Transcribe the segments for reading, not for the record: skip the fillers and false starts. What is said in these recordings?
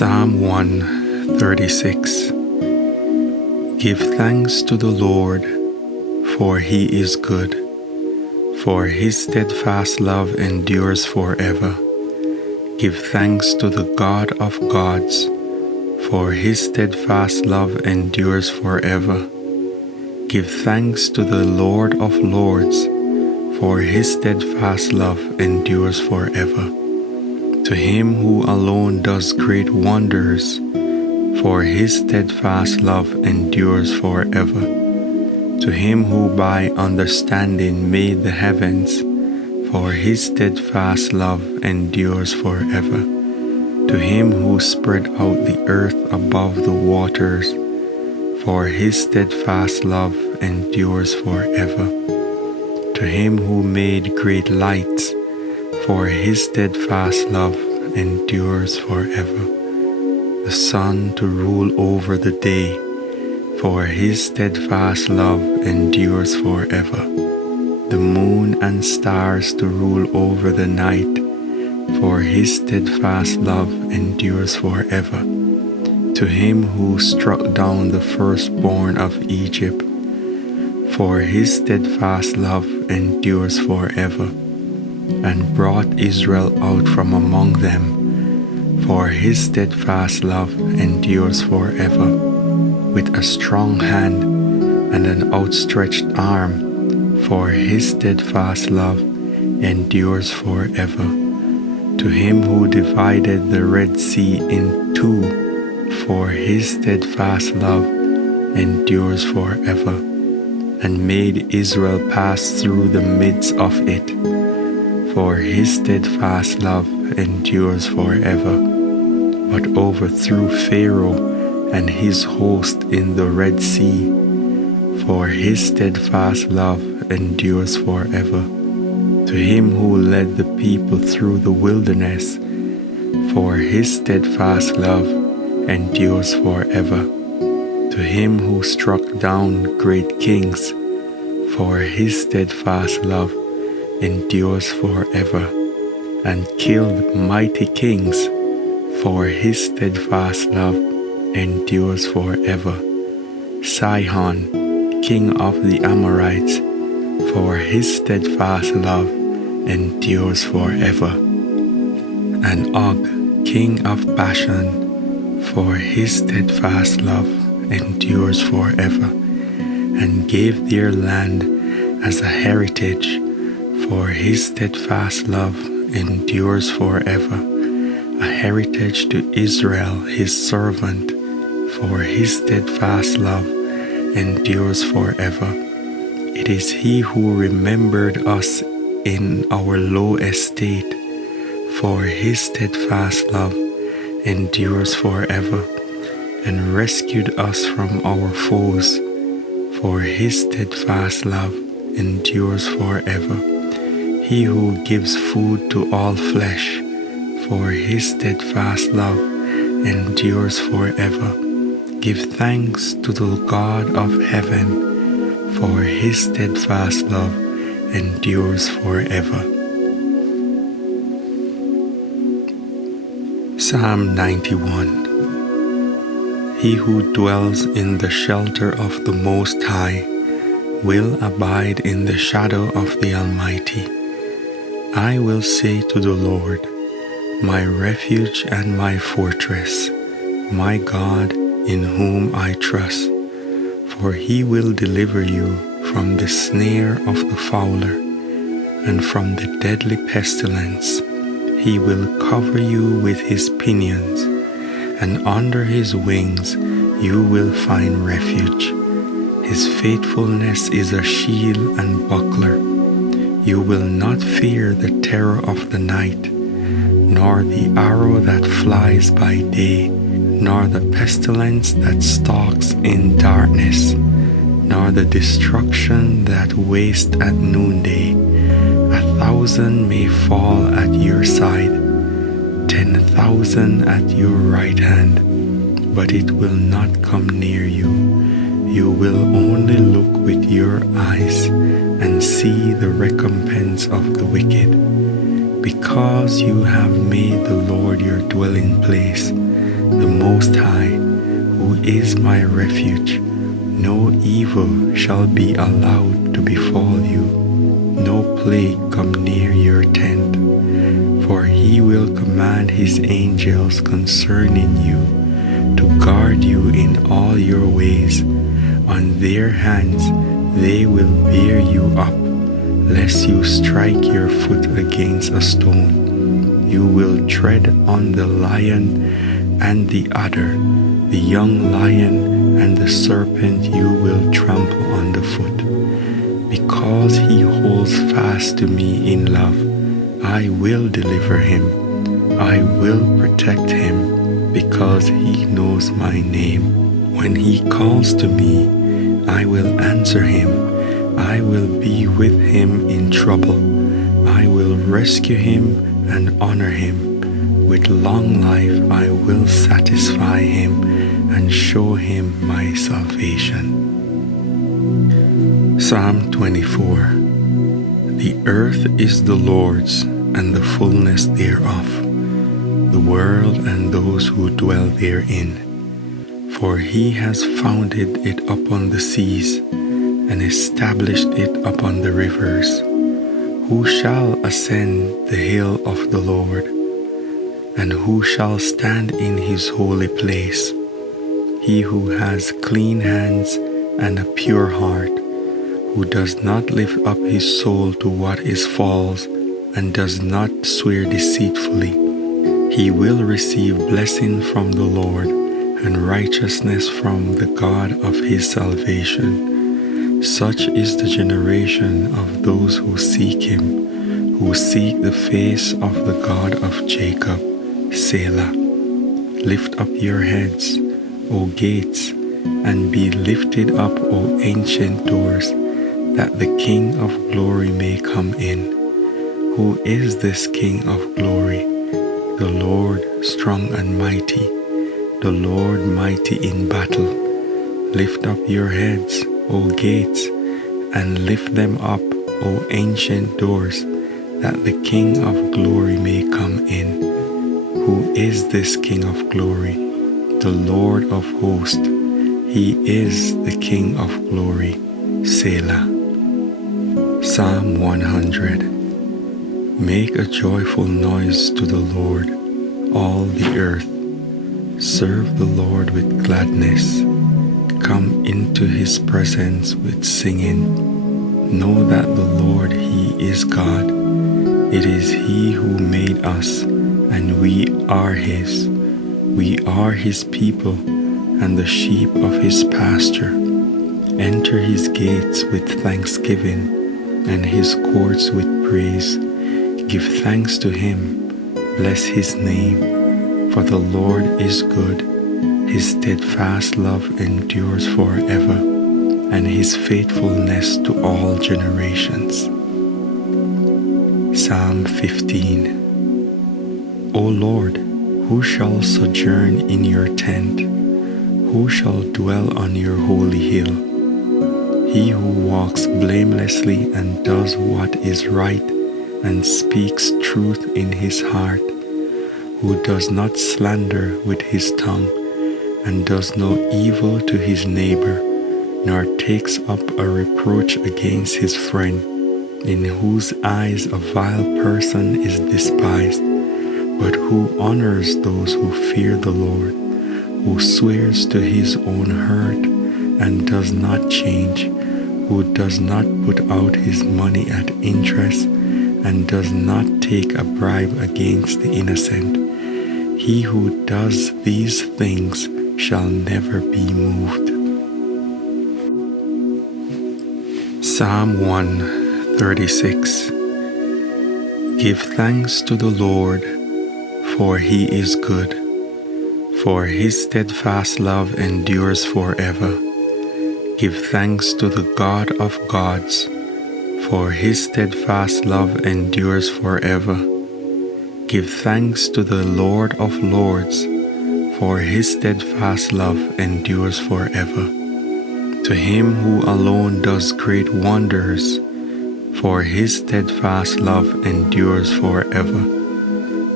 Psalm 136. Give thanks to the Lord, for he is good, for his steadfast love endures forever. Give thanks to the God of gods, for his steadfast love endures forever. Give thanks to the Lord of lords, for his steadfast love endures forever. To him who alone does great wonders, for his steadfast love endures forever. To him who by understanding made the heavens, for his steadfast love endures forever. To him who spread out the earth above the waters, for his steadfast love endures forever. To him who made great lights, for his steadfast love endures forever. The sun to rule over the day, for his steadfast love endures forever. The moon and stars to rule over the night, for his steadfast love endures forever. To him who struck down the firstborn of Egypt, for his steadfast love endures forever, and brought Israel out from among them, for his steadfast love endures forever. With a strong hand and an outstretched arm, for his steadfast love endures forever. To him who divided the Red Sea in two, for his steadfast love endures forever, and made Israel pass through the midst of it, for his steadfast love endures forever, but overthrew Pharaoh and his host in the Red Sea, for his steadfast love endures forever. To him who led the people through the wilderness, for his steadfast love endures forever. To him who struck down great kings, for his steadfast love endures forever, and killed mighty kings, for his steadfast love endures forever. Sihon, king of the Amorites, for his steadfast love endures forever. And Og, king of Bashan, for his steadfast love endures forever, and gave their land as a heritage, for his steadfast love endures forever, a heritage to Israel his servant, for his steadfast love endures forever. It is he who remembered us in our low estate, for his steadfast love endures forever, and rescued us from our foes, for his steadfast love endures forever. He who gives food to all flesh, for his steadfast love endures forever. Give thanks to the God of heaven, for his steadfast love endures forever. Psalm 91. He who dwells in the shelter of the Most High will abide in the shadow of the Almighty. I will say to the Lord, my refuge and my fortress, my God in whom I trust. For he will deliver you from the snare of the fowler and from the deadly pestilence. He will cover you with his pinions, and under his wings you will find refuge. His faithfulness is a shield and buckler. You will not fear the terror of the night, nor the arrow that flies by day, nor the pestilence that stalks in darkness, nor the destruction that wastes at noonday. 1,000 may fall at your side, 10,000 at your right hand, but it will not come near you. You will only look with your eyes and see the recompense of the wicked. Because you have made the Lord your dwelling place, the Most High, who is my refuge. No evil shall be allowed to befall you, no plague come near your tent. For he will command his angels concerning you, to guard you in all your ways. On their hands they will bear you up, lest you strike your foot against a stone. You will tread on the lion and the adder, the young lion and the serpent you will trample underfoot. Because he holds fast to me in love, I will deliver him. I will protect him, because he knows my name. When he calls to me, I will answer him. I will be with him in trouble. I will rescue him and honor him. With long life I will satisfy him and show him my salvation. Psalm 24. The earth is the Lord's, and the fullness thereof, the world and those who dwell therein. For he has founded it upon the seas, and established it upon the rivers. Who shall ascend the hill of the Lord? And who shall stand in his holy place? He who has clean hands and a pure heart, who does not lift up his soul to what is false, and does not swear deceitfully. He will receive blessing from the Lord, and righteousness from the God of his salvation. Such is the generation of those who seek him, who seek the face of the God of Jacob. Selah. Lift up your heads, O gates, and be lifted up, O ancient doors, that the King of glory may come in. Who is this King of glory? The Lord strong and mighty, the Lord mighty in battle. Lift up your heads, O gates, and lift them up, O ancient doors, that the King of glory may come in. Who is this King of glory? The Lord of hosts. He is the King of glory. Selah. Psalm 100. Make a joyful noise to the Lord, all the earth. Serve the Lord with gladness. Come into his presence with singing. Know that the Lord, he is God. It is he who made us, and we are his. We are his people, and the sheep of his pasture. Enter his gates with thanksgiving, and his courts with praise. Give thanks to him, bless his name, for the Lord is good. His steadfast love endures forever, and his faithfulness to all generations. Psalm 15. O Lord, who shall sojourn in your tent? Who shall dwell on your holy hill? He who walks blamelessly and does what is right, and speaks truth in his heart, who does not slander with his tongue, and does no evil to his neighbor, nor takes up a reproach against his friend, in whose eyes a vile person is despised, but who honors those who fear the Lord, who swears to his own hurt and does not change, who does not put out his money at interest, and does not take a bribe against the innocent. He who does these things shall never be moved. Psalm 136. Give thanks to the Lord, for he is good, for his steadfast love endures forever. Give thanks to the God of gods, for his steadfast love endures forever. Give thanks to the Lord of lords, for his steadfast love endures forever. To him who alone does great wonders, for his steadfast love endures forever.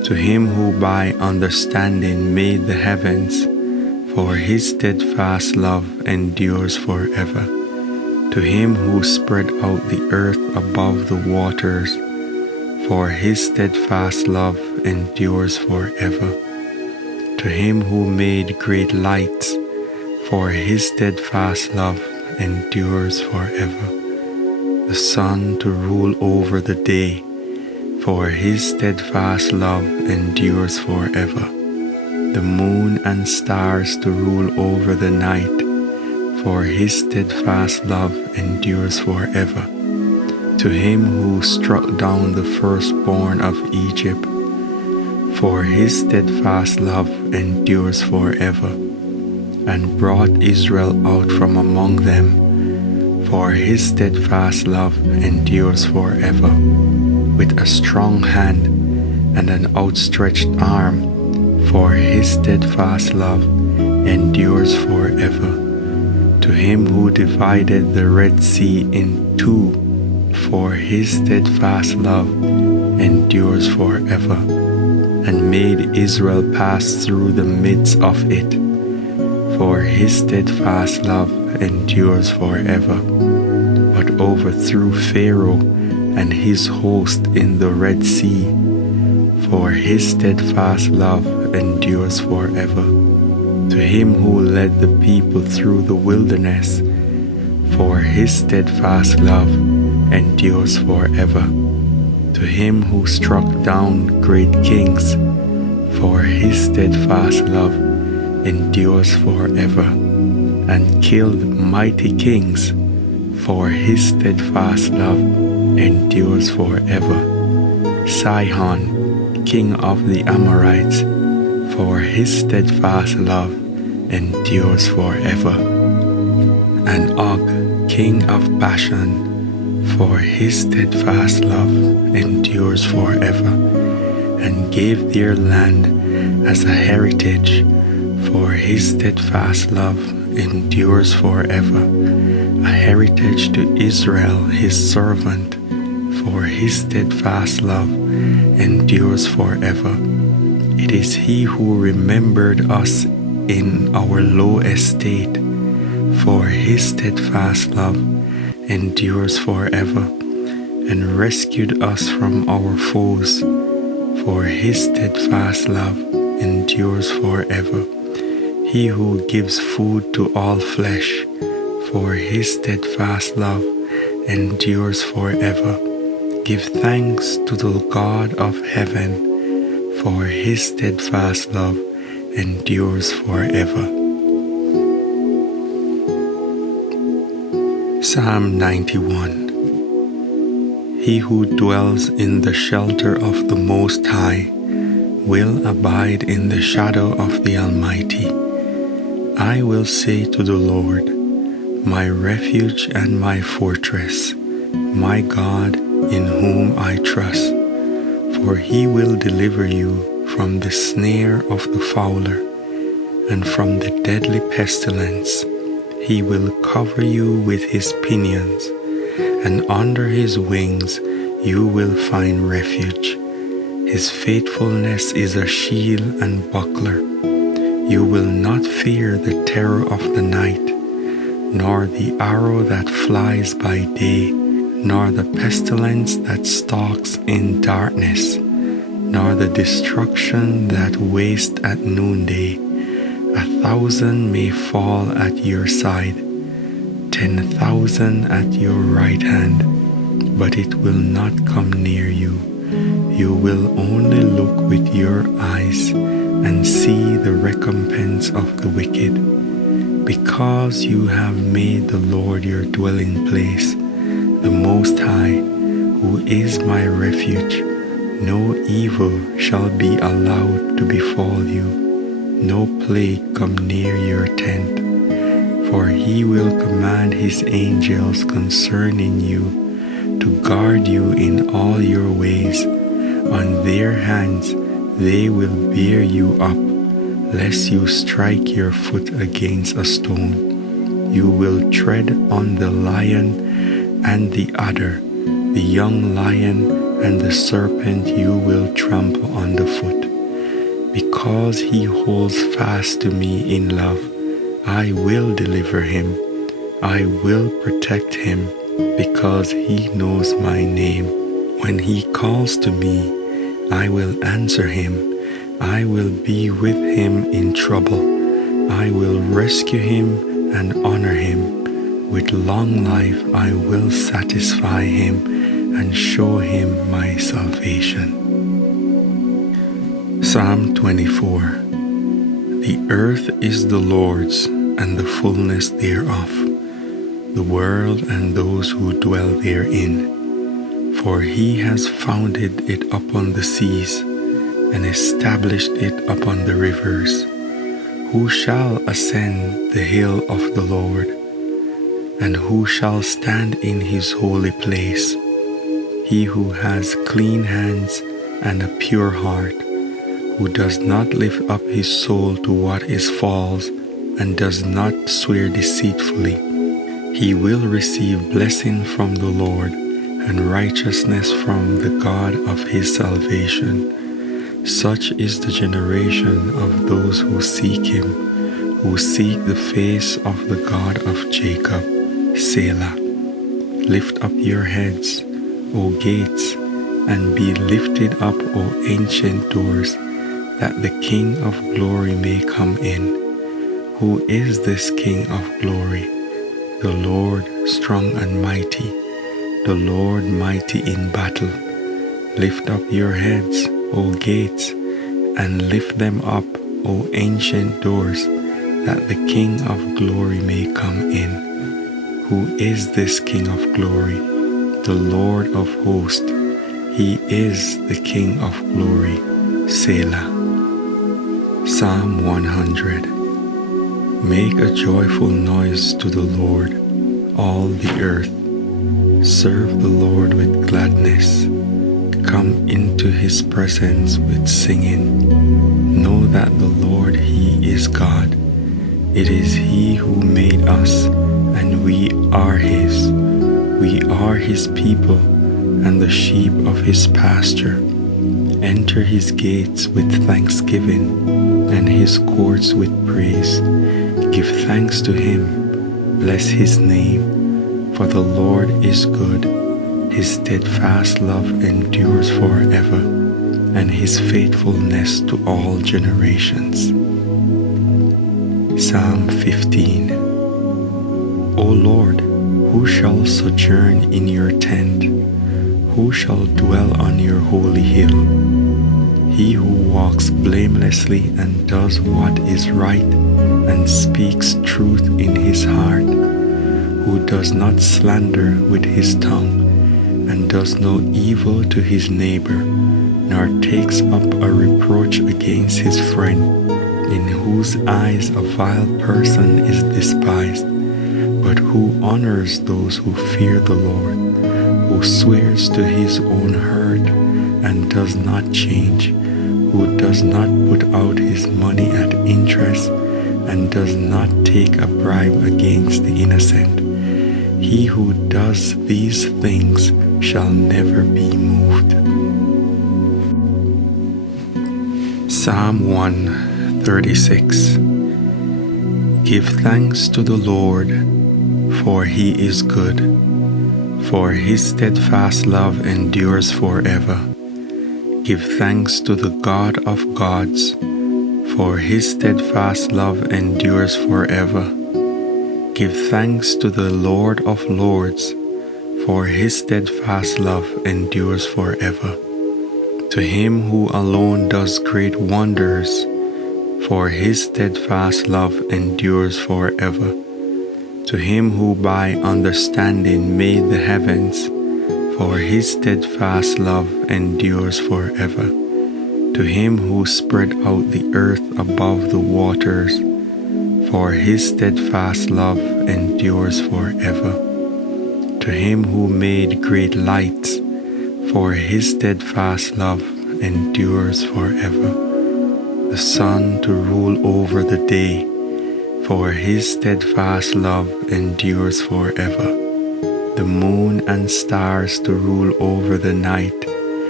To him who by understanding made the heavens, for his steadfast love endures forever. To him who spread out the earth above the waters, for his steadfast love endures forever. To him who made great lights, for his steadfast love endures forever. The sun to rule over the day, for his steadfast love endures forever. The moon and stars to rule over the night, for his steadfast love endures forever. To him who struck down the firstborn of Egypt, for his steadfast love endures forever, and brought Israel out from among them, for his steadfast love endures forever. With a strong hand and an outstretched arm, for his steadfast love endures forever. To him who divided the Red Sea in two, for his steadfast love endures forever, and made Israel pass through the midst of it, for his steadfast love endures forever, but overthrew Pharaoh and his host in the Red Sea, for his steadfast love endures forever. To him who led the people through the wilderness, for his steadfast love endures forever. To him who struck down great kings, for his steadfast love endures forever, and killed mighty kings, for his steadfast love endures forever. Sihon, king of the Amorites, for his steadfast love endures forever. And Og, king of Bashan, for his steadfast love endures forever, and gave their land as a heritage, for his steadfast love endures forever, a heritage to Israel his servant, for his steadfast love endures forever. It is he who remembered us in our low estate, for his steadfast love endures forever, and rescued us from our foes, for his steadfast love endures forever. He who gives food to all flesh, for his steadfast love endures forever. Give thanks to the God of heaven, for his steadfast love endures forever. Psalm 91. He who dwells in the shelter of the Most High will abide in the shadow of the Almighty. I will say to the Lord, my refuge and my fortress, my God in whom I trust. For he will deliver you from the snare of the fowler and from the deadly pestilence. He will cover you with his pinions, and under his wings you will find refuge. His faithfulness is a shield and buckler. You will not fear the terror of the night, nor the arrow that flies by day, nor the pestilence that stalks in darkness, nor the destruction that wastes at noonday. 1,000 may fall at your side, 10,000 at your right hand, but it will not come near you. You will only look with your eyes and see the recompense of the wicked. Because you have made the Lord your dwelling place, the Most High, who is my refuge, no evil shall be allowed to befall you, no plague come near your tent. For he will command his angels concerning you, to guard you in all your ways. On their hands they will bear you up, lest you strike your foot against a stone. You will tread on the lion and the adder, the young lion and the serpent you will trample underfoot. Because he holds fast to me in love, I will deliver him. I will protect him, because he knows my name. When he calls to me, I will answer him. I will be with him in trouble. I will rescue him and honor him. With long life I will satisfy him and show him my salvation. Psalm 24. The earth is the Lord's, and the fullness thereof, the world and those who dwell therein. For he has founded it upon the seas, and established it upon the rivers. Who shall ascend the hill of the Lord? And who shall stand in his holy place? He who has clean hands and a pure heart, who does not lift up his soul to what is false, and does not swear deceitfully. He will receive blessing from the Lord, and righteousness from the God of his salvation. Such is the generation of those who seek him, who seek the face of the God of Jacob. Selah. Lift up your heads, O gates, and be lifted up, O ancient doors, that the King of glory may come in. Who is this King of glory? The Lord strong and mighty, the Lord mighty in battle. Lift up your heads, O gates, and lift them up, O ancient doors, that the King of glory may come in. Who is this King of glory? The Lord of hosts. He is the King of glory. Selah. Psalm 100. Make a joyful noise to the Lord, all the earth. Serve the Lord with gladness. Come into his presence with singing. Know that the Lord, he is God. It is he who made us, and we are his. We are his people, and the sheep of his pasture. Enter his gates with thanksgiving, and his courts with praise. Give thanks to him, bless his name, for the Lord is good. His steadfast love endures forever, and his faithfulness to all generations. Psalm 15. O Lord, who shall sojourn in your tent? Who shall dwell on your holy hill? He who walks blamelessly and does what is right, and speaks truth in his heart, who does not slander with his tongue, and does no evil to his neighbor, nor takes up a reproach against his friend, in whose eyes a vile person is despised, but who honors those who fear the Lord, who swears to his own hurt and does not change, who does not put out his money at interest, and does not take a bribe against the innocent. He who does these things shall never be moved. Psalm 136. Give thanks to the Lord, for he is good, for his steadfast love endures forever. Give thanks to the God of gods, for his steadfast love endures forever. Give thanks to the Lord of lords, for his steadfast love endures forever. To him who alone does great wonders, for his steadfast love endures forever. To him who by understanding made the heavens, for his steadfast love endures forever. To him who spread out the earth above the waters, for his steadfast love endures forever. To him who made great lights, for his steadfast love endures forever. The sun to rule over the day, for his steadfast love endures forever. The moon and stars to rule over the night,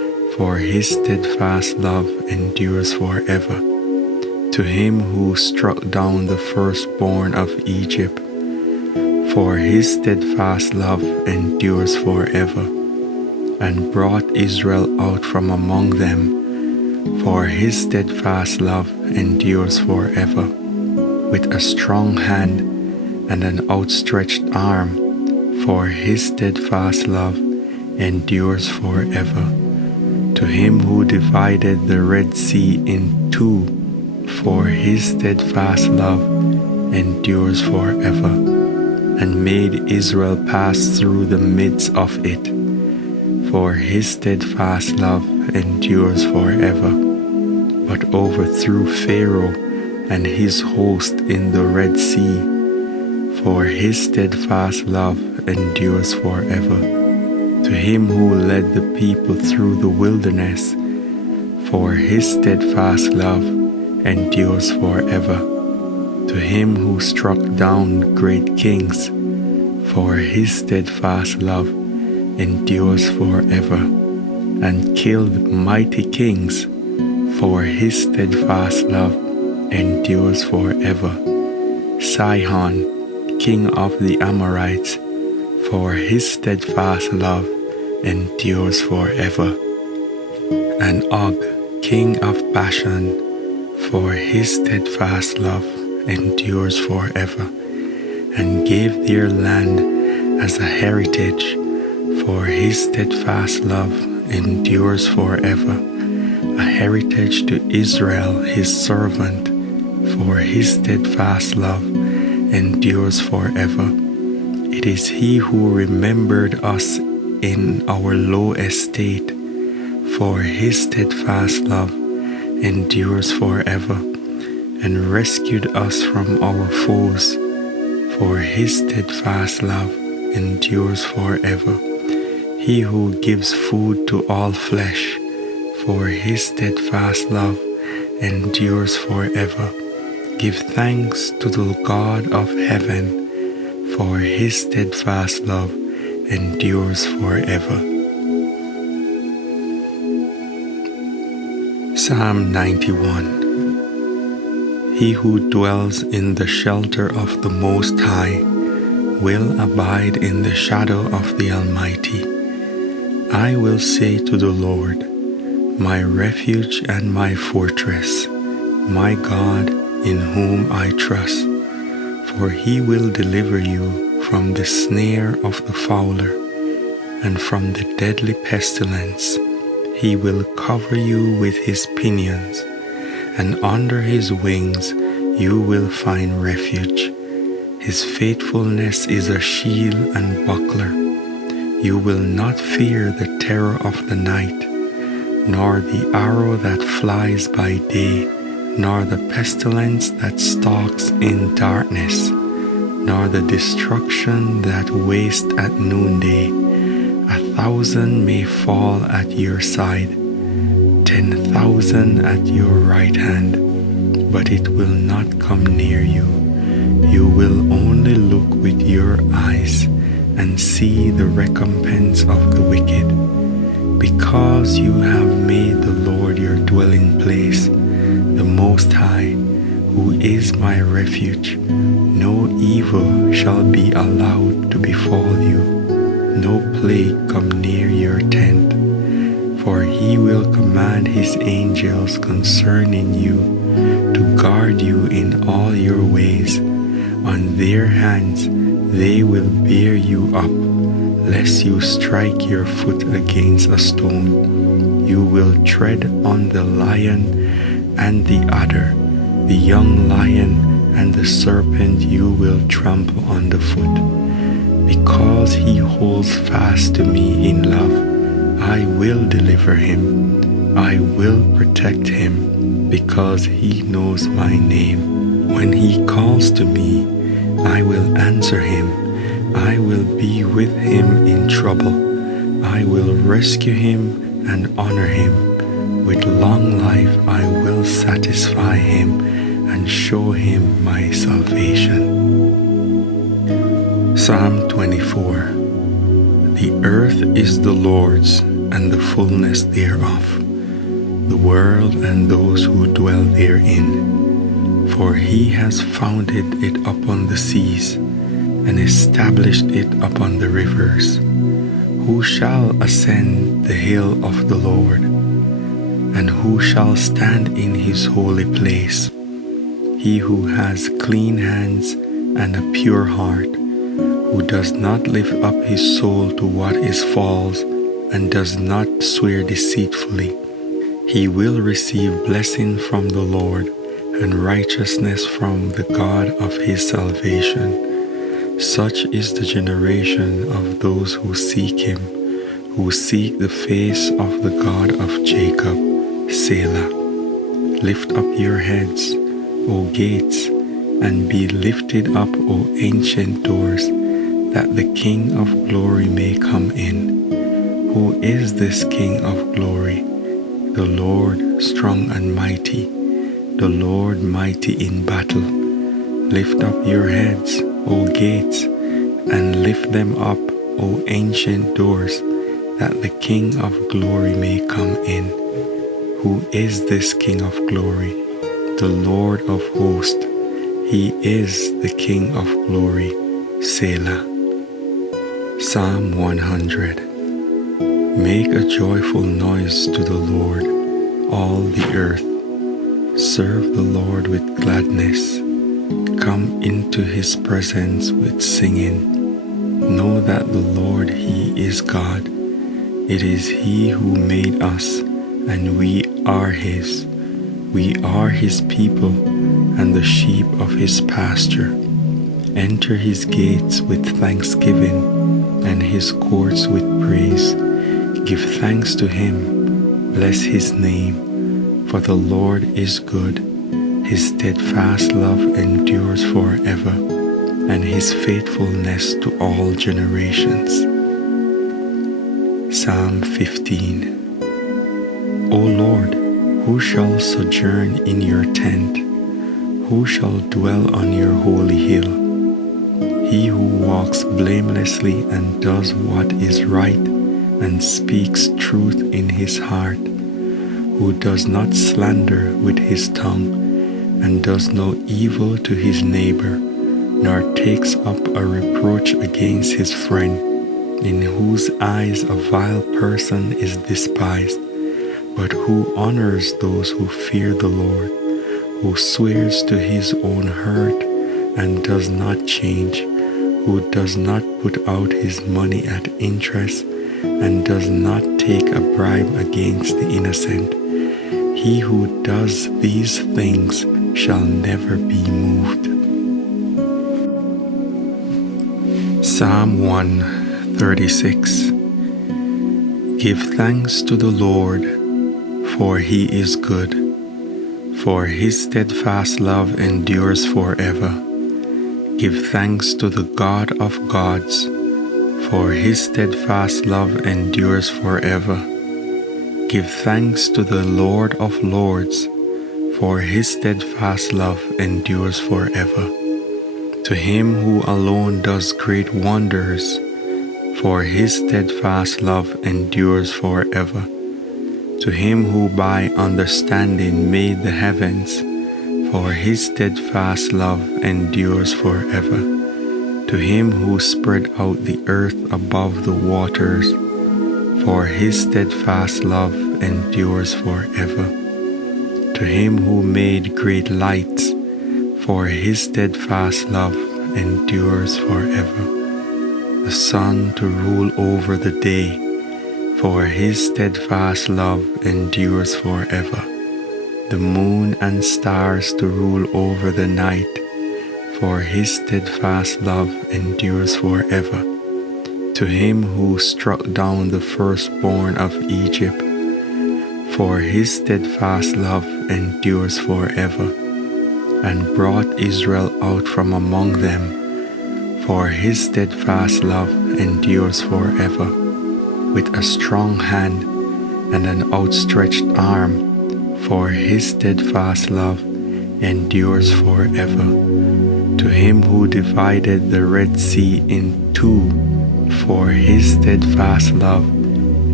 for his steadfast love endures forever. To him who struck down the firstborn of Egypt, for his steadfast love endures forever, and brought Israel out from among them, for his steadfast love endures forever, with a strong hand and an outstretched arm, for his steadfast love endures forever. To him who divided the Red Sea in two, for his steadfast love endures forever, and made Israel pass through the midst of it, for his steadfast love endures forever, but overthrew Pharaoh and his host in the Red Sea, for his steadfast love endures forever. To him who led the people through the wilderness, for his steadfast love endures forever. To him who struck down great kings, for his steadfast love endures forever, and killed mighty kings, for his steadfast love endures forever. Sihon, king of the Amorites, for his steadfast love endures forever. And Og, king of Bashan, for his steadfast love endures forever, and gave their land as a heritage, for his steadfast love endures forever, a heritage to Israel his servant, for his steadfast love endures forever. It is he who remembered us in our low estate, for his steadfast love endures forever, and rescued us from our foes, for his steadfast love endures forever. He who gives food to all flesh, for his steadfast love endures forever. Give thanks to the God of heaven, for his steadfast love endures forever. Psalm 91. He who dwells in the shelter of the Most High will abide in the shadow of the Almighty. I will say to the Lord, my refuge and my fortress, my God in whom I trust. For he will deliver you from the snare of the fowler and from the deadly pestilence. He will cover you with his pinions, and under his wings you will find refuge. His faithfulness is a shield and buckler. You will not fear the terror of the night, nor the arrow that flies by day, nor the pestilence that stalks in darkness, nor the destruction that wastes at noonday. 1,000 may fall at your side, 10,000 at your right hand, but it will not come near you. You will only look with your eyes and see the recompense of the wicked. Because you have made the Lord your dwelling place, the Most High, who is my refuge, no evil shall be allowed to befall you, no plague come near your tent. For he will command his angels concerning you to guard you in all your ways. On their hands they will bear you up, lest you strike your foot against a stone. You will tread on the lion and the adder, the young lion and the serpent you will trample underfoot. Because he holds fast to me in love, I will deliver him. I will protect him, because he knows my name. When he calls to me, I will answer him. I will be with him in trouble. I will rescue him and honor him. With long life I will satisfy him and show him my salvation. Psalm 24. The earth is the Lord's, and the fullness thereof, the world and those who dwell therein. For he has founded it upon the seas, and established it upon the rivers. Who shall ascend the hill of the Lord? And who shall stand in his holy place? He who has clean hands and a pure heart, who does not lift up his soul to what is false, and does not swear deceitfully. He will receive blessing from the Lord, and righteousness from the God of his salvation. Such is the generation of those who seek him, who seek the face of the God of Jacob. Selah. Lift up your heads, O gates, and be lifted up, O ancient doors, that the King of glory may come in. Who is this King of glory? The Lord strong and mighty, the Lord mighty in battle. Lift up your heads, O gates, and lift them up, O ancient doors, that the King of glory may come in. Who is this King of glory? The Lord of hosts. He is the King of glory. Selah. Psalm 100. Make a joyful noise to the Lord, all the earth. Serve the Lord with gladness. Come into his presence with singing. Know that the Lord, he is God. It is he who made us, and we are his. We are his people, and the sheep of his pasture. Enter his gates with thanksgiving, and his courts with praise. Give thanks to him, bless his name, for the Lord is good. His steadfast love endures forever, and his faithfulness to all generations. Psalm 15. O Lord, who shall sojourn in your tent? Who shall dwell on your holy hill? He who walks blamelessly and does what is right, and speaks truth in his heart, who does not slander with his tongue, and does no evil to his neighbor, nor takes up a reproach against his friend, in whose eyes a vile person is despised, but who honors those who fear the Lord, who swears to his own hurt and does not change, who does not put out his money at interest, and does not take a bribe against the innocent. He who does these things shall never be moved. Psalm 136. Give thanks to the Lord, for he is good, for his steadfast love endures forever. Give thanks to the God of gods, for his steadfast love endures forever. Give thanks to the Lord of lords, for his steadfast love endures forever. To him who alone does great wonders, for his steadfast love endures forever. To him who by understanding made the heavens, for his steadfast love endures forever. To him who spread out the earth above the waters, for his steadfast love endures forever. To him who made great lights, for his steadfast love endures forever. The sun to rule over the day, for his steadfast love endures forever. The moon and stars to rule over the night, for his steadfast love endures forever. To him who struck down the firstborn of Egypt, for his steadfast love endures forever, and brought Israel out from among them, for his steadfast love endures forever. With a strong hand and an outstretched arm, for his steadfast love endures forever. To him who divided the Red Sea in two, for his steadfast love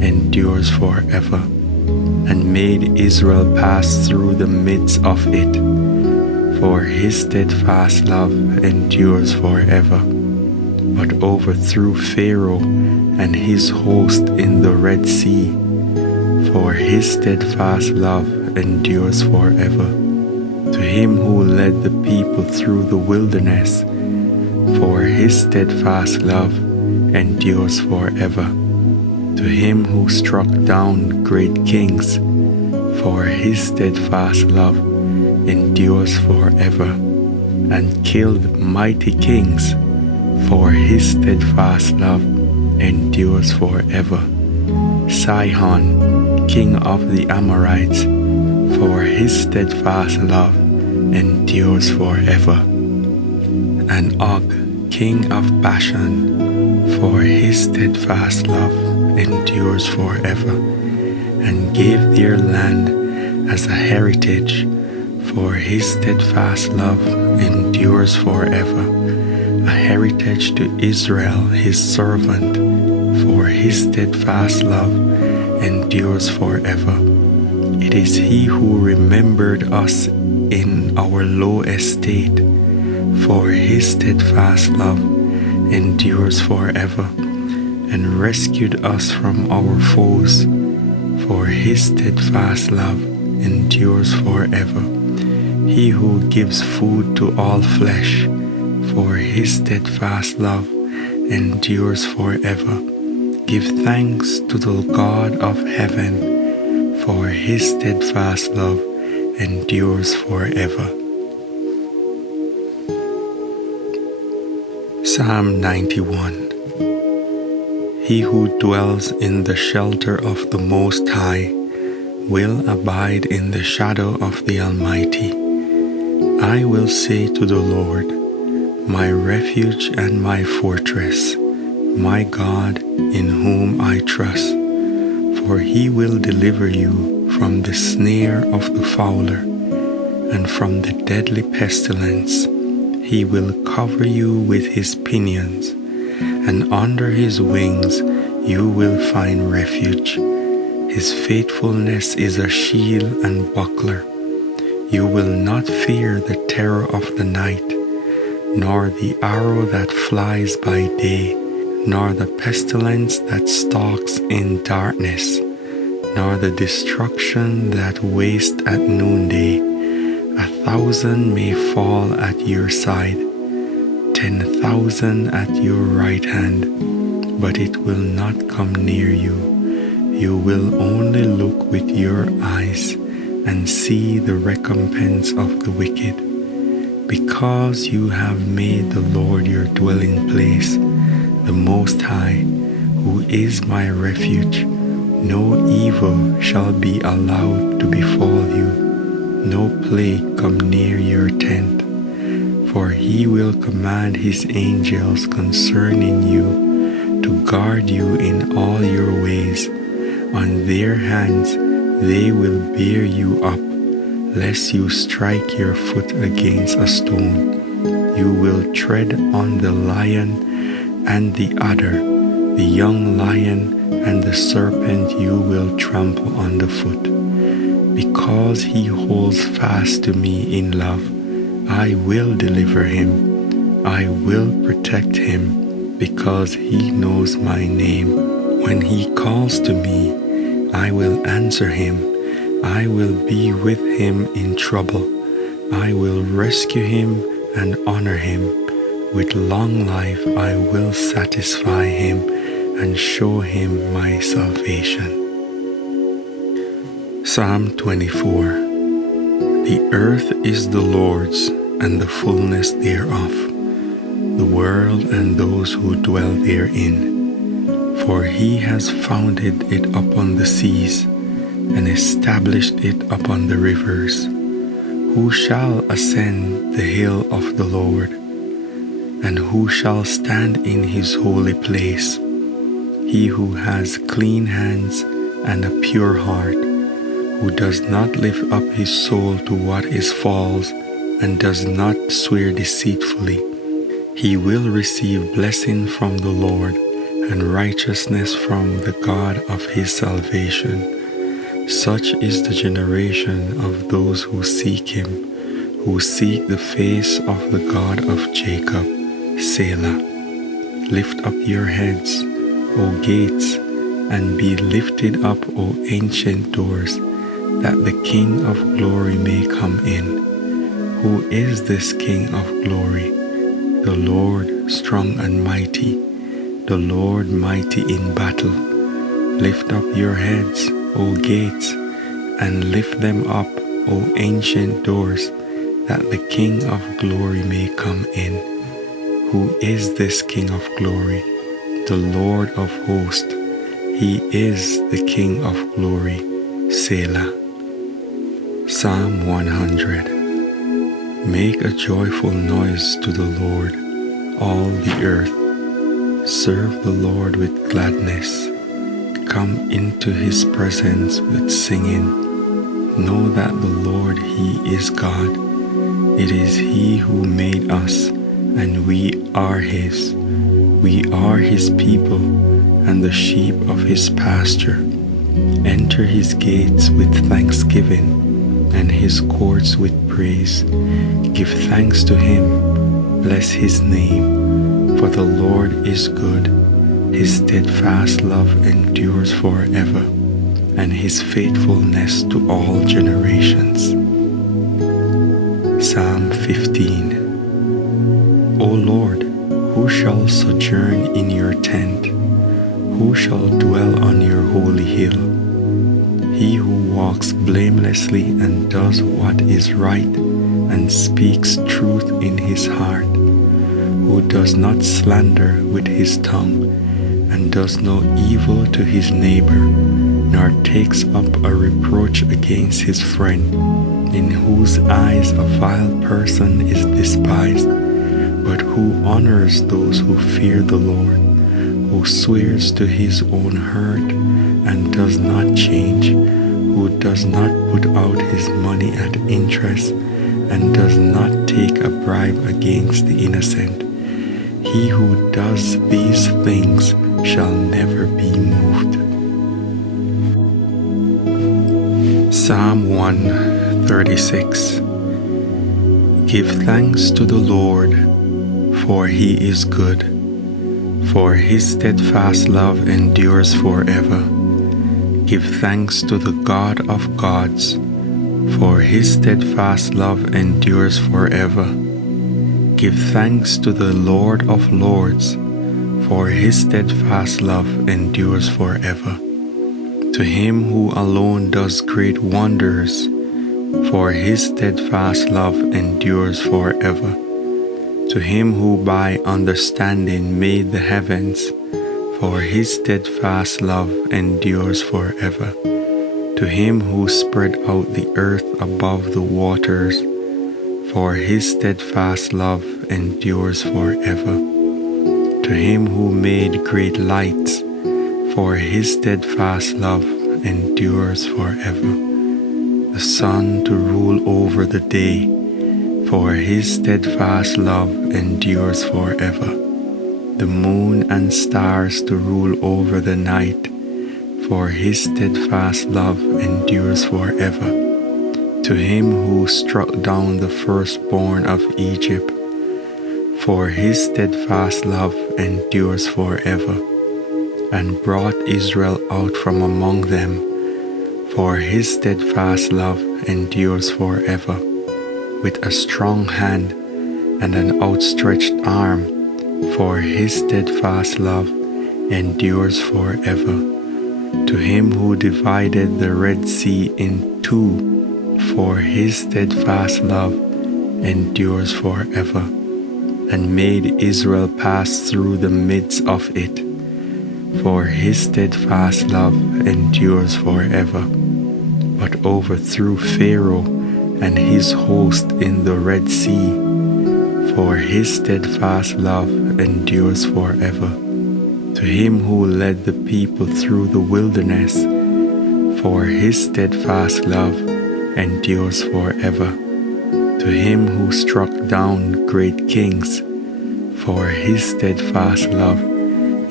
endures forever, and made Israel pass through the midst of it. For his steadfast love endures forever, but overthrew Pharaoh and his host in the Red Sea. For his steadfast love endures forever. To him who led the people through the wilderness, for his steadfast love endures forever. To him who struck down great kings, for his steadfast love endures forever, and killed mighty kings, for his steadfast love endures forever. Sihon, king of the Amorites, for his steadfast love endures forever. And Og, king of Bashan, for his steadfast love endures forever, and gave their land as a heritage, for his steadfast love endures forever, a heritage to Israel his servant, for his steadfast love endures forever. It is he who remembered us in our low estate, for his steadfast love endures forever, and rescued us from our foes, for his steadfast love endures forever. He who gives food to all flesh, for his steadfast love endures forever. Give thanks to the God of heaven, for his steadfast love endures forever. Psalm 91. He who dwells in the shelter of the Most High will abide in the shadow of the Almighty. I will say to the Lord, my refuge and my fortress, my God in whom I trust. For he will deliver you from the snare of the fowler and from the deadly pestilence. He will cover you with his pinions, and under his wings you will find refuge. His faithfulness is a shield and buckler. You will not fear the terror of the night, nor the arrow that flies by day, nor the pestilence that stalks in darkness, nor the destruction that wastes at noonday. 1,000 may fall at your side, 10,000 at your right hand, but it will not come near you. You will only look with your eyes and see the recompense of the wicked. Because you have made the Lord your dwelling place, the Most High, who is my refuge, no evil shall be allowed to befall you, no plague come near your tent. For he will command his angels concerning you to guard you in all your ways. On their hands they will bear you up, lest you strike your foot against a stone. You will tread on the lion and the adder, the young lion and the serpent you will trample underfoot. Because he holds fast to me in love, I will deliver him. I will protect him, because he knows my name. When he calls to me, I will answer him. I will be with him in trouble. I will rescue him and honor him. With long life I will satisfy him and show him my salvation. Psalm 24. The earth is the Lord's, and the fullness thereof, the world and those who dwell therein. For he has founded it upon the seas, and established it upon the rivers. Who shall ascend the hill of the Lord? And who shall stand in his holy place? He who has clean hands and a pure heart, who does not lift up his soul to what is false, and does not swear deceitfully. He will receive blessing from the Lord and righteousness from the God of his salvation. Such is the generation of those who seek him, who seek the face of the God of Jacob. Selah. Lift up your heads, O gates, and be lifted up, O ancient doors, that the King of glory may come in. Who is this King of glory? The Lord strong and mighty, the Lord mighty in battle. Lift up your heads, O gates, and lift them up, O ancient doors, that the King of glory may come in. Who is this King of glory? The Lord of hosts. He is the King of glory. Selah. Psalm 100. Make a joyful noise to the Lord, all the earth. Serve the Lord with gladness. Come into his presence with singing. Know that the Lord, he is God. It is he who made us, and we are his. We are his people, and the sheep of his pasture. Enter his gates with thanksgiving, and his courts with praise. Give thanks to him, bless his name, for the Lord is good. His steadfast love endures forever, and his faithfulness to all generations. Psalm 15. O Lord, who shall sojourn in your tent? Who shall dwell on your holy hill? He who walks blamelessly and does what is right and speaks truth in his heart, who does not slander with his tongue and does no evil to his neighbor, nor takes up a reproach against his friend, in whose eyes a vile person is despised, but who honors those who fear the Lord, who swears to his own hurt and does not change, who does not put out his money at interest and does not take a bribe against the innocent. He who does these things shall never be moved. Psalm 136. Give thanks to the Lord, for he is good, for his steadfast love endures forever. Give thanks to the God of gods, for his steadfast love endures forever. Give thanks to the Lord of lords, for his steadfast love endures forever. To him who alone does great wonders, for his steadfast love endures forever. To him who by understanding made the heavens, for his steadfast love endures forever. To him who spread out the earth above the waters, for his steadfast love endures forever. To him who made great lights, for his steadfast love endures forever. The sun to rule over the day, for his steadfast love endures forever. The moon and stars to rule over the night, for his steadfast love endures forever. To him who struck down the firstborn of Egypt, for his steadfast love endures forever, and brought Israel out from among them, for his steadfast love endures forever. With a strong hand and an outstretched arm, for his steadfast love endures forever. To him who divided the Red Sea in two, for his steadfast love endures forever, and made Israel pass through the midst of it, for his steadfast love endures forever, but overthrew Pharaoh and his host in the Red Sea, for his steadfast love endures forever. To him who led the people through the wilderness, for his steadfast love endures forever. To him who struck down great kings, for his steadfast love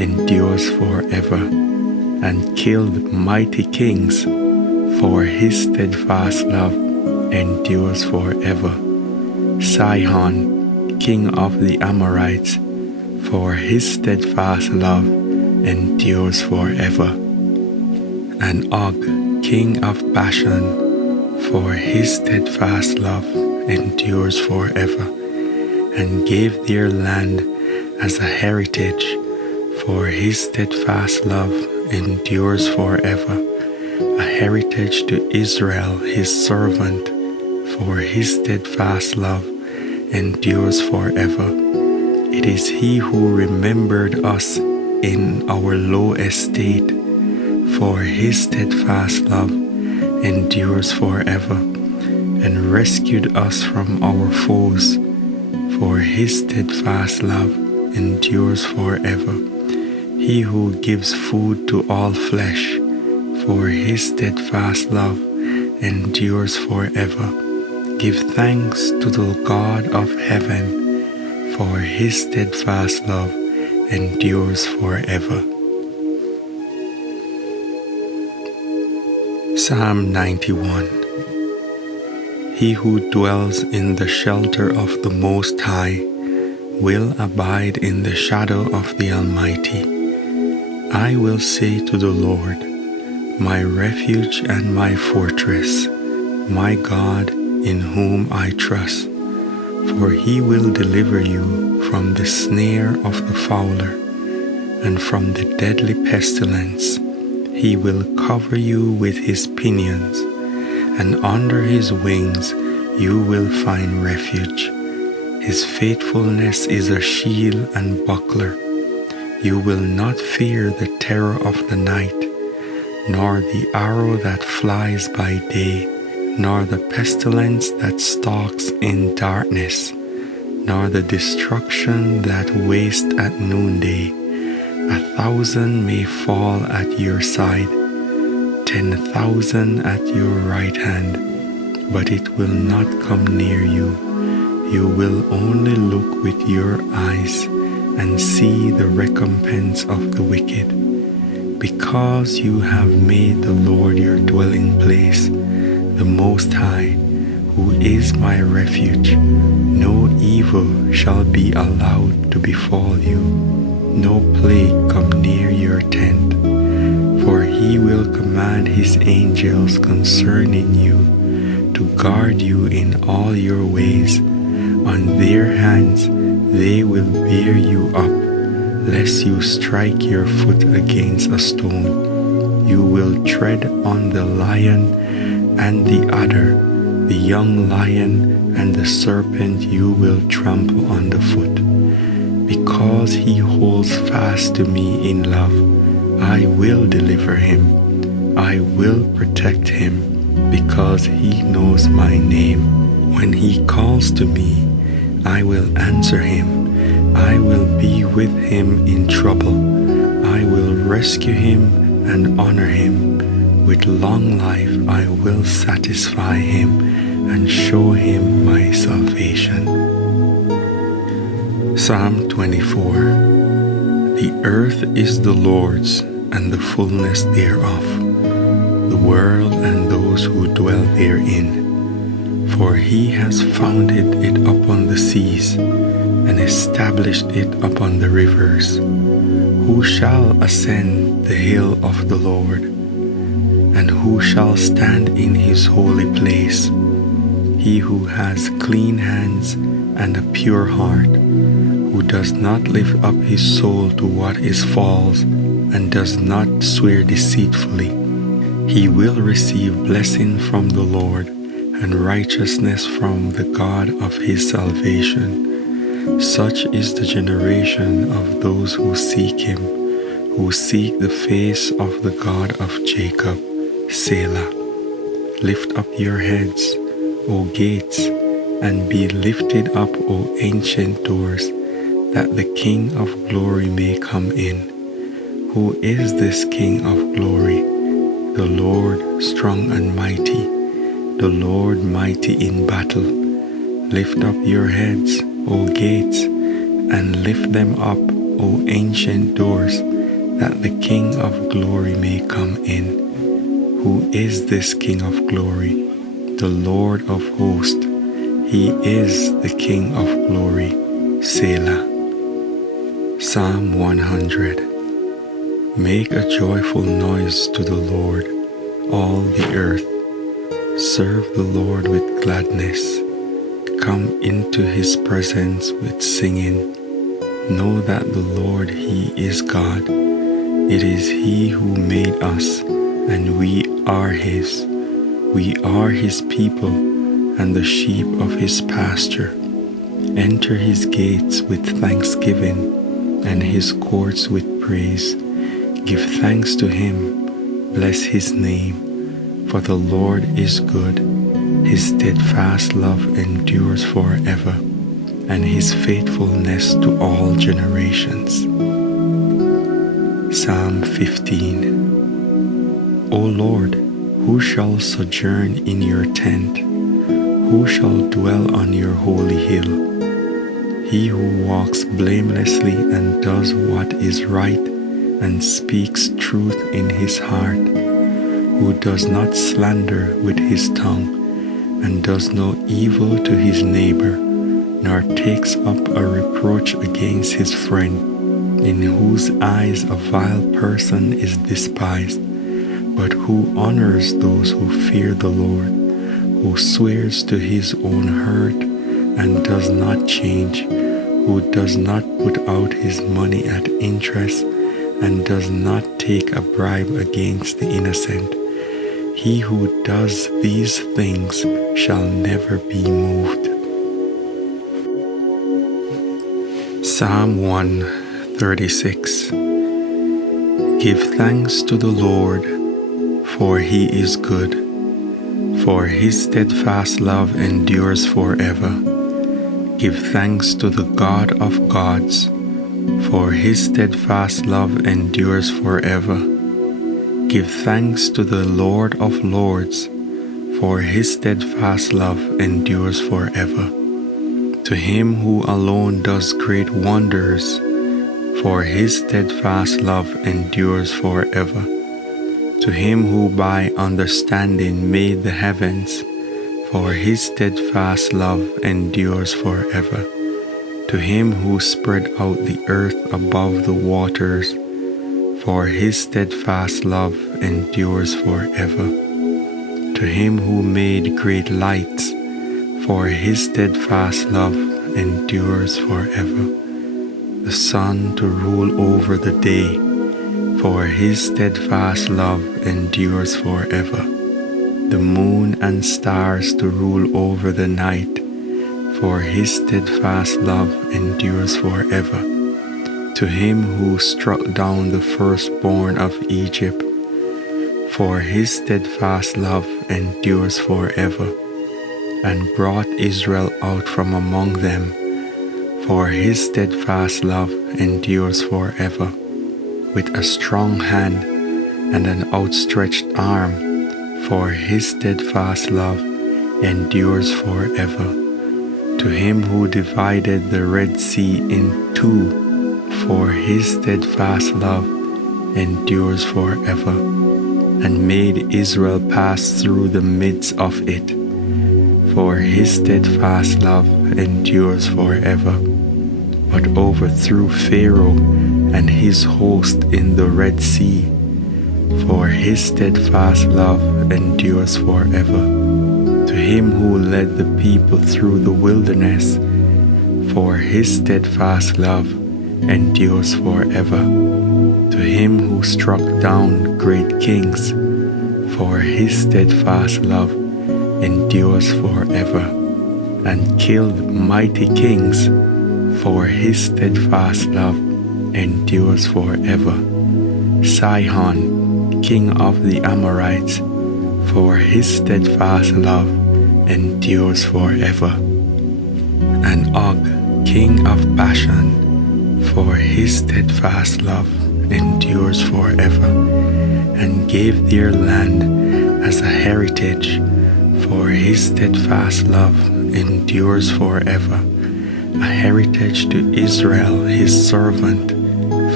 endures forever, and killed mighty kings, for his steadfast love endures forever. Sihon, king of the Amorites, for his steadfast love endures forever. And Og, king of Bashan, for his steadfast love endures forever, and gave their land as a heritage, for his steadfast love endures forever, a heritage to Israel his servant, for his steadfast love endures forever. It is he who remembered us in our low estate, for his steadfast love endures forever, and rescued us from our foes, for his steadfast love endures forever. He who gives food to all flesh, for his steadfast love endures forever. Give thanks to the God of heaven, for his steadfast love endures forever. Psalm 91. He who dwells in the shelter of the Most High will abide in the shadow of the Almighty. I will say to the Lord, my refuge and my fortress, my God in whom I trust. For he will deliver you from the snare of the fowler and from the deadly pestilence. He will cover you with his pinions, and under his wings you will find refuge. His faithfulness is a shield and buckler. You will not fear the terror of the night, nor the arrow that flies by day, nor the pestilence that stalks in darkness, nor the destruction that wastes at noonday. 1,000 may fall at your side, 10,000 at your right hand, but it will not come near you. You will only look with your eyes and see the recompense of the wicked. Because you have made the Lord your dwelling place, the Most High, who is my refuge, no evil shall be allowed to befall you, no plague come near your tent. For he will command his angels concerning you to guard you in all your ways. On their hands they will bear you up, lest you strike your foot against a stone. You will tread on the lion and the adder, the young lion and the serpent you will trample underfoot. Because he holds fast to me in love, I will deliver him. I will protect him, because he knows my name. When he calls to me, I will answer him. I will be with him in trouble. I will rescue him and honor him. With long life I will satisfy him and show him my salvation. Psalm 24. The earth is the Lord's, and the fullness thereof, the world and those who dwell therein. For he has founded it upon the seas, and established it upon the rivers. Who shall ascend the hill of the Lord? And who shall stand in his holy place? He who has clean hands and a pure heart, who does not lift up his soul to what is false, and does not swear deceitfully. He will receive blessing from the Lord, and righteousness from the God of his salvation. Such is the generation of those who seek him, who seek the face of the God of Jacob. Selah. Lift up your heads, O gates, and be lifted up, O ancient doors, that the King of glory may come in. Who is this King of glory? The Lord strong and mighty, the Lord mighty in battle. Lift up your heads, O gates, and lift them up, O ancient doors, that the King of glory may come in. Who is this King of glory? The Lord of hosts. He is the King of glory. Selah. Psalm 100. Make a joyful noise to the Lord, all the earth. Serve the Lord with gladness. Come into his presence with singing. Know that the Lord, he is God. It is he who made us, and we are his. We are his people, and the sheep of his pasture. Enter his gates with thanksgiving, and his courts with praise. Give thanks to him, bless his name, for the Lord is good. His steadfast love endures forever, and his faithfulness to all generations. Psalm 15. O Lord, who shall sojourn in your tent? Who shall dwell on your holy hill? He who walks blamelessly and does what is right and speaks truth in his heart, who does not slander with his tongue and does no evil to his neighbor, nor takes up a reproach against his friend, in whose eyes a vile person is despised, but who honors those who fear the Lord, who swears to his own hurt and does not change, who does not put out his money at interest and does not take a bribe against the innocent. He who does these things shall never be moved. Psalm 136. Give thanks to the Lord, for he is good, for his steadfast love endures forever. Give thanks to the God of gods, for his steadfast love endures forever. Give thanks to the Lord of lords, for his steadfast love endures forever. To him who alone does great wonders, for his steadfast love endures forever. To him who by understanding made the heavens, for his steadfast love endures forever. To him who spread out the earth above the waters, for his steadfast love endures forever. To him who made great lights, for his steadfast love endures forever. The sun to rule over the day, for his steadfast love endures forever. The moon and stars to rule over the night, for his steadfast love endures forever. To him who struck down the firstborn of Egypt, for his steadfast love endures forever, and brought Israel out from among them, for his steadfast love endures forever. With a strong hand and an outstretched arm, for his steadfast love endures forever. To him who divided the Red Sea in two, for his steadfast love endures forever, and made Israel pass through the midst of it, for his steadfast love endures forever, but overthrew Pharaoh and his host in the Red Sea, for his steadfast love endures forever. To him who led the people through the wilderness, for his steadfast love endures forever. To him who struck down great kings, for his steadfast love endures forever, and killed mighty kings, for his steadfast love endures forever. Sihon, king of the Amorites, for his steadfast love endures forever. And Og, king of Bashan, for his steadfast love endures forever, and gave their land as a heritage, for his steadfast love endures forever, a heritage to Israel his servant,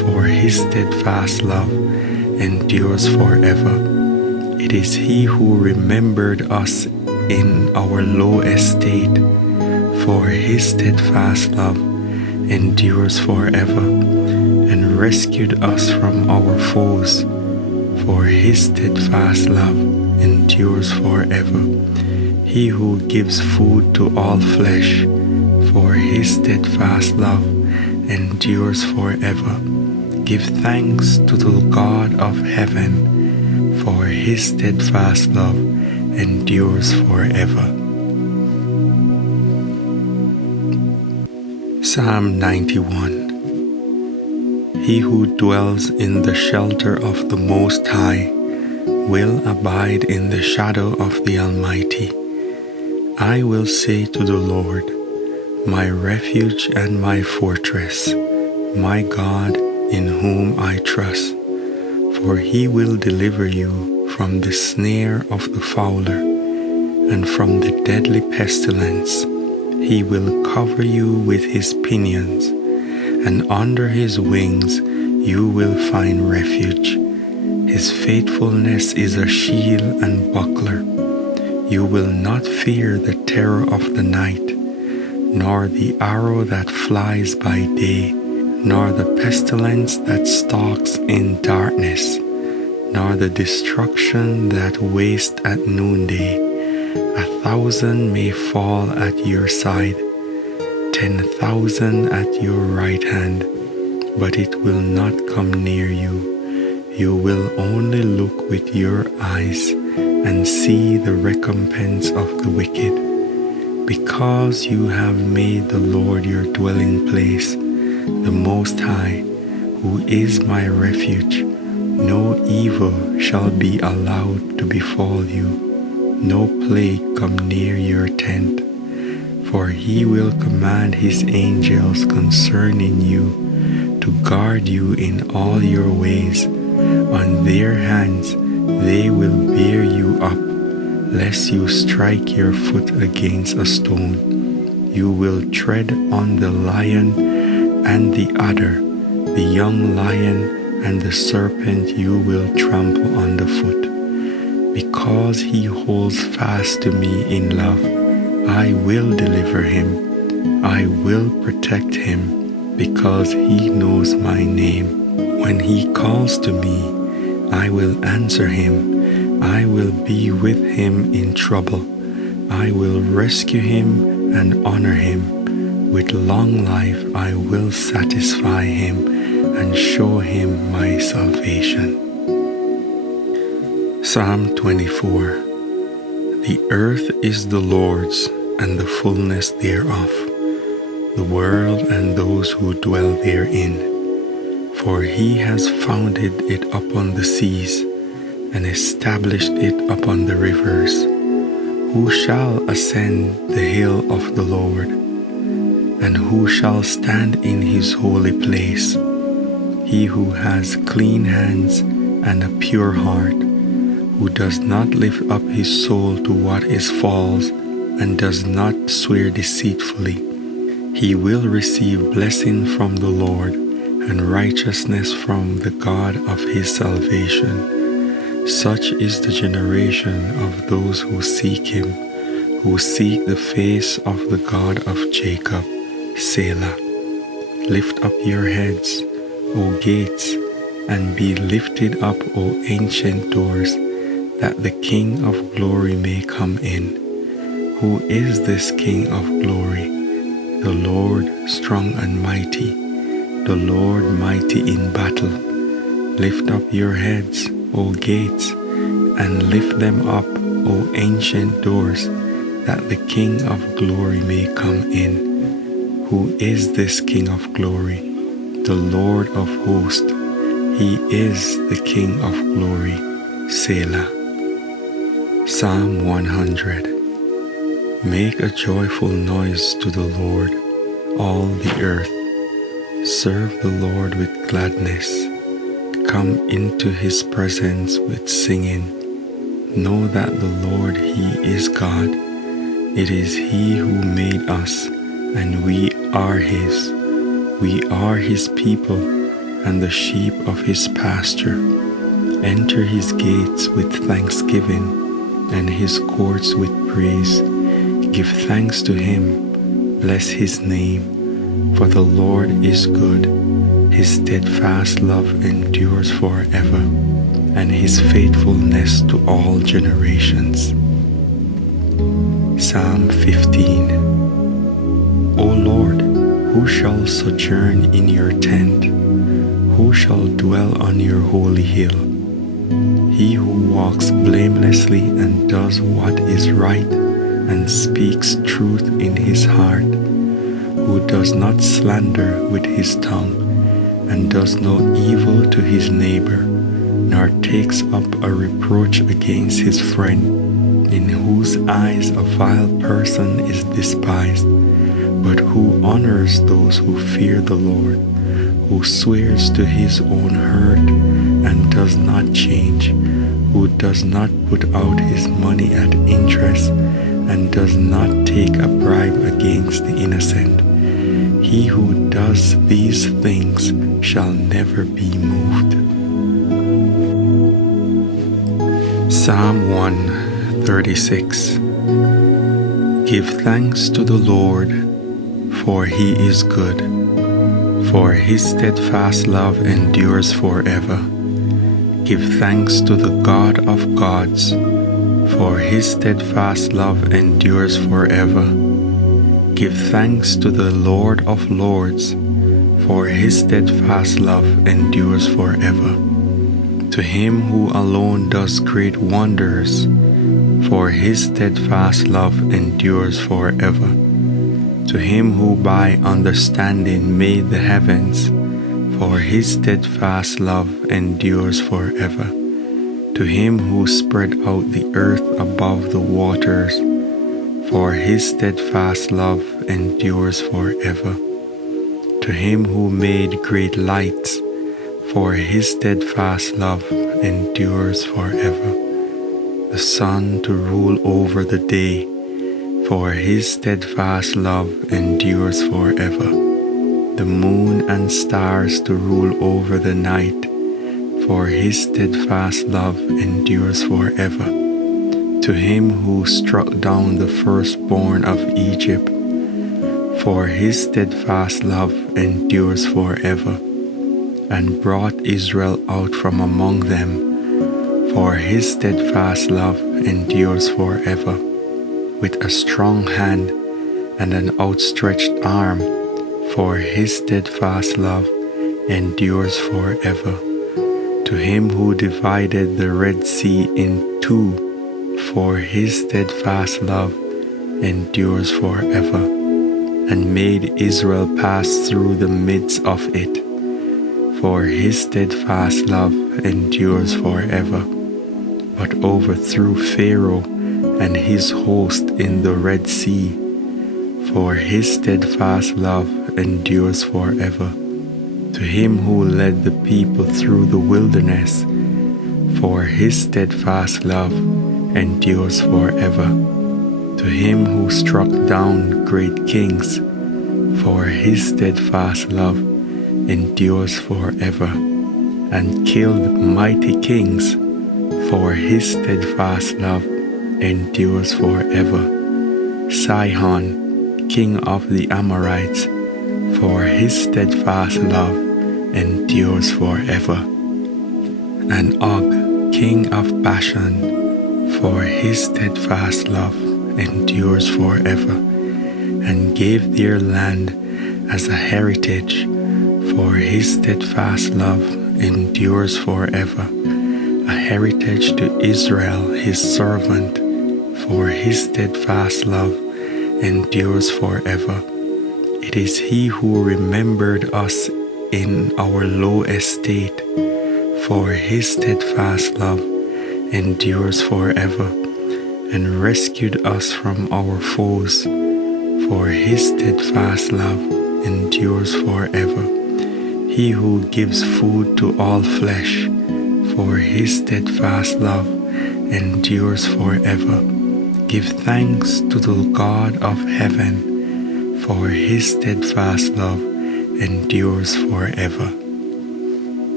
for his steadfast love endures forever. It is he who remembered us in our low estate, for his steadfast love endures forever, and rescued us from our foes, for his steadfast love endures forever. He who gives food to all flesh, for his steadfast love endures forever. Give thanks to the God of heaven, for his steadfast love endures forever. Psalm 91. He who dwells in the shelter of the Most High will abide in the shadow of the Almighty. I will say to the Lord, my refuge and my fortress, my God in whom I trust. For he will deliver you from the snare of the fowler and from the deadly pestilence. He will cover you with his pinions, and under his wings you will find refuge. His faithfulness is a shield and buckler. You will not fear the terror of the night, nor the arrow that flies by day, nor the pestilence that stalks in darkness, nor the destruction that wastes at noonday. 1,000 may fall at your side, 10,000 at your right hand, but it will not come near you. You will only look with your eyes and see the recompense of the wicked. Because you have made the Lord your dwelling place, the Most High, who is my refuge, no evil shall be allowed to befall you, no plague come near your tent. For he will command his angels concerning you to guard you in all your ways. On their hands they will bear you up, lest you strike your foot against a stone. You will tread on the lion and the adder, the young lion and the serpent you will trample underfoot. Because he holds fast to me in love, I will deliver him. I will protect him, because he knows my name. When he calls to me, I will answer him. I will be with him in trouble. I will rescue him and honor him. With long life I will satisfy him and show him my salvation. Psalm 24. The earth is the Lord's, and the fullness thereof, the world and those who dwell therein. For he has founded it upon the seas, and established it upon the rivers. Who shall ascend the hill of the Lord? And who shall stand in his holy place? He who has clean hands and a pure heart, who does not lift up his soul to what is false, and does not swear deceitfully. He will receive blessing from the Lord, and righteousness from the God of his salvation. Such is the generation of those who seek him, who seek the face of the God of Jacob. Selah. Lift up your heads, O gates, and be lifted up, O ancient doors, that the King of glory may come in. Who is this King of glory? The Lord strong and mighty, the Lord mighty in battle. Lift up your heads, O gates, and lift them up, O ancient doors, that the King of glory may come in. Who is this King of glory? The Lord of hosts. He is the King of glory. Selah. Psalm 100. Make a joyful noise to the Lord, all the earth. Serve the Lord with gladness. Come into his presence with singing. Know that the Lord, he is God. It is he who made us, and we are his. We are his people, and the sheep of his pasture. Enter his gates with thanksgiving and his courts with praise. Give thanks to him, bless his name, for the Lord is good. His steadfast love endures forever, and his faithfulness to all generations. Psalm 15. O Lord, who shall sojourn in your tent? Who shall dwell on your holy hill? He who walks blamelessly and does what is right and speaks truth in his heart, who does not slander with his tongue and does no evil to his neighbor, nor takes up a reproach against his friend, in whose eyes a vile person is despised, but who honors those who fear the Lord, who swears to his own hurt and does not change, who does not put out his money at interest and does not take a bribe against the innocent. He who does these things shall never be moved. Psalm 136. Give thanks to the Lord, for he is good, for his steadfast love endures forever. Give thanks to the God of gods, for his steadfast love endures forever. Give thanks to the Lord of lords, for his steadfast love endures forever. To him who alone does great wonders, for his steadfast love endures forever. To him who by understanding made the heavens, for his steadfast love endures forever. To him who spread out the earth above the waters, for his steadfast love endures forever. To him who made great lights, for his steadfast love endures forever. The sun to rule over the day, for his steadfast love endures forever. The moon and stars to rule over the night, for his steadfast love endures forever. To him who struck down the firstborn of Egypt, for his steadfast love endures forever, and brought Israel out from among them, for his steadfast love endures forever. With a strong hand and an outstretched arm, for his steadfast love endures forever. To him who divided the Red Sea in two, for his steadfast love endures forever, and made Israel pass through the midst of it, for his steadfast love endures forever, but overthrew Pharaoh and his host in the Red Sea, for his steadfast love endures forever. To him who led the people through the wilderness, for his steadfast love endures forever. To him who struck down great kings, for his steadfast love endures forever, and killed mighty kings, for his steadfast love endures forever. Sihon, king of the Amorites, for his steadfast love endures forever. And Og, king of Bashan, for his steadfast love endures forever, and gave their land as a heritage, for his steadfast love endures forever, a heritage to Israel his servant, for his steadfast love endures forever. It is he who remembered us in our low estate, for his steadfast love endures forever, and rescued us from our foes, for his steadfast love endures forever. He who gives food to all flesh, for his steadfast love endures forever. Give thanks to the God of heaven, for his steadfast love endures forever.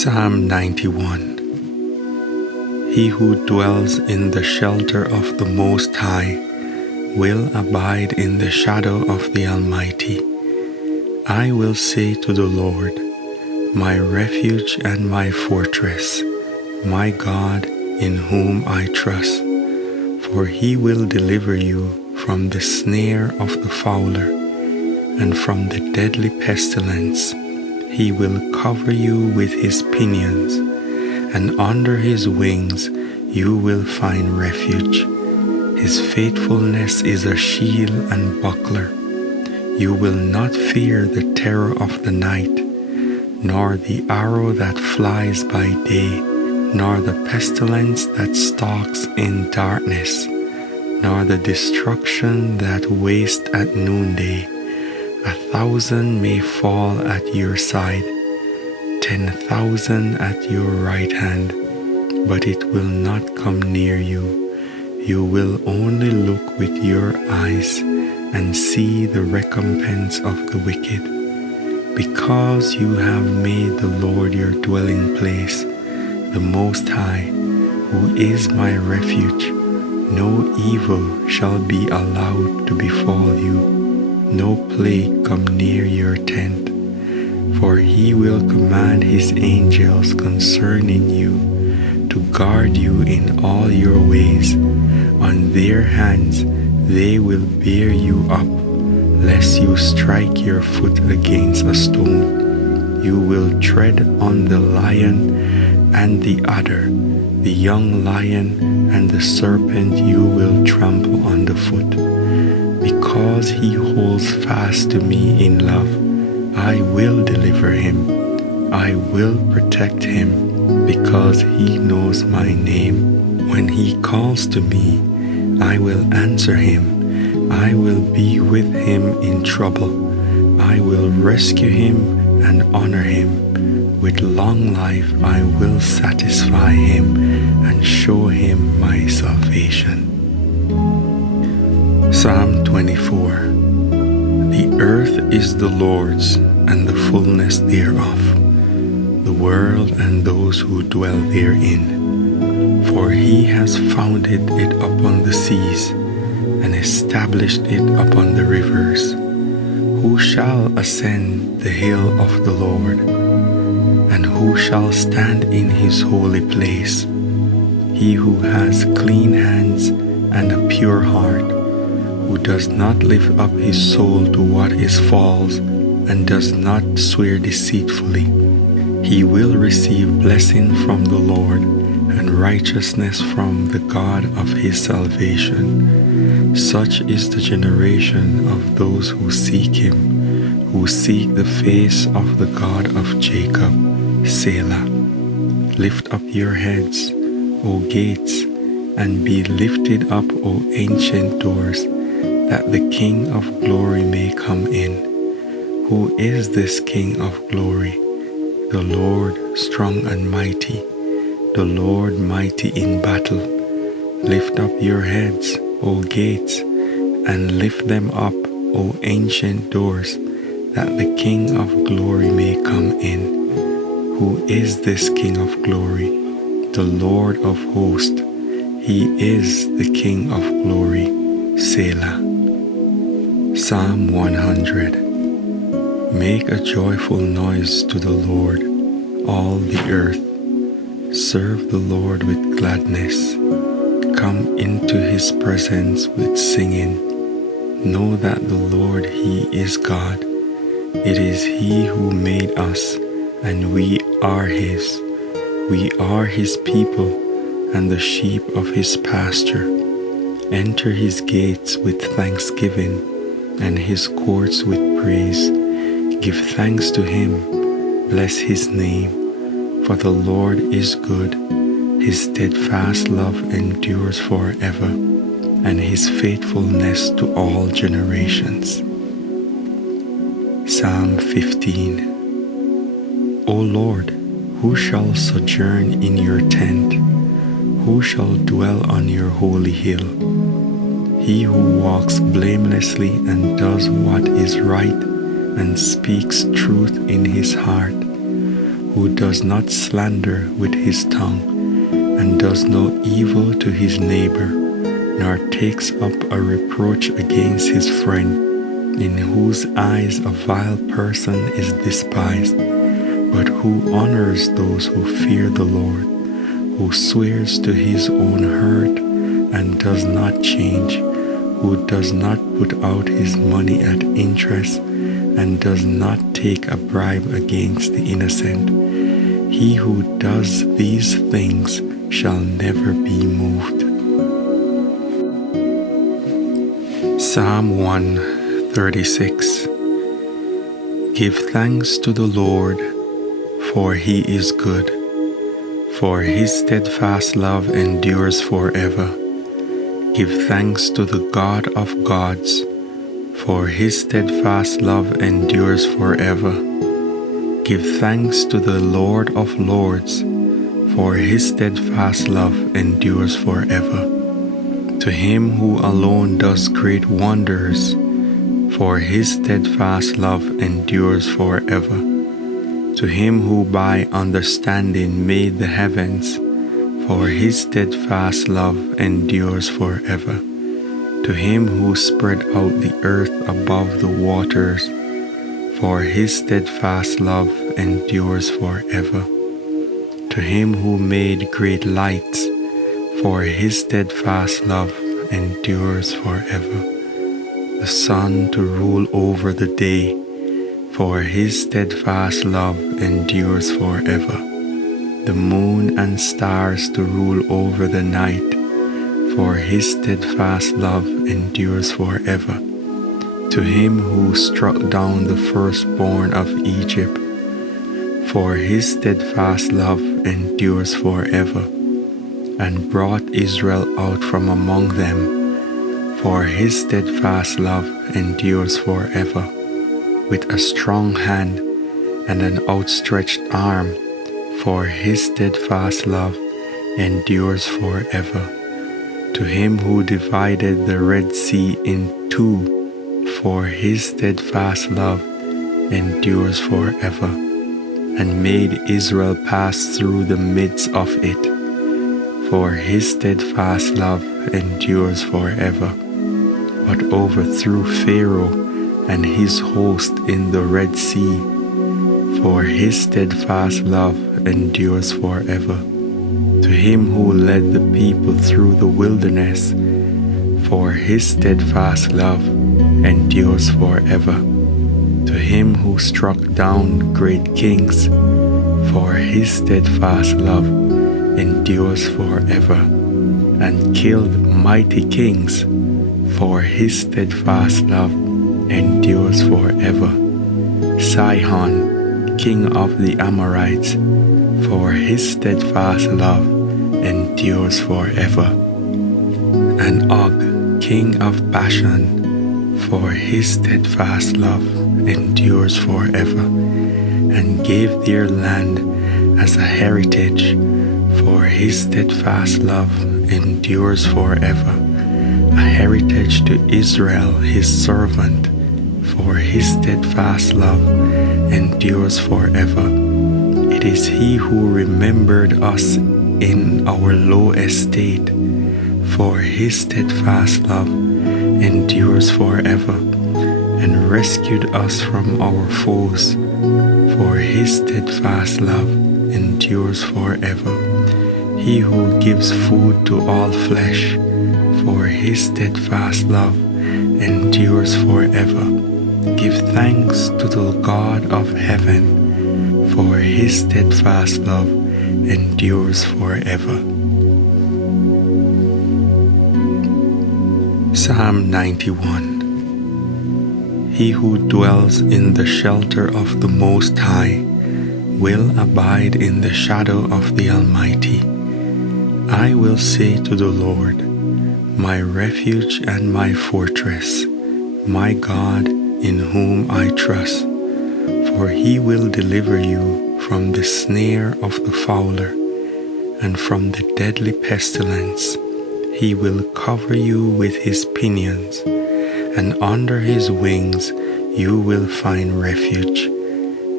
Psalm 91. He who dwells in the shelter of the Most High will abide in the shadow of the Almighty. I will say to the Lord, my refuge and my fortress, my God in whom I trust. For he will deliver you from the snare of the fowler and from the deadly pestilence. He will cover you with his pinions, and under his wings you will find refuge. His faithfulness is a shield and buckler. You will not fear the terror of the night, nor the arrow that flies by day, nor the pestilence that stalks in darkness, nor the destruction that wastes at noonday. 1,000 may fall at your side, 10,000 at your right hand, but it will not come near you. You will only look with your eyes and see the recompense of the wicked. Because you have made the Lord your dwelling place, the Most High, who is my refuge, no evil shall be allowed to befall you, no plague come near your tent. For he will command his angels concerning you, to guard you in all your ways. On their hands they will bear you up, lest you strike your foot against a stone. You will tread on the lion and the adder, the young lion and the serpent you will trample underfoot. Because he holds fast to me in love, I will deliver him. I will protect him, because he knows my name. When he calls to me, I will answer him. I will be with him in trouble. I will rescue him and honor him. With long life I will satisfy him and show him my salvation. Psalm 24. The earth is the Lord's, and the fullness thereof, the world and those who dwell therein. For he has founded it upon the seas, and established it upon the rivers. Who shall ascend the hill of the Lord? And who shall stand in his holy place? He who has clean hands and a pure heart, who does not lift up his soul to what is false, and does not swear deceitfully. He will receive blessing from the Lord, and righteousness from the God of his salvation. Such is the generation of those who seek him, who seek the face of the God of Jacob. Selah. Lift up your heads, O gates, and be lifted up, O ancient doors, that the King of glory may come in. Who is this King of glory? The Lord strong and mighty, the Lord mighty in battle. Lift up your heads, O gates, and lift them up, O ancient doors, that the King of glory may come in. Who is this King of glory? The Lord of hosts. He is the King of glory. Selah. Psalm 100. Make a joyful noise to the Lord, all the earth. Serve the Lord with gladness. Come into his presence with singing. Know that the Lord, he is God. It is he who made us, and we are his. We are his people, and the sheep of his pasture. Enter his gates with thanksgiving, and his courts with praise. Give thanks to him, bless his name, for the Lord is good. His steadfast love endures forever, and his faithfulness to all generations. Psalm 15. O Lord, who shall sojourn in your tent? Who shall dwell on your holy hill? He who walks blamelessly and does what is right, and speaks truth in his heart, who does not slander with his tongue, and does no evil to his neighbor, nor takes up a reproach against his friend, in whose eyes a vile person is despised, but who honors those who fear the Lord, who swears to his own hurt and does not change, who does not put out his money at interest and does not take a bribe against the innocent. He who does these things shall never be moved. Psalm 136. Give thanks to the Lord, for he is good, for his steadfast love endures forever. Give thanks to the God of gods, for his steadfast love endures forever. Give thanks to the Lord of lords, for his steadfast love endures forever. To him who alone does great wonders, for his steadfast love endures forever. To him who by understanding made the heavens, for his steadfast love endures forever. To him who spread out the earth above the waters, for his steadfast love endures forever. To him who made great lights, for his steadfast love endures forever. The sun to rule over the day, for his steadfast love endures forever. The moon and stars to rule over the night, for his steadfast love endures forever. To him who struck down the firstborn of Egypt, for his steadfast love endures forever, and brought Israel out from among them, for his steadfast love endures forever. With a strong hand and an outstretched arm, for his steadfast love endures forever. To him who divided the Red Sea in two, for his steadfast love endures forever, and made Israel pass through the midst of it, for his steadfast love endures forever, but overthrew Pharaoh and his host in the Red Sea, for his steadfast love endures forever. To him who led the people through the wilderness, for his steadfast love endures forever. To him who struck down great kings, for his steadfast love endures forever, and killed mighty kings, for his steadfast love endures forever. Sihon, king of the Amorites, for his steadfast love endures forever. And Og, king of Bashan, for his steadfast love endures forever, and gave their land as a heritage, for his steadfast love endures forever, a heritage to Israel his servant, for his steadfast love endures forever. It is he who remembered us in our low estate, for his steadfast love endures forever, and rescued us from our foes, for his steadfast love endures forever. He who gives food to all flesh, for his steadfast love endures forever. Give thanks to the God of heaven, for his steadfast love endures forever. Psalm 91. He who dwells in the shelter of the Most High will abide in the shadow of the Almighty. I will say to the Lord, my refuge and my fortress, my God in whom I trust. For he will deliver you from the snare of the fowler and from the deadly pestilence. He will cover you with his pinions, and under his wings you will find refuge.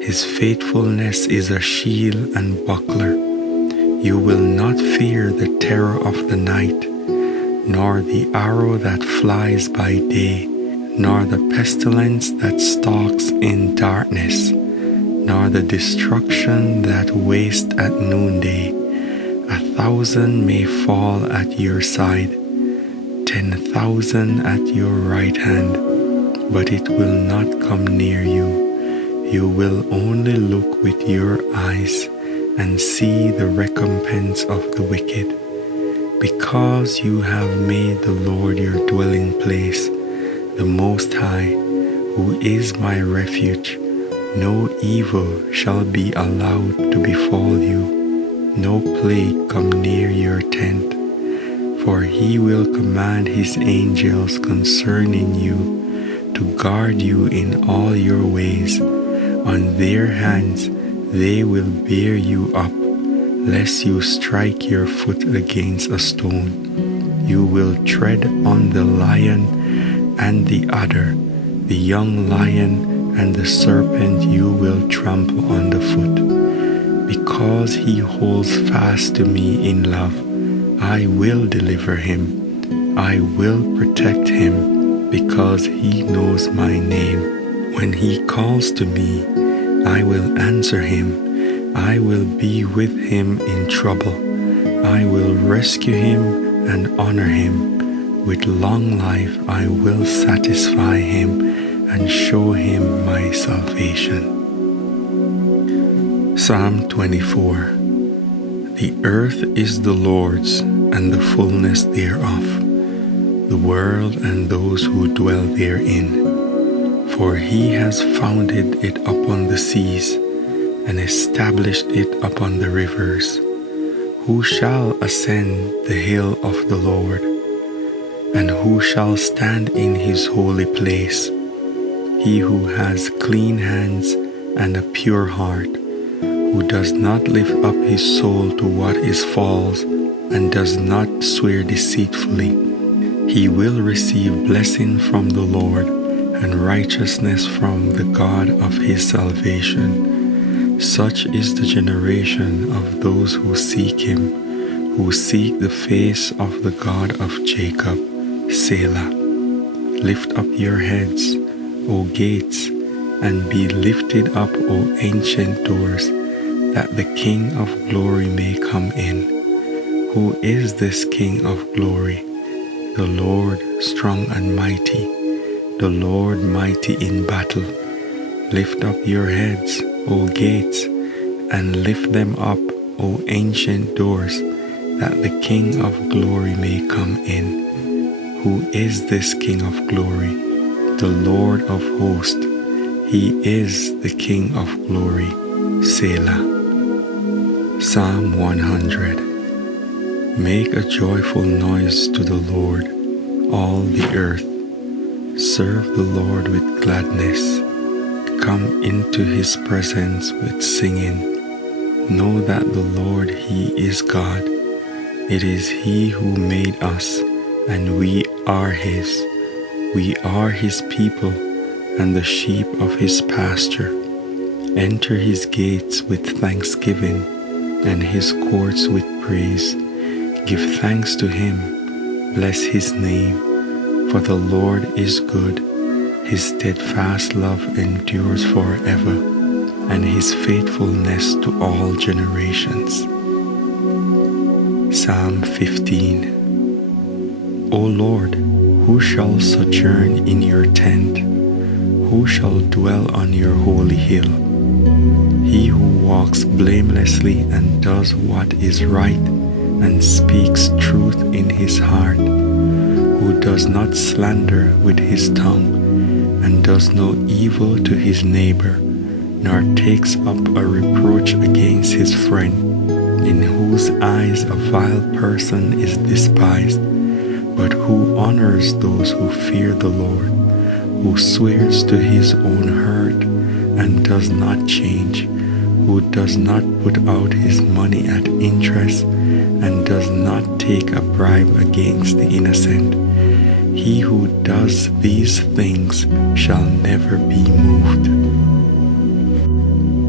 His faithfulness is a shield and buckler. You will not fear the terror of the night, nor the arrow that flies by day, nor the pestilence that stalks in darkness, nor the destruction that wastes at noonday. 1,000 may fall at your side, 10,000 at your right hand, but it will not come near you. You will only look with your eyes and see the recompense of the wicked. Because you have made the Lord your dwelling place, the Most High, who is my refuge, no evil shall be allowed to befall you, no plague come near your tent. For he will command his angels concerning you to guard you in all your ways. On their hands they will bear you up, lest you strike your foot against a stone. You will tread on the lion and the adder, the young lion and the serpent you will trample underfoot. Because he holds fast to me in love, I will deliver him. I will protect him, because he knows my name. When he calls to me, I will answer him. I will be with him in trouble. I will rescue him and honor him. With long life I will satisfy him and show him my salvation. Psalm 24. The earth is the Lord's, and the fullness thereof, the world and those who dwell therein. For he has founded it upon the seas, and established it upon the rivers. Who shall ascend the hill of the Lord? And who shall stand in his holy place? He who has clean hands and a pure heart, who does not lift up his soul to what is false, and does not swear deceitfully. He will receive blessing from the Lord, and righteousness from the God of his salvation. Such is the generation of those who seek him, who seek the face of the God of Jacob. Selah. Lift up your heads, O gates, and be lifted up, O ancient doors, that the King of glory may come in. Who is this King of glory? The Lord strong and mighty, the Lord mighty in battle. Lift up your heads, O gates, and lift them up, O ancient doors, that the King of glory may come in. Who is this King of glory? The Lord of hosts. He is the King of glory. Selah. Psalm 100. Make a joyful noise to the Lord, all the earth. Serve the Lord with gladness. Come into his presence with singing. Know that the Lord, he is God. It is he who made us, and we are his. We are his people, and the sheep of his pasture. Enter his gates with thanksgiving, and his courts with praise. Give thanks to him, bless his name, for the Lord is good. His steadfast love endures forever, and his faithfulness to all generations. Psalm 15. O Lord, who shall sojourn in your tent? Who shall dwell on your holy hill? He who walks blamelessly and does what is right, and speaks truth in his heart, who does not slander with his tongue, and does no evil to his neighbor, nor takes up a reproach against his friend, in whose eyes a vile person is despised, but who honors those who fear the Lord, who swears to his own hurt and does not change, who does not put out his money at interest and does not take a bribe against the innocent. He who does these things shall never be moved.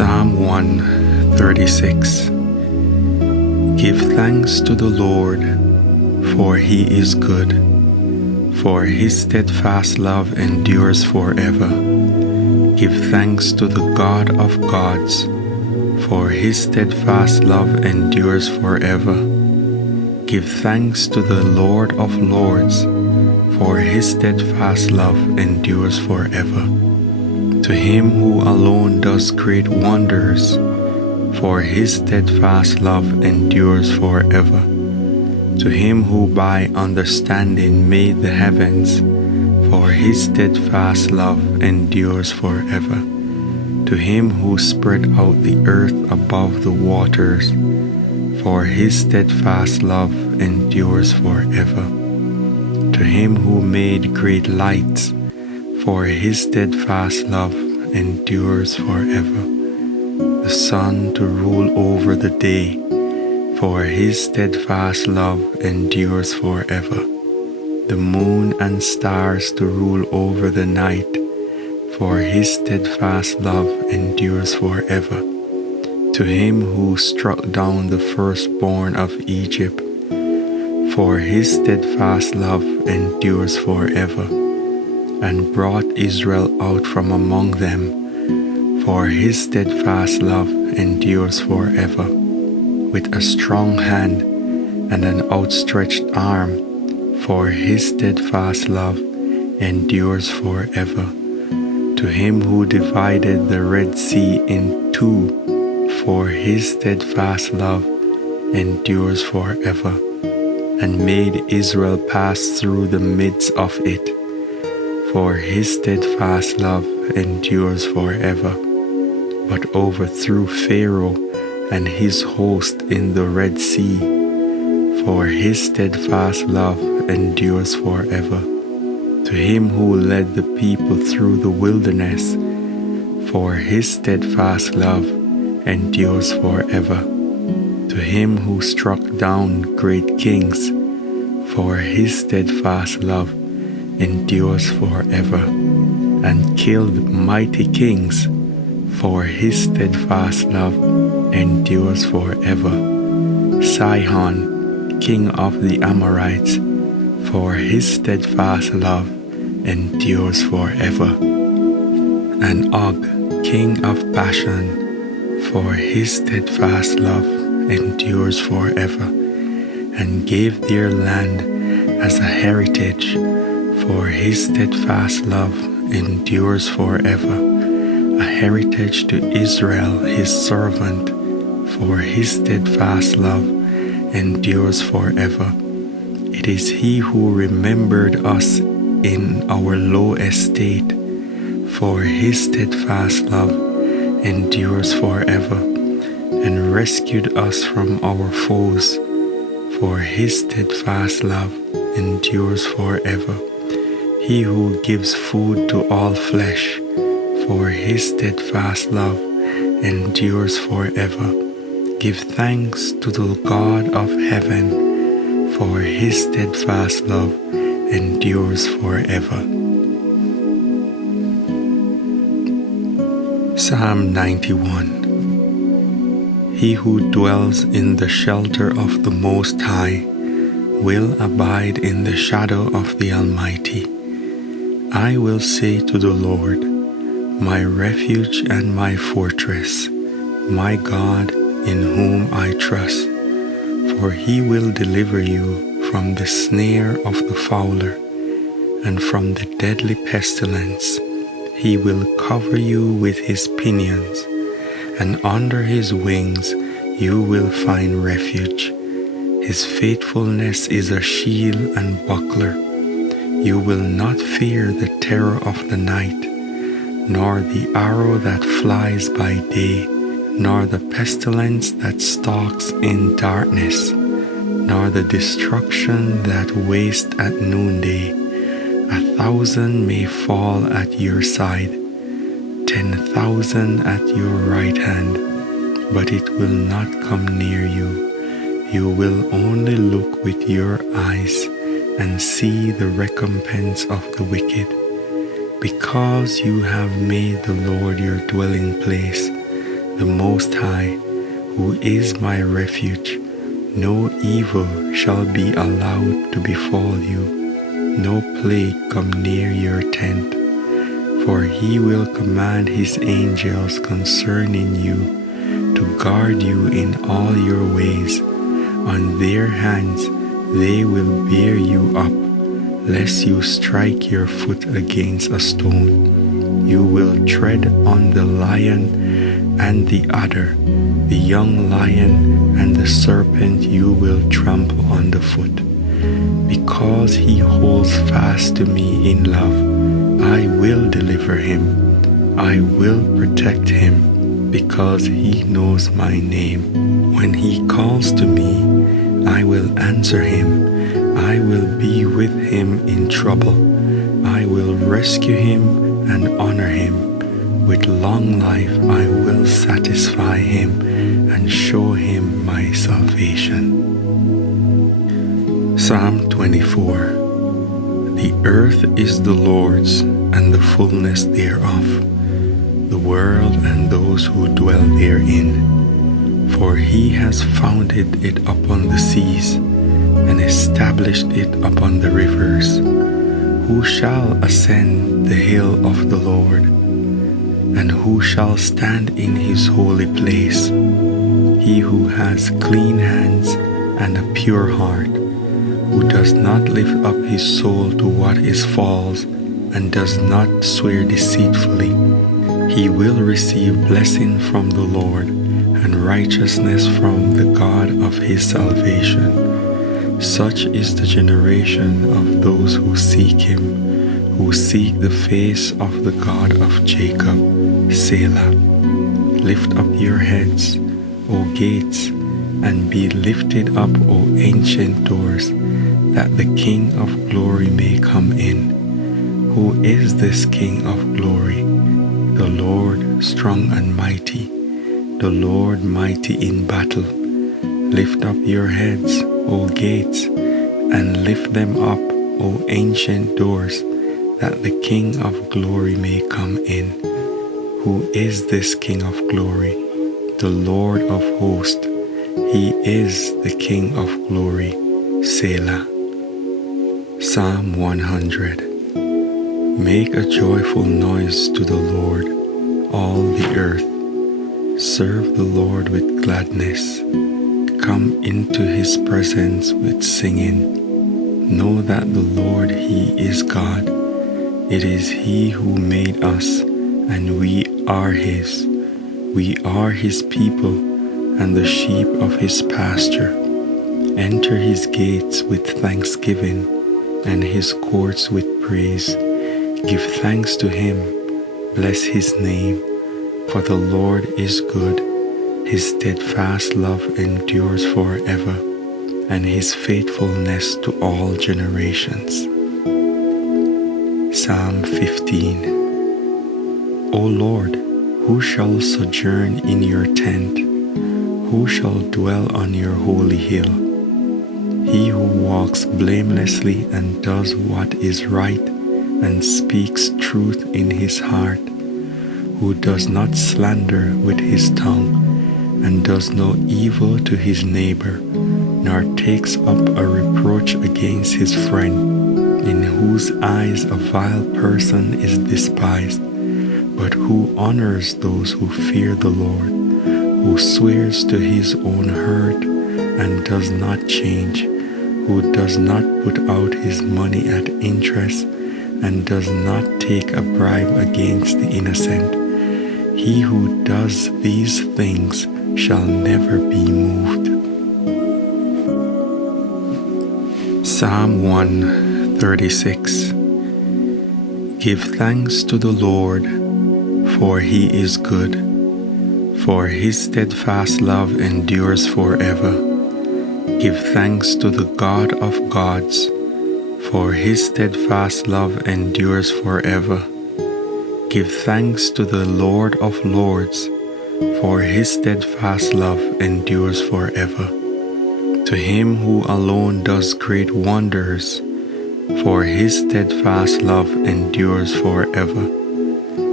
Psalm 136. Give thanks to the Lord, for he is good, for his steadfast love endures forever. Give thanks to the God of gods, for his steadfast love endures forever. Give thanks to the Lord of lords, for his steadfast love endures forever. To him who alone does great wonders, for his steadfast love endures forever. To him who by understanding made the heavens, for his steadfast love endures forever. To him who spread out the earth above the waters, for his steadfast love endures forever. To him who made great lights, for his steadfast love endures forever. The sun to rule over the day, for his steadfast love endures forever. The moon and stars to rule over the night, for his steadfast love endures forever. To him who struck down the firstborn of Egypt, for his steadfast love endures forever, and brought Israel out from among them, for his steadfast love endures forever. With a strong hand and an outstretched arm, for his steadfast love endures forever. To him who divided the Red Sea in two, for his steadfast love endures forever, and made Israel pass through the midst of it, for his steadfast love endures forever, but overthrew Pharaoh and his host in the Red Sea, for his steadfast love endures forever. To him who led the people through the wilderness, for his steadfast love endures forever. To him who struck down great kings, for his steadfast love endures forever, and killed mighty kings, for his steadfast love endures forever. Sihon, king of the Amorites, for his steadfast love endures forever. And Og, king of Bashan, for his steadfast love endures forever, and gave their land as a heritage, for his steadfast love endures forever, a heritage to Israel his servant, for his steadfast love endures forever. It is he who remembered us in our low estate, for his steadfast love endures forever, and rescued us from our foes, for his steadfast love endures forever. He who gives food to all flesh, for his steadfast love endures forever. Give thanks to the God of heaven, for his steadfast love endures forever. Psalm 91. He who dwells in the shelter of the Most High will abide in the shadow of the Almighty. I will say to the Lord, my refuge and my fortress, my God in whom I trust. For he will deliver you from the snare of the fowler and from the deadly pestilence. He will cover you with his pinions, and under his wings you will find refuge. His faithfulness is a shield and buckler. You will not fear the terror of the night, nor the arrow that flies by day, nor the pestilence that stalks in darkness, nor the destruction that wastes at noonday. 1,000 may fall at your side, 10,000 at your right hand, but it will not come near you. You will only look with your eyes and see the recompense of the wicked. Because you have made the Lord your dwelling place, the Most High, who is my refuge. No evil shall be allowed to befall you, no plague come near your tent. For he will command his angels concerning you, to guard you in all your ways. On their hands they will bear you up, lest you strike your foot against a stone. You will tread on the lion and the adder, the young lion and the serpent you will trample underfoot. Because he holds fast to me in love, I will deliver him. I will protect him, because he knows my name. When he calls to me, I will answer him. I will be with him in trouble. I will rescue him and honor him. With long life I will satisfy him and show him my salvation. Psalm 24. The earth is the Lord's, and the fullness thereof, the world and those who dwell therein. For he has founded it upon the seas, and established it upon the rivers. Who shall ascend the hill of the Lord? And who shall stand in his holy place? He who has clean hands and a pure heart, who does not lift up his soul to what is false, and does not swear deceitfully. He will receive blessing from the Lord, and righteousness from the God of his salvation. Such is the generation of those who seek him, who seek the face of the God of Jacob. Selah. Lift up your heads, O gates, and be lifted up, O ancient doors, that the King of glory may come in. Who is this King of glory? The Lord strong and mighty, the Lord mighty in battle. Lift up your heads, O gates, and lift them up, O ancient doors, that the King of glory may come in. Who is this King of glory? The Lord of hosts. He is the King of glory. Selah. Psalm 100. Make a joyful noise to the Lord, all the earth. Serve the Lord with gladness. Come into his presence with singing. Know that the Lord, he is God. It is he who made us, and we are his. We are his people, and the sheep of his pasture. Enter his gates with thanksgiving, and his courts with praise. Give thanks to him, bless his name, for the Lord is good. His steadfast love endures forever, and his faithfulness to all generations. Psalm 15. O Lord, who shall sojourn in your tent? Who shall dwell on your holy hill? He who walks blamelessly and does what is right, and speaks truth in his heart, who does not slander with his tongue, and does no evil to his neighbor, nor takes up a reproach against his friend, in whose eyes a vile person is despised, but who honors those who fear the Lord, who swears to his own hurt and does not change, who does not put out his money at interest, and does not take a bribe against the innocent. He who does these things shall never be moved. Psalm 136. Give thanks to the Lord, for he is good, for his steadfast love endures forever. Give thanks to the God of gods, for his steadfast love endures forever. Give thanks to the Lord of lords, for his steadfast love endures forever. To him who alone does great wonders, for his steadfast love endures forever.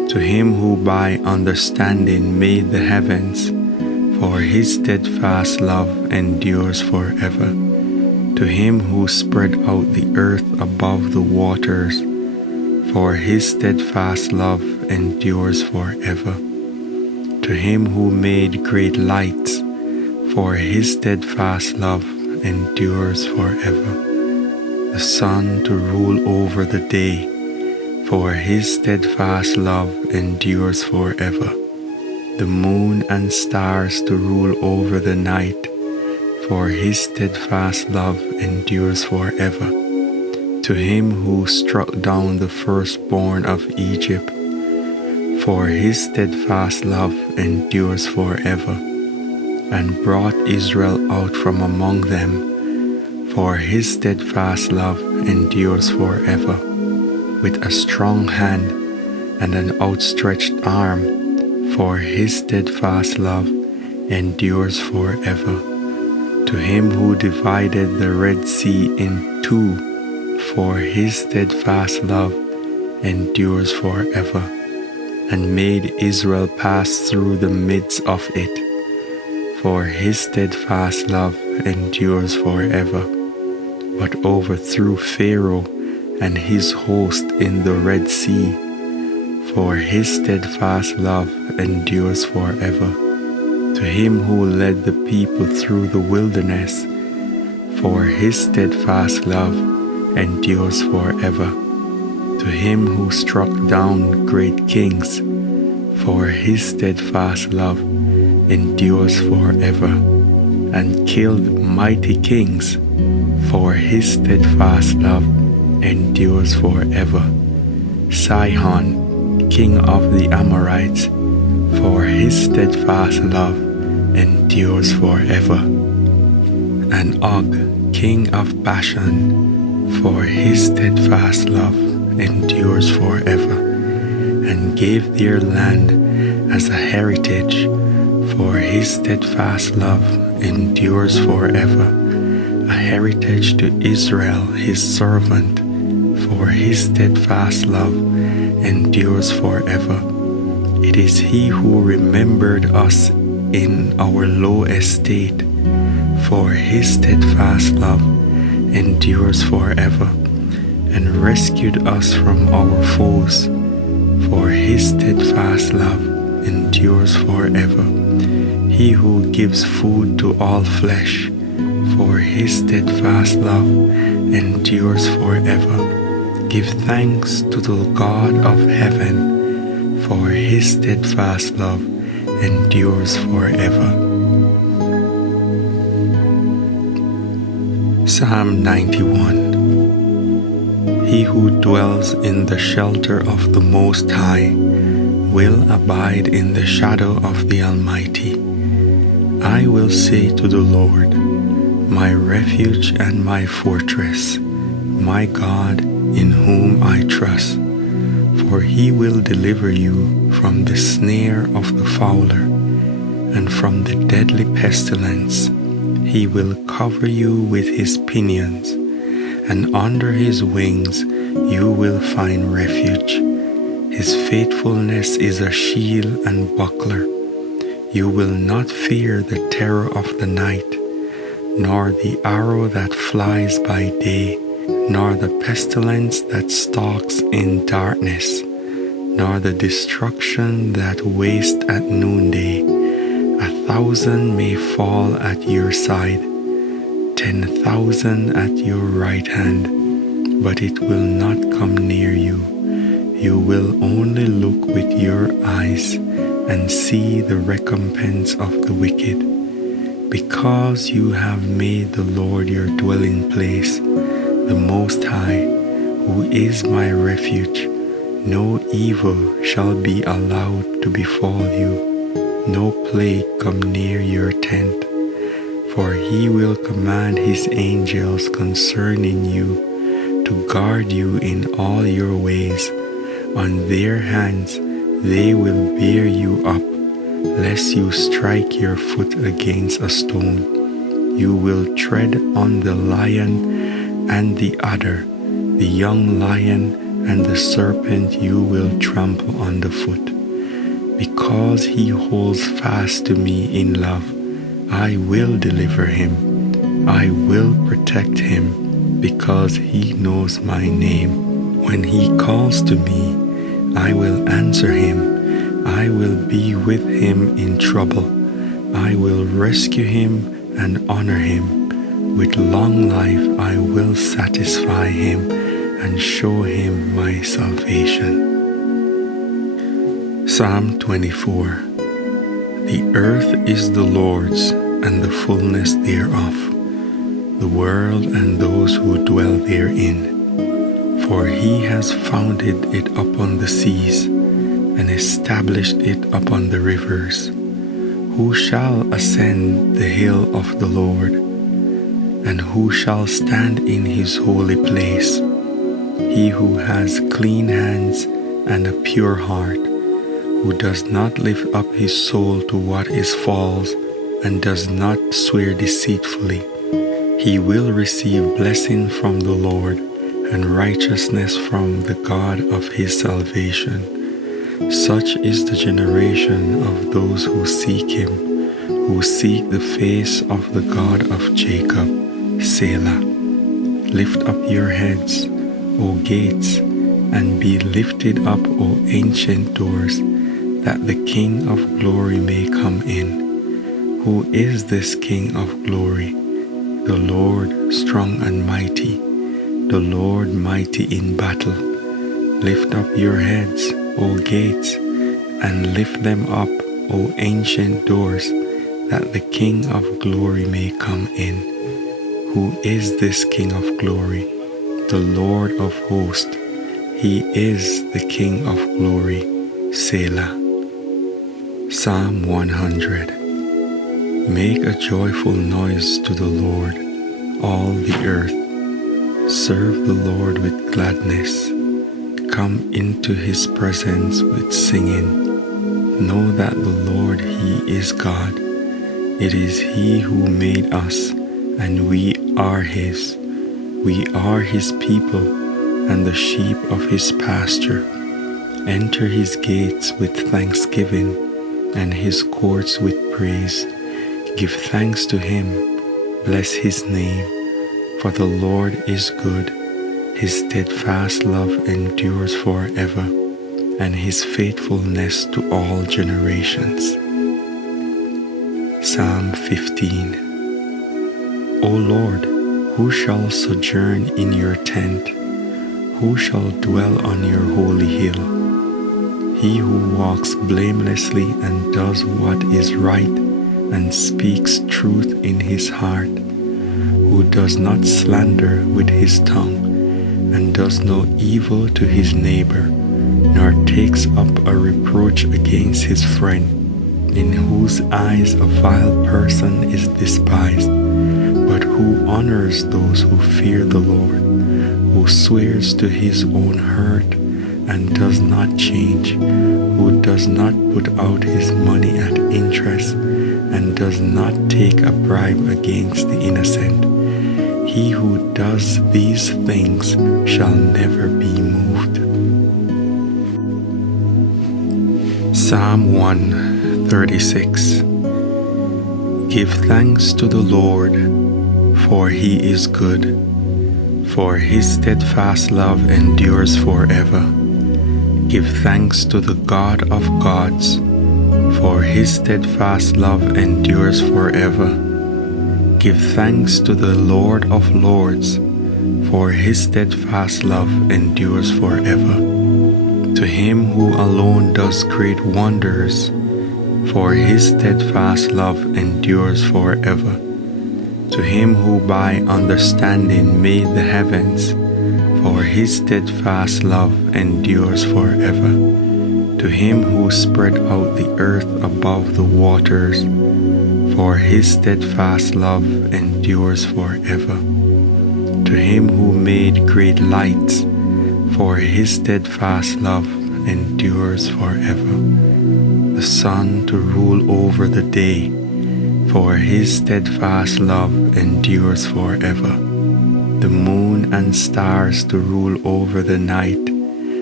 To him who by understanding made the heavens, for his steadfast love endures forever. To him who spread out the earth above the waters, for his steadfast love endures forever. To him who made great lights, for his steadfast love endures forever. The sun to rule over the day, for his steadfast love endures forever. The moon and stars to rule over the night, for his steadfast love endures forever. To him who struck down the firstborn of Egypt, for his steadfast love endures forever, and brought Israel out from among them, for his steadfast love endures forever. With a strong hand and an outstretched arm, for his steadfast love endures forever. To him who divided the Red Sea in two, for his steadfast love endures forever, and made Israel pass through the midst of it, for his steadfast love endures forever, but overthrew Pharaoh and his host in the Red Sea, for his steadfast love endures forever. To him who led the people through the wilderness, for his steadfast love endures forever. To him who struck down great kings, for his steadfast love endures forever, and killed mighty kings, for his steadfast love endures forever. Sihon, king of the Amorites, for his steadfast love endures forever. And Og, king of Bashan, for his steadfast love endures forever, and gave their land as a heritage, for his steadfast love endures forever, a heritage to Israel his servant, for his steadfast love endures forever. It is he who remembered us in our low estate, for his steadfast love endures forever, and rescued us from our foes, for his steadfast love endures forever. He who gives food to all flesh, for his steadfast love endures forever. Give thanks to the God of heaven, for his steadfast love endures forever. Psalm 91. He who dwells in the shelter of the Most High will abide in the shadow of the Almighty. I will say to the Lord, my refuge and my fortress, my God in whom I trust. For he will deliver you from the snare of the fowler and from the deadly pestilence. He will cover you with his pinions, and under his wings you will find refuge. His faithfulness is a shield and buckler. You will not fear the terror of the night, nor the arrow that flies by day, nor the pestilence that stalks in darkness, nor the destruction that wastes at noonday. 1,000 may fall at your side, 10,000 at your right hand, but it will not come near you. You will only look with your eyes and see the recompense of the wicked. Because you have made the Lord your dwelling place, the Most High, who is my refuge, no evil shall be allowed to befall you, no plague come near your tent. For he will command his angels concerning you to guard you in all your ways. On their hands they will bear you up, lest you strike your foot against a stone. You will tread on the lion and the adder, the young lion and the serpent you will trample underfoot. Because he holds fast to me in love, I will deliver him. I will protect him, because he knows my name. When he calls to me, I will answer him. I will be with him in trouble. I will rescue him and honor him. With long life I will satisfy him and show him my salvation. Psalm 24. The earth is the Lord's, and the fullness thereof, the world and those who dwell therein. For he has founded it upon the seas, and established it upon the rivers. Who shall ascend the hill of the Lord? And who shall stand in his holy place? He who has clean hands and a pure heart, who does not lift up his soul to what is false, and does not swear deceitfully. He will receive blessing from the Lord, and righteousness from the God of his salvation. Such is the generation of those who seek him, who seek the face of the God of Jacob. Selah. Lift up your heads, O gates, and be lifted up, O ancient doors, that the King of glory may come in. Who is this King of glory? The Lord strong and mighty, the Lord mighty in battle. Lift up your heads, O gates, and lift them up, O ancient doors, that the King of glory may come in. Who is this King of glory? The Lord of hosts. He is the King of glory. Selah. Psalm 100. Make a joyful noise to the Lord, all the earth. Serve the Lord with gladness. Come into his presence with singing. Know that the Lord, he is God. It is he who made us, and we are his. We are his people, and the sheep of his pasture. Enter his gates with thanksgiving, and his courts with praise. Give thanks to him, bless his name, for the Lord is good. His steadfast love endures forever, and his faithfulness to all generations. Psalm 15. O Lord, who shall sojourn in your tent? Who shall dwell on your holy hill? He who walks blamelessly and does what is right, and speaks truth in his heart, who does not slander with his tongue, and does no evil to his neighbor, nor takes up a reproach against his friend, in whose eyes a vile person is despised, but who honors those who fear the Lord, who swears to his own hurt and does not change, who does not put out his money at interest, and does not take a bribe against the innocent. He who does these things shall never be moved. Psalm 136. Give thanks to the Lord, for he is good, for his steadfast love endures forever. Give thanks to the God of gods, for his steadfast love endures forever. Give thanks to the Lord of lords, for his steadfast love endures forever. To him who alone does great wonders, for his steadfast love endures forever. To him who by understanding made the heavens, for his steadfast love endures forever. To him who spread out the earth above the waters, for his steadfast love endures forever. To him who made great lights, for his steadfast love endures forever. The sun to rule over the day, for his steadfast love endures forever. The moon and stars to rule over the night,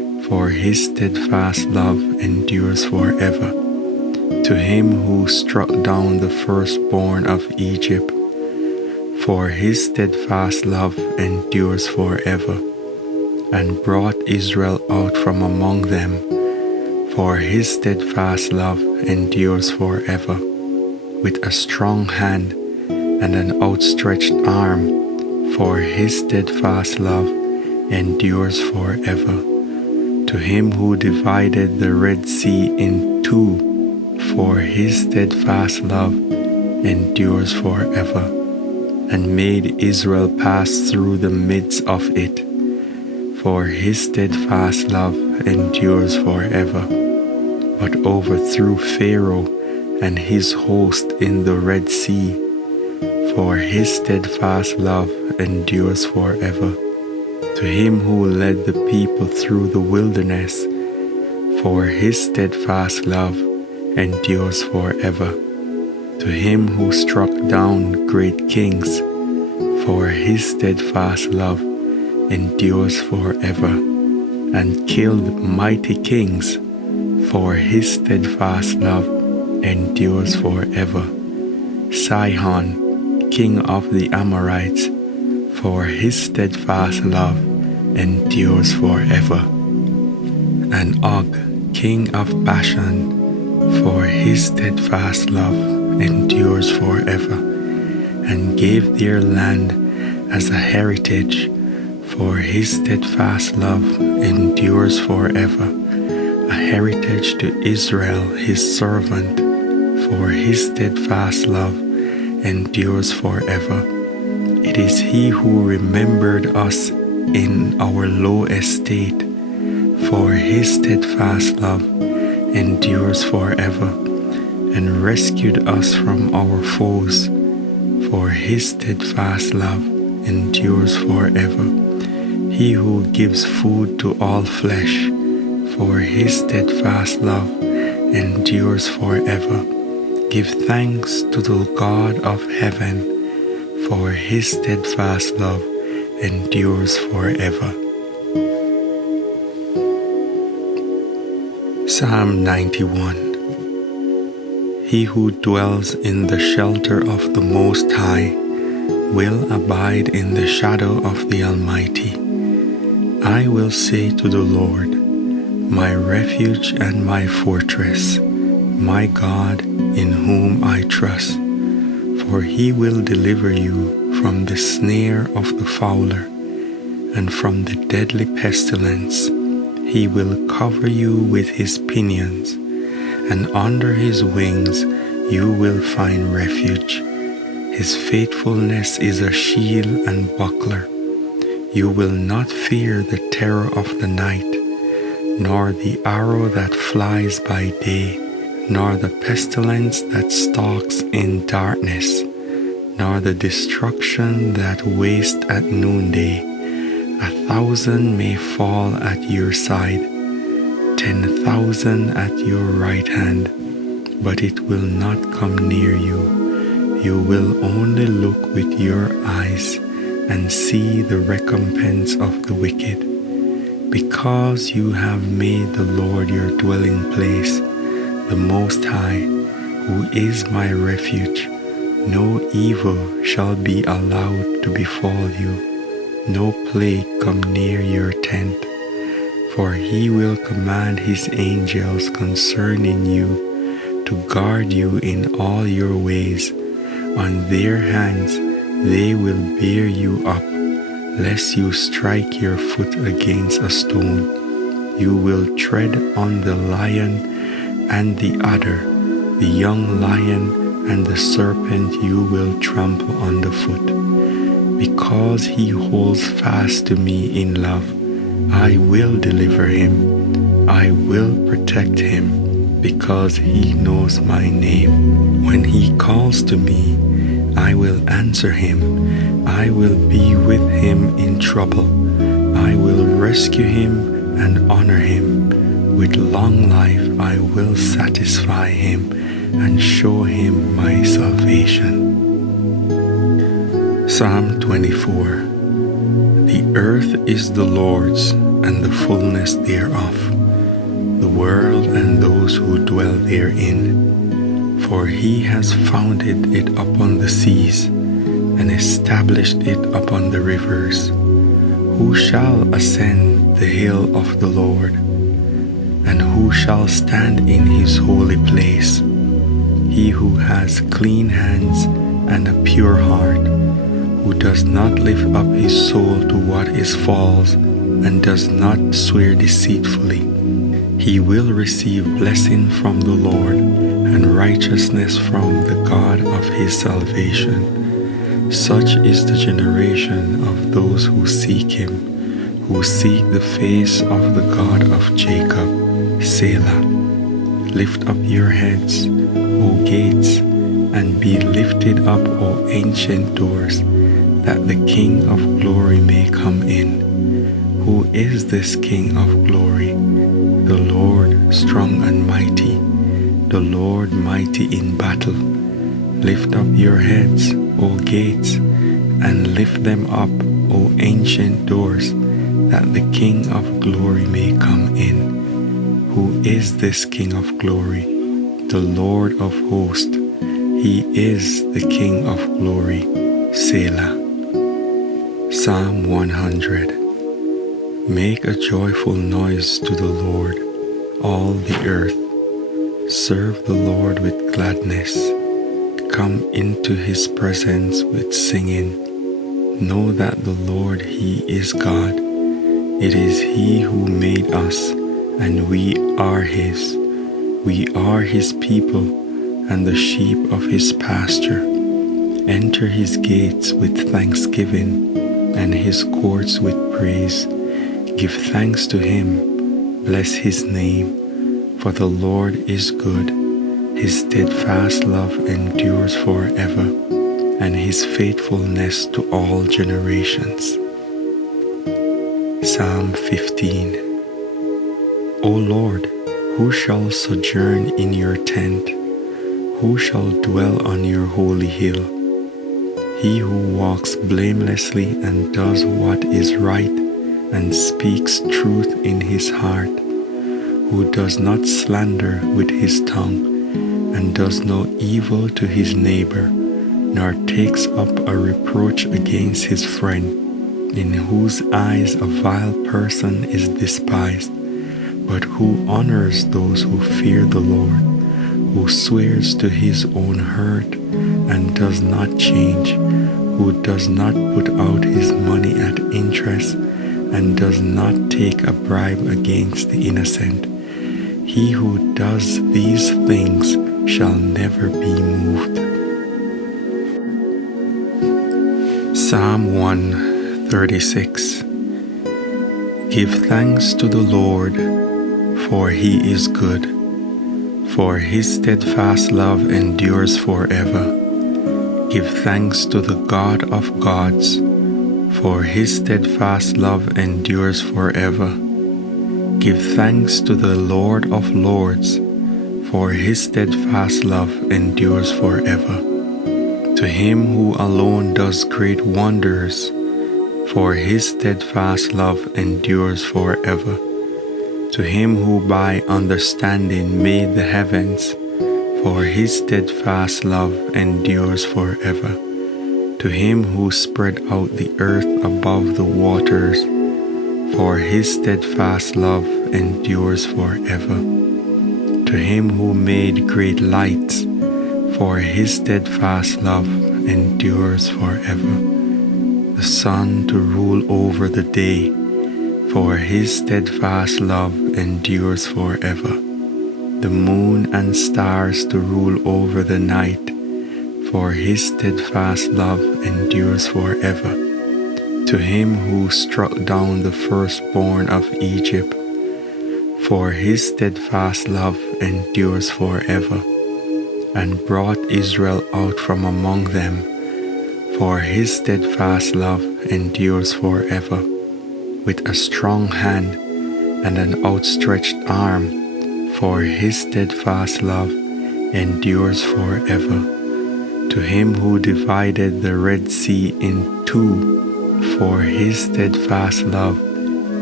for his steadfast love endures forever. To him who struck down the firstborn of Egypt, for his steadfast love endures forever, and brought Israel out from among them, for his steadfast love endures forever. With a strong hand and an outstretched arm, for his steadfast love endures forever. To him who divided the Red Sea in two, for his steadfast love endures forever, and made Israel pass through the midst of it, for his steadfast love endures forever, but overthrew Pharaoh and his host in the Red Sea, for his steadfast love endures forever. To him who led the people through the wilderness, for his steadfast love endures forever. To him who struck down great kings, for his steadfast love endures forever, and killed mighty kings, for his steadfast love endures forever. Sihon, king of the Amorites, for his steadfast love endures forever. And Og, king of Bashan, for his steadfast love endures forever, and gave their land as a heritage, for his steadfast love endures forever, a heritage to Israel his servant, for his steadfast love endures forever. It is he who remembered us in our low estate, for his steadfast love endures forever, and rescued us from our foes, for his steadfast love endures forever. He who gives food to all flesh, for his steadfast love endures forever. Give thanks to the God of heaven, for his steadfast love endures forever. Psalm 91. He who dwells in the shelter of the Most High will abide in the shadow of the Almighty. I will say to the Lord, my refuge and my fortress, my God in whom I trust. For he will deliver you from the snare of the fowler and from the deadly pestilence. He will cover you with his pinions, and under his wings you will find refuge. His faithfulness is a shield and buckler. You will not fear the terror of the night, nor the arrow that flies by day, nor the pestilence that stalks in darkness, nor the destruction that wastes at noonday. 1,000 may fall at your side, 10,000 at your right hand, but it will not come near you. You will only look with your eyes and see the recompense of the wicked. Because you have made the Lord your dwelling place, the Most High, who is my refuge, no evil shall be allowed to befall you, no plague come near your tent. For he will command his angels concerning you to guard you in all your ways. On their hands they will bear you up, lest you strike your foot against a stone. You will tread on the lion and the adder, the young lion and the serpent you will trample underfoot. Because he holds fast to me in love, I will deliver him. I will protect him, because he knows my name. When he calls to me, I will answer him. I will be with him in trouble. I will rescue him and honor him. With long life I will satisfy him and show him my salvation. Psalm 24. The earth is the Lord's, and the fullness thereof, the world and those who dwell therein. For he has founded it upon the seas, and established it upon the rivers. Who shall ascend the hill of the Lord? And who shall stand in his holy place? He who has clean hands and a pure heart, who does not lift up his soul to what is false, and does not swear deceitfully. He will receive blessing from the Lord, and righteousness from the God of his salvation. Such is the generation of those who seek him, who seek the face of the God of Jacob. Selah. Lift up your heads, O gates, and be lifted up, O ancient doors, that the King of glory may come in. Who is this King of glory? The Lord strong and mighty, the Lord mighty in battle. Lift up your heads, O gates, and lift them up, O ancient doors, that the King of glory may come in. Who is this King of glory? The Lord of hosts. He is the King of glory. Selah. Psalm 100. Make a joyful noise to the Lord, all the earth. Serve the Lord with gladness. Come into his presence with singing. Know that the Lord, he is God. It is he who made us, and we are his. We are his people, and the sheep of his pasture. Enter his gates with thanksgiving, and his courts with praise. Give thanks to him, bless his name, for the Lord is good. His steadfast love endures forever, and his faithfulness to all generations. Psalm 15. O Lord, who shall sojourn in your tent? Who shall dwell on your holy hill? He who walks blamelessly and does what is right, and speaks truth in his heart, who does not slander with his tongue, and does no evil to his neighbor, nor takes up a reproach against his friend, in whose eyes a vile person is despised, but who honors those who fear the Lord, who swears to his own hurt and does not change, who does not put out his money at interest and does not take a bribe against the innocent. He who does these things shall never be moved. Psalm 136. Give thanks to the Lord, for he is good, for his steadfast love endures forever. Give thanks to the God of gods, for his steadfast love endures forever. Give thanks to the Lord of lords, for his steadfast love endures forever. To him who alone does great wonders, for his steadfast love endures forever. To him who by understanding made the heavens, for his steadfast love endures forever. To him who spread out the earth above the waters, for his steadfast love endures forever. To him who made great lights, for his steadfast love endures forever. The sun to rule over the day, for his steadfast love endures forever. The moon and stars to rule over the night, for his steadfast love endures forever. To him who struck down the firstborn of Egypt, for his steadfast love endures forever, and brought Israel out from among them, for his steadfast love endures forever. With a strong hand and an outstretched arm, for his steadfast love endures forever. To him who divided the Red Sea in two, for his steadfast love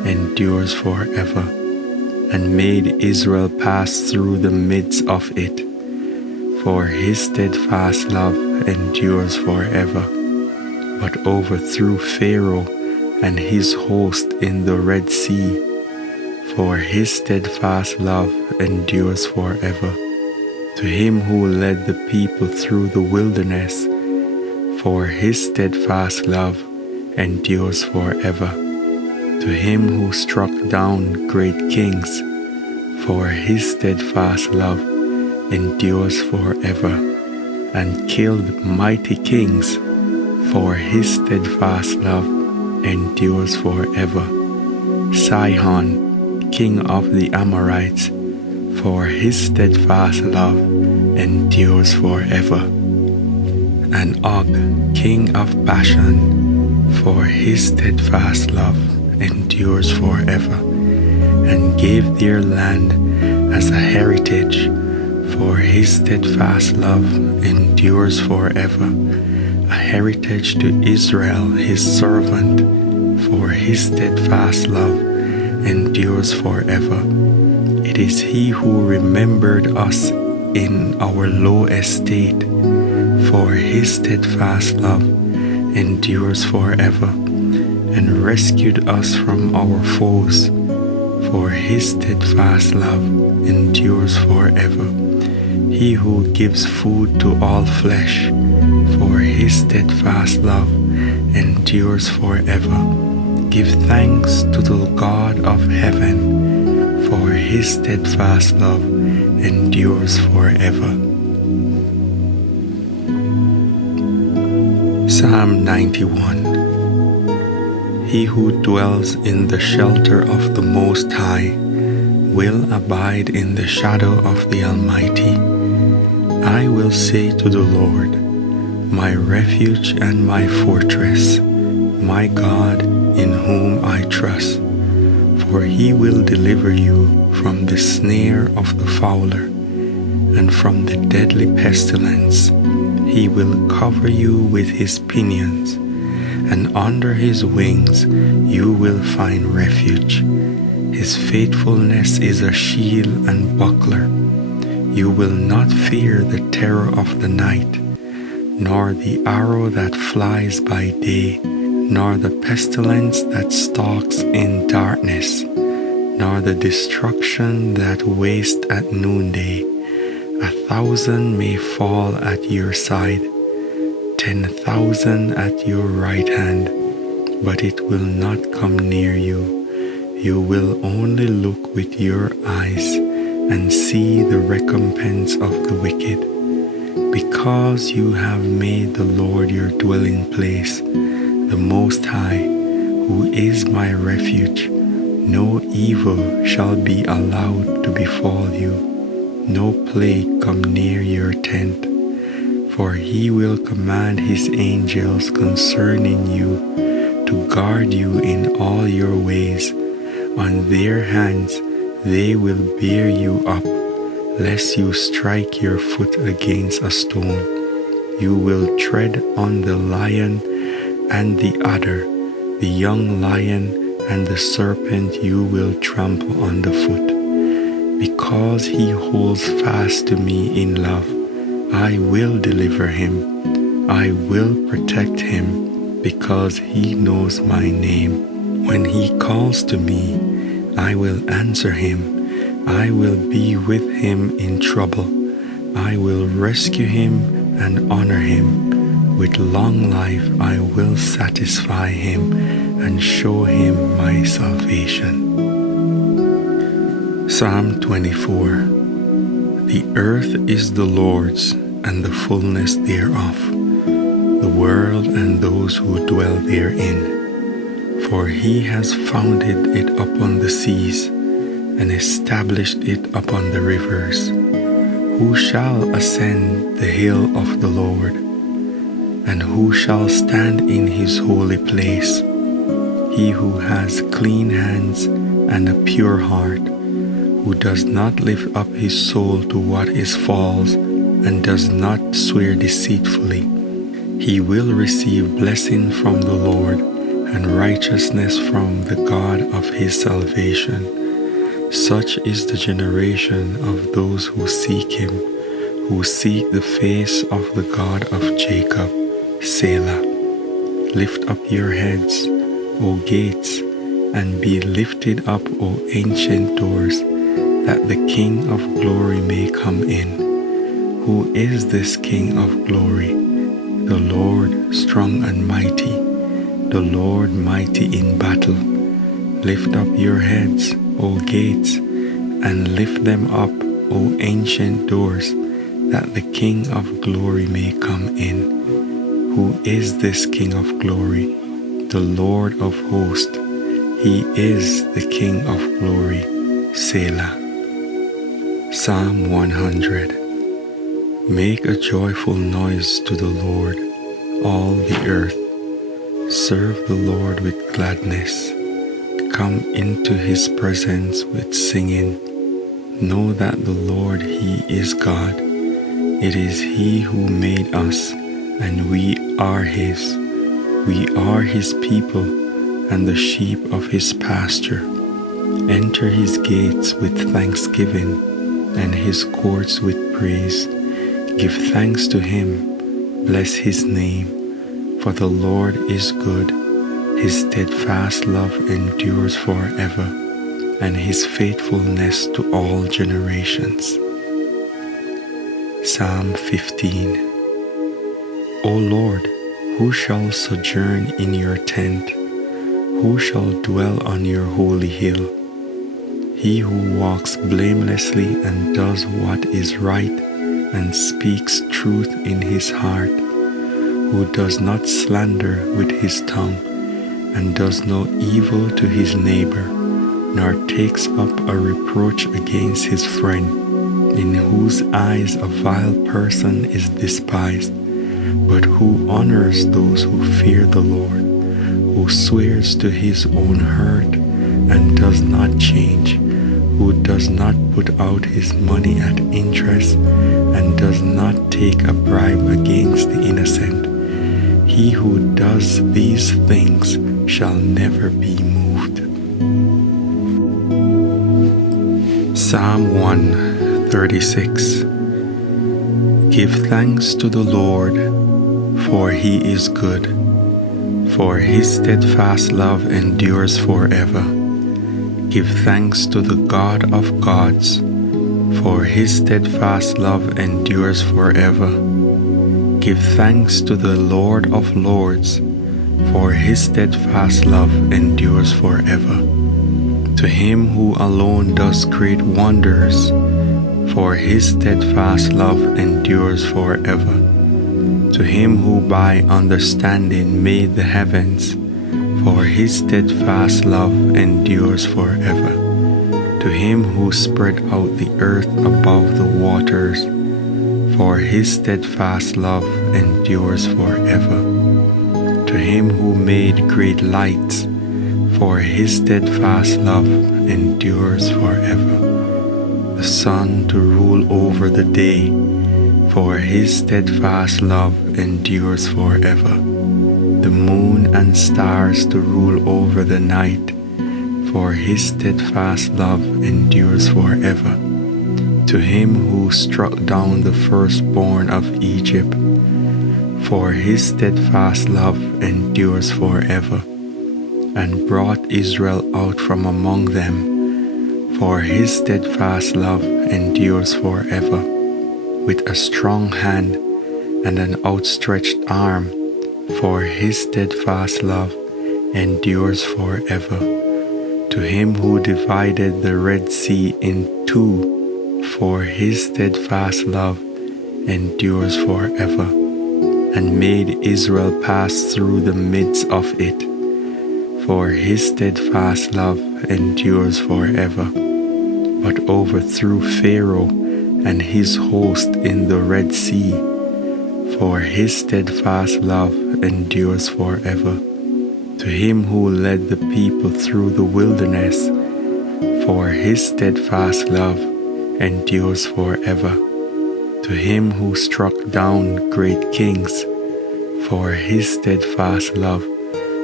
endures forever, and made Israel pass through the midst of it. For his steadfast love endures forever, but overthrew Pharaoh and his host in the Red Sea. For his steadfast love endures forever. To him who led the people through the wilderness, for his steadfast love endures forever. To him who struck down great kings, for his steadfast love endures forever, and killed mighty kings, for his steadfast love endures forever. Sihon, king of the Amorites, for his steadfast love endures forever. And Og, king of Bashan, for his steadfast love endures forever, and gave their land as a heritage, for his steadfast love endures forever, a heritage to Israel his servant, for his steadfast love endures forever. It is he who remembered us in our low estate, for his steadfast love endures forever, and rescued us from our foes, for his steadfast love endures forever. He who gives food to all flesh, for his steadfast love endures forever. Give thanks to the God of heaven, for his steadfast love endures forever. Psalm 91. He who dwells in the shelter of the Most High will abide in the shadow of the Almighty. I will say to the Lord, my refuge and my fortress, my God in whom I trust. For he will deliver you from the snare of the fowler and from the deadly pestilence. He will cover you with his pinions, and under his wings you will find refuge. His faithfulness is a shield and buckler. You will not fear the terror of the night, nor the arrow that flies by day, nor the pestilence that stalks in darkness, nor the destruction that wastes at noonday. 1,000 may fall at your side, 10,000 at your right hand, but it will not come near you. You will only look with your eyes and see the recompense of the wicked. Because you have made the Lord your dwelling place, the Most High, who is my refuge, no evil shall be allowed to befall you, no plague come near your tent. For he will command his angels concerning you to guard you in all your ways. On their hands they will bear you up, lest you strike your foot against a stone. You will tread on the lion and the adder, the young lion and the serpent you will trample underfoot. Because he holds fast to me in love, I will deliver him. I will protect him, because he knows my name. When he calls to me, I will answer him. I will be with him in trouble. I will rescue him and honor him. With long life I will satisfy him and show him my salvation. Psalm 24. The earth is the Lord's, and the fullness thereof, the world and those who dwell therein. For he has founded it upon the seas, and established it upon the rivers. Who shall ascend the hill of the Lord? And who shall stand in his holy place? He who has clean hands and a pure heart, who does not lift up his soul to what is false, and does not swear deceitfully. He will receive blessing from the Lord, and righteousness from the God of his salvation. Such is the generation of those who seek him, who seek the face of the God of Jacob. Selah. Lift up your heads, O gates, and be lifted up, O ancient doors, that the King of glory may come in. Who is this King of glory? The Lord strong and mighty, the Lord mighty in battle. Lift up your heads, O gates, and lift them up, O ancient doors, that the King of glory may come in. Who is this King of glory? The Lord of hosts. He is the King of glory. Selah. Psalm 100. Make a joyful noise to the Lord, all the earth. Serve the Lord with gladness. Come into his presence with singing. Know that the Lord, he is God. It is he who made us, and we are his. We are his people and the sheep of his pasture. Enter his gates with thanksgiving and his courts with praise. Give thanks to him, bless his name, for the Lord is good. His steadfast love endures forever, and his faithfulness to all generations. Psalm 15. O Lord, who shall sojourn in your tent? Who shall dwell on your holy hill? He who walks blamelessly and does what is right and speaks truth in his heart, who does not slander with his tongue and does no evil to his neighbor, nor takes up a reproach against his friend, in whose eyes a vile person is despised, but who honors those who fear the Lord, who swears to his own hurt and does not change, who does not put out his money at interest and does not take a bribe against the innocent. He who does these things shall never be moved. Psalm 136. Give thanks to the Lord, for he is good, for his steadfast love endures forever. Give thanks to the God of gods, for his steadfast love endures forever. Give thanks to the Lord of lords, for his steadfast love endures forever. To him who alone does great wonders, for his steadfast love endures forever. To him who by understanding made the heavens, for his steadfast love endures forever. To him who spread out the earth above the waters, for his steadfast love endures forever. To him who made great lights, for his steadfast love endures forever. The sun to rule over the day, for his steadfast love endures forever. The moon and stars to rule over the night, for his steadfast love endures forever. To him who struck down the firstborn of Egypt, for his steadfast love endures forever, and brought Israel out from among them, for his steadfast love endures forever. With a strong hand and an outstretched arm, for his steadfast love endures forever. To him who divided the Red Sea in two, for his steadfast love endures forever, and made Israel pass through the midst of it, for his steadfast love endures forever, but overthrew Pharaoh and his host in the Red Sea, for his steadfast love endures forever. To him who led the people through the wilderness, for his steadfast love endures forever. To him who struck down great kings, for his steadfast love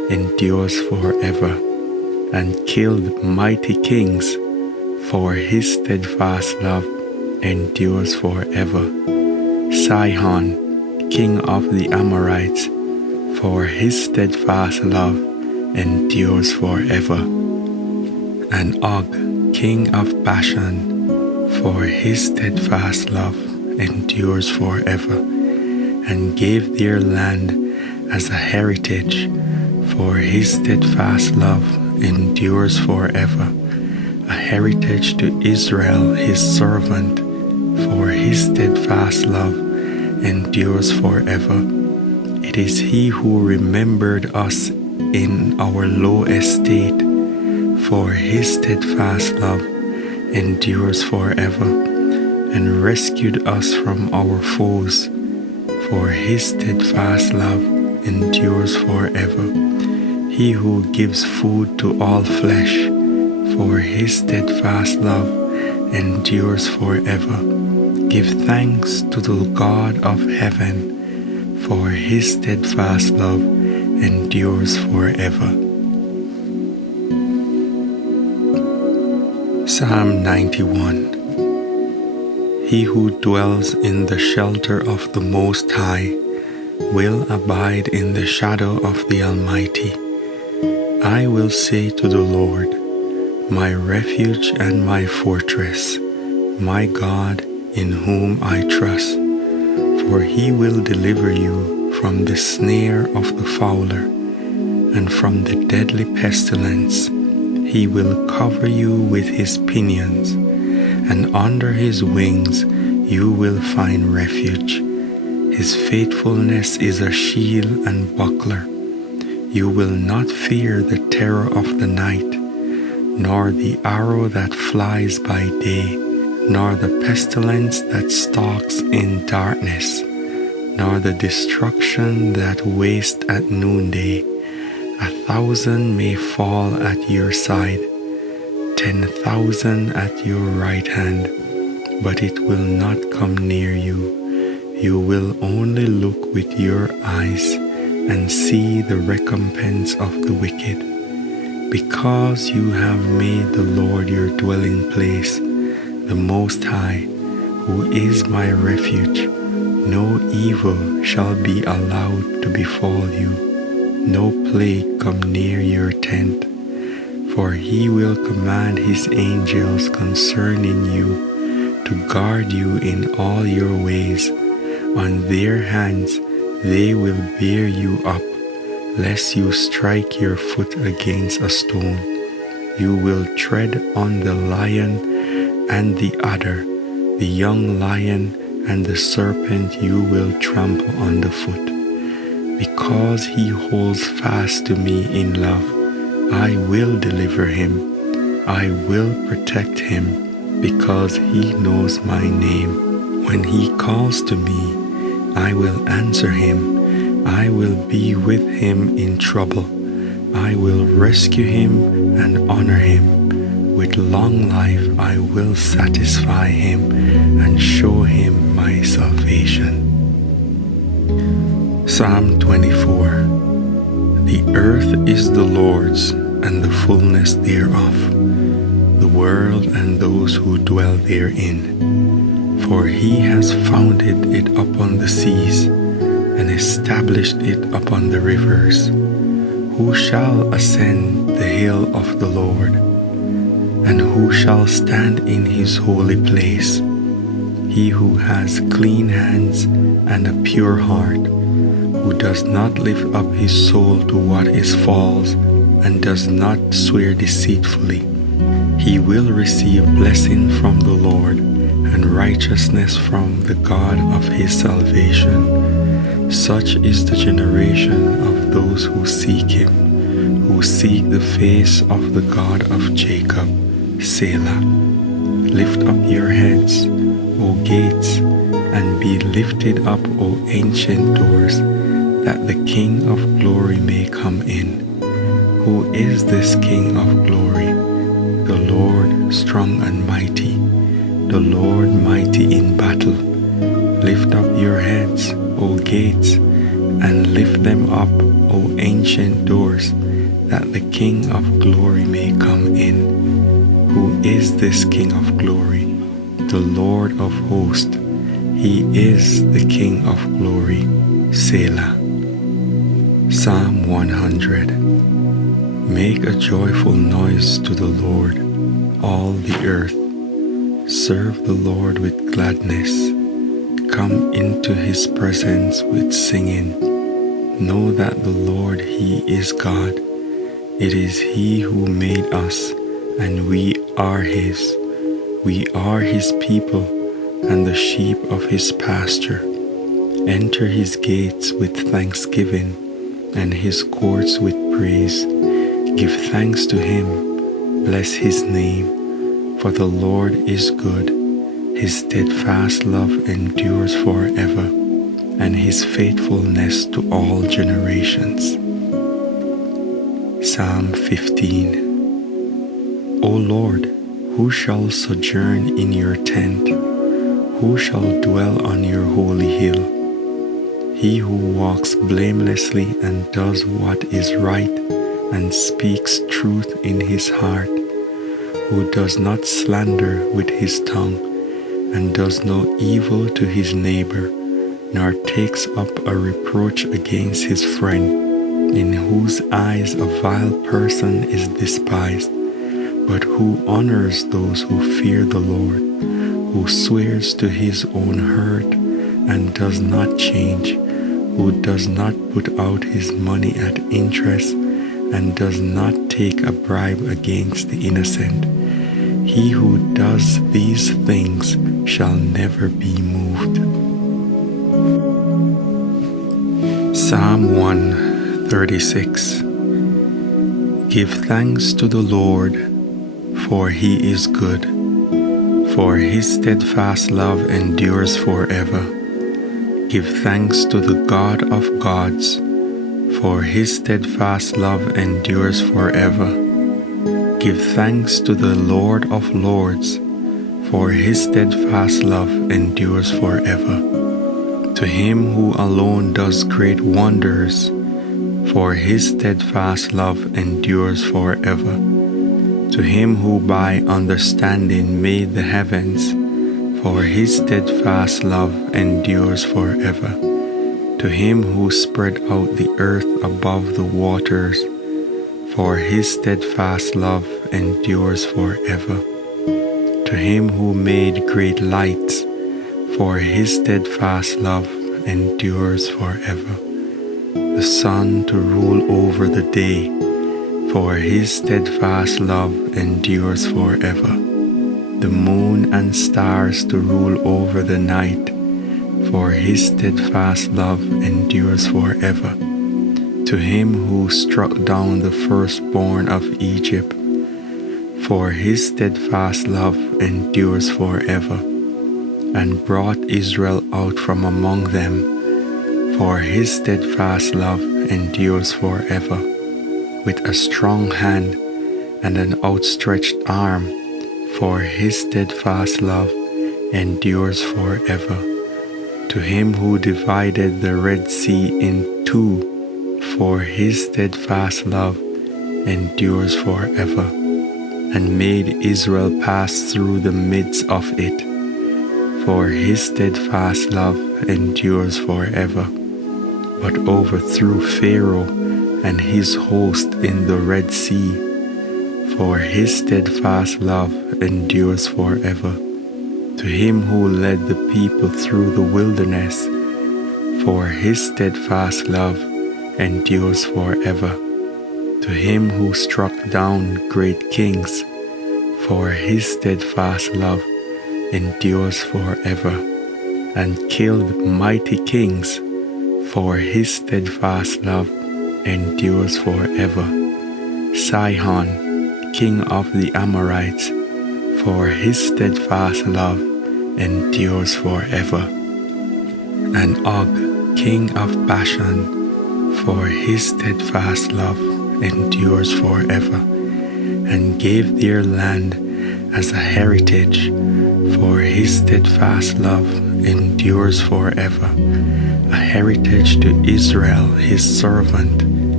endures forever, and killed mighty kings, for his steadfast love endures forever. Sihon, king of the Amorites, for his steadfast love endures forever. And Og, king of Bashan, for his steadfast love endures forever, and gave their land as a heritage, for his steadfast love endures forever, a heritage to Israel his servant, for his steadfast love endures forever. It is he who remembered us in our low estate, for his steadfast love endures forever, and rescued us from our foes, for his steadfast love endures forever. He who gives food to all flesh, for his steadfast love endures forever. Give thanks to the God of heaven, for his steadfast love endures forever. Psalm 91. He who dwells in the shelter of the Most High will abide in the shadow of the Almighty. I will say to the Lord, my refuge and my fortress, my God in whom I trust. For he will deliver you from the snare of the fowler and from the deadly pestilence. He will cover you with his pinions, and under his wings you will find refuge. His faithfulness is a shield and buckler. You will not fear the terror of the night, nor the arrow that flies by day, nor the pestilence that stalks in darkness, nor the destruction that wastes at noonday. 1,000 may fall at your side, 10,000 at your right hand, but it will not come near you. You will only look with your eyes and see the recompense of the wicked. Because you have made the Lord your dwelling place, the Most High, who is my refuge, no evil shall be allowed to befall you, no plague come near your tent. For he will command his angels concerning you to guard you in all your ways. On their hands they will bear you up, lest you strike your foot against a stone. You will tread on the lion and the adder, the young lion and the serpent you will trample underfoot. Because he holds fast to me in love, I will deliver him. I will protect him, because he knows my name. When he calls to me, I will answer him. I will be with him in trouble. I will rescue him and honor him. With long life I will satisfy him and show him my salvation. Psalm 24. The earth is the Lord's, and the fullness thereof, the world and those who dwell therein. For he has founded it upon the seas, and established it upon the rivers. Who shall ascend the hill of the Lord? And who shall stand in his holy place? He who has clean hands and a pure heart, who does not lift up his soul to what is false, and does not swear deceitfully. He will receive blessing from the Lord, and righteousness from the God of his salvation. Such is the generation of those who seek him, who seek the face of the God of Jacob. Selah. Lift up your heads, O gates, and be lifted up, O ancient doors, that the King of glory may come in. Who is this King of glory? The Lord strong and mighty, the Lord mighty in battle. Lift up your heads, O gates, and lift them up, O ancient doors, that the King of glory may come in. Who is this King of glory? The Lord of hosts. He is the King of glory. Selah. Psalm 100. Make a joyful noise to the Lord, all the earth. Serve the Lord with gladness. Come into his presence with singing. Know that the Lord, he is God. It is he who made us, and we are his. We are his people, and the sheep of his pasture. Enter his gates with thanksgiving, and his courts with praise. Give thanks to him, bless his name, for the Lord is good. His steadfast love endures forever, and his faithfulness to all generations. Psalm 15. O Lord, who shall sojourn in your tent? Who shall dwell on your holy hill? He who walks blamelessly and does what is right and speaks truth in his heart, who does not slander with his tongue and does no evil to his neighbor, nor takes up a reproach against his friend, in whose eyes a vile person is despised, but who honors those who fear the Lord, who swears to his own hurt and does not change, who does not put out his money at interest and does not take a bribe against the innocent. He who does these things shall never be moved. Psalm 136. Give thanks to the Lord, for he is good, for his steadfast love endures forever. Give thanks to the God of gods, for his steadfast love endures forever. Give thanks to the Lord of lords, for his steadfast love endures forever. To him who alone does great wonders, for his steadfast love endures forever. To him who by understanding made the heavens, for his steadfast love endures forever. To him who spread out the earth above the waters, for his steadfast love endures forever. To him who made great lights, for his steadfast love endures forever. The sun to rule over the day, for his steadfast love endures forever. The moon and stars to rule over the night, for his steadfast love endures forever. To him who struck down the firstborn of Egypt, for his steadfast love endures forever, and brought Israel out from among them, for his steadfast love endures forever. With a strong hand and an outstretched arm, for his steadfast love endures forever. To him who divided the Red Sea in two, for his steadfast love endures forever, and made Israel pass through the midst of it, for his steadfast love endures forever, but overthrew Pharaoh and his host in the Red Sea, for his steadfast love endures forever. To him who led the people through the wilderness, for his steadfast love endures forever. To him who struck down great kings, for his steadfast love endures forever, and killed mighty kings, for his steadfast love endures forever. Sihon, king of the Amorites, for his steadfast love endures forever. And Og, king of Bashan, for his steadfast love endures forever, and gave their land as a heritage, for his steadfast love endures forever, a heritage to Israel his servant,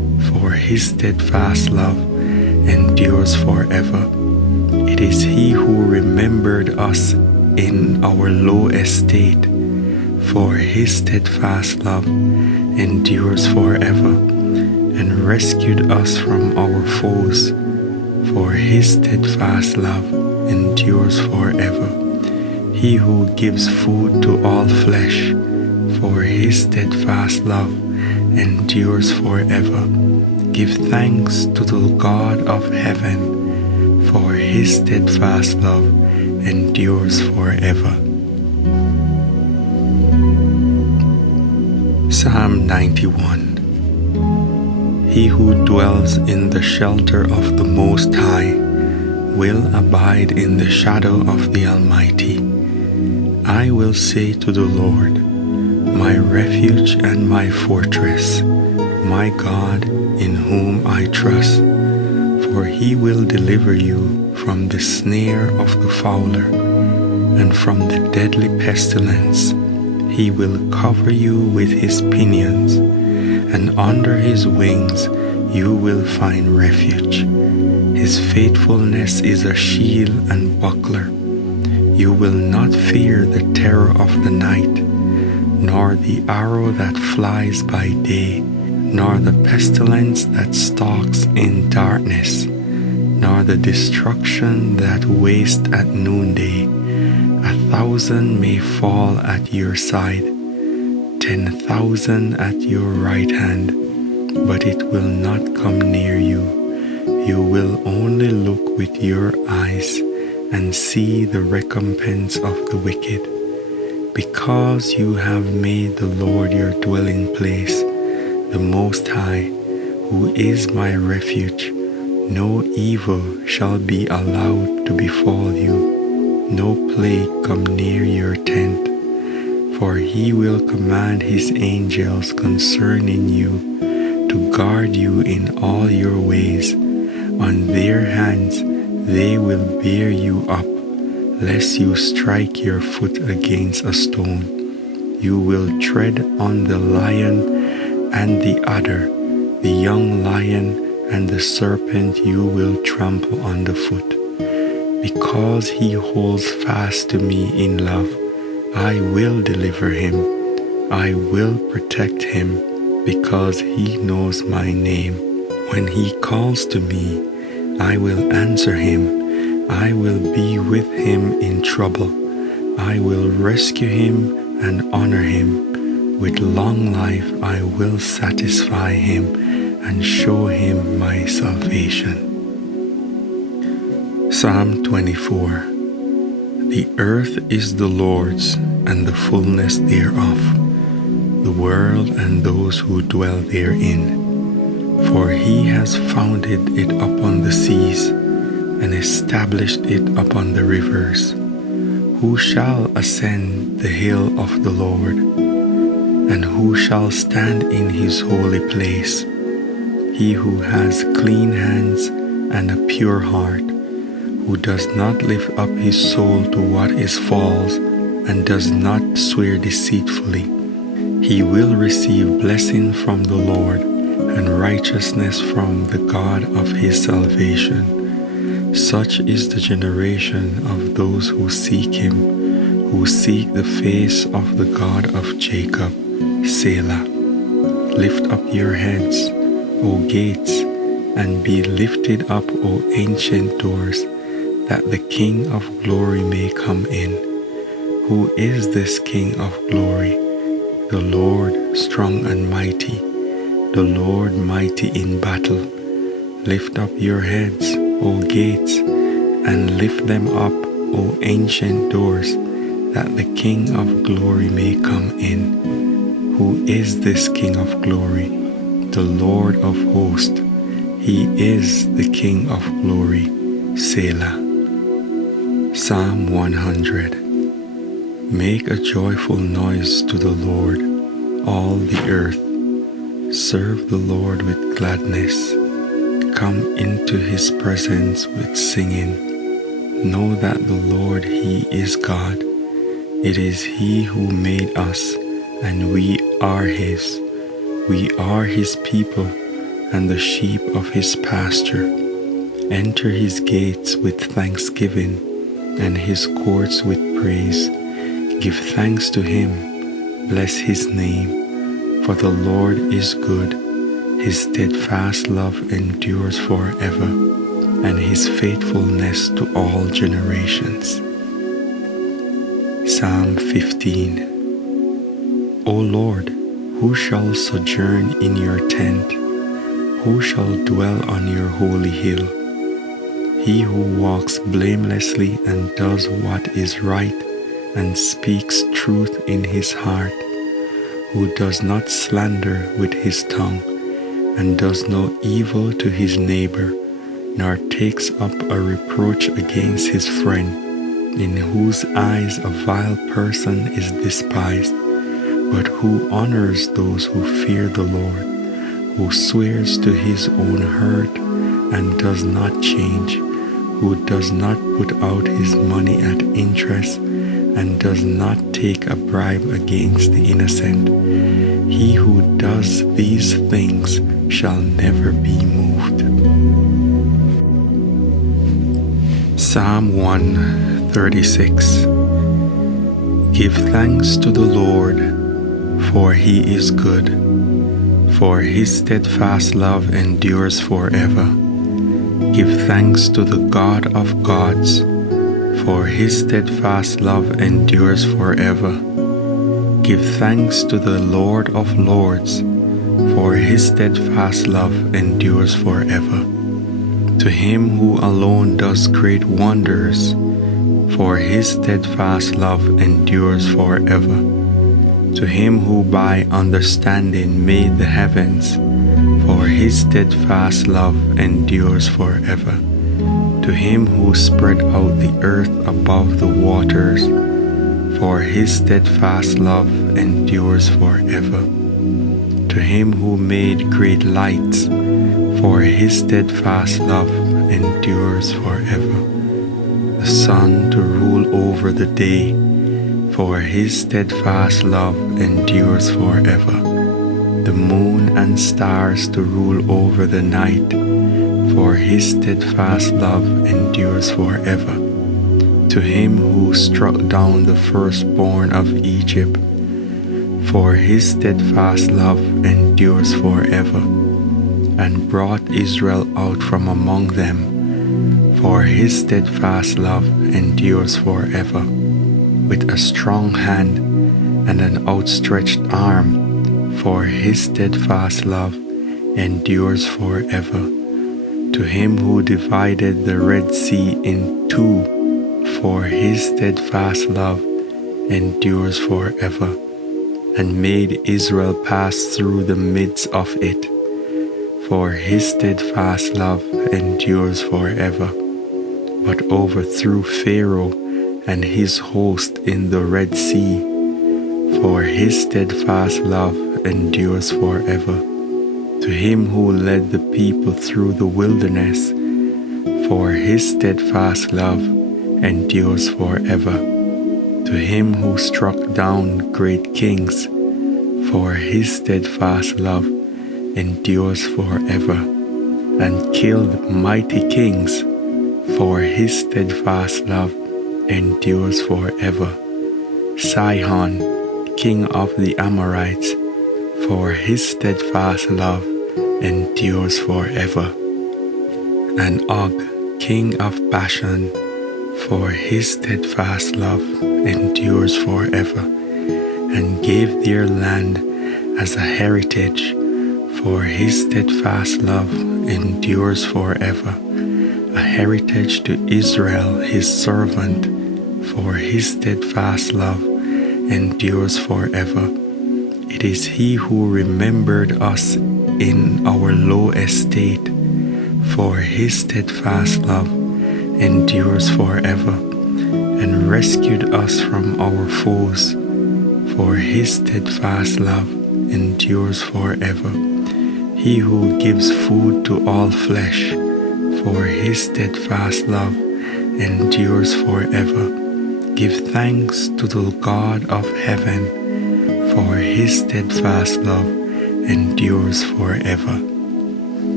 his steadfast love endures forever. It is he who remembered us in our low estate, for his steadfast love endures forever, and rescued us from our foes, for his steadfast love endures forever. He who gives food to all flesh, for his steadfast love endures forever. Give thanks to the God of heaven, for his steadfast love endures forever. Psalm 91. He who dwells in the shelter of the Most High will abide in the shadow of the Almighty. I will say to the Lord, my refuge and my fortress, my God in whom I trust. For he will deliver you from the snare of the fowler and from the deadly pestilence. He will cover you with his pinions, and under his wings you will find refuge. His faithfulness is a shield and buckler. You will not fear the terror of the night, nor the arrow that flies by day, nor the pestilence that stalks in darkness, nor the destruction that wastes at noonday. 1,000 may fall at your side, 10,000 at your right hand, but it will not come near you. You will only look with your eyes and see the recompense of the wicked. Because you have made the Lord your dwelling place, the Most High, who is my refuge, no evil shall be allowed to befall you, no plague come near your tent. For he will command his angels concerning you to guard you in all your ways. On their hands they will bear you up, lest you strike your foot against a stone. You will tread on the lion and the adder, the young lion and the serpent you will trample underfoot. Because he holds fast to me in love, I will deliver him. I will protect him, because he knows my name. When he calls to me, I will answer him. I will be with him in trouble. I will rescue him and honor him. With long life I will satisfy him and show him my salvation. Psalm 24. The earth is the Lord's, and the fullness thereof, the world and those who dwell therein. For he has founded it upon the seas, and established it upon the rivers. Who shall ascend the hill of the Lord? And who shall stand in his holy place? He who has clean hands and a pure heart, who does not lift up his soul to what is false, and does not swear deceitfully. He will receive blessing from the Lord, and righteousness from the God of his salvation. Such is the generation of those who seek him, who seek the face of the God of Jacob. Selah. Lift up your heads, O gates, and be lifted up, O ancient doors, that the King of glory may come in. Who is this King of glory? The Lord strong and mighty, the Lord mighty in battle. Lift up your heads, O gates, and lift them up, O ancient doors, that the King of glory may come in. Who is this King of glory? The Lord of hosts. He is the King of glory. Selah. Psalm 100. Make a joyful noise to the Lord, all the earth. Serve the Lord with gladness. Come into his presence with singing. Know that the Lord, he is God. It is he who made us, and we are his. We are his people, and the sheep of his pasture. Enter his gates with thanksgiving and his courts with praise. Give thanks to him, bless his name, for the Lord is good. His steadfast love endures forever, and his faithfulness to all generations. Psalm 15. O Lord, who shall sojourn in your tent? Who shall dwell on your holy hill? He who walks blamelessly and does what is right and speaks truth in his heart, who does not slander with his tongue and does no evil to his neighbor, nor takes up a reproach against his friend, in whose eyes a vile person is despised, but who honors those who fear the Lord, who swears to his own hurt and does not change, who does not put out his money at interest and does not take a bribe against the innocent. He who does these things shall never be moved. Psalm 136. Give thanks to the Lord, for he is good, for his steadfast love endures forever. Give thanks to the God of gods, for his steadfast love endures forever. Give thanks to the Lord of lords, for his steadfast love endures forever. To him who alone does great wonders, for his steadfast love endures forever. To him who by understanding made the heavens, for his steadfast love endures forever. To him who spread out the earth above the waters, for his steadfast love endures forever. To him who made great lights, for his steadfast love endures forever. The sun to rule over the day, for his steadfast love endures forever. The moon and stars to rule over the night, for his steadfast love endures forever. To him who struck down the firstborn of Egypt, for his steadfast love endures forever, and brought Israel out from among them, for his steadfast love endures forever. With a strong hand and an outstretched arm, for his steadfast love endures forever. To him who divided the Red Sea in two, for his steadfast love endures forever, and made Israel pass through the midst of it, for his steadfast love endures forever, but overthrew Pharaoh and his host in the Red Sea, for his steadfast love endures forever. To him who led the people through the wilderness, for his steadfast love endures forever. To him who struck down great kings, for his steadfast love endures forever, and killed mighty kings, for his steadfast love endures forever. Sihon, king of the Amorites, for his steadfast love endures forever. And Og, king of Bashan, for his steadfast love endures forever, and gave their land as a heritage, for his steadfast love endures forever, a heritage to Israel his servant, for his steadfast love endures forever. It is he who remembered us in our low estate, for his steadfast love endures forever, and rescued us from our foes, for his steadfast love endures forever. He who gives food to all flesh, for his steadfast love endures forever. Give thanks to the God of heaven, for his steadfast love endures forever.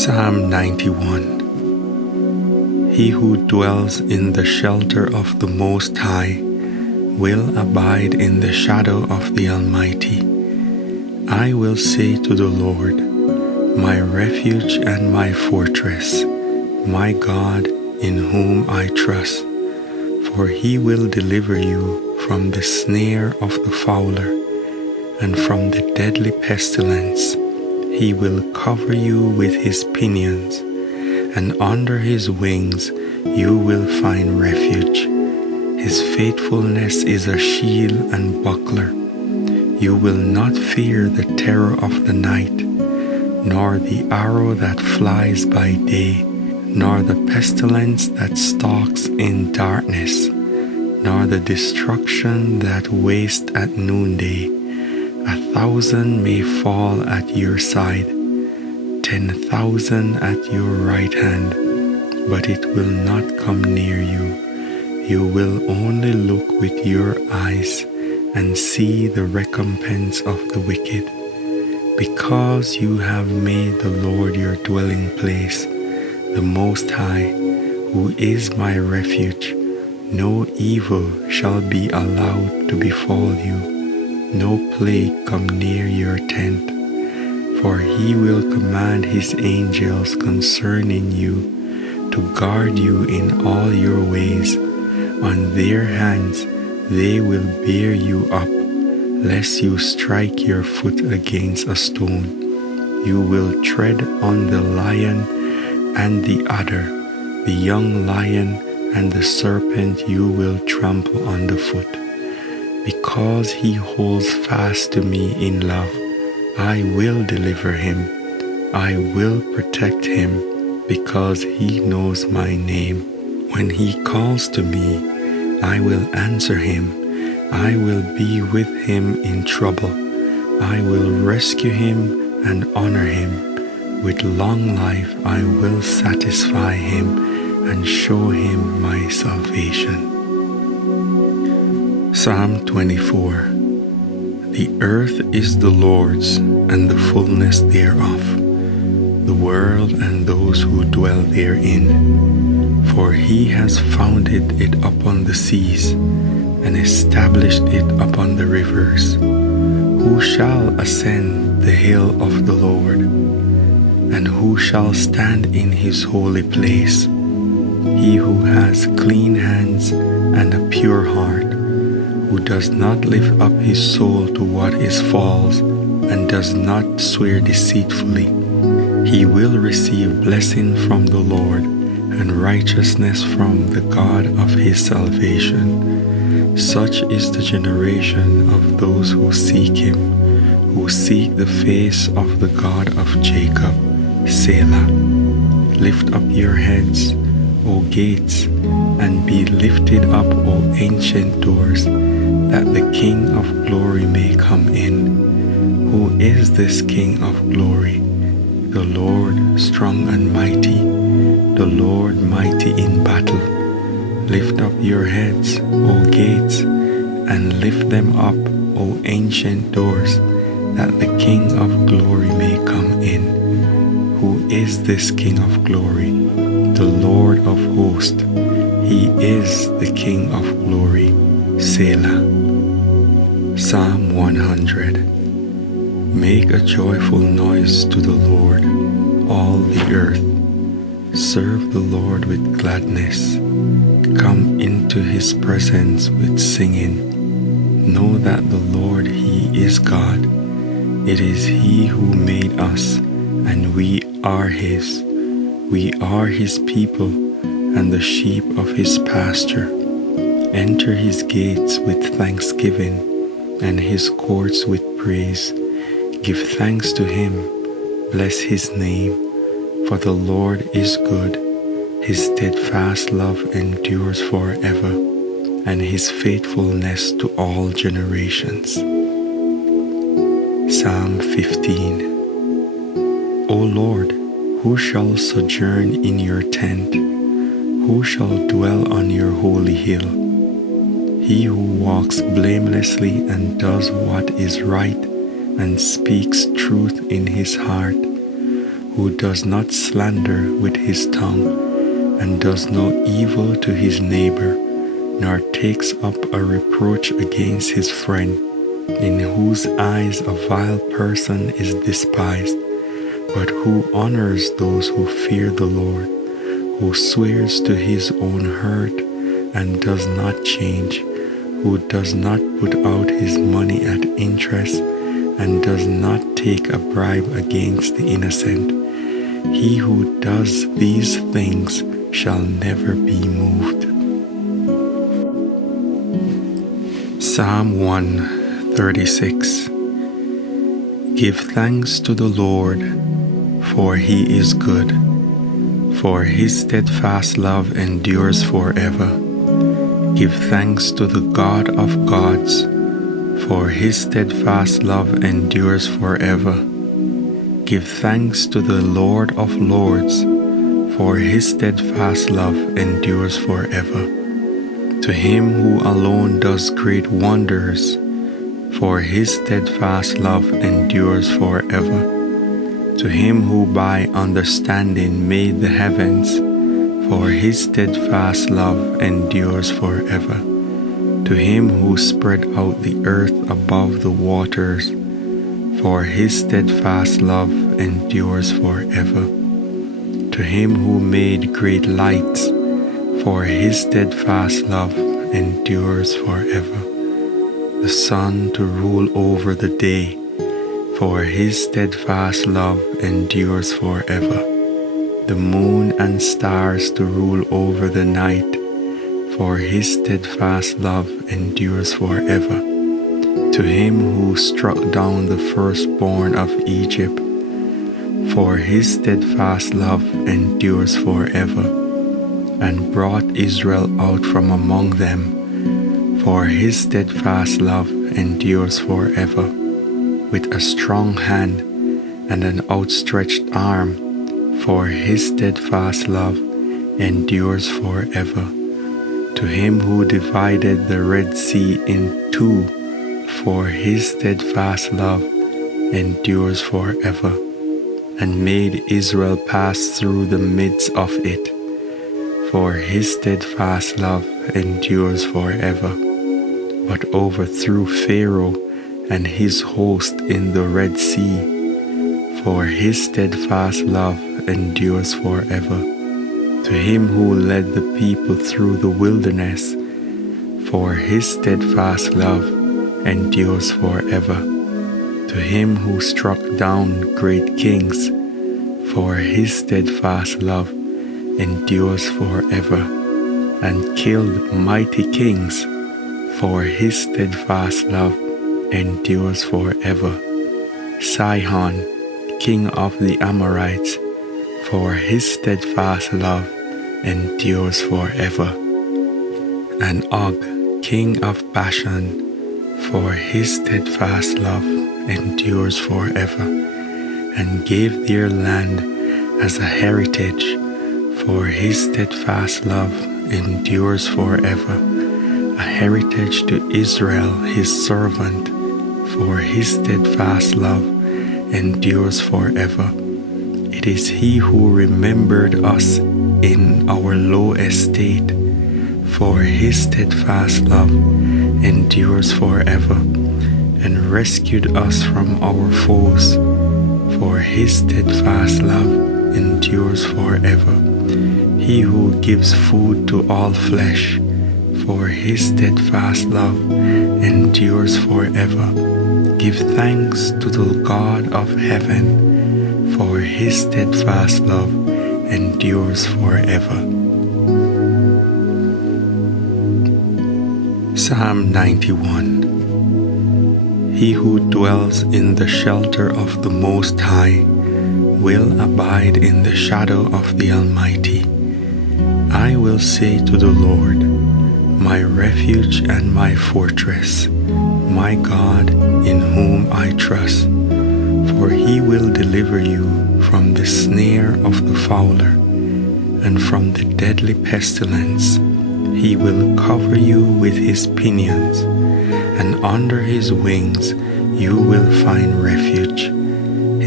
Psalm 91. He who dwells in the shelter of the Most High will abide in the shadow of the Almighty. I will say to the Lord, my refuge and my fortress, my God in whom I trust. For he will deliver you from the snare of the fowler and from the deadly pestilence. He will cover you with his pinions, and under his wings you will find refuge. His faithfulness is a shield and buckler. You will not fear the terror of the night, nor the arrow that flies by day, nor the pestilence that stalks in darkness, nor the destruction that wastes at noonday. 1,000 may fall at your side, 10,000 at your right hand, but it will not come near you. You will only look with your eyes and see the recompense of the wicked. Because you have made the Lord your dwelling place, the Most High, who is my refuge, no evil shall be allowed to befall you, no plague come near your tent. For he will command his angels concerning you to guard you in all your ways. On their hands they will bear you up, lest you strike your foot against a stone. You will tread on the lion and the adder, the young lion and the serpent you will trample underfoot. Because he holds fast to me in love, I will deliver him. I will protect him, because he knows my name. When he calls to me, I will answer him. I will be with him in trouble. I will rescue him and honor him. With long life I will satisfy him and show him my salvation. Psalm 24. The earth is the Lord's, and the fullness thereof, the world and those who dwell therein. For he has founded it upon the seas, and established it upon the rivers. Who shall ascend the hill of the Lord? And who shall stand in his holy place? He who has clean hands and a pure heart, who does not lift up his soul to what is false, and does not swear deceitfully. He will receive blessing from the Lord, and righteousness from the God of his salvation. Such is the generation of those who seek him, who seek the face of the God of Jacob. Selah. Lift up your heads, O gates, and be lifted up, O ancient doors, that the King of glory may come in. Who is this King of glory? The Lord strong and mighty, the Lord mighty in battle. Lift up your heads, O gates, and lift them up, O ancient doors, that the King of glory may come in. Who is this King of glory? The Lord of hosts. He is the King of glory. Selah. Psalm 100. Make a joyful noise to the Lord, all the earth. Serve the Lord with gladness. Come into his presence with singing. Know that the Lord, he is God. It is he who made us, and we are his. We are his people, and the sheep of his pasture. Enter his gates with thanksgiving, and his courts with praise. Give thanks to him, bless his name, for the Lord is good. His steadfast love endures forever, and his faithfulness to all generations. Psalm 15. O Lord, who shall sojourn in your tent? Who shall dwell on your holy hill? He who walks blamelessly and does what is right, and speaks truth in his heart, who does not slander with his tongue, and does no evil to his neighbor, nor takes up a reproach against his friend, in whose eyes a vile person is despised, but who honors those who fear the Lord, who swears to his own hurt and does not change, who does not put out his money at interest and does not take a bribe against the innocent. He who does these things shall never be moved. Psalm 136. Give thanks to the Lord, for he is good, for his steadfast love endures forever. Give thanks to the God of gods, for his steadfast love endures forever. Give thanks to the Lord of lords, for his steadfast love endures forever. To him who alone does great wonders, for his steadfast love endures forever. To him who by understanding made the heavens, for his steadfast love endures forever. To him who spread out the earth above the waters, for his steadfast love endures forever. To him who made great lights, for his steadfast love endures forever. The sun to rule over the day, for his steadfast love endures forever. The moon and stars to rule over the night, for his steadfast love endures forever. To him who struck down the firstborn of Egypt, for his steadfast love endures forever, and brought Israel out from among them, for his steadfast love endures forever. With a strong hand and an outstretched arm, for his steadfast love endures forever. To him who divided the Red Sea in two, for his steadfast love endures forever, and made Israel pass through the midst of it, for his steadfast love endures forever, but overthrew Pharaoh and his host in the Red Sea, for his steadfast love endures forever. To him who led the people through the wilderness, for his steadfast love endures forever. To him who struck down great kings, for his steadfast love endures forever, and killed mighty kings, for his steadfast love endures forever. Sihon, king of the Amorites, for his steadfast love endures forever. And Og, king of Bashan, for his steadfast love endures forever, and gave their land as a heritage, for his steadfast love endures forever, a heritage to Israel his servant, for his steadfast love endures forever. It is he who remembered us in our low estate, for his steadfast love endures forever, and rescued us from our foes, for his steadfast love endures forever. He who gives food to all flesh, for his steadfast love endures forever. Give thanks to the God of heaven, for his steadfast love endures forever. Psalm 91. He who dwells in the shelter of the Most High will abide in the shadow of the Almighty. I will say to the Lord, my refuge and my fortress, my God in whom I trust. For he will deliver you from the snare of the fowler and from the deadly pestilence. He will cover you with his pinions, and under his wings you will find refuge.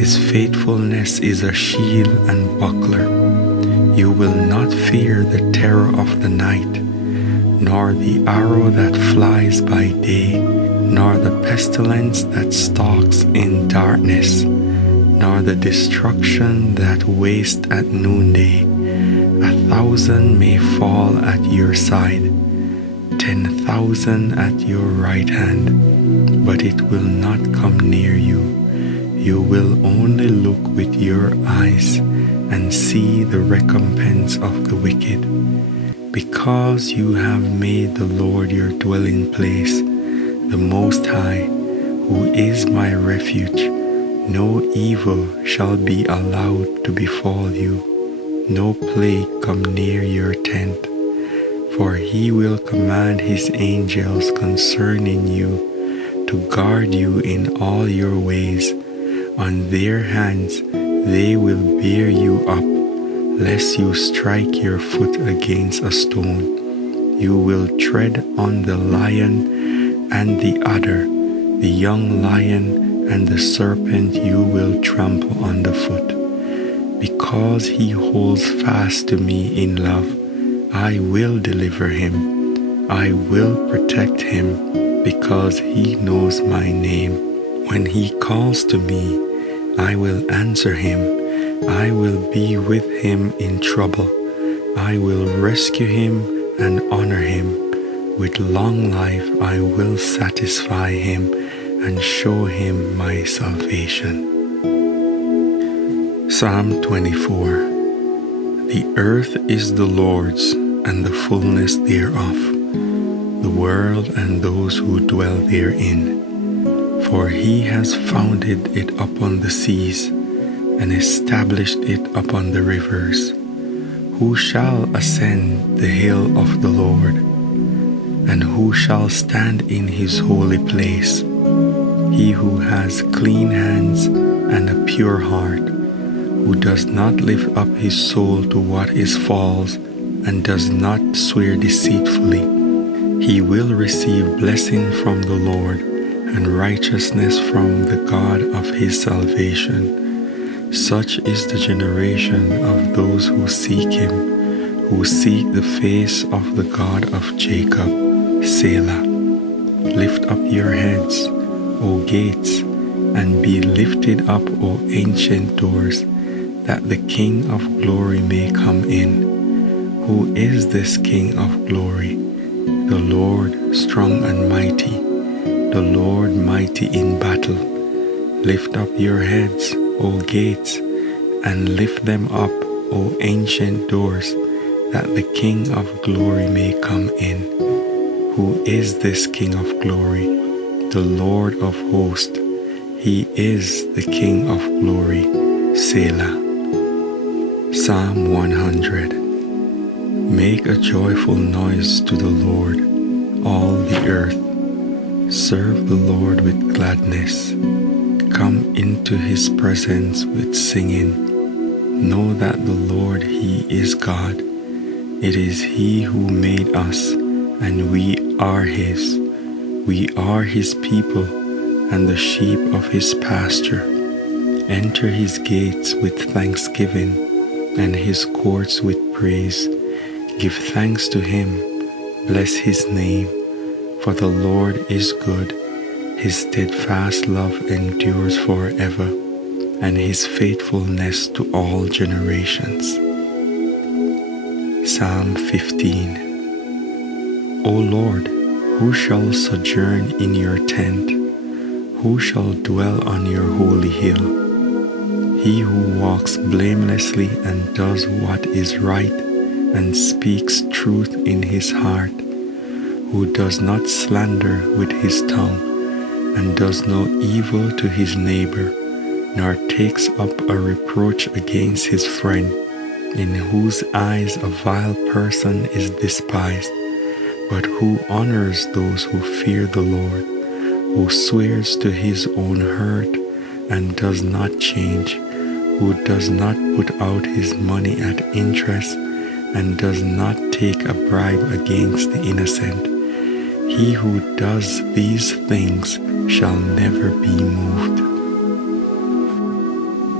His faithfulness is a shield and buckler. You will not fear the terror of the night, nor the arrow that flies by day, nor the pestilence that stalks in darkness, nor the destruction that wastes at noonday. 1,000 may fall at your side, 10,000 at your right hand, but it will not come near you. You will only look with your eyes and see the recompense of the wicked. Because you have made the Lord your dwelling place, the Most High, who is my refuge, no evil shall be allowed to befall you, no plague come near your tent. For he will command his angels concerning you to guard you in all your ways. On their hands they will bear you up, lest you strike your foot against a stone. You will tread on the lion and the adder, the young lion and the serpent you will trample underfoot. Because he holds fast to me in love, I will deliver him. I will protect him, because he knows my name. When he calls to me, I will answer him. I will be with him in trouble. I will rescue him and honor him. With long life I will satisfy him and show him my salvation. Psalm 24. The earth is the Lord's, and the fullness thereof, the world and those who dwell therein. For he has founded it upon the seas, and established it upon the rivers. Who shall ascend the hill of the Lord? And who shall stand in his holy place? He who has clean hands and a pure heart, who does not lift up his soul to what is false, and does not swear deceitfully. He will receive blessing from the Lord, and righteousness from the God of his salvation. Such is the generation of those who seek him, who seek the face of the God of Jacob. Selah. Lift up your heads, O gates, and be lifted up, O ancient doors, that the King of glory may come in. Who is this King of glory? The Lord strong and mighty, the Lord mighty in battle. Lift up your heads, O gates, and lift them up, O ancient doors, that the King of glory may come in. Who is this King of glory? The Lord of hosts. He is the King of glory. Selah. Psalm 100. Make a joyful noise to the Lord, all the earth. Serve the Lord with gladness. Come into his presence with singing. Know that the Lord, he is God. It is he who made us, and we are his. We are his people, and the sheep of his pasture. Enter his gates with thanksgiving, and his courts with praise. Give thanks to him, bless his name, for the Lord is good. His steadfast love endures forever, and his faithfulness to all generations. Psalm 15. O Lord, who shall sojourn in your tent? Who shall dwell on your holy hill? He who walks blamelessly and does what is right, and speaks truth in his heart, who does not slander with his tongue, and does no evil to his neighbor, nor takes up a reproach against his friend, in whose eyes a vile person is despised, but who honors those who fear the Lord, who swears to his own hurt and does not change, who does not put out his money at interest, and does not take a bribe against the innocent. He who does these things shall never be moved.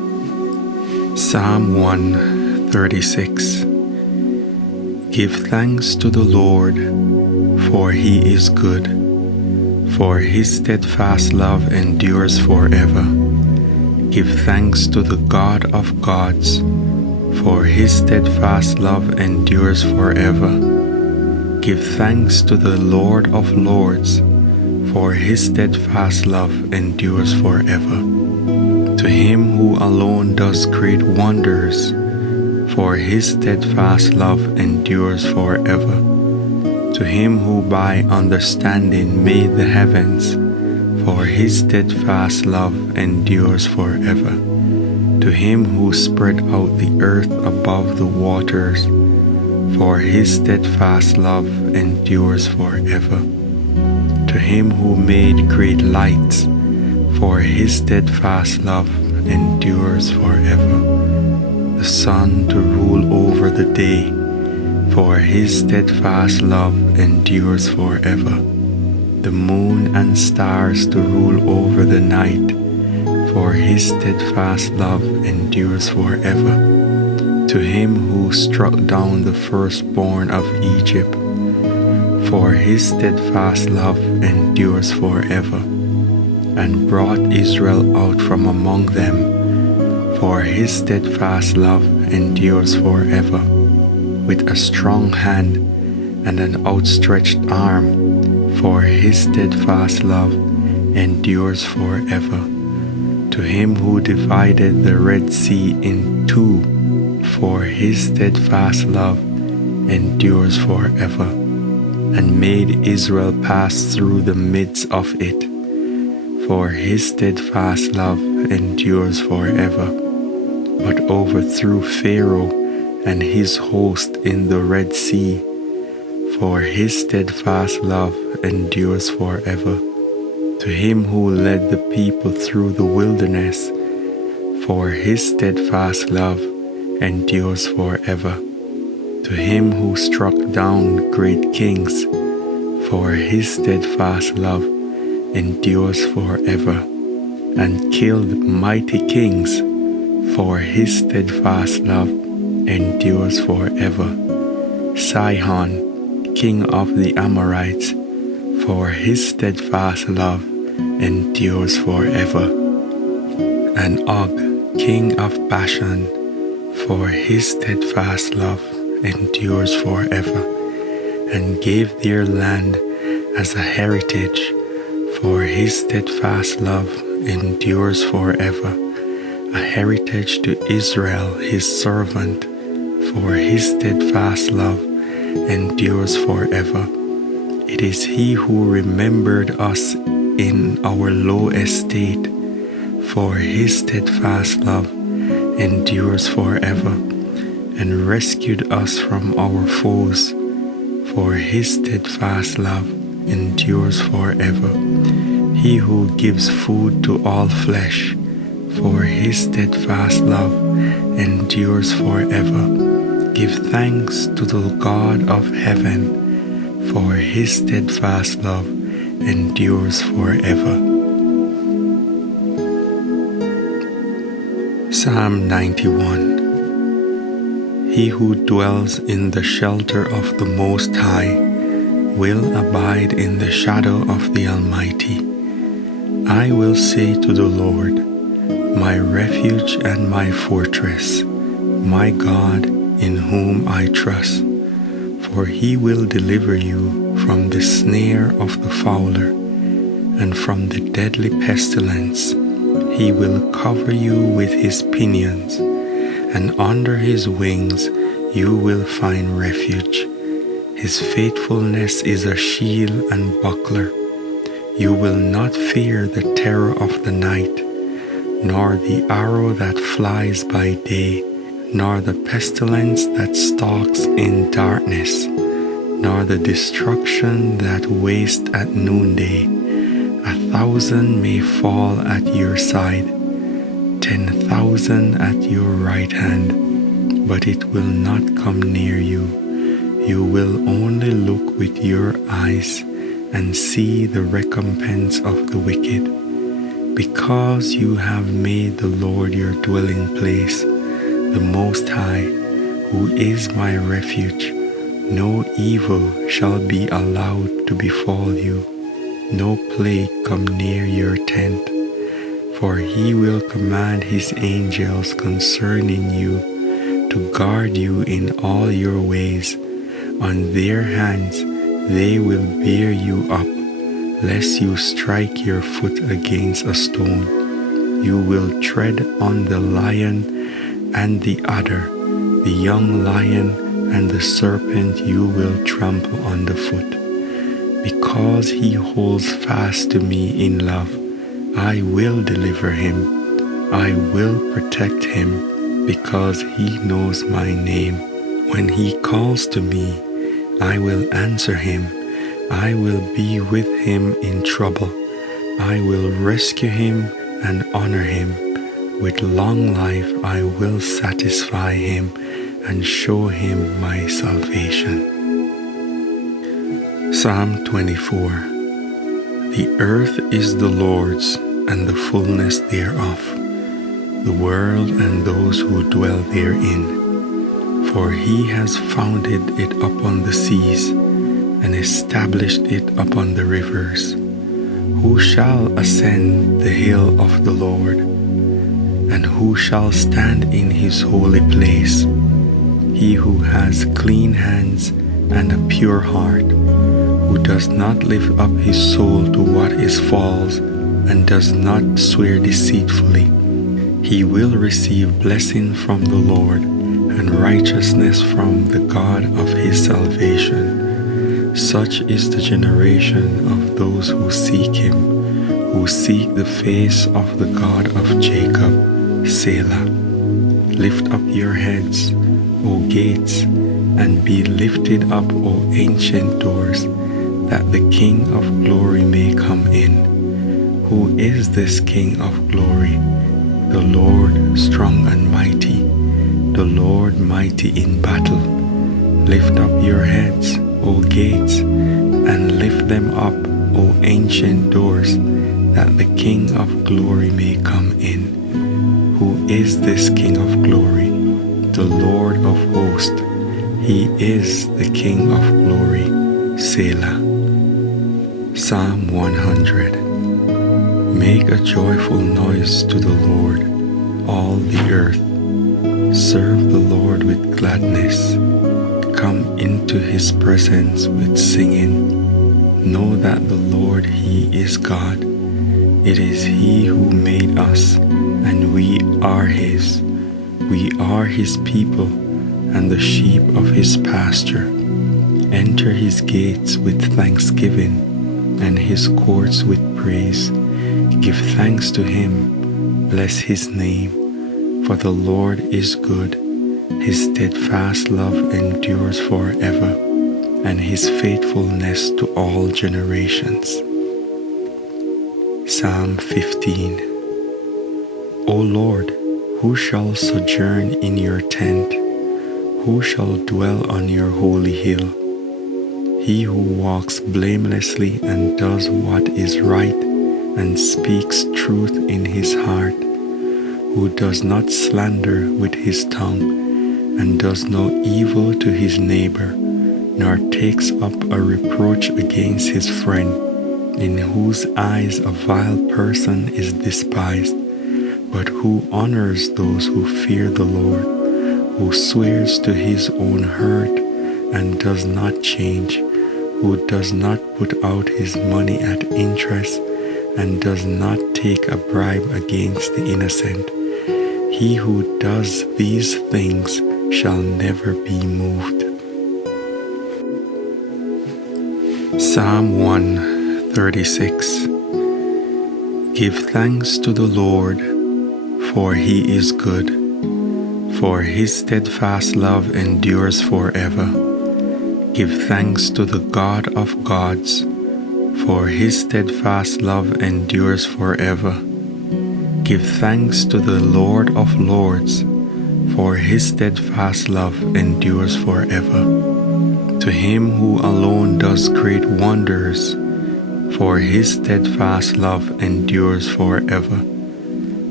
Psalm 136. Give thanks to the Lord, for he is good, for his steadfast love endures forever. Give thanks to the God of gods, for his steadfast love endures forever. Give thanks to the Lord of lords, for his steadfast love endures forever. To him who alone does great wonders, for his steadfast love endures forever. To him who by understanding made the heavens, for his steadfast love endures forever. To him who spread out the earth above the waters, for his steadfast love endures forever. To him who made great lights, for his steadfast love endures forever. The sun to rule over the day, for his steadfast love endures forever. The moon and stars to rule over the night, for his steadfast love endures forever. To him who struck down the firstborn of Egypt, for his steadfast love endures forever, and brought Israel out from among them, for his steadfast love endures forever. With a strong hand and an outstretched arm, for his steadfast love endures forever. To him who divided the Red Sea in two, for his steadfast love endures forever, and made Israel pass through the midst of it, for his steadfast love endures forever, but overthrew Pharaoh and his host in the Red Sea, for his steadfast love endures forever. To him who led the people through the wilderness, for his steadfast love endures forever. To him who struck down great kings, for his steadfast love endures forever, and killed mighty kings, for his steadfast love endures forever. Sihon, king of the Amorites, for his steadfast love endures forever. And Og, king of Bashan, for his steadfast love endures forever, and gave their land as a heritage, for his steadfast love endures forever, a heritage to Israel his servant, for his steadfast love endures forever. It is he who remembered us in our low estate, for his steadfast love endures forever, and rescued us from our foes, for his steadfast love endures forever. He who gives food to all flesh, for his steadfast love endures forever. Give thanks to the God of heaven, for his steadfast love endures forever. Psalm 91. He who dwells in the shelter of the Most High will abide in the shadow of the Almighty. I will say to the Lord, my refuge and my fortress, my God in whom I trust. For he will deliver you from the snare of the fowler, and from the deadly pestilence. He will cover you with his pinions, and under his wings you will find refuge. His faithfulness is a shield and buckler. You will not fear the terror of the night, nor the arrow that flies by day, nor the pestilence that stalks in darkness, nor the destruction that wastes at noonday. 1,000 may fall at your side, 10,000 at your right hand, but it will not come near you. You will only look with your eyes and see the recompense of the wicked. Because you have made the Lord your dwelling place, the Most High, who is my refuge. No evil shall be allowed to befall you, no plague come near your tent. For he will command his angels concerning you, to guard you in all your ways. On their hands they will bear you up, lest you strike your foot against a stone. You will tread on the lion and the adder, the young lion and the serpent you will trample underfoot. Because he holds fast to me in love, I will deliver him. I will protect him, because he knows my name. When he calls to me, I will answer him. I will be with him in trouble. I will rescue him and honor him. With long life I will satisfy him and show him my salvation. Psalm 24. The earth is the Lord's, and the fullness thereof, the world and those who dwell therein. For he has founded it upon the seas, and established it upon the rivers. Who shall ascend the hill of the Lord? And who shall stand in his holy place? He who has clean hands and a pure heart, who does not lift up his soul to what is false, and does not swear deceitfully. He will receive blessing from the Lord, and righteousness from the God of his salvation. Such is the generation of those who seek him, who seek the face of the God of Jacob. Selah. Lift up your heads, O gates, and be lifted up, O ancient doors, that the King of glory may come in. Who is this King of glory? The Lord strong and mighty, the Lord mighty in battle. Lift up your heads, O gates, and lift them up, O ancient doors, that the King of glory may come in. Who is this King of glory? The Lord of hosts. He is the King of glory. Selah. Psalm 100. Make a joyful noise to the Lord, all the earth. Serve the Lord with gladness. Come into his presence with singing. Know that the Lord, he is God. It is he who made us, and we are his. We are his people, and the sheep of his pasture. Enter his gates with thanksgiving, and his courts with praise. Give thanks to him, bless his name, for the Lord is good. His steadfast love endures forever, and his faithfulness to all generations. Psalm 15. O Lord, who shall sojourn in your tent? Who shall dwell on your holy hill? He who walks blamelessly and does what is right, and speaks truth in his heart, who does not slander with his tongue, and does no evil to his neighbor, nor takes up a reproach against his friend, in whose eyes a vile person is despised, but who honors those who fear the Lord, who swears to his own hurt and does not change, who does not put out his money at interest, and does not take a bribe against the innocent. He who does these things shall never be moved. Psalm 136. Give thanks to the Lord, for he is good, for his steadfast love endures forever. Give thanks to the God of gods, for his steadfast love endures forever. Give thanks to the Lord of lords, for his steadfast love endures forever. To him who alone does great wonders, for his steadfast love endures forever.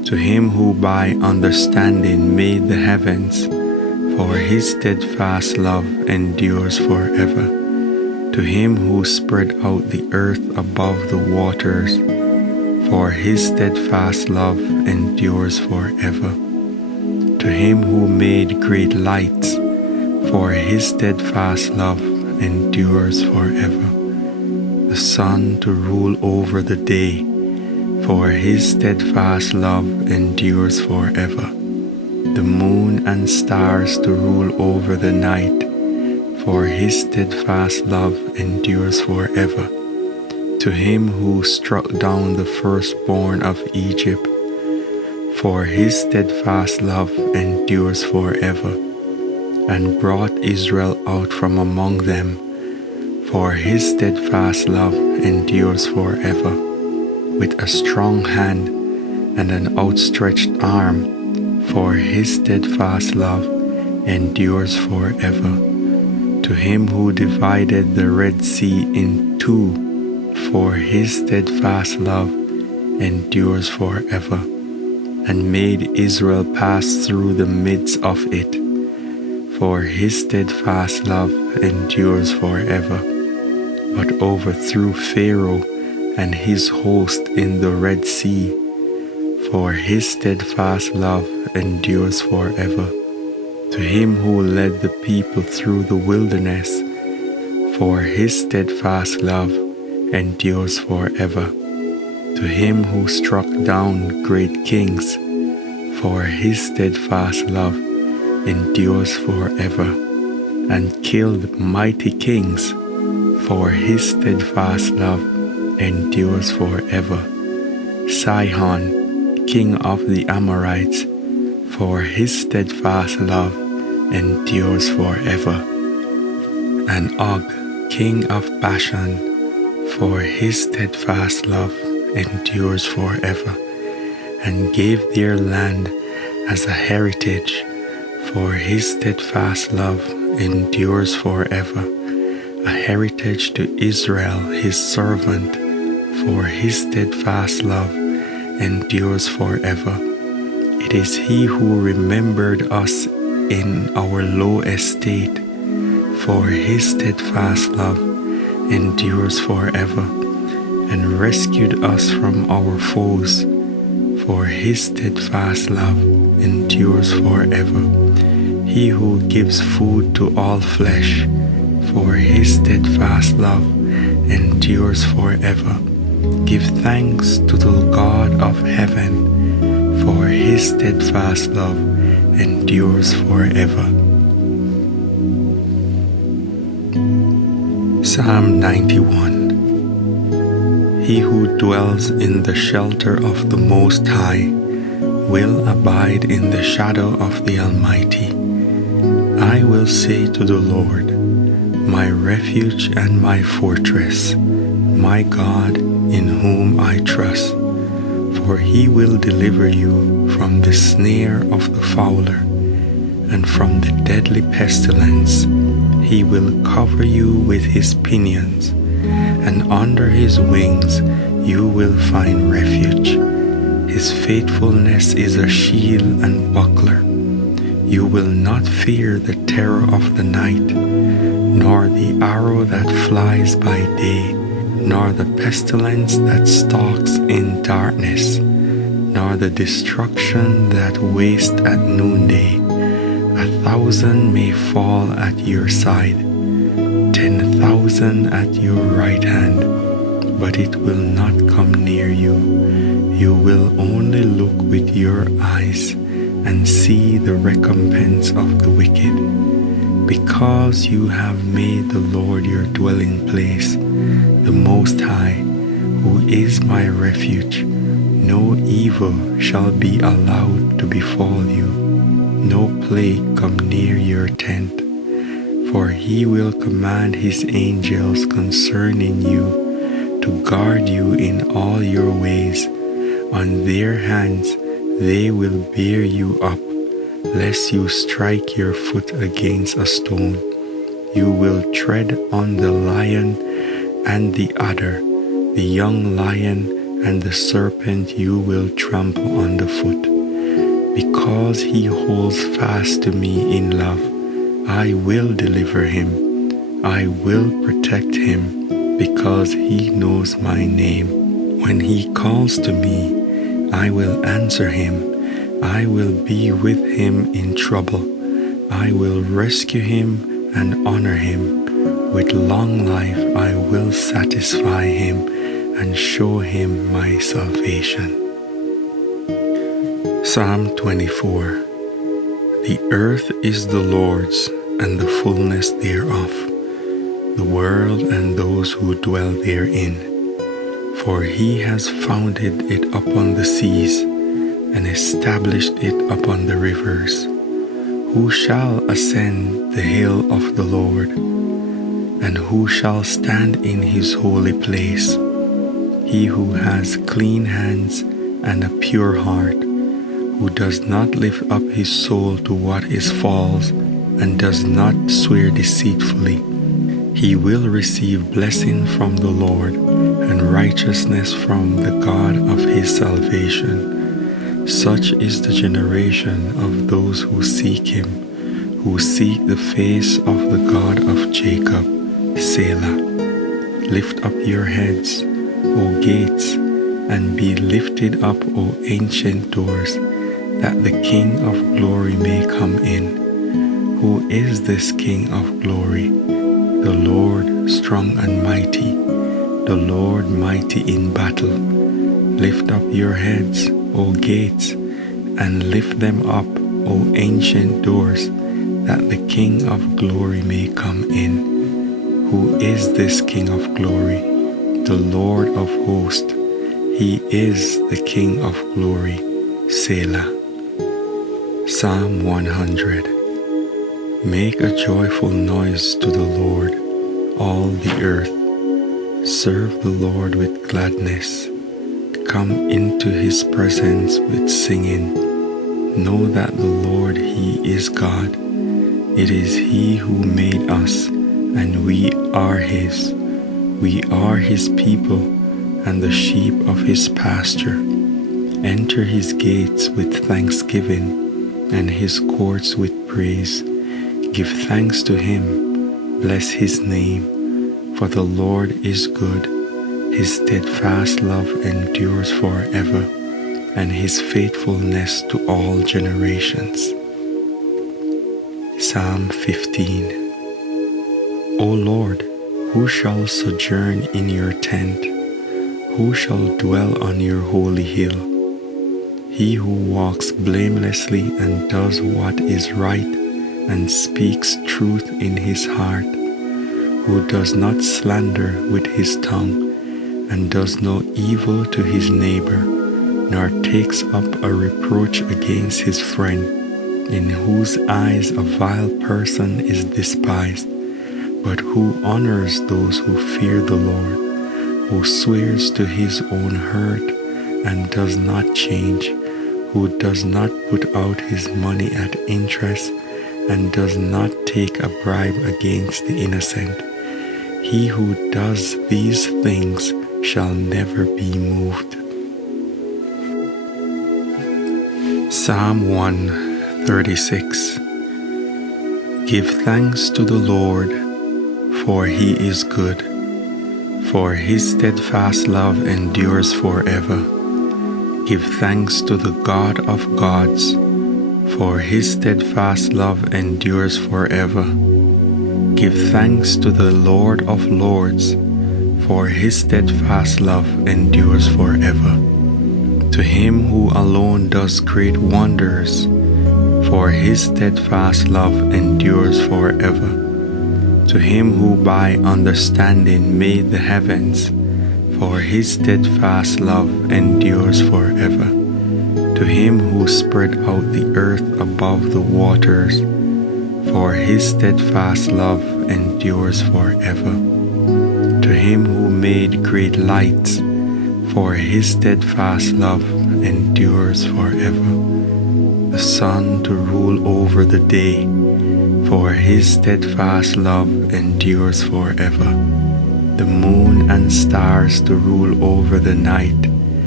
To him who by understanding made the heavens, for his steadfast love endures forever. To him who spread out the earth above the waters, for his steadfast love endures forever. To him who made great lights, for his steadfast love endures forever. The sun to rule over the day, for his steadfast love endures forever. The moon and stars to rule over the night, for his steadfast love endures forever. To him who struck down the firstborn of Egypt, for his steadfast love endures forever, and brought Israel out from among them, for his steadfast love endures forever. With a strong hand and an outstretched arm, for his steadfast love endures forever. To him who divided the Red Sea in two, for his steadfast love endures forever, and made Israel pass through the midst of it, for his steadfast love endures forever, but overthrew Pharaoh and his host in the Red Sea, for his steadfast love endures forever. To him who led the people through the wilderness, for his steadfast love endures forever. To him who struck down great kings, for his steadfast love endures forever, and killed mighty kings, for his steadfast love endures forever. Sihon, king of the Amorites, for his steadfast love endures forever. And Og, king of Bashan, for his steadfast love endures forever, and gave their land as a heritage, for his steadfast love endures forever, a heritage to Israel his servant, for his steadfast love endures forever. It is he who remembered us in our low estate, for his steadfast love endures forever, and rescued us from our foes, for his steadfast love endures forever. He who gives food to all flesh, for his steadfast love endures forever. Give thanks to the God of heaven, for his steadfast love endures forever. Psalm 91. He who dwells in the shelter of the Most High will abide in the shadow of the Almighty. I will say to the Lord, my refuge and my fortress, my God in whom I trust. For he will deliver you from the snare of the fowler, and from the deadly pestilence. He will cover you with his pinions, and under his wings you will find refuge. His faithfulness is a shield and buckler. You will not fear the terror of the night, nor the arrow that flies by day, nor the pestilence that stalks in darkness, nor the destruction that wastes at noonday. 1,000 may fall at your side, 10,000 at your right hand, but it will not come near you. You will only look with your eyes and see the recompense of the wicked. Because you have made the Lord your dwelling place, the Most High, who is my refuge, no evil shall be allowed to befall you, no plague come near your tent. For he will command his angels concerning you to guard you in all your ways. On their hands they will bear you up, lest you strike your foot against a stone. You will tread on the lion and the adder, the young lion and the serpent you will trample underfoot. Because he holds fast to me in love, I will deliver him. I will protect him, because he knows my name. When he calls to me, I will answer him. I will be with him in trouble. I will rescue him and honor him. With long life I will satisfy him and show him my salvation. Psalm 24. The earth is the Lord's, and the fullness thereof, the world and those who dwell therein. For he has founded it upon the seas, and established it upon the rivers. Who shall ascend the hill of the Lord? And who shall stand in his holy place? He who has clean hands and a pure heart, who does not lift up his soul to what is false, and does not swear deceitfully. He will receive blessing from the Lord, and righteousness from the God of his salvation. Such is the generation of those who seek him, who seek the face of the God of Jacob. Selah. Lift up your heads, O gates, and be lifted up, O ancient doors, that the King of glory may come in. Who is this King of glory? The Lord strong and mighty, the Lord mighty in battle. Lift up your heads, O gates, and lift them up, O ancient doors, that the King of glory may come in. Who is this King of glory? The Lord of hosts. He is the King of glory. Selah. Psalm 100. Make a joyful noise to the Lord, all the earth. Serve the Lord with gladness. Come into his presence with singing. Know that the Lord, he is God. It is he who made us, and we are his. We are his people, and the sheep of his pasture. Enter his gates with thanksgiving, and his courts with praise. Give thanks to him, bless his name, for the Lord is good. His steadfast love endures forever, and his faithfulness to all generations. Psalm 15. O Lord, who shall sojourn in your tent? Who shall dwell on your holy hill? He who walks blamelessly and does what is right, and speaks truth in his heart, who does not slander with his tongue, and does no evil to his neighbor, nor takes up a reproach against his friend, in whose eyes a vile person is despised, but who honors those who fear the Lord, who swears to his own hurt and does not change, who does not put out his money at interest, and does not take a bribe against the innocent. He who does these things shall never be moved. Psalm 136. Give thanks to the Lord, for he is good, for his steadfast love endures forever. Give thanks to the God of gods, for his steadfast love endures forever. Give thanks to the Lord of lords, for his steadfast love endures forever. To him who alone does great wonders, for his steadfast love endures forever. To him who by understanding made the heavens, for his steadfast love endures forever. To him who spread out the earth above the waters, for his steadfast love endures forever. To him who made great lights, for his steadfast love endures forever. The sun to rule over the day, for his steadfast love endures forever. The moon and stars to rule over the night,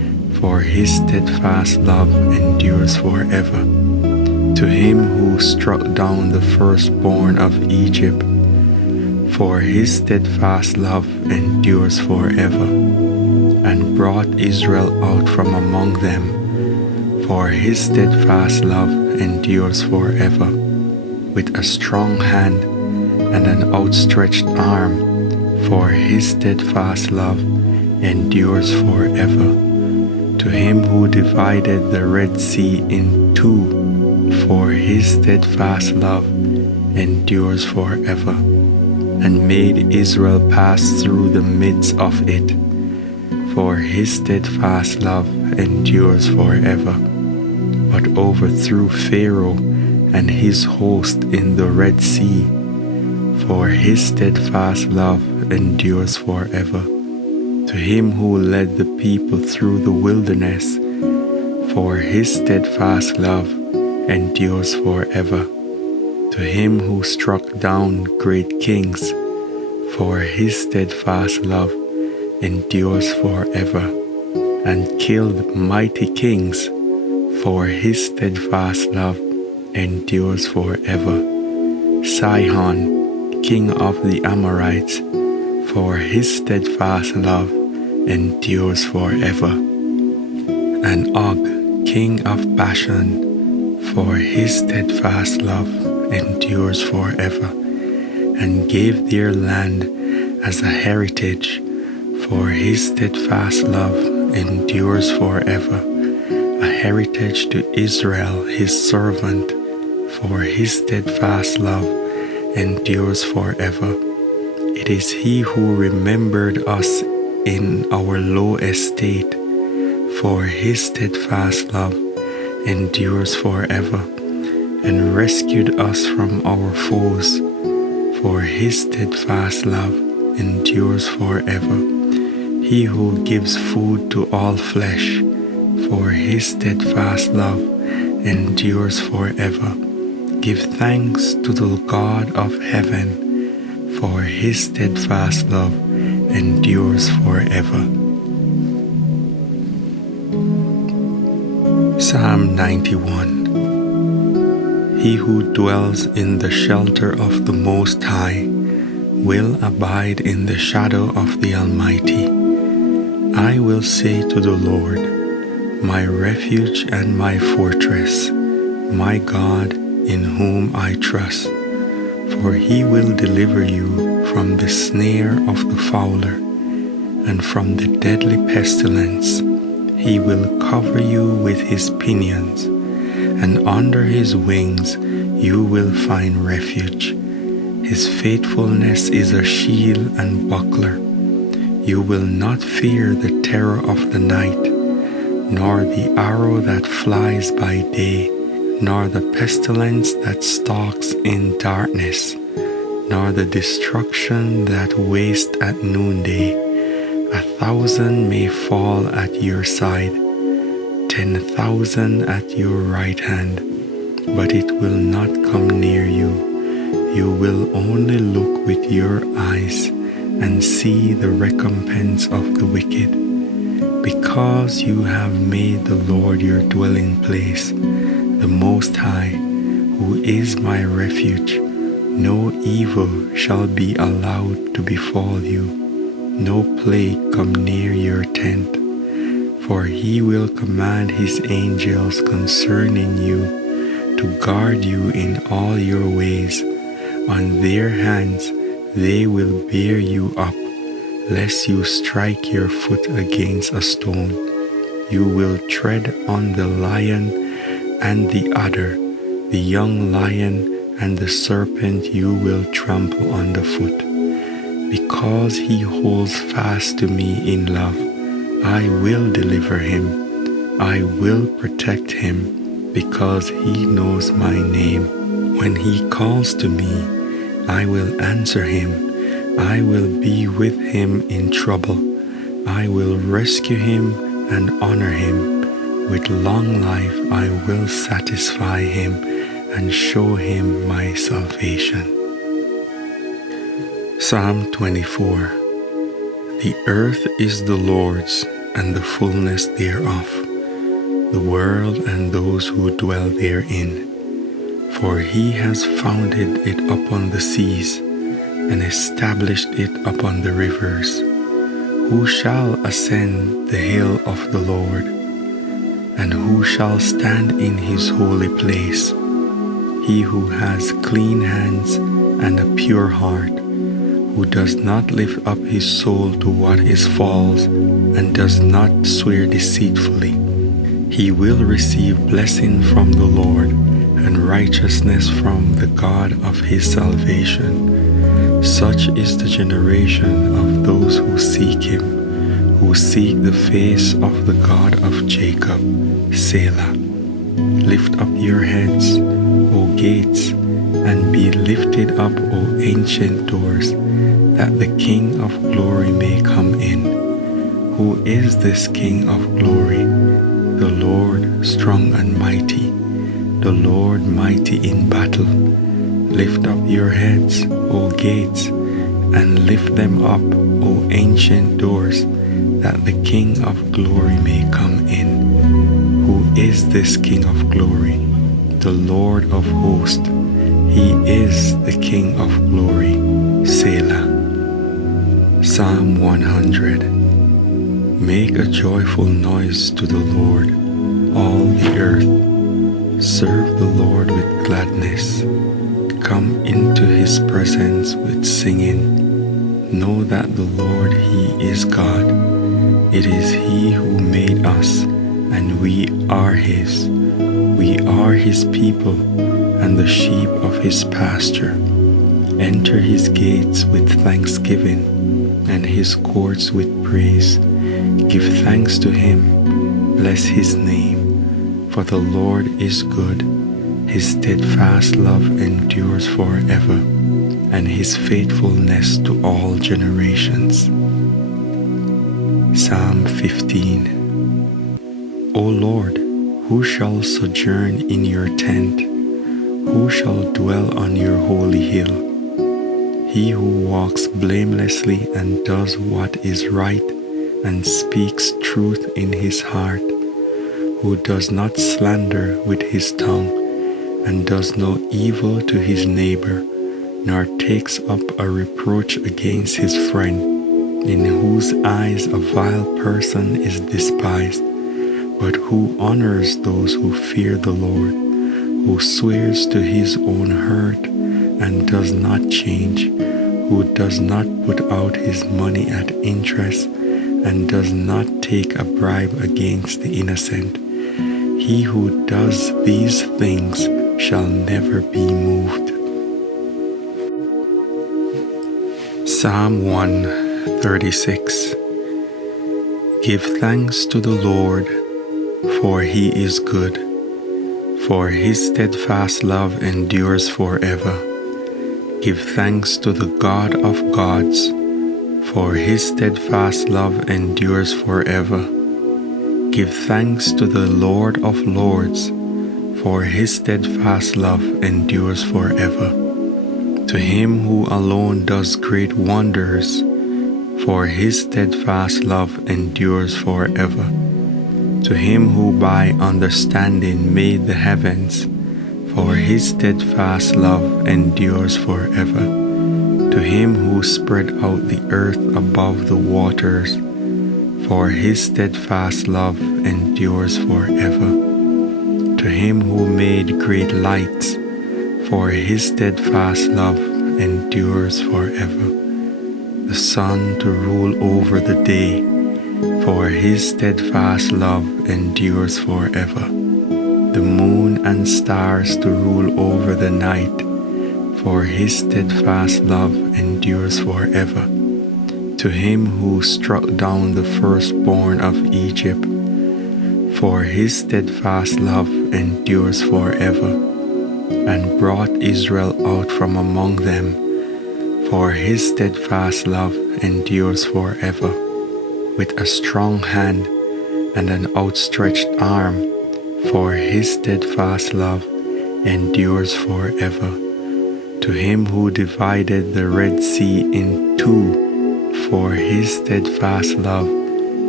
for his steadfast love endures forever. To him who struck down the firstborn of Egypt, for his steadfast love endures forever, and brought Israel out from among them, for his steadfast love endures forever, with a strong hand and an outstretched arm, for his steadfast love endures forever. To him who divided the Red Sea in two, for his steadfast love endures forever, and made Israel pass through the midst of it, for his steadfast love endures forever, but overthrew Pharaoh and his host in the Red Sea, for his steadfast love endures forever. To him who led the people through the wilderness, for his steadfast love endures forever. To him who struck down great kings, for his steadfast love endures forever, and killed mighty kings, for his steadfast love endures forever. Sihon, king of the Amorites, for his steadfast love endures forever. And Og, king of Bashan, for his steadfast love endures forever, and gave their land as a heritage, for his steadfast love endures forever, a heritage to Israel his servant, for his steadfast love endures forever. It is he who remembered us in our low estate, for his steadfast love endures forever, and rescued us from our foes, for his steadfast love endures forever. He who gives food to all flesh, for his steadfast love endures forever. Give thanks to the God of heaven, for his steadfast love endures forever. Psalm 91. He who dwells in the shelter of the Most High will abide in the shadow of the Almighty. I will say to the Lord, my refuge and my fortress, my God in whom I trust. For he will deliver you from the snare of the fowler and from the deadly pestilence. He will cover you with his pinions, and under his wings you will find refuge. His faithfulness is a shield and buckler. You will not fear the terror of the night, nor the arrow that flies by day, nor the pestilence that stalks in darkness, nor the destruction that wastes at noonday. 1,000 may fall at your side, 10,000 at your right hand, but it will not come near you. You will only look with your eyes and see the recompense of the wicked. Because you have made the Lord your dwelling place, the Most High, who is my refuge, no evil shall be allowed to befall you, no plague come near your tent. For he will command his angels concerning you to guard you in all your ways. On their hands they will bear you up, lest you strike your foot against a stone. You will tread on the lion and the adder, the young lion and the serpent you will trample underfoot. Because he holds fast to me in love, I will deliver him. I will protect him, because he knows my name. When he calls to me, I will answer him. I will be with him in trouble. I will rescue him and honor him. With long life I will satisfy him and show him my salvation. Psalm 24. The earth is the Lord's, and the fullness thereof, the world and those who dwell therein. For he has founded it upon the seas, and established it upon the rivers. Who shall ascend the hill of the Lord? And who shall stand in his holy place? He who has clean hands and a pure heart, who does not lift up his soul to what is false, and does not swear deceitfully. He will receive blessing from the Lord, and righteousness from the God of his salvation. Such is the generation of those who seek him, who seek the face of the God of Jacob. Selah. Lift up your heads, O gates, and be lifted up, O ancient doors, that the King of glory may come in. Who is this King of glory? The Lord strong and mighty, the Lord mighty in battle. Lift up your heads, O gates, and lift them up, O ancient doors, that the King of glory may come in. Who is this King of glory? The Lord of hosts. He is the King of glory. Selah. Psalm 100. Make a joyful noise to the Lord, all the earth. Serve the Lord with gladness. Come into his presence with singing. Know that the Lord, he is God. It is he who made us, and we are his. We are his people, and the sheep of his pasture. Enter his gates with thanksgiving, and his courts with praise. Give thanks to him, bless his name, for the Lord is good. His steadfast love endures forever, and his faithfulness to all generations. Psalm 15. O Lord, who shall sojourn in your tent? Who shall dwell on your holy hill? He who walks blamelessly and does what is right, and speaks truth in his heart, who does not slander with his tongue, and does no evil to his neighbor, nor takes up a reproach against his friend, in whose eyes a vile person is despised, but who honors those who fear the Lord, who swears to his own hurt and does not change, who does not put out his money at interest, and does not take a bribe against the innocent. He who does these things shall never be moved. Psalm 136. Give thanks to the Lord, for he is good, for his steadfast love endures forever. Give thanks to the God of gods, for his steadfast love endures forever. Give thanks to the Lord of lords, for his steadfast love endures forever. To him who alone does great wonders, for his steadfast love endures forever. To him who by understanding made the heavens, for his steadfast love endures forever. To him who spread out the earth above the waters, for his steadfast love endures forever. To him who made great lights, for his steadfast love endures forever. The sun to rule over the day, for his steadfast love endures forever. The moon and stars to rule over the night, for his steadfast love endures forever. To him who struck down the firstborn of Egypt, for his steadfast love endures forever, and brought Israel out from among them, for his steadfast love endures forever. With a strong hand and an outstretched arm, for his steadfast love endures forever. To him who divided the Red Sea in two, for his steadfast love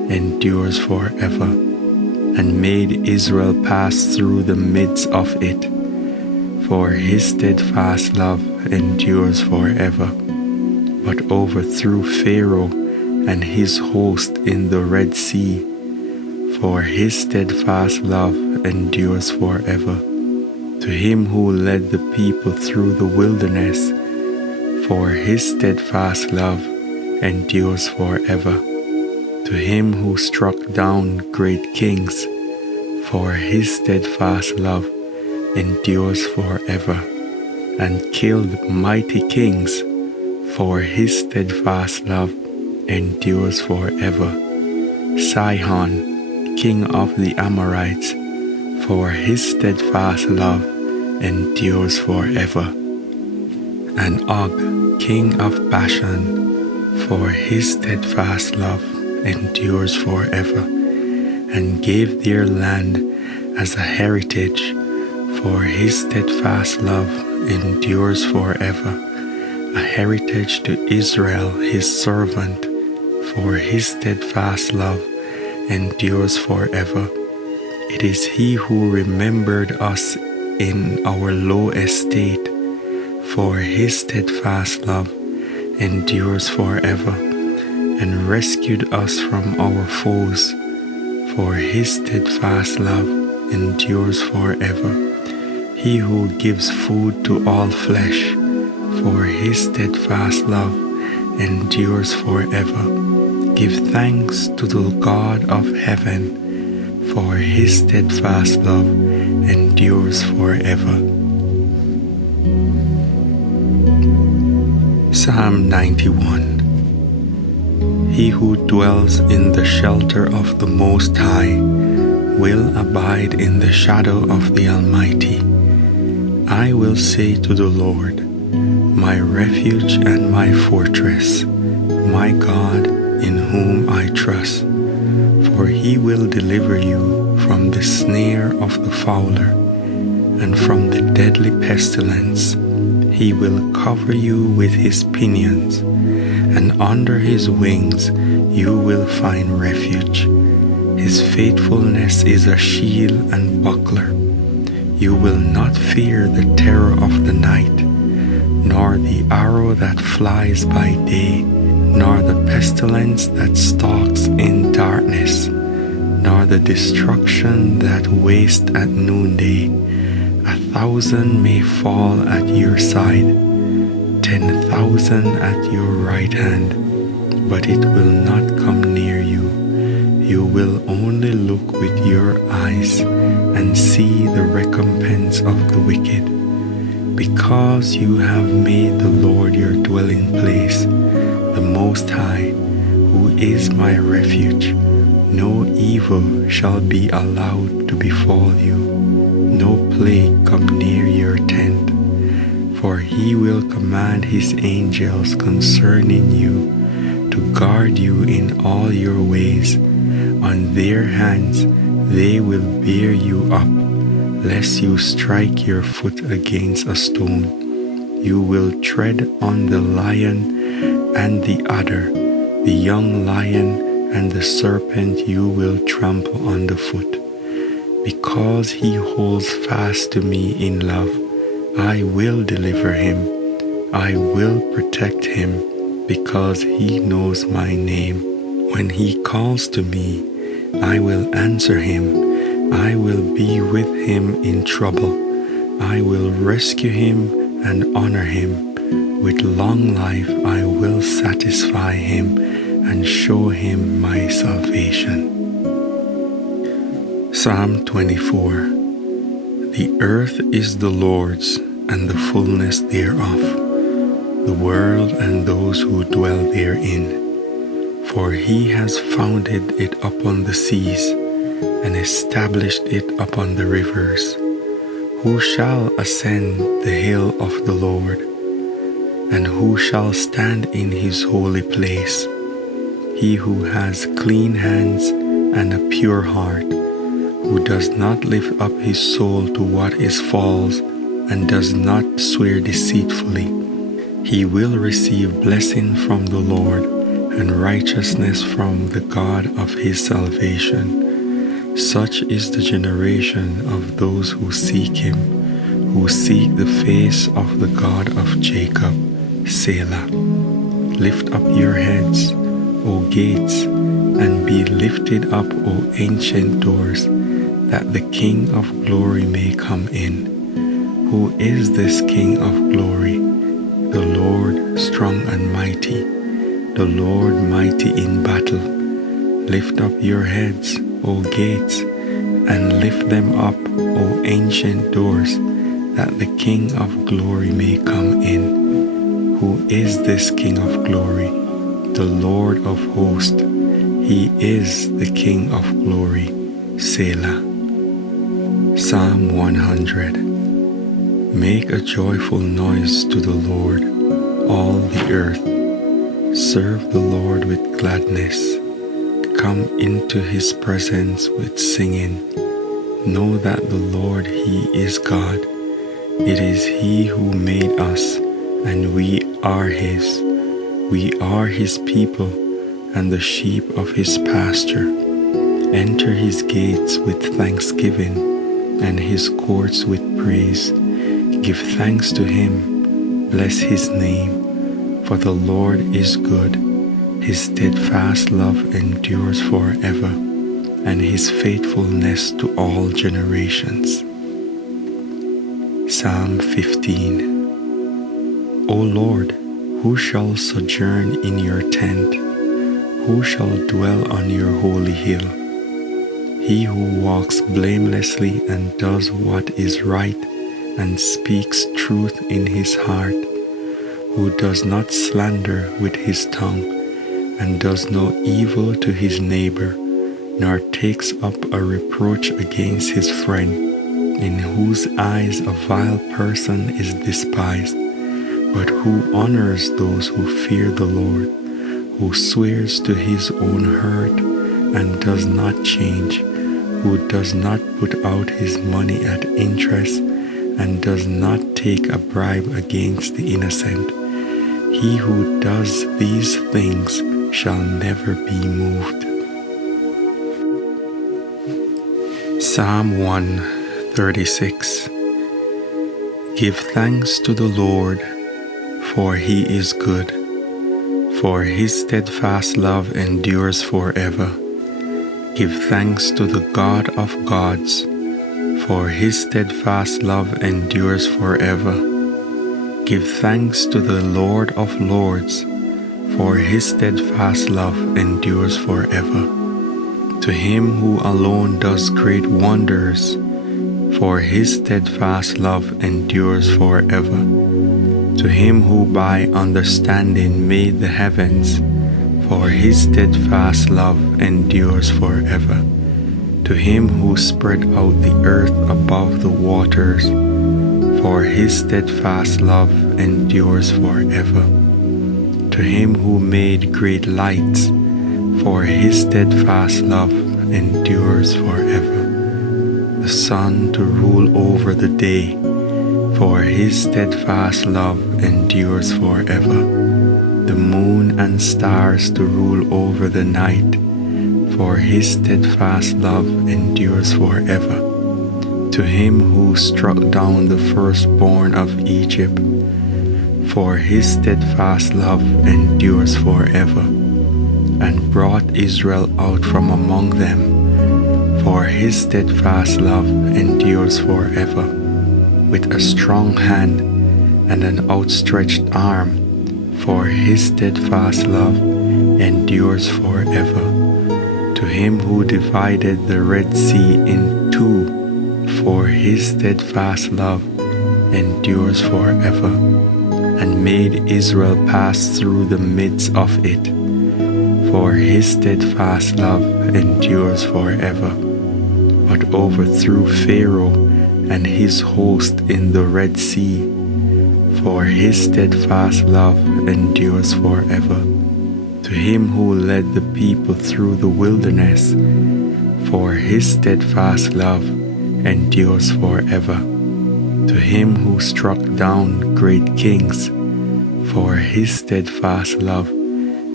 endures forever, and made Israel pass through the midst of it. For his steadfast love endures forever, but overthrew Pharaoh and his host in the Red Sea. For his steadfast love endures forever. To him who led the people through the wilderness, for his steadfast love endures forever. To him who struck down great kings, for his steadfast love endures forever, and killed mighty kings, for his steadfast love endures forever. Sihon, king of the Amorites, for his steadfast love endures forever. And Og, king of Bashan, for his steadfast love endures forever, and gave their land as a heritage, for his steadfast love endures forever, a heritage to Israel his servant, for his steadfast love endures forever. It is he who remembered us in our low estate, for his steadfast love endures forever, and rescued us from our foes, for his steadfast love endures forever. He who gives food to all flesh, for his steadfast love endures forever. Give thanks to the God of heaven, for his steadfast love endures forever. Psalm 91. He who dwells in the shelter of the Most High will abide in the shadow of the Almighty. I will say to the Lord, my refuge and my fortress, my God in whom I trust. For he will deliver you from the snare of the fowler and from the deadly pestilence. He will cover you with his pinions, and under his wings you will find refuge. His faithfulness is a shield and buckler. You will not fear the terror of the night, nor the arrow that flies by day, nor the pestilence that stalks in darkness, nor the destruction that wastes at noonday. 1,000 may fall at your side, 10,000 at your right hand, but it will not come near you. You will only look with your eyes and see the recompense of the wicked. Because you have made the Lord your dwelling place, the Most High, who is my refuge, no evil shall be allowed to befall you, no plague come near your tent. For he will command his angels concerning you, to guard you in all your ways. On their hands they will bear you up, lest you strike your foot against a stone. You will tread on the lion and the adder, the young lion and the serpent you will trample underfoot. Because he holds fast to me in love, I will deliver him. I will protect him, because he knows my name. When he calls to me, I will answer him. I will be with him in trouble. I will rescue him and honor him. With long life I will satisfy him and show him my salvation. Psalm 24. The earth is the Lord's, and the fullness thereof, the world and those who dwell therein. For he has founded it upon the seas, and established it upon the rivers. Who shall ascend the hill of the Lord? And who shall stand in his holy place? He who has clean hands and a pure heart, who does not lift up his soul to what is false, and does not swear deceitfully. He will receive blessing from the Lord, and righteousness from the God of his salvation. Such is the generation of those who seek him, who seek the face of the God of Jacob. Selah. Lift up your heads, O gates, and be lifted up, O ancient doors, that the King of glory may come in. Who is this King of glory? The Lord strong and mighty, the Lord mighty in battle. Lift up your heads, O gates, and lift them up, O ancient doors, that the King of glory may come in. Who is this King of glory? The Lord of hosts. He is the King of glory. Selah. Psalm 100. Make a joyful noise to the Lord, all the earth. Serve the Lord with gladness. Come into his presence with singing. Know that the Lord, he is God. It is he who made us, and we are his. We are his people and the sheep of his pasture. Enter his gates with thanksgiving and his courts with praise. Give thanks to him, bless his name, for the Lord is good. His steadfast love endures forever, and his faithfulness to all generations. Psalm 15. O Lord, who shall sojourn in your tent? Who shall dwell on your holy hill? He who walks blamelessly and does what is right and speaks truth in his heart, who does not slander with his tongue and does no evil to his neighbor, nor takes up a reproach against his friend, in whose eyes a vile person is despised, but who honors those who fear the Lord, who swears to his own hurt and does not change, who does not put out his money at interest and does not take a bribe against the innocent. He who does these things shall never be moved. Psalm 136. Give thanks to the Lord, for he is good, for his steadfast love endures forever. Give thanks to the God of gods, for his steadfast love endures forever. Give thanks to the Lord of lords, for his steadfast love endures forever. To him who alone does great wonders, for his steadfast love endures forever. To him who by understanding made the heavens, for his steadfast love endures forever. To him who spread out the earth above the waters, for his steadfast love endures forever. To him who made great lights, for his steadfast love endures forever. The sun to rule over the day, for his steadfast love endures forever. The moon and stars to rule over the night, for his steadfast love endures forever. To him who struck down the firstborn of Egypt, for his steadfast love endures forever, and brought Israel out from among them, for his steadfast love endures forever. With a strong hand and an outstretched arm, for his steadfast love endures forever. To him who divided the Red Sea in two, for his steadfast love endures forever, and made Israel pass through the midst of it, for his steadfast love endures forever, but overthrew Pharaoh and his host in the Red Sea, for his steadfast love endures forever. To him who led the people through the wilderness, for his steadfast love endures forever. To him who struck down great kings, for his steadfast love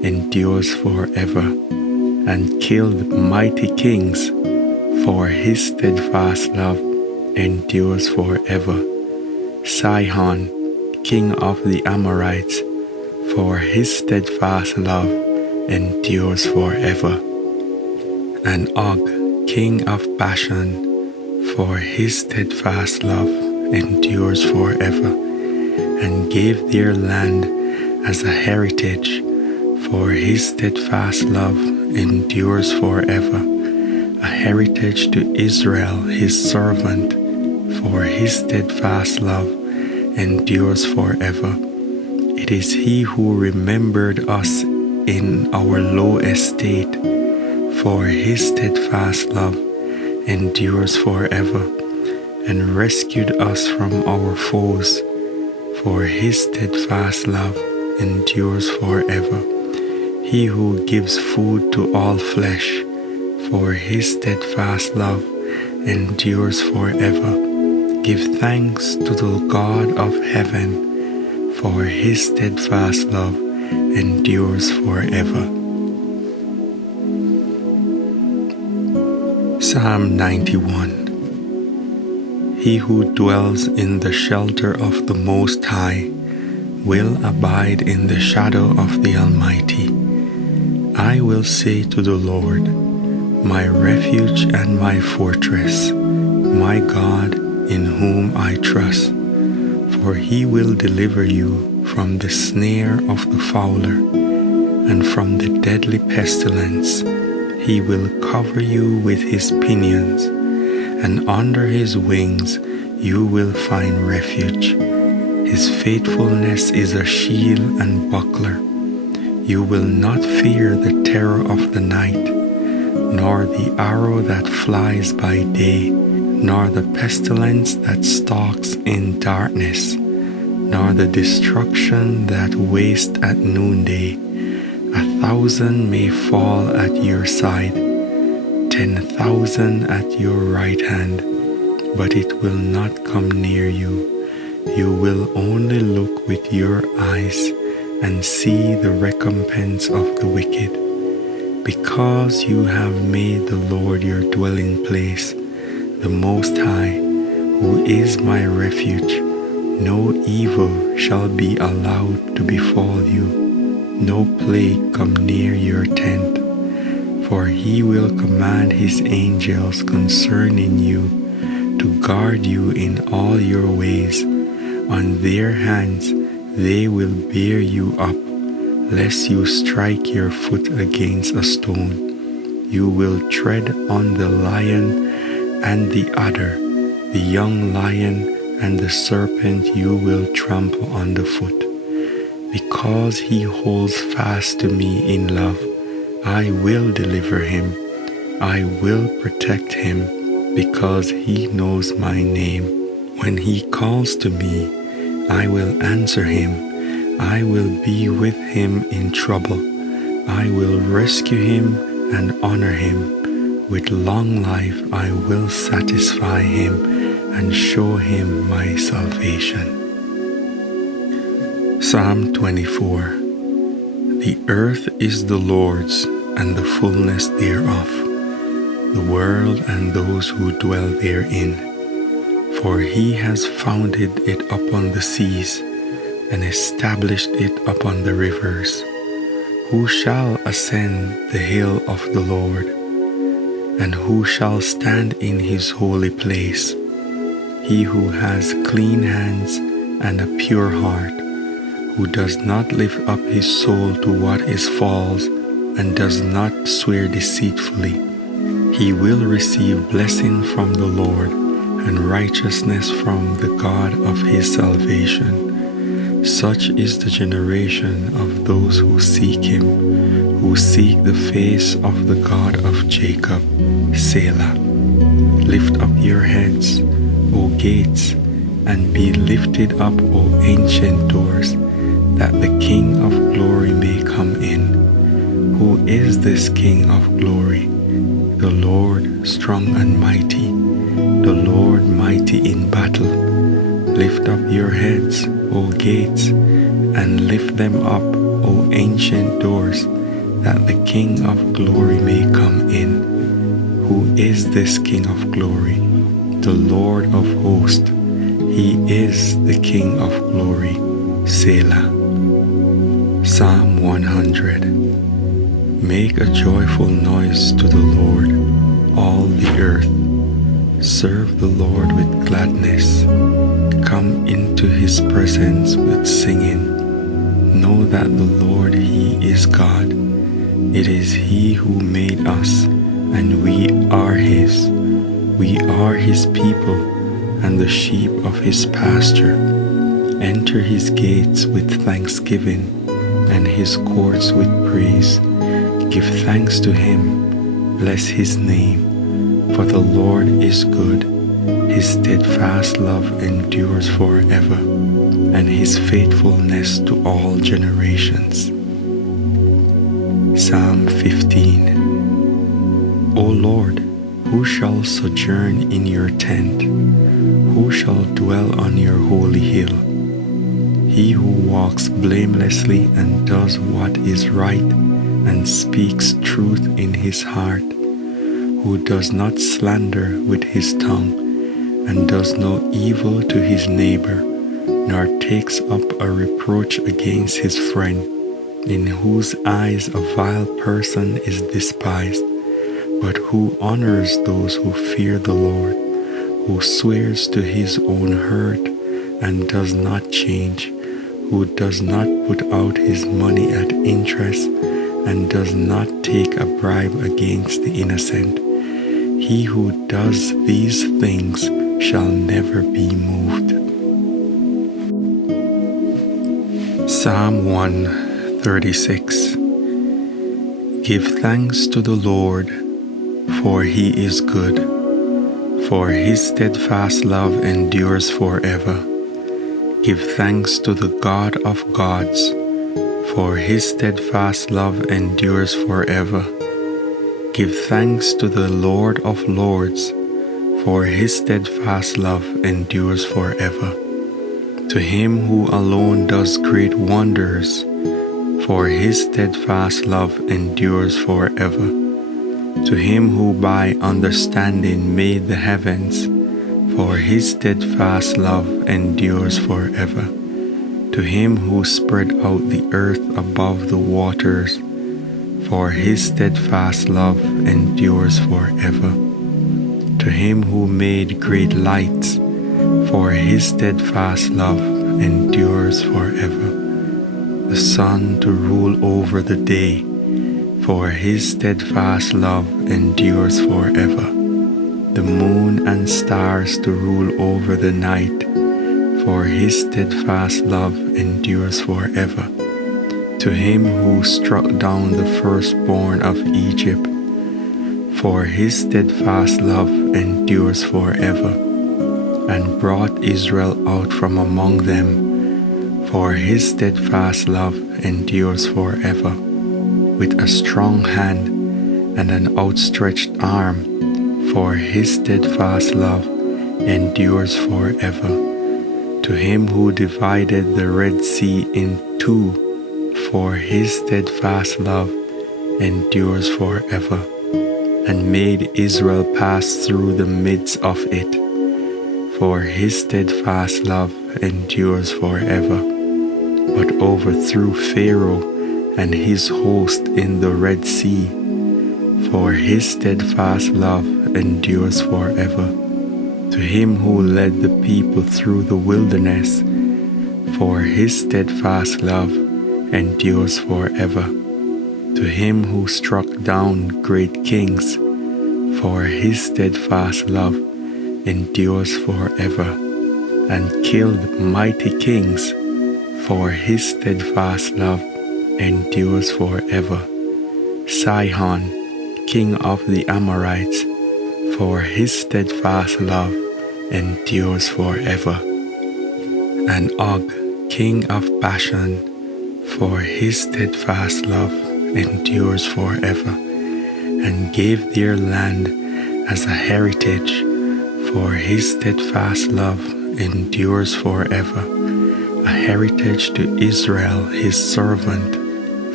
endures forever, and killed mighty kings, for his steadfast love endures forever. Sihon, king of the Amorites, for his steadfast love endures forever. And Og, king of Bashan, for his steadfast love endures forever, and gave their land as a heritage, for his steadfast love endures forever, a heritage to Israel his servant, for his steadfast love endures forever. It is he who remembered us in our low estate, for his steadfast love endures forever, and rescued us from our foes, for his steadfast love endures forever. He who gives food to all flesh, for his steadfast love endures forever. Give thanks to the God of heaven, for his steadfast love endures forever. Psalm 91. He who dwells in the shelter of the Most High will abide in the shadow of the Almighty. I will say to the Lord, my refuge and my fortress, my God in whom I trust. For he will deliver you from the snare of the fowler and from the deadly pestilence. He will cover you with his pinions, and under his wings you will find refuge. His faithfulness is a shield and buckler. You will not fear the terror of the night, nor the arrow that flies by day, nor the pestilence that stalks in darkness, nor the destruction that wastes at noonday. 1,000 may fall at your side, 10,000 at your right hand, but it will not come near you. You will only look with your eyes and see the recompense of the wicked. Because you have made the Lord your dwelling place, the Most High, who is my refuge, no evil shall be allowed to befall you, no plague come near your tent. For he will command his angels concerning you to guard you in all your ways. On their hands they will bear you up, lest you strike your foot against a stone. You will tread on the lion and the adder, the young lion and the serpent you will trample underfoot. Because he holds fast to me in love, I will deliver him. I will protect him, because he knows my name. When he calls to me, I will answer him. I will be with him in trouble. I will rescue him and honor him. With long life I will satisfy him and show him my salvation. Psalm 24. The earth is the Lord's, and the fullness thereof, the world and those who dwell therein. For he has founded it upon the seas, and established it upon the rivers. Who shall ascend the hill of the Lord? And who shall stand in his holy place? He who has clean hands and a pure heart, who does not lift up his soul to what is false, and does not swear deceitfully. He will receive blessing from the Lord, and righteousness from the God of his salvation. Such is the generation of those who seek him, who seek the face of the God of Jacob. Selah. Lift up your heads, O gates, and be lifted up, O ancient doors, that the King of glory may come in. Who is this King of glory? The Lord strong and mighty, the Lord mighty in battle. Lift up your heads, O gates, and lift them up, O ancient doors, doors, that the King of glory may come in. Who is this King of glory? The Lord of hosts. He is the King of glory. Selah. Psalm 100. Make a joyful noise to the Lord, all the earth. Serve the Lord with gladness. Come into his presence with singing. Know that the Lord, he is God. It is he who made us, and we are his. We are his people, and the sheep of his pasture. Enter his gates with thanksgiving, and his courts with praise. Give thanks to him, bless his name, for the Lord is good. His steadfast love endures forever, and his faithfulness to all generations. Psalm 15. O Lord, who shall sojourn in your tent? Who shall dwell on your holy hill? He who walks blamelessly and does what is right and speaks truth in his heart, who does not slander with his tongue and does no evil to his neighbor, nor takes up a reproach against his friend, in whose eyes a vile person is despised, but who honors those who fear the Lord, who swears to his own hurt and does not change, who does not put out his money at interest and does not take a bribe against the innocent. He who does these things shall never be moved. Psalm 136. Give thanks to the Lord, for he is good, for his steadfast love endures forever. Give thanks to the God of gods, for his steadfast love endures forever. Give thanks to the Lord of lords, for his steadfast love endures forever. To him who alone does great wonders, for his steadfast love endures forever. To him who by understanding made the heavens, for his steadfast love endures forever. To him who spread out the earth above the waters, for his steadfast love endures forever. To him who made great lights, for his steadfast love endures forever. The sun to rule over the day, for his steadfast love endures forever. The moon and stars to rule over the night, for his steadfast love endures forever. To him who struck down the firstborn of Egypt, for his steadfast love endures forever, and brought Israel out from among them, for his steadfast love endures forever. With a strong hand and an outstretched arm, for his steadfast love endures forever. To him who divided the Red Sea in two, for his steadfast love endures forever, and made Israel pass through the midst of it, for his steadfast love endures forever, but overthrew Pharaoh and his host in the Red Sea, for his steadfast love endures forever. To him who led the people through the wilderness, for his steadfast love endures forever. To him who struck down great kings, for his steadfast love endures forever, and killed mighty kings, for his steadfast love endures forever. Sihon, king of the Amorites, for his steadfast love endures forever. And Og, king of Bashan, for his steadfast love endures forever, and gave their land as a heritage, for his steadfast love endures forever, a heritage to Israel his servant,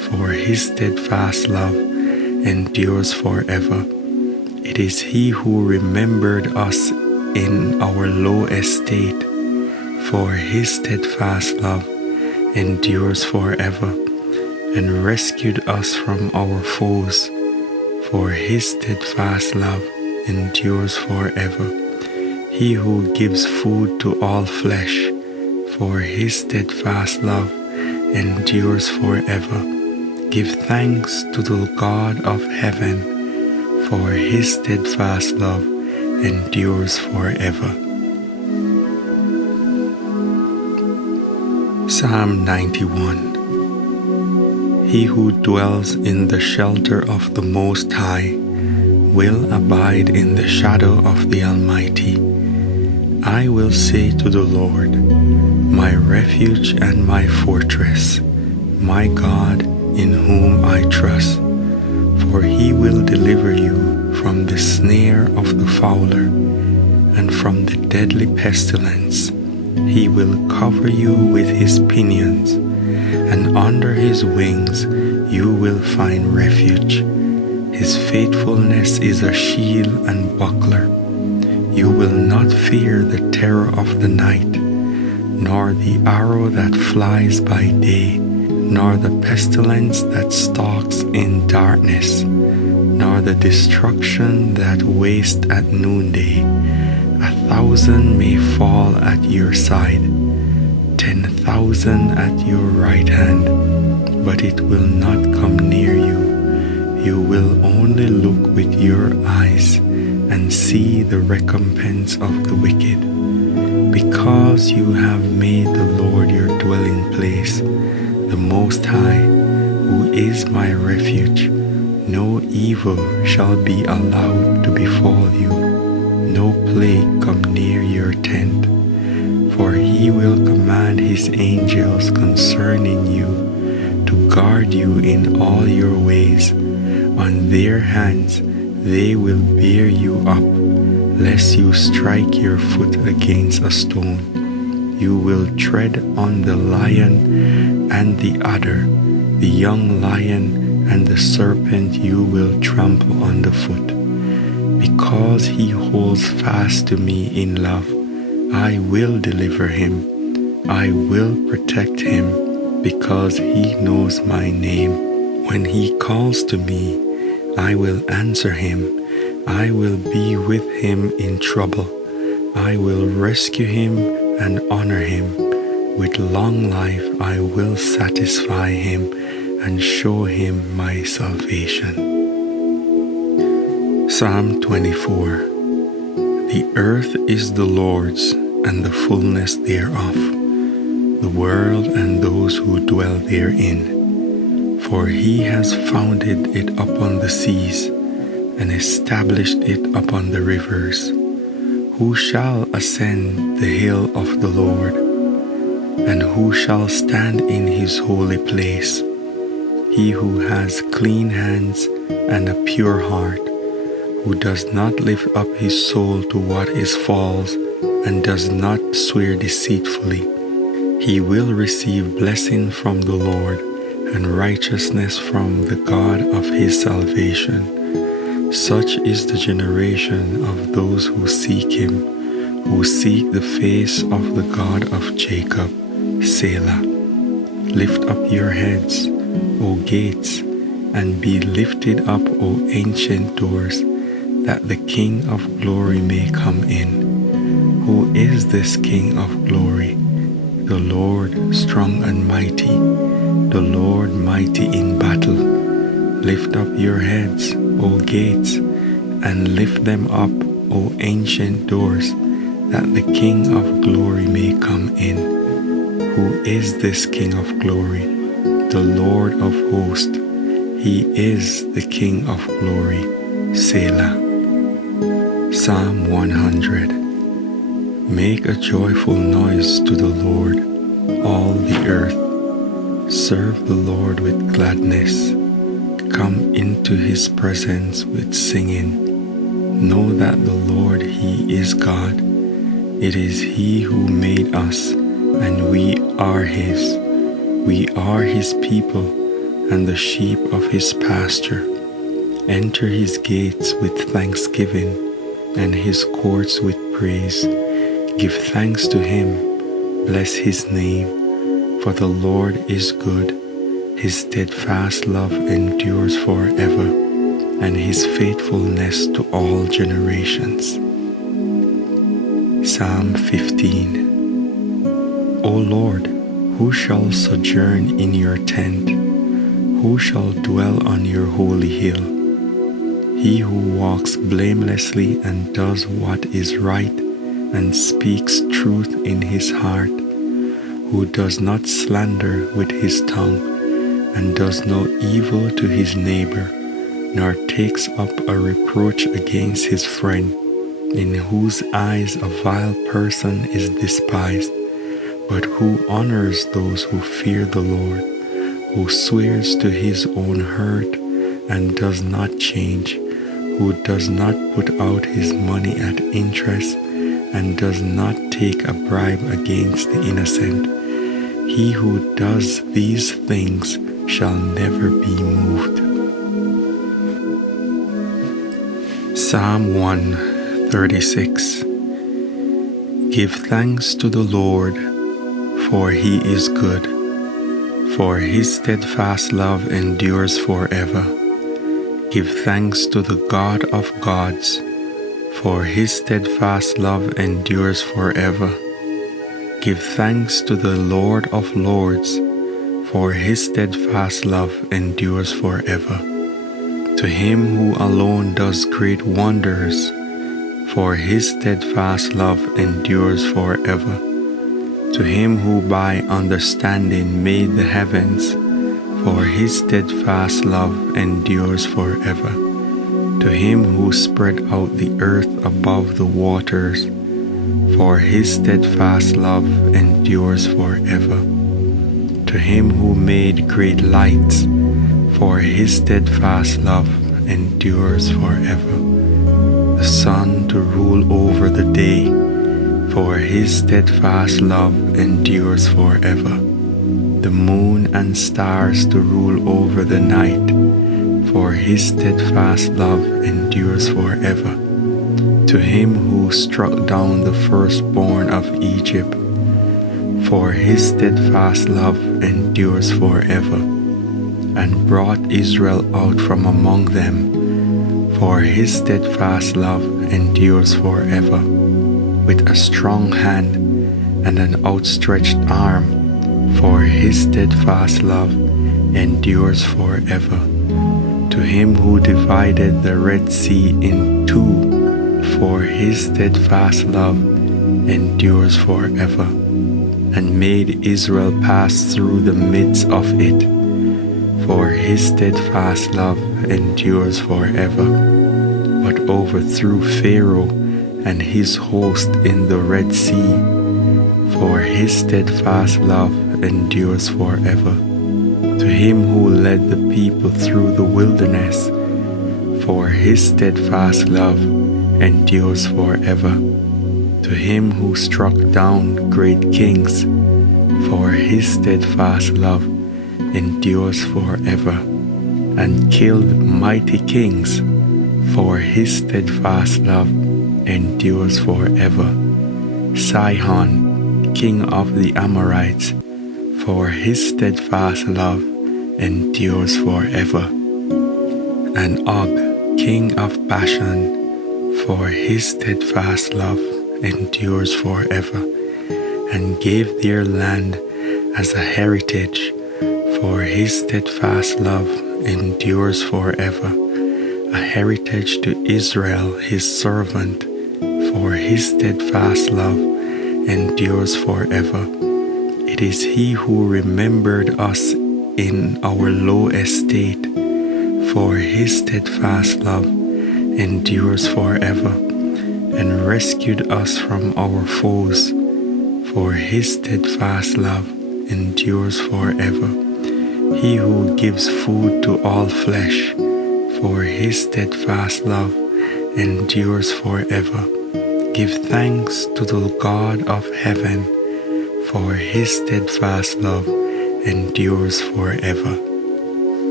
for his steadfast love endures forever. It is he who remembered us in our low estate, for his steadfast love endures forever, and rescued us from our foes, for his steadfast love endures forever. He who gives food to all flesh, for his steadfast love endures forever. Give thanks to the God of heaven, for his steadfast love endures forever. Psalm 91. He who dwells in the shelter of the Most High will abide in the shadow of the Almighty. I will say to the Lord, my refuge and my fortress, my God in whom I trust. For he will deliver you from the snare of the fowler and from the deadly pestilence. He will cover you with his pinions, and under his wings you will find refuge. His faithfulness is a shield and buckler. You will not fear the terror of the night, nor the arrow that flies by day, nor the pestilence that stalks in darkness, nor the destruction that wastes at noonday. 1,000 may fall at your side, 10,000 at your right hand, but it will not come near you. You will only look with your eyes and see the recompense of the wicked. Because you have made the Lord your dwelling place, the Most High, who is my refuge, no evil shall be allowed to befall you, no plague come near your tent. For he will command his angels concerning you to guard you in all your ways. On their hands they will bear you up, lest you strike your foot against a stone. You will tread on the lion and the adder, the young lion and the serpent you will trample underfoot. Because he holds fast to me in love, I will deliver him. I will protect him, because he knows my name. When he calls to me, I will answer him. I will be with him in trouble. I will rescue him and honor him. With long life I will satisfy him and show him my salvation. Psalm 24. The earth is the Lord's, and the fullness thereof, the world and those who dwell therein. For he has founded it upon the seas, and established it upon the rivers. Who shall ascend the hill of the Lord? And who shall stand in his holy place? He who has clean hands and a pure heart, who does not lift up his soul to what is false, and does not swear deceitfully. He will receive blessing from the Lord, and righteousness from the God of his salvation. Such is the generation of those who seek him, who seek the face of the God of Jacob. Selah. Lift up your heads, O gates, and be lifted up, O ancient doors, that the King of glory may come in. Who is this King of glory? The Lord strong and mighty, the Lord mighty in battle. Lift up your heads, O gates, and lift them up, O ancient doors, that the King of glory may come in. Who is this King of glory? The Lord of hosts. He is the King of glory. Selah. Psalm 100. Make a joyful noise to the Lord, all the earth. Serve the Lord with gladness. Come into his presence with singing. Know that the Lord, he is God. It is he who made us, and we are his. We are his people, and the sheep of his pasture. Enter his gates with thanksgiving, and his courts with praise. Give thanks to him, bless his name, for the Lord is good. His steadfast love endures forever, and his faithfulness to all generations. Psalm 15. O Lord, who shall sojourn in your tent? Who shall dwell on your holy hill? He who walks blamelessly and does what is right and speaks truth in his heart, who does not slander with his tongue, and does no evil to his neighbor, nor takes up a reproach against his friend, in whose eyes a vile person is despised, but who honors those who fear the Lord, who swears to his own hurt and does not change, who does not put out his money at interest and does not take a bribe against the innocent. He who does these things shall never be moved. Psalm 136. Give thanks to the Lord, for he is good, for his steadfast love endures forever. Give thanks to the God of gods, for his steadfast love endures forever. Give thanks to the Lord of lords, for his steadfast love endures forever. To him who alone does great wonders, for his steadfast love endures forever. To him who by understanding made the heavens, for his steadfast love endures forever. To him who spread out the earth above the waters, for his steadfast love endures forever. To him who made great lights, for his steadfast love endures forever. The sun to rule over the day, for his steadfast love endures forever. The moon and stars to rule over the night, for his steadfast love endures forever. To him who struck down the firstborn of Egypt, for his steadfast love endures forever, and brought Israel out from among them, for his steadfast love endures forever. With a strong hand and an outstretched arm, for his steadfast love endures forever. To him who divided the Red Sea in two, for his steadfast love endures forever, and made Israel pass through the midst of it, for his steadfast love endures forever, but overthrew Pharaoh and his host in the Red Sea, for his steadfast love endures forever. To him who led the people through the wilderness, for his steadfast love endures forever. To him who struck down great kings, for his steadfast love endures forever, and killed mighty kings, for his steadfast love endures forever. Sihon, king of the Amorites, for his steadfast love endures forever. And Og, king of Bashan, for his steadfast love endures forever, and gave their land as a heritage, for his steadfast love endures forever, a heritage to Israel his servant, for his steadfast love endures forever. It is he who remembered us in our low estate, for his steadfast love endures forever, and rescued us from our foes, for his steadfast love endures forever. He who gives food to all flesh, for his steadfast love endures forever. Give thanks to the God of heaven, for his steadfast love endures forever.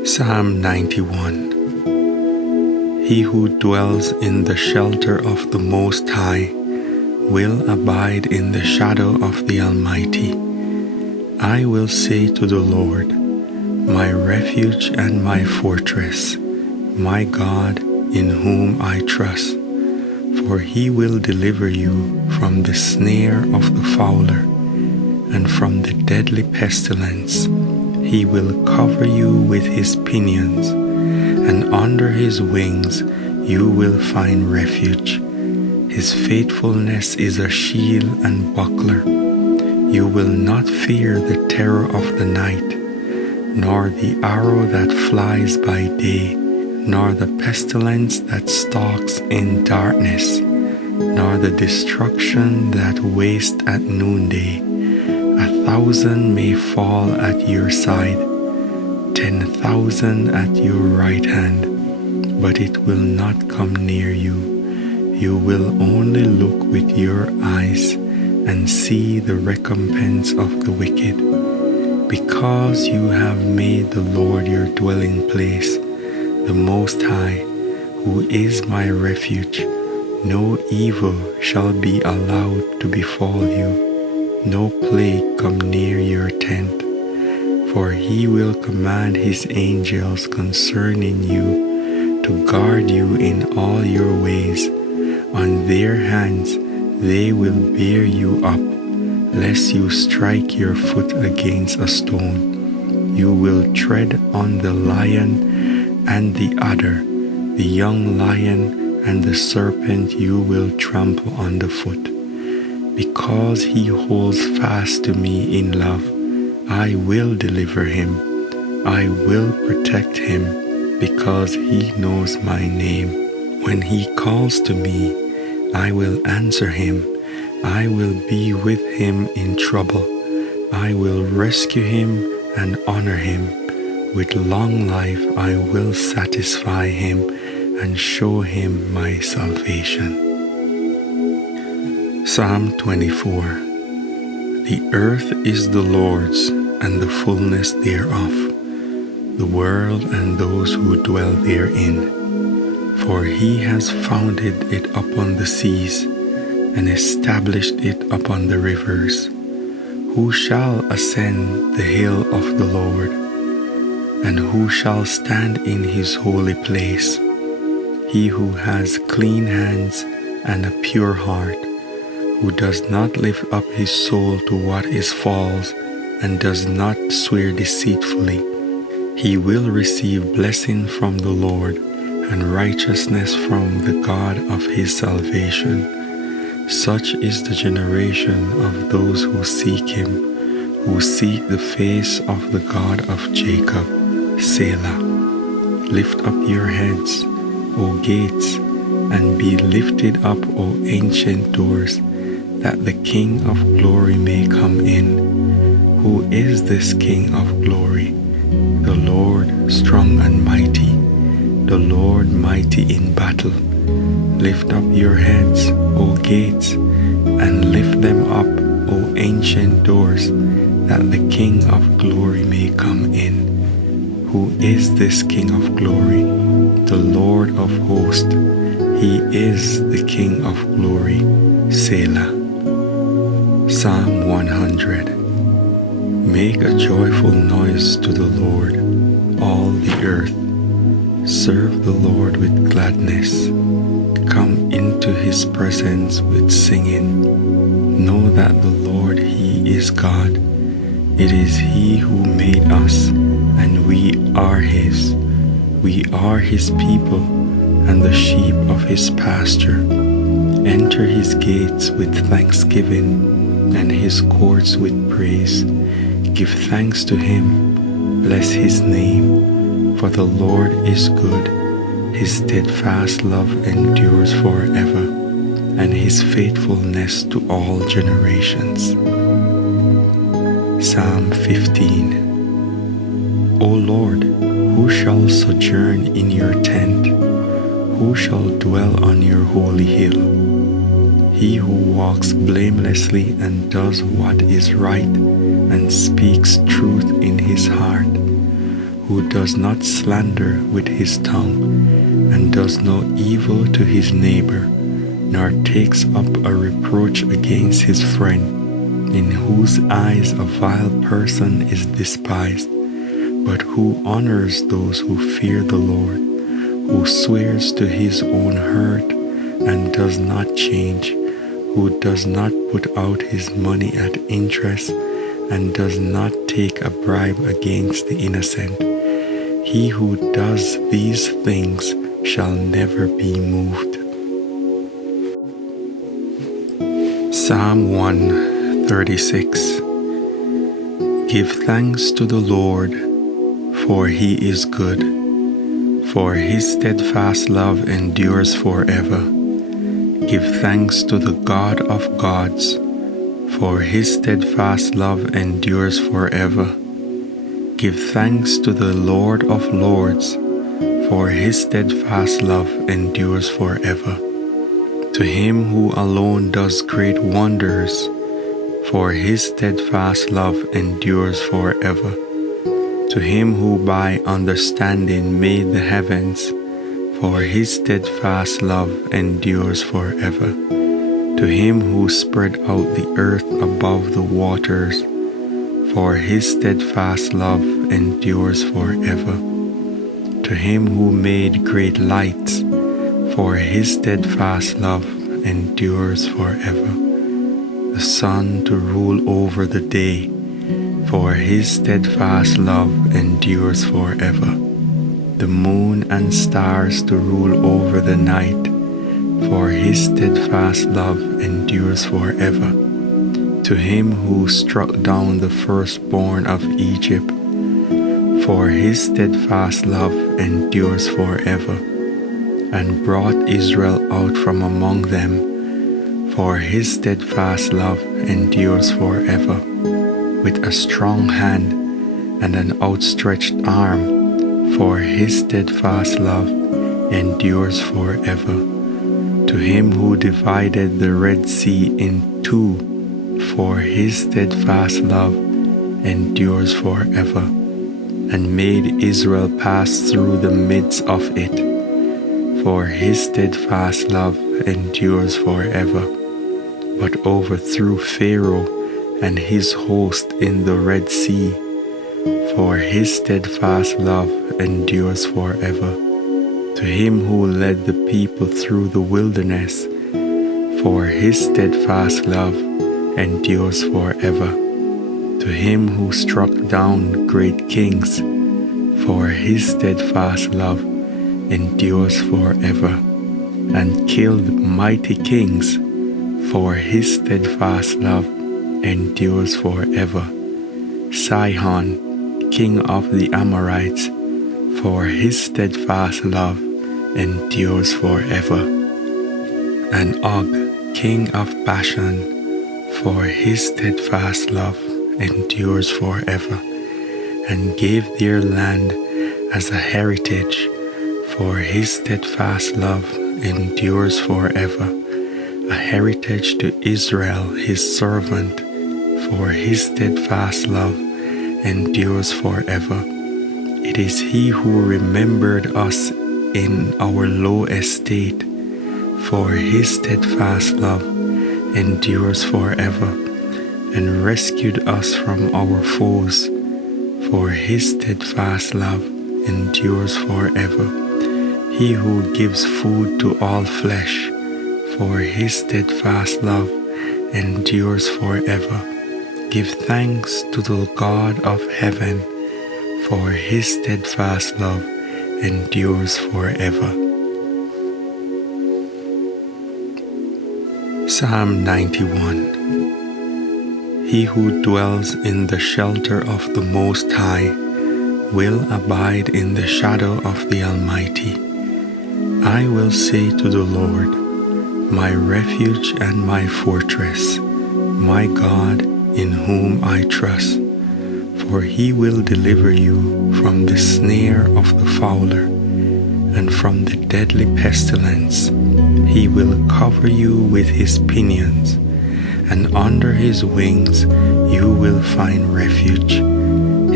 Psalm 91. He who dwells in the shelter of the Most High will abide in the shadow of the Almighty. I will say to the Lord, my refuge and my fortress, my God in whom I trust. For he will deliver you from the snare of the fowler and from the deadly pestilence. He will cover you with his pinions, and under his wings you will find refuge. His faithfulness is a shield and buckler. You will not fear the terror of the night, nor the arrow that flies by day, nor the pestilence that stalks in darkness, nor the destruction that wastes at noonday. 1,000 may fall at your side, 10,000 at your right hand, but it will not come near you. You will only look with your eyes and see the recompense of the wicked. Because you have made the Lord your dwelling place, the Most High, who is my refuge, no evil shall be allowed to befall you, no plague come near your tent. For he will command his angels concerning you to guard you in all your ways. On their hands they will bear you up, lest you strike your foot against a stone. You will tread on the lion and the adder, the young lion and the serpent you will trample underfoot. Because he holds fast to me in love, I will deliver him. I will protect him, because he knows my name. When he calls to me, I will answer him. I will be with him in trouble. I will rescue him and honor him. With long life I will satisfy him and show him my salvation. Psalm 24. The earth is the Lord's, and the fullness thereof, the world and those who dwell therein. For he has founded it upon the seas, and established it upon the rivers. Who shall ascend the hill of the Lord? And who shall stand in his holy place? He who has clean hands and a pure heart, who does not lift up his soul to what is false, and does not swear deceitfully. He will receive blessing from the Lord, and righteousness from the God of his salvation. Such is the generation of those who seek him, who seek the face of the God of Jacob. Selah. Lift up your heads, O gates, and be lifted up, O ancient doors, that the King of glory may come in. Who is this King of glory? The Lord strong and mighty, the Lord mighty in battle. Lift up your heads, O gates, and lift them up, O ancient doors, that the King of glory may come in. Who is this King of glory? The Lord of hosts. He is the King of glory. Selah. Psalm 100. Make a joyful noise to the Lord, all the earth. Serve the Lord with gladness. Come into his presence with singing. Know that the Lord, he is God. It is he who made us, and we are his. We are his people, and the sheep of his pasture. Enter his gates with thanksgiving, and his courts with praise. Give thanks to him, bless his name, for the Lord is good. His steadfast love endures forever, and his faithfulness to all generations. Psalm 15. O Lord, who shall sojourn in your tent? Who shall dwell on your holy hill? He who walks blamelessly and does what is right, and speaks truth in his heart, who does not slander with his tongue, and does no evil to his neighbor, nor takes up a reproach against his friend, in whose eyes a vile person is despised, but who honors those who fear the Lord, who swears to his own hurt and does not change, who does not put out his money at interest and does not take a bribe against the innocent. He who does these things shall never be moved. Psalm 136. Give thanks to the Lord, for he is good, for his steadfast love endures forever. Give thanks to the God of gods, for his steadfast love endures forever. Give thanks to the Lord of lords, for his steadfast love endures forever. To him who alone does great wonders, for his steadfast love endures forever. To him who by understanding made the heavens, for his steadfast love endures forever. To him who spread out the earth above the waters, for his steadfast love endures forever. To him who made great lights, for his steadfast love endures forever. The sun to rule over the day, for his steadfast love endures forever. The moon and stars to rule over the night, for his steadfast love endures forever. To him who struck down the firstborn of Egypt, for his steadfast love endures forever, and brought Israel out from among them, for his steadfast love endures forever. With a strong hand and an outstretched arm, for his steadfast love endures forever. To him who divided the Red Sea in two, for his steadfast love endures forever, and made Israel pass through the midst of it, for his steadfast love endures forever, but overthrew Pharaoh and his host in the Red Sea, for his steadfast love endures forever. To him who led the people through the wilderness, for his steadfast love endures forever. To him who struck down great kings, for his steadfast love endures forever, and killed mighty kings, for his steadfast love endures forever. Sihon, king of the Amorites, for his steadfast love endures forever. And Og, king of Bashan, for his steadfast love endures forever, and gave their land as a heritage, for his steadfast love endures forever, a heritage to Israel his servant, for his steadfast love endures forever. It is he who remembered us in our low estate, for his steadfast love endures forever, and rescued us from our foes, for his steadfast love endures forever. He who gives food to all flesh, for his steadfast love endures forever. Give thanks to the God of heaven, for his steadfast love endures forever. Psalm 91. He who dwells in the shelter of the Most High will abide in the shadow of the Almighty. I will say to the Lord, my refuge and my fortress, my God in whom I trust. For he will deliver you from the snare of the fowler and from the deadly pestilence. He will cover you with his pinions, and under his wings you will find refuge.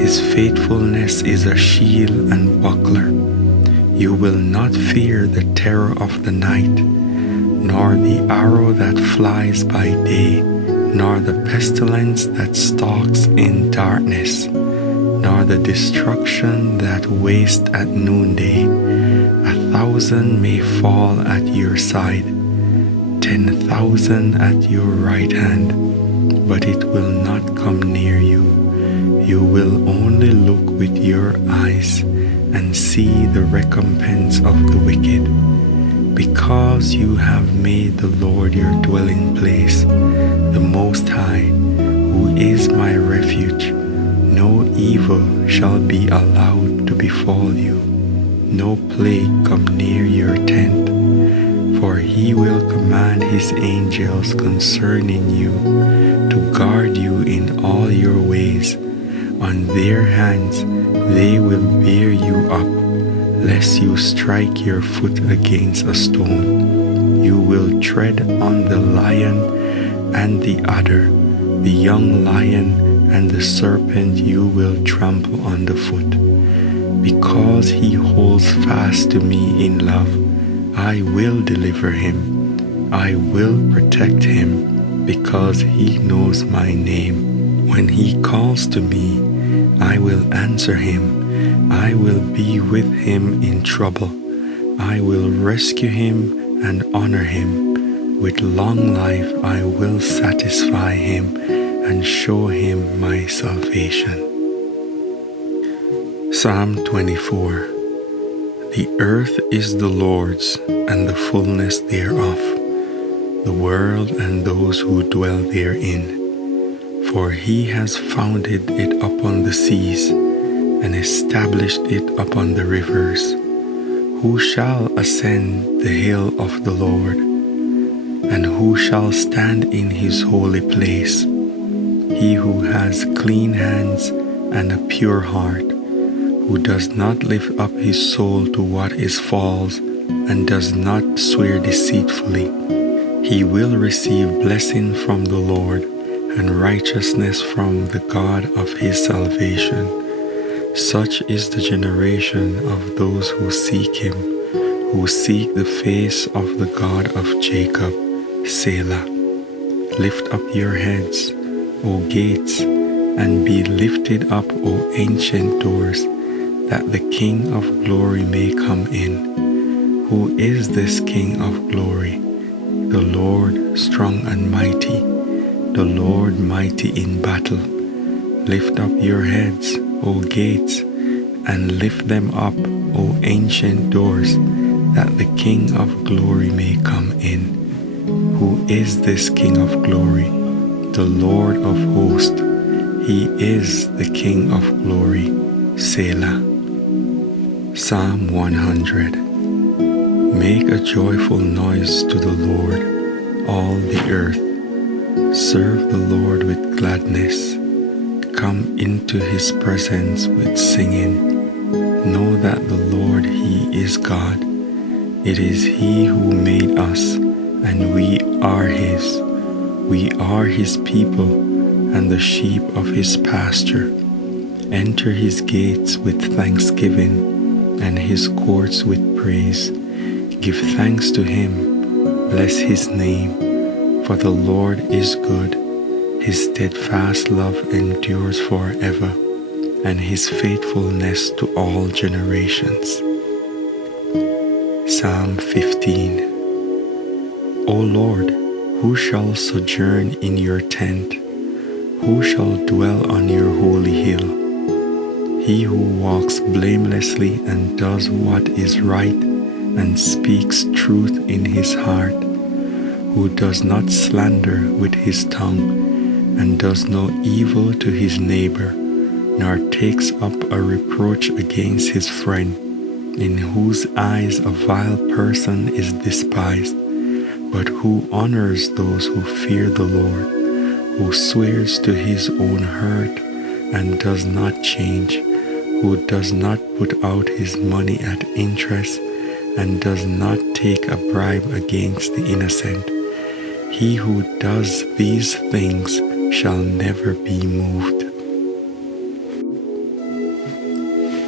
His faithfulness is a shield and buckler. You will not fear the terror of the night, nor the arrow that flies by day, nor the pestilence that stalks in darkness, nor the destruction that wastes at noonday. 1,000 may fall at your side, 10,000 at your right hand, but it will not come near you. You will only look with your eyes and see the recompense of the wicked. Because you have made the Lord your dwelling place, the Most High, who is my refuge, no evil shall be allowed to befall you, no plague come near your tent. For he will command his angels concerning you to guard you in all your ways. On their hands they will bear you up, lest you strike your foot against a stone. You will tread on the lion and the adder, the young lion and the serpent you will trample underfoot. Because he holds fast to me in love, I will deliver him. I will protect him, because he knows my name. When he calls to me, I will answer him. I will be with him in trouble. I will rescue him and honor him. With long life I will satisfy him and show him my salvation. Psalm 24. The earth is the Lord's, and the fullness thereof, the world and those who dwell therein. For he has founded it upon the seas, and established it upon the rivers. Who shall ascend the hill of the Lord? And who shall stand in his holy place? He who has clean hands and a pure heart, who does not lift up his soul to what is false, and does not swear deceitfully. He will receive blessing from the Lord, and righteousness from the God of his salvation. Such is the generation of those who seek him, who seek the face of the God of Jacob. Selah. Lift up your heads, O gates, and be lifted up, O ancient doors, that the King of glory may come in. Who is this King of glory? The Lord strong and mighty, the Lord mighty in battle. Lift up your heads, O gates, and lift them up, O ancient doors, that the King of glory may come in. Who is this King of glory? The Lord of hosts. He is the King of glory. Selah. Psalm 100. Make a joyful noise to the Lord, all the earth. Serve the Lord with gladness. Come into his presence with singing. Know that the Lord, he is God. It is he who made us, and we are his. We are his people, and the sheep of his pasture. Enter his gates with thanksgiving, and his courts with praise. Give thanks to him, bless his name, for the Lord is good. His steadfast love endures forever, and his faithfulness to all generations. Psalm 15. O Lord, who shall sojourn in your tent? Who shall dwell on your holy hill? He who walks blamelessly and does what is right, and speaks truth in his heart, who does not slander with his tongue, and does no evil to his neighbor, nor takes up a reproach against his friend, in whose eyes a vile person is despised, but who honors those who fear the Lord, who swears to his own hurt and does not change, who does not put out his money at interest, and does not take a bribe against the innocent. He who does these things shall never be moved.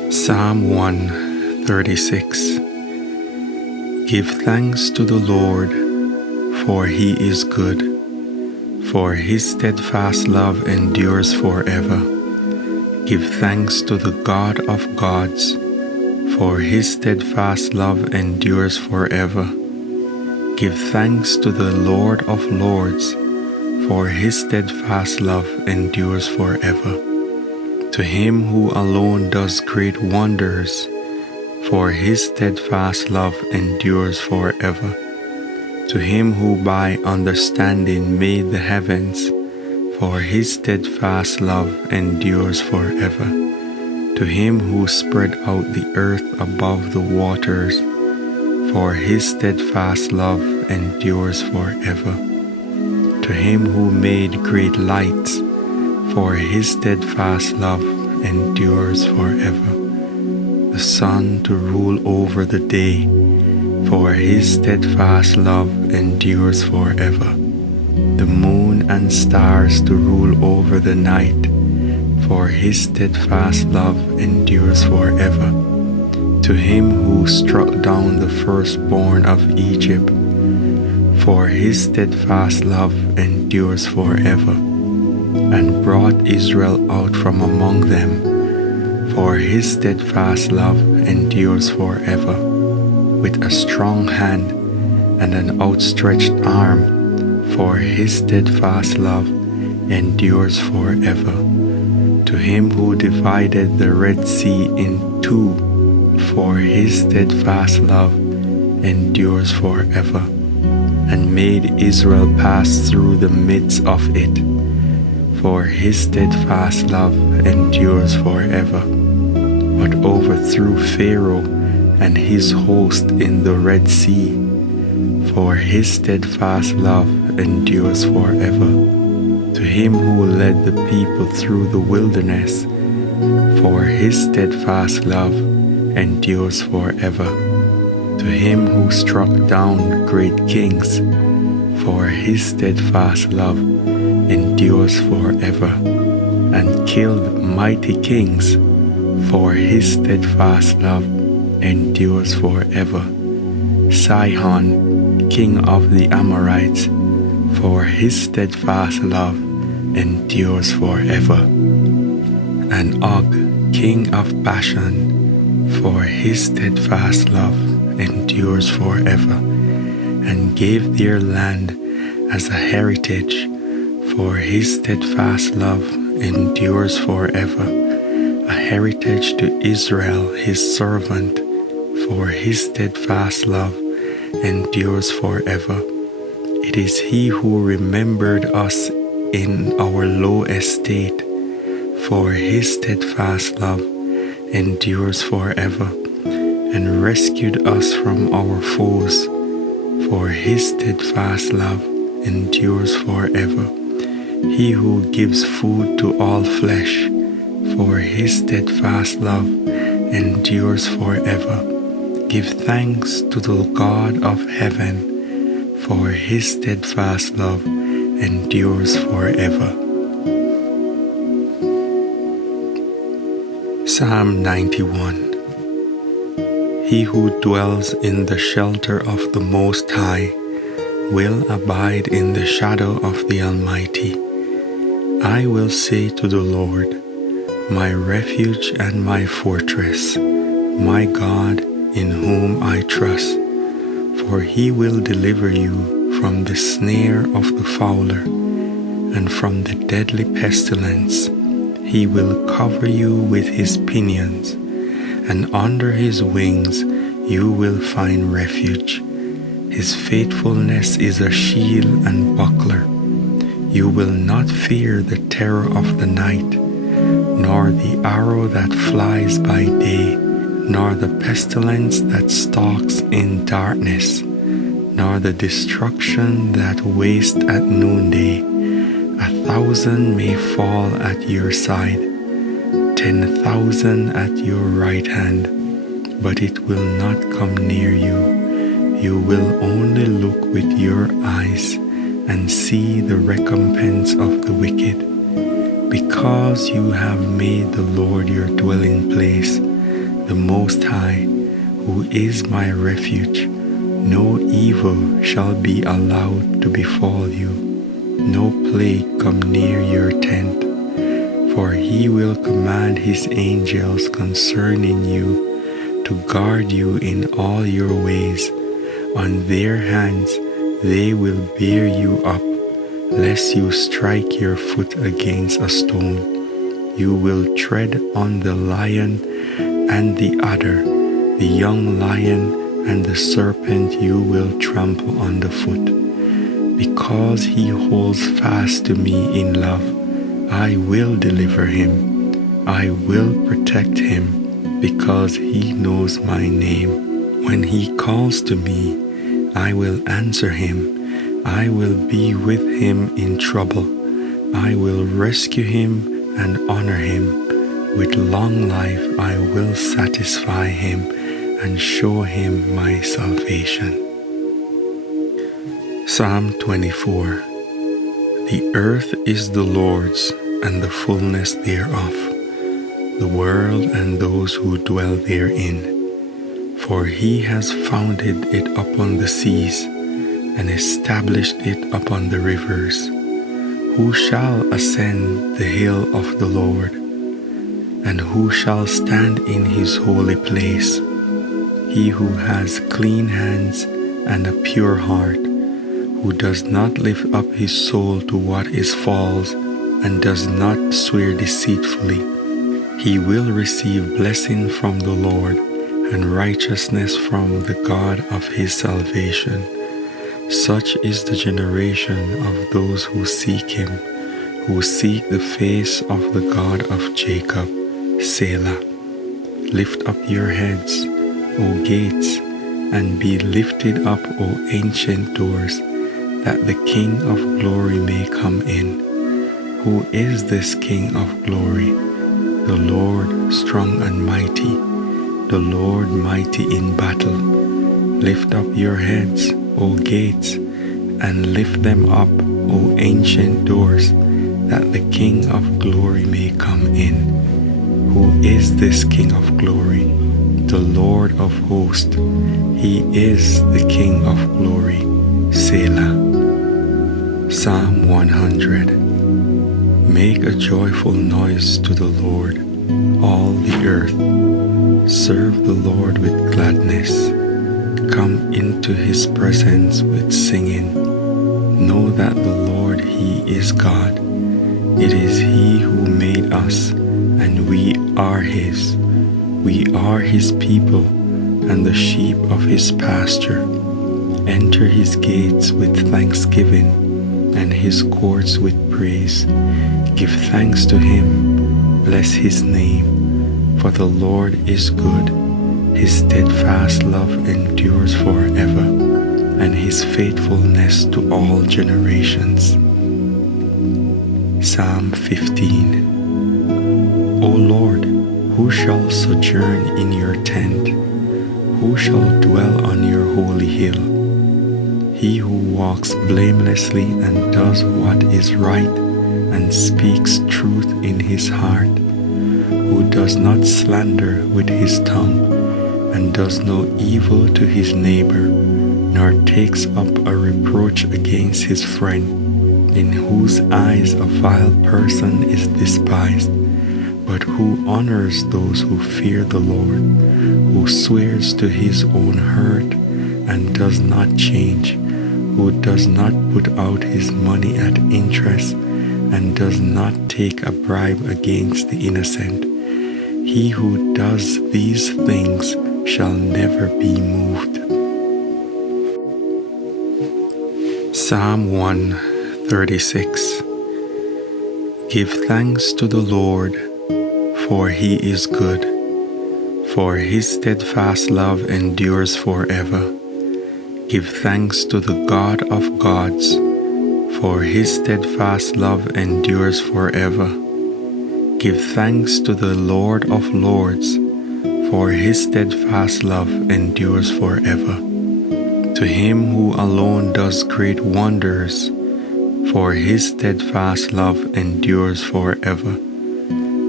Psalm 136. Give thanks to the Lord, for he is good, for his steadfast love endures forever. Give thanks to the God of gods, for his steadfast love endures forever. Give thanks to the Lord of lords, for his steadfast love endures forever. To him who alone does great wonders, for his steadfast love endures forever. To him who by understanding made the heavens, for his steadfast love endures forever. To him who spread out the earth above the waters, for his steadfast love endures forever. To him who made great lights, for his steadfast love endures forever. The sun to rule over the day, for his steadfast love endures forever. The moon and stars to rule over the night, for his steadfast love endures forever. To him who struck down the firstborn of Egypt, for his steadfast love endures forever, and brought Israel out from among them, for his steadfast love endures forever. With a strong hand and an outstretched arm, for his steadfast love endures forever. To him who divided the Red Sea in two, for his steadfast love endures forever, and made Israel pass through the midst of it, for his steadfast love endures forever, but overthrew Pharaoh and his host in the Red Sea, for his steadfast love endures forever. To him who led the people through the wilderness, for his steadfast love endures forever. To him who struck down great kings, for his steadfast love endures forever, and killed mighty kings, for his steadfast love endures forever. Sihon, king of the Amorites, for his steadfast love endures forever. And Og, king of Bashan, for his steadfast love endures forever, and gave their land as a heritage, for his steadfast love endures forever, a heritage to Israel his servant, for his steadfast love endures forever. It is he who remembered us in our low estate, for his steadfast love endures forever, and rescued us from our foes, for his steadfast love endures forever. He who gives food to all flesh, for his steadfast love endures forever. Give thanks to the God of heaven, for his steadfast love endures forever. Psalm 91. He who dwells in the shelter of the Most High will abide in the shadow of the Almighty. I will say to the Lord, my refuge and my fortress, my God in whom I trust. For he will deliver you from the snare of the fowler and from the deadly pestilence. He will cover you with his pinions, and under his wings you will find refuge. His faithfulness is a shield and buckler. You will not fear the terror of the night, nor the arrow that flies by day, nor the pestilence that stalks in darkness, nor the destruction that wastes at noonday. 1,000 may fall at your side, 10,000 at your right hand, but it will not come near you. You will only look with your eyes and see the recompense of the wicked. Because you have made the Lord your dwelling place, the Most High, who is my refuge. No evil shall be allowed to befall you, no plague come near your tent. For he will command his angels concerning you to guard you in all your ways. On their hands they will bear you up, lest you strike your foot against a stone. You will tread on the lion and the adder, the young lion and the serpent you will trample underfoot. Because he holds fast to me in love, I will deliver him. I will protect him, because he knows my name. When he calls to me, I will answer him. I will be with him in trouble. I will rescue him and honor him. With long life I will satisfy him and show him my salvation. Psalm 24. The earth is the Lord's, and the fullness thereof, the world and those who dwell therein. For he has founded it upon the seas, and established it upon the rivers. Who shall ascend the hill of the Lord? And who shall stand in his holy place? He who has clean hands and a pure heart, who does not lift up his soul to what is false, and does not swear deceitfully. He will receive blessing from the Lord, and righteousness from the God of his salvation. Such is the generation of those who seek him, who seek the face of the God of Jacob. Selah. Lift up your heads, O gates, and be lifted up, O ancient doors, that the King of glory may come in. Who is this King of glory? The Lord strong and mighty, the Lord mighty in battle. Lift up your heads, O gates, and lift them up, O ancient doors, that the King of glory may come in. Who is this King of glory? The Lord of hosts. He is the King of glory. Selah. Psalm 100. Make a joyful noise to the Lord, all the earth. Serve the Lord with gladness. Come into his presence with singing. Know that the Lord, he is God. It is he who made us, and we are his. We are his people, and the sheep of his pasture. Enter his gates with thanksgiving, and his courts with praise. Give thanks to him, bless his name, for the Lord is good. His steadfast love endures forever, and his faithfulness to all generations. Psalm 15. O Lord, who shall sojourn in your tent? Who shall dwell on your holy hill? He who walks blamelessly and does what is right, and speaks truth in his heart, who does not slander with his tongue, and does no evil to his neighbor, nor takes up a reproach against his friend, in whose eyes a vile person is despised, but who honors those who fear the Lord, who swears to his own hurt and does not change, who does not put out his money at interest, and does not take a bribe against the innocent. He who does these things shall never be moved. Psalm 136. Give thanks to the Lord, for he is good, for his steadfast love endures forever. Give thanks to the God of gods, for his steadfast love endures forever. Give thanks to the Lord of lords, for his steadfast love endures forever. To him who alone does great wonders, for his steadfast love endures forever. To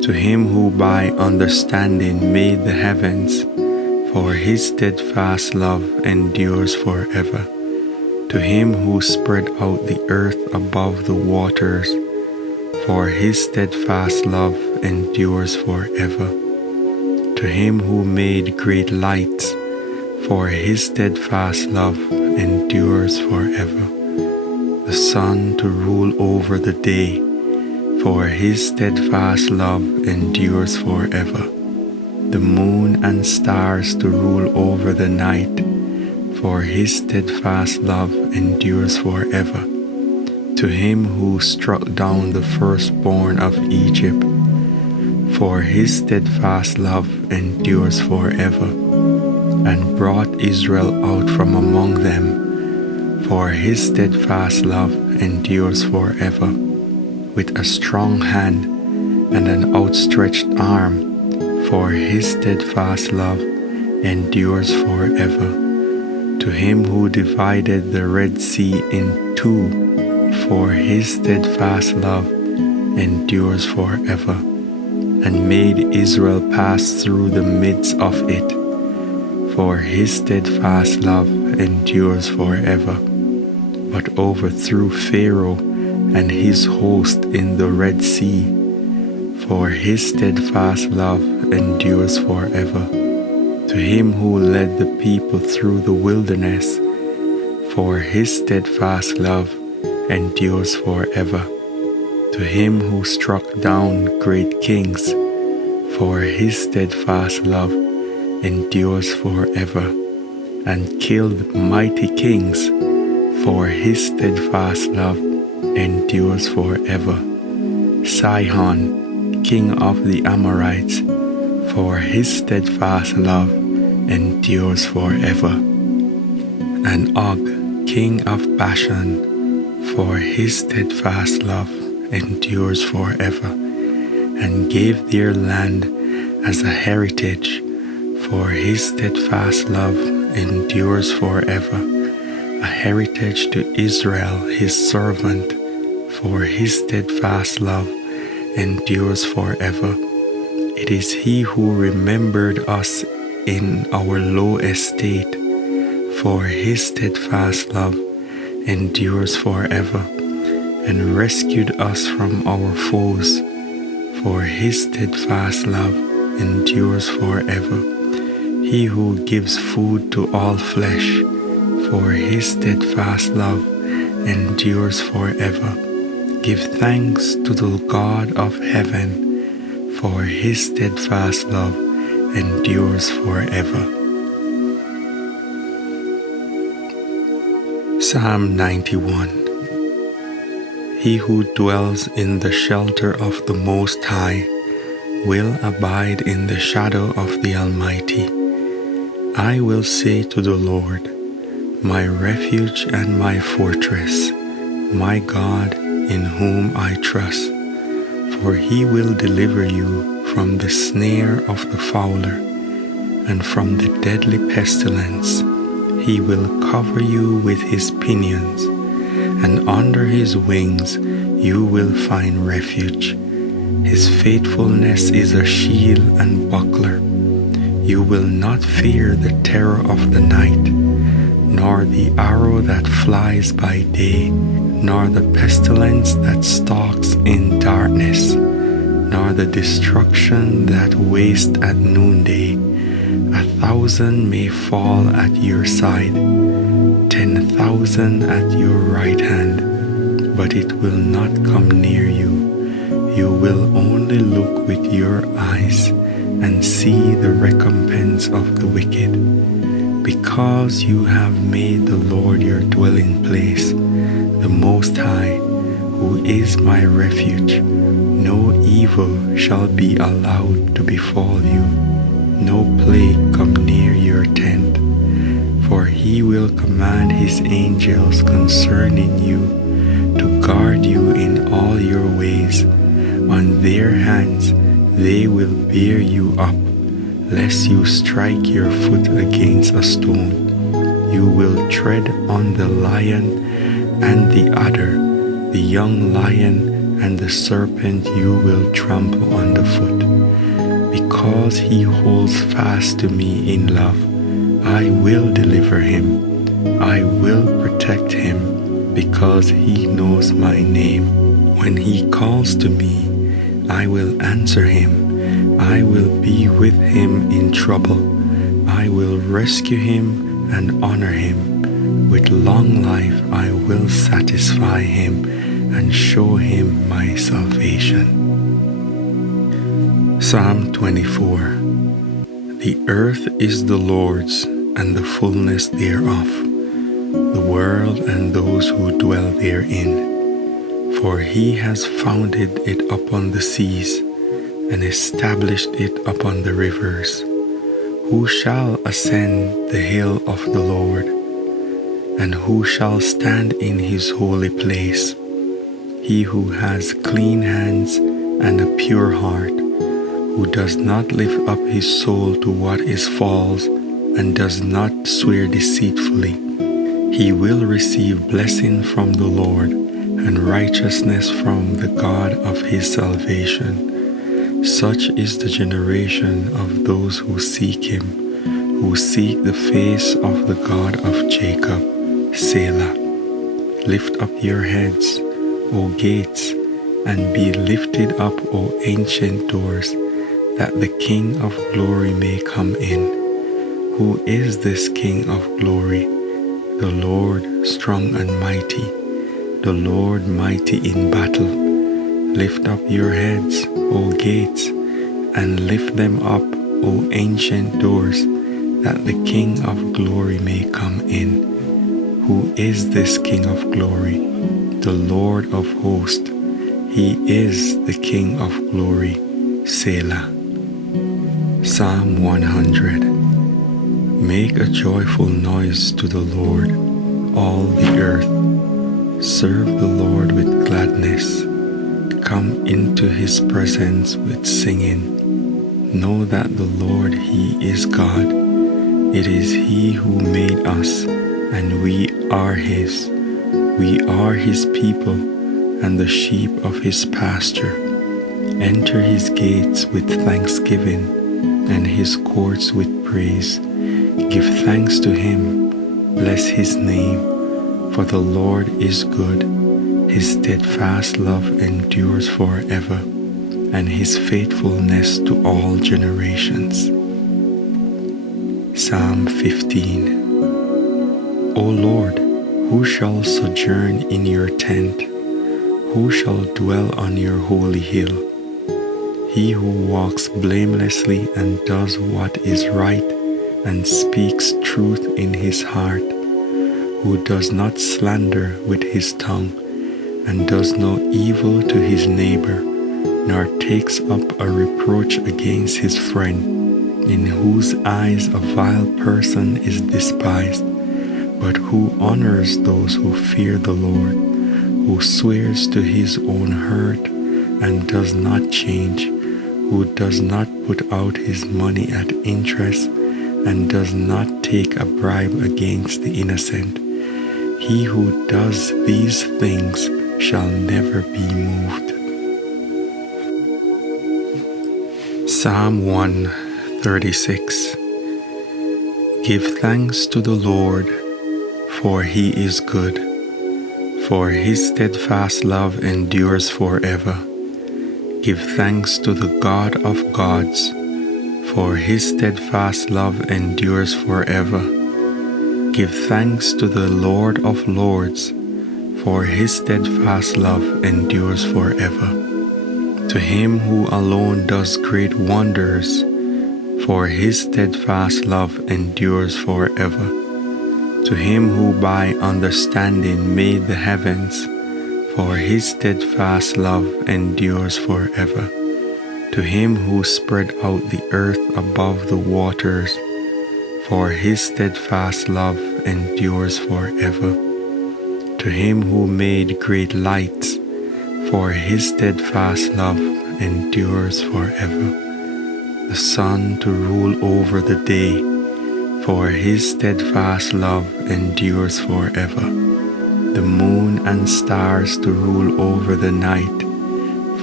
To him who by understanding made the heavens, for his steadfast love endures forever. To him who spread out the earth above the waters, for his steadfast love endures forever. To him who made great lights, for his steadfast love endures forever. The sun to rule over the day, for his steadfast love endures forever. The moon and stars to rule over the night, for his steadfast love endures forever. To him who struck down the firstborn of Egypt, for his steadfast love endures forever, and brought Israel out from among them, for his steadfast love endures forever. With a strong hand and an outstretched arm, for his steadfast love endures forever. To him who divided the Red Sea in two, for his steadfast love endures forever, and made Israel pass through the midst of it, for his steadfast love endures forever, but overthrew Pharaoh and his host in the Red Sea, for his steadfast love endures forever. To him who led the people through the wilderness, for his steadfast love endures forever. To him who struck down great kings, for his steadfast love endures forever, and killed mighty kings, for his steadfast love endures forever. Sihon, king of the Amorites, for his steadfast love endures forever. And Og, king of Bashan, for his steadfast love endures forever, and gave their land as a heritage, for his steadfast love endures forever, a heritage to Israel his servant, for his steadfast love endures forever. It is he who remembered us in our low estate, for his steadfast love endures forever, and rescued us from our foes, for his steadfast love endures forever. He who gives food to all flesh, for his steadfast love endures forever. Give thanks to the God of heaven, for his steadfast love endures forever. Psalm 91. He who dwells in the shelter of the Most High will abide in the shadow of the Almighty. I will say to the Lord, my refuge and my fortress, my God in whom I trust. For he will deliver you from the snare of the fowler and from the deadly pestilence. He will cover you with his pinions, and under his wings you will find refuge. His faithfulness is a shield and buckler. You will not fear the terror of the night, nor the arrow that flies by day, nor the pestilence that stalks in darkness, nor the destruction that wastes at noonday. 1,000 may fall at your side, 10,000 at your right hand, but it will not come near you. You will only look with your eyes and see the recompense of the wicked. Because you have made the Lord your dwelling place, the Most High, who is my refuge, no evil shall be allowed to befall you, no plague come near your tent. For he will command his angels concerning you, to guard you in all your ways. On their hands they will bear you up, lest you strike your foot against a stone. You will tread on the lion and the adder, the young lion and the serpent you will trample underfoot. Because he holds fast to me in love, I will deliver him. I will protect him, because he knows my name. When he calls to me, I will answer him. I will be with him in trouble. I will rescue him and honor him. With long life I will satisfy him and show him my salvation. Psalm 24. The earth is the Lord's, and the fullness thereof, the world and those who dwell therein. For he has founded it upon the seas, and established it upon the rivers. Who shall ascend the hill of the Lord? And who shall stand in his holy place? He who has clean hands and a pure heart, who does not lift up his soul to what is false, and does not swear deceitfully. He will receive blessing from the Lord, and righteousness from the God of his salvation. Such is the generation of those who seek him, who seek the face of the God of Jacob. Selah. Lift up your heads, O gates, and be lifted up, O ancient doors, that the King of glory may come in. Who is this King of glory? The Lord strong and mighty, the Lord mighty in battle. Lift up your heads, O gates, and lift them up, O ancient doors, that the King of glory may come in. Who is this King of glory? The Lord of hosts. He is the King of glory. Selah. Psalm 100. Make a joyful noise to the Lord, all the earth. Serve the Lord with gladness. Come into his presence with singing. Know that the Lord, he is God. It is he who made us, and we are his. We are his people, and the sheep of his pasture. Enter his gates with thanksgiving, and his courts with praise. Give thanks to him, bless his name, for the Lord is good. His steadfast love endures forever, and his faithfulness to all generations. Psalm 15. O Lord, who shall sojourn in your tent? Who shall dwell on your holy hill? He who walks blamelessly and does what is right and speaks truth in his heart, who does not slander with his tongue and does no evil to his neighbor, nor takes up a reproach against his friend, in whose eyes a vile person is despised, but who honors those who fear the Lord, who swears to his own hurt and does not change, who does not put out his money at interest and does not take a bribe against the innocent. He who does these things shall never be moved. Psalm 136. Give thanks to the Lord, for he is good, for his steadfast love endures forever. Give thanks to the God of gods, for his steadfast love endures forever. Give thanks to the Lord of lords, for his steadfast love endures forever. To him who alone does great wonders, for his steadfast love endures forever. To him who by understanding made the heavens, for his steadfast love endures forever. To him who spread out the earth above the waters, for his steadfast love endures forever. To him who made great lights, for his steadfast love endures forever. The sun to rule over the day, for his steadfast love endures forever. The moon and stars to rule over the night,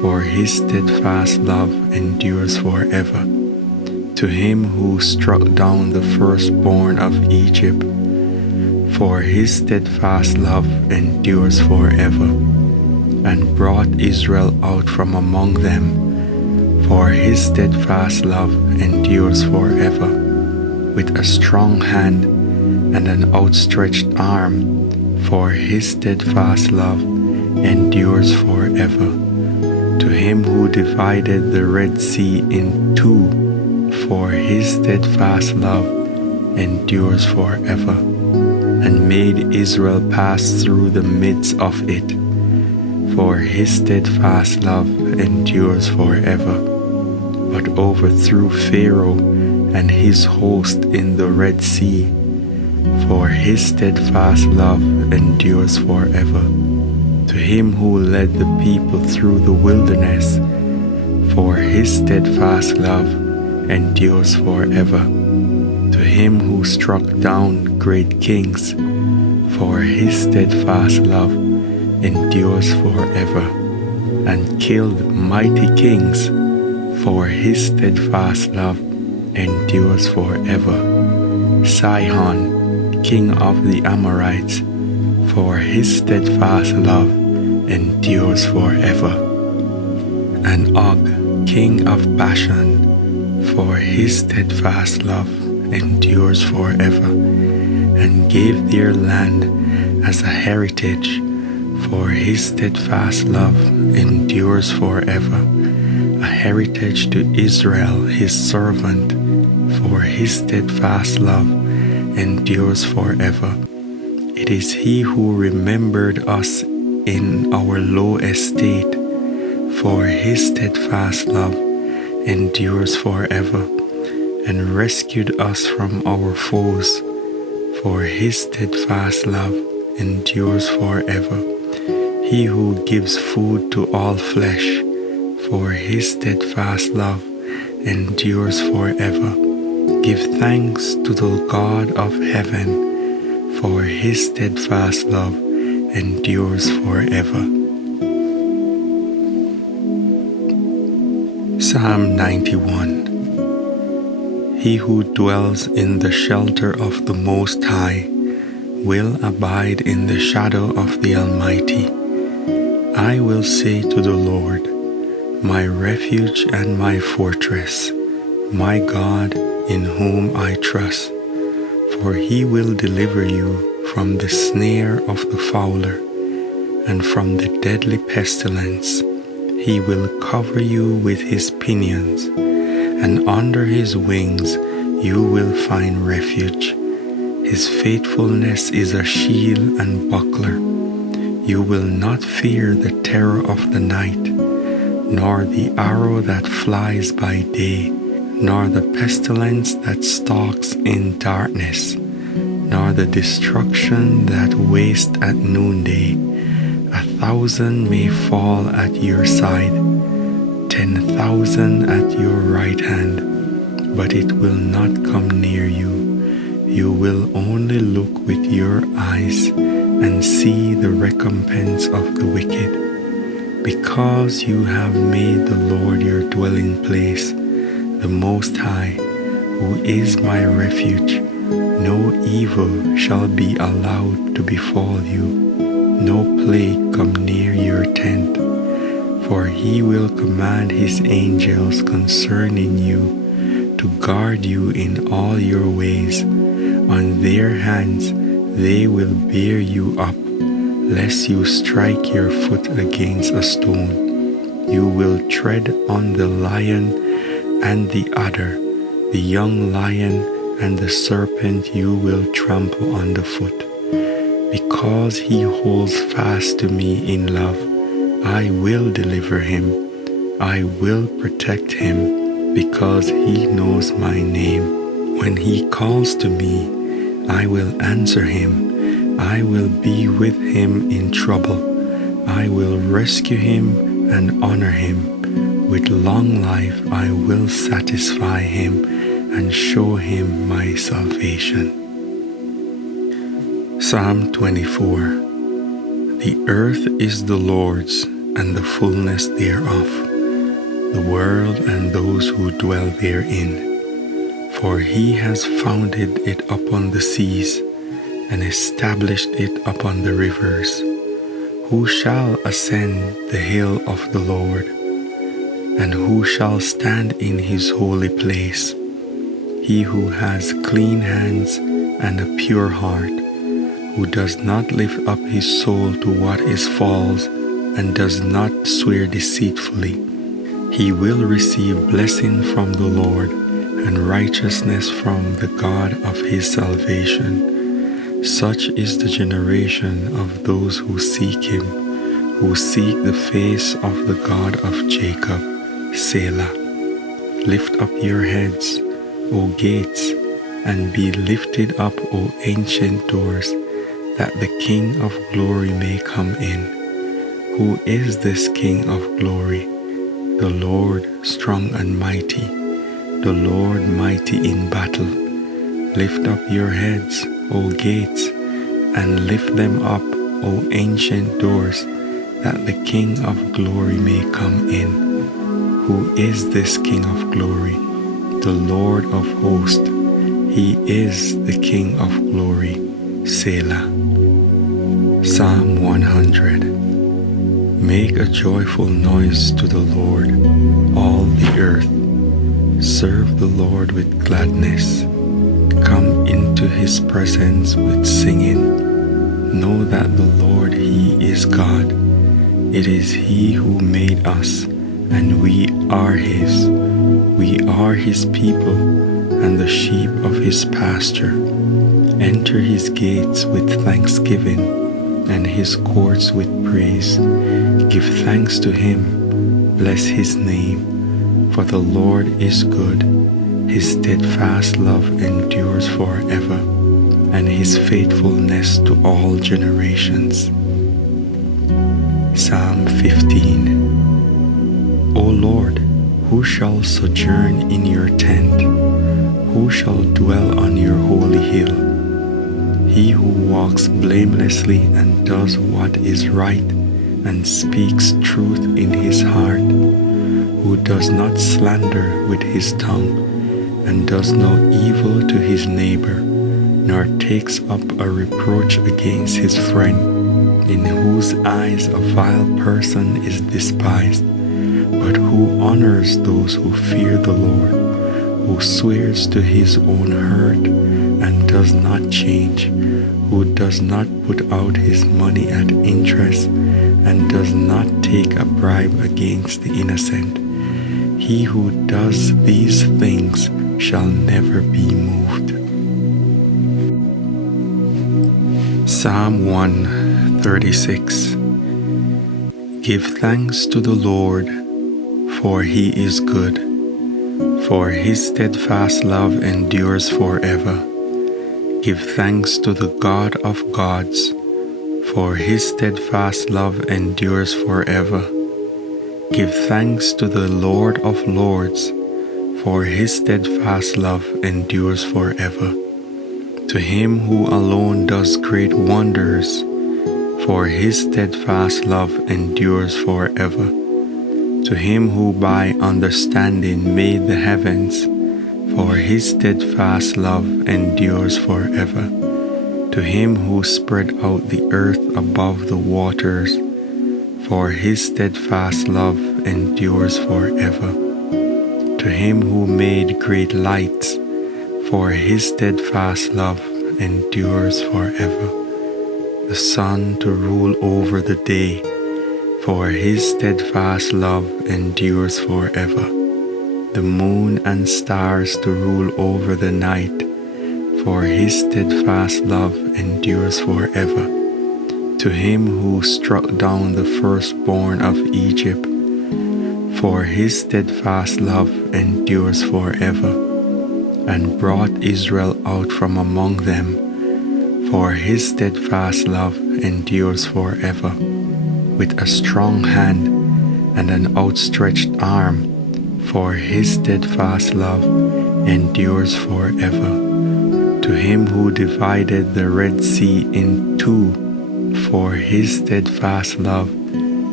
for his steadfast love endures forever. To him who struck down the firstborn of Egypt, for his steadfast love endures forever, and brought Israel out from among them, for his steadfast love endures forever. With a strong hand and an outstretched arm, for his steadfast love endures forever. To him who divided the Red Sea in two, for his steadfast love endures forever, and made Israel pass through the midst of it, for his steadfast love endures forever, but overthrew Pharaoh and his host in the Red Sea, for his steadfast love endures forever. To him who led the people through the wilderness, for his steadfast love endures forever. To him who struck down great kings, for his steadfast love endures forever, and killed mighty kings, for his steadfast love endures forever. Sihon, king of the Amorites, for his steadfast love endures forever. And Og, king of Bashan, for his steadfast love endures forever, and gave their land as a heritage, for his steadfast love endures forever, a heritage to Israel his servant, for his steadfast love endures forever. It is he who remembered us in our low estate, for his steadfast love endures forever, and rescued us from our foes, for his steadfast love endures forever. He who gives food to all flesh, for his steadfast love endures forever. Give thanks to the God of heaven, for his steadfast love endures forever. Psalm 91. He who dwells in the shelter of the Most High will abide in the shadow of the Almighty. I will say to the Lord, my refuge and my fortress, my God in whom I trust. For he will deliver you from the snare of the fowler and from the deadly pestilence. He will cover you with his pinions, and under his wings you will find refuge. His faithfulness is a shield and buckler. You will not fear the terror of the night, nor the arrow that flies by day, nor the pestilence that stalks in darkness, nor the destruction that wastes at noonday. 1,000 may fall at your side, 10,000 at your right hand, but it will not come near you. You will only look with your eyes and see the recompense of the wicked. Because you have made the Lord your dwelling place, the Most High, who is my refuge, no evil shall be allowed to befall you, no plague come near your tent. For he will command his angels concerning you, to guard you in all your ways. On their hands they will bear you up, lest you strike your foot against a stone. You will tread on the lion and the adder, the young lion and the serpent you will trample underfoot. Because he holds fast to me in love, I will deliver him. I will protect him, because he knows my name. When he calls to me, I will answer him. I will be with him in trouble. I will rescue him and honor him. With long life I will satisfy him and show him my salvation. Psalm 24. The earth is the Lord's, and the fullness thereof, the world and those who dwell therein. For he has founded it upon the seas, and established it upon the rivers. Who shall ascend the hill of the Lord? And who shall stand in his holy place? He who has clean hands and a pure heart, who does not lift up his soul to what is false, and does not swear deceitfully. He will receive blessing from the Lord, and righteousness from the God of his salvation. Such is the generation of those who seek him, who seek the face of the God of Jacob. Selah. Lift up your heads, O gates, and be lifted up, O ancient doors, that the King of glory may come in. Who is this King of glory? The Lord strong and mighty, the Lord mighty in battle. Lift up your heads, O gates, and lift them up, O ancient doors, that the King of glory may come in. Who is this King of glory? The Lord of hosts. He is the King of glory. Selah. Psalm 100. Make a joyful noise to the Lord, all the earth. Serve the Lord with gladness. Come into his presence with singing. Know that the Lord, he is God. It is he who made us, and we are his. We are his people, and the sheep of his pasture. Enter his gates with thanksgiving, and his courts with praise. Give thanks to him, bless his name, for the Lord is good. His steadfast love endures forever, and his faithfulness to all generations. Psalm 15. O Lord, who shall sojourn in your tent? Who shall dwell on your holy hill? He who walks blamelessly and does what is right, and speaks truth in his heart, who does not slander with his tongue, and does no evil to his neighbor, nor takes up a reproach against his friend, in whose eyes a vile person is despised, but who honors those who fear the Lord, who swears to his own hurt and does not change, who does not put out his money at interest, and does not take a bribe against the innocent. He who does these things shall never be moved. Psalm 136. Give thanks to the Lord, for he is good, for his steadfast love endures forever. Give thanks to the God of gods, for his steadfast love endures forever. Give thanks to the Lord of lords, for his steadfast love endures forever. To him who alone does great wonders, for his steadfast love endures forever. To him who by understanding made the heavens, for his steadfast love endures forever. To him who spread out the earth above the waters, for his steadfast love endures forever. To him who made great lights, for his steadfast love endures forever. The sun to rule over the day, for his steadfast love endures forever. The moon and stars to rule over the night, for his steadfast love endures forever. To him who struck down the firstborn of Egypt, for his steadfast love endures forever, and brought Israel out from among them, for his steadfast love endures forever. With a strong hand and an outstretched arm, for his steadfast love endures forever. To him who divided the Red Sea in two, for his steadfast love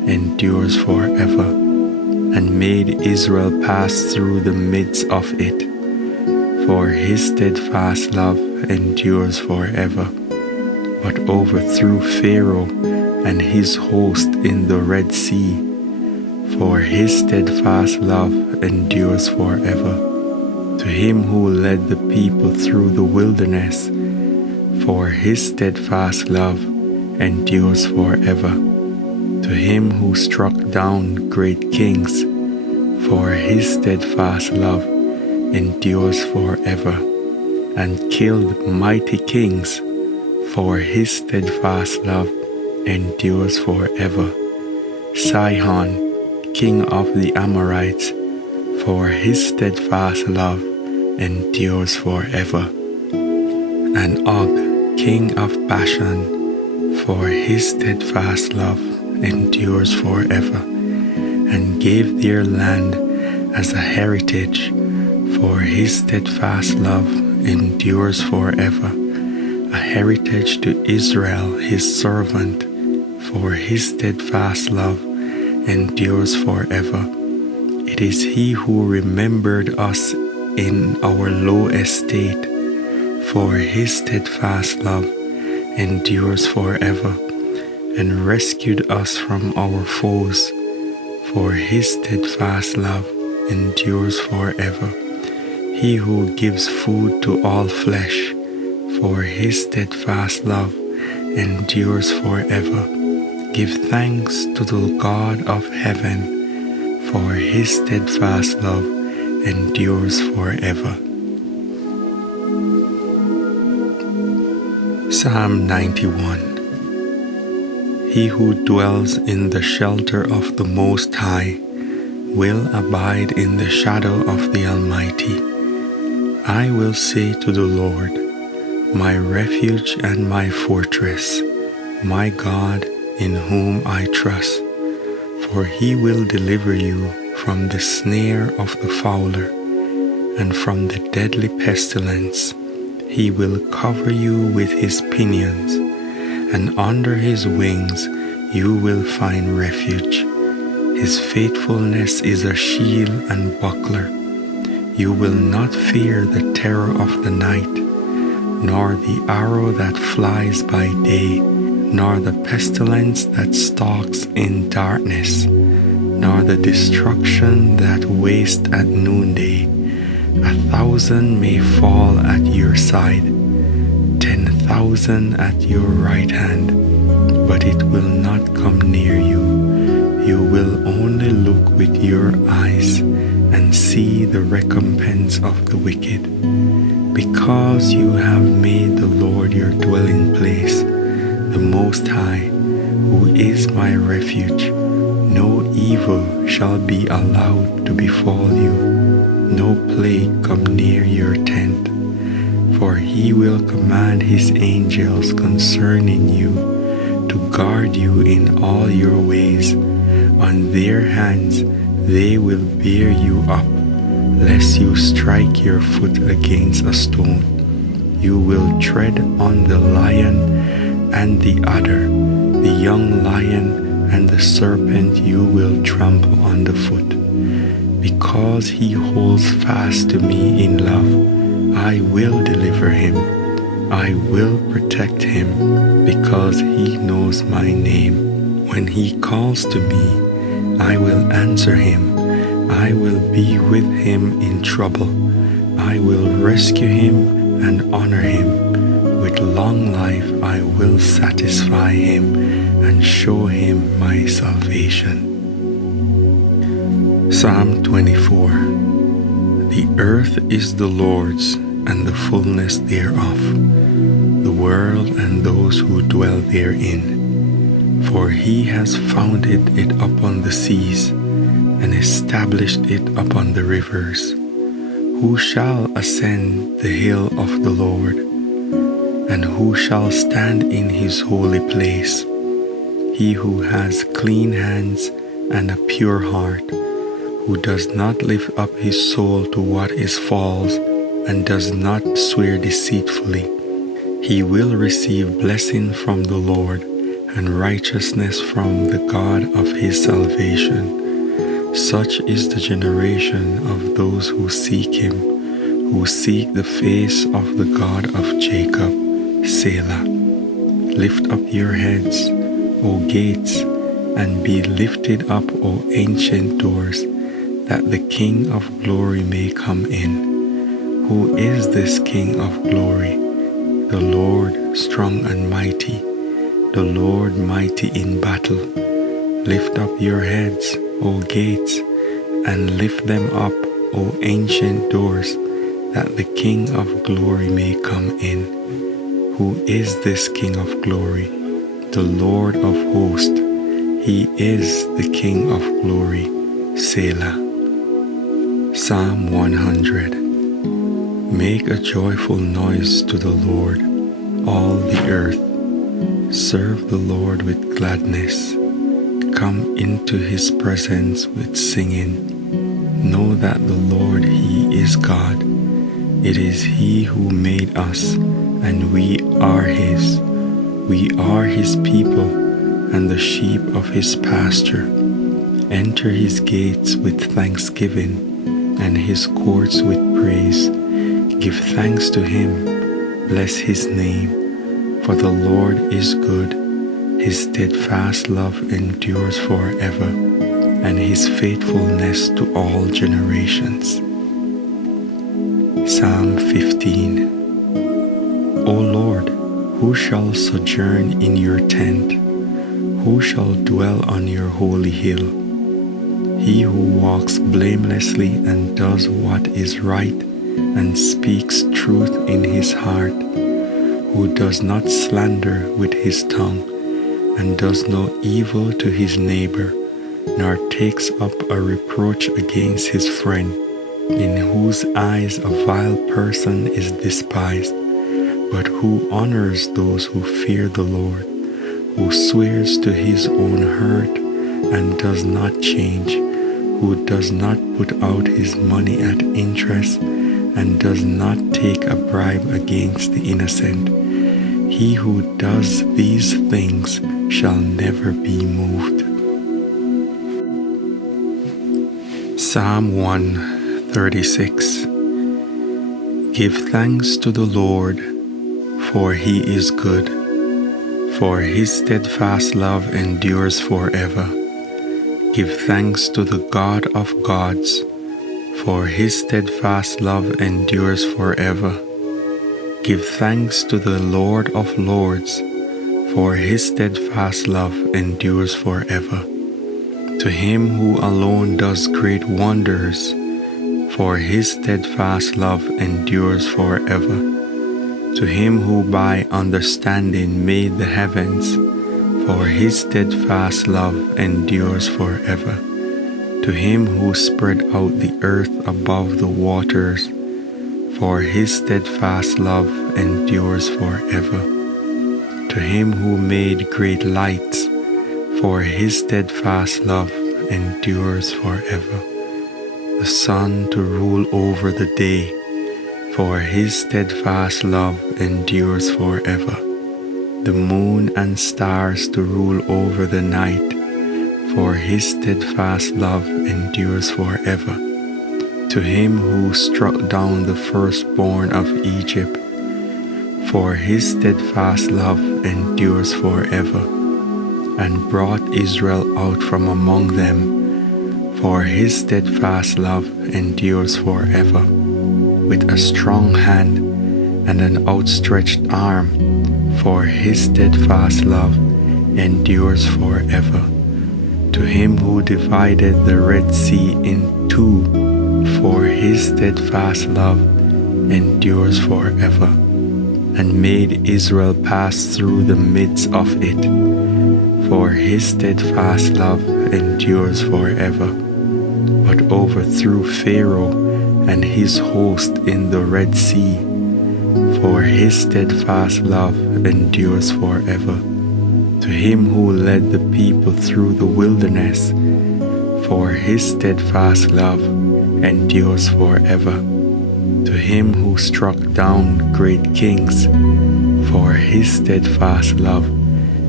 endures forever, and made Israel pass through the midst of it. For his steadfast love endures forever, but overthrew Pharaoh and his host in the Red Sea. For his steadfast love endures forever. To him who led the people through the wilderness, for his steadfast love endures forever. To him who struck down great kings, for his steadfast love endures forever, and killed mighty kings, for his steadfast love endures forever. Sihon, king of the Amorites, for his steadfast love endures forever. And Og, king of Bashan, for his steadfast love endures forever, and gave their land as a heritage, for his steadfast love endures forever, a heritage to Israel his servant, for his steadfast love endures forever. It is he who remembered us in our low estate, for his steadfast love endures forever, and rescued us from our foes, for his steadfast love endures forever. He who gives food to all flesh, for his steadfast love endures forever. Give thanks to the God of heaven, for his steadfast love endures forever. Psalm 91. He who dwells in the shelter of the Most High will abide in the shadow of the Almighty. I will say to the Lord, my refuge and my fortress, my God in whom I trust. For he will deliver you from the snare of the fowler and from the deadly pestilence. He will cover you with his pinions, and under his wings you will find refuge. His faithfulness is a shield and buckler. You will not fear the terror of the night, nor the arrow that flies by day, nor the pestilence that stalks in darkness, nor the destruction that wastes at noonday. 1,000 may fall at your side, 10,000 at your right hand, but it will not come near you. You will only look with your eyes and see the recompense of the wicked. Because you have made the Lord your dwelling place, the Most High, who is my refuge, no evil shall be allowed to befall you, no plague come near your tent. For he will command his angels concerning you, to guard you in all your ways. On their hands they will bear you up, lest you strike your foot against a stone. You will tread on the lion and the adder, the young lion and the serpent you will trample underfoot. Because he holds fast to me in love, I will deliver him. I will protect him, because he knows my name. When he calls to me, I will answer him. I will be with him in trouble. I will rescue him and honor him. With long life I will satisfy him and show him my salvation. Psalm 24. The earth is the Lord's, and the fullness thereof, the world and those who dwell therein. For he has founded it upon the seas, and established it upon the rivers. Who shall ascend the hill of the Lord? And who shall stand in his holy place? He who has clean hands and a pure heart, who does not lift up his soul to what is false, and does not swear deceitfully. He will receive blessing from the Lord, and righteousness from the God of his salvation. Such is the generation of those who seek him, who seek the face of the God of Jacob. Selah. Lift up your heads, O gates, and be lifted up, O ancient doors, that the King of glory may come in. Who is this King of glory? The Lord strong and mighty, the Lord mighty in battle. Lift up your heads, O gates, and lift them up, O ancient doors, that the King of glory may come in. Who is this King of glory? The Lord of hosts. He is the King of glory. Selah. Psalm 100. Make a joyful noise to the Lord, all the earth. Serve the Lord with gladness. Come into his presence with singing. Know that the Lord, he is God. It is he who made us, and we are his. We are his people, and the sheep of his pasture. Enter his gates with thanksgiving, and his courts with praise. Give thanks to him, bless his name, for the Lord is good. His steadfast love endures forever, and his faithfulness to all generations. Psalm 15. O Lord, who shall sojourn in your tent? Who shall dwell on your holy hill? He who walks blamelessly and does what is right and speaks truth in his heart, who does not slander with his tongue, and does no evil to his neighbor, nor takes up a reproach against his friend, in whose eyes a vile person is despised, but who honors those who fear the Lord, who swears to his own hurt and does not change, who does not put out his money at interest, and does not take a bribe against the innocent. He who does these things shall never be moved. Psalm 136. Give thanks to the Lord, for he is good, for his steadfast love endures forever. Give thanks to the God of gods, for his steadfast love endures forever. Give thanks to the Lord of lords, for his steadfast love endures forever. To him who alone does great wonders, for his steadfast love endures forever. To him who by understanding made the heavens, for his steadfast love endures forever. To him who spread out the earth above the waters, for his steadfast love endures forever. To him who made great lights, for his steadfast love endures forever. The sun to rule over the day, for his steadfast love endures forever. The moon and stars to rule over the night, for his steadfast love endures forever. To him who struck down the firstborn of Egypt, for his steadfast love endures forever, and brought Israel out from among them, for his steadfast love endures forever. With a strong hand and an outstretched arm, for his steadfast love endures forever. To him who divided the Red Sea in two, for his steadfast love endures forever, and made Israel pass through the midst of it, for his steadfast love endures forever, but overthrew Pharaoh and his host in the Red Sea, for his steadfast love endures forever. To him who led the people through the wilderness, for his steadfast love endures forever. To him who struck down great kings, for his steadfast love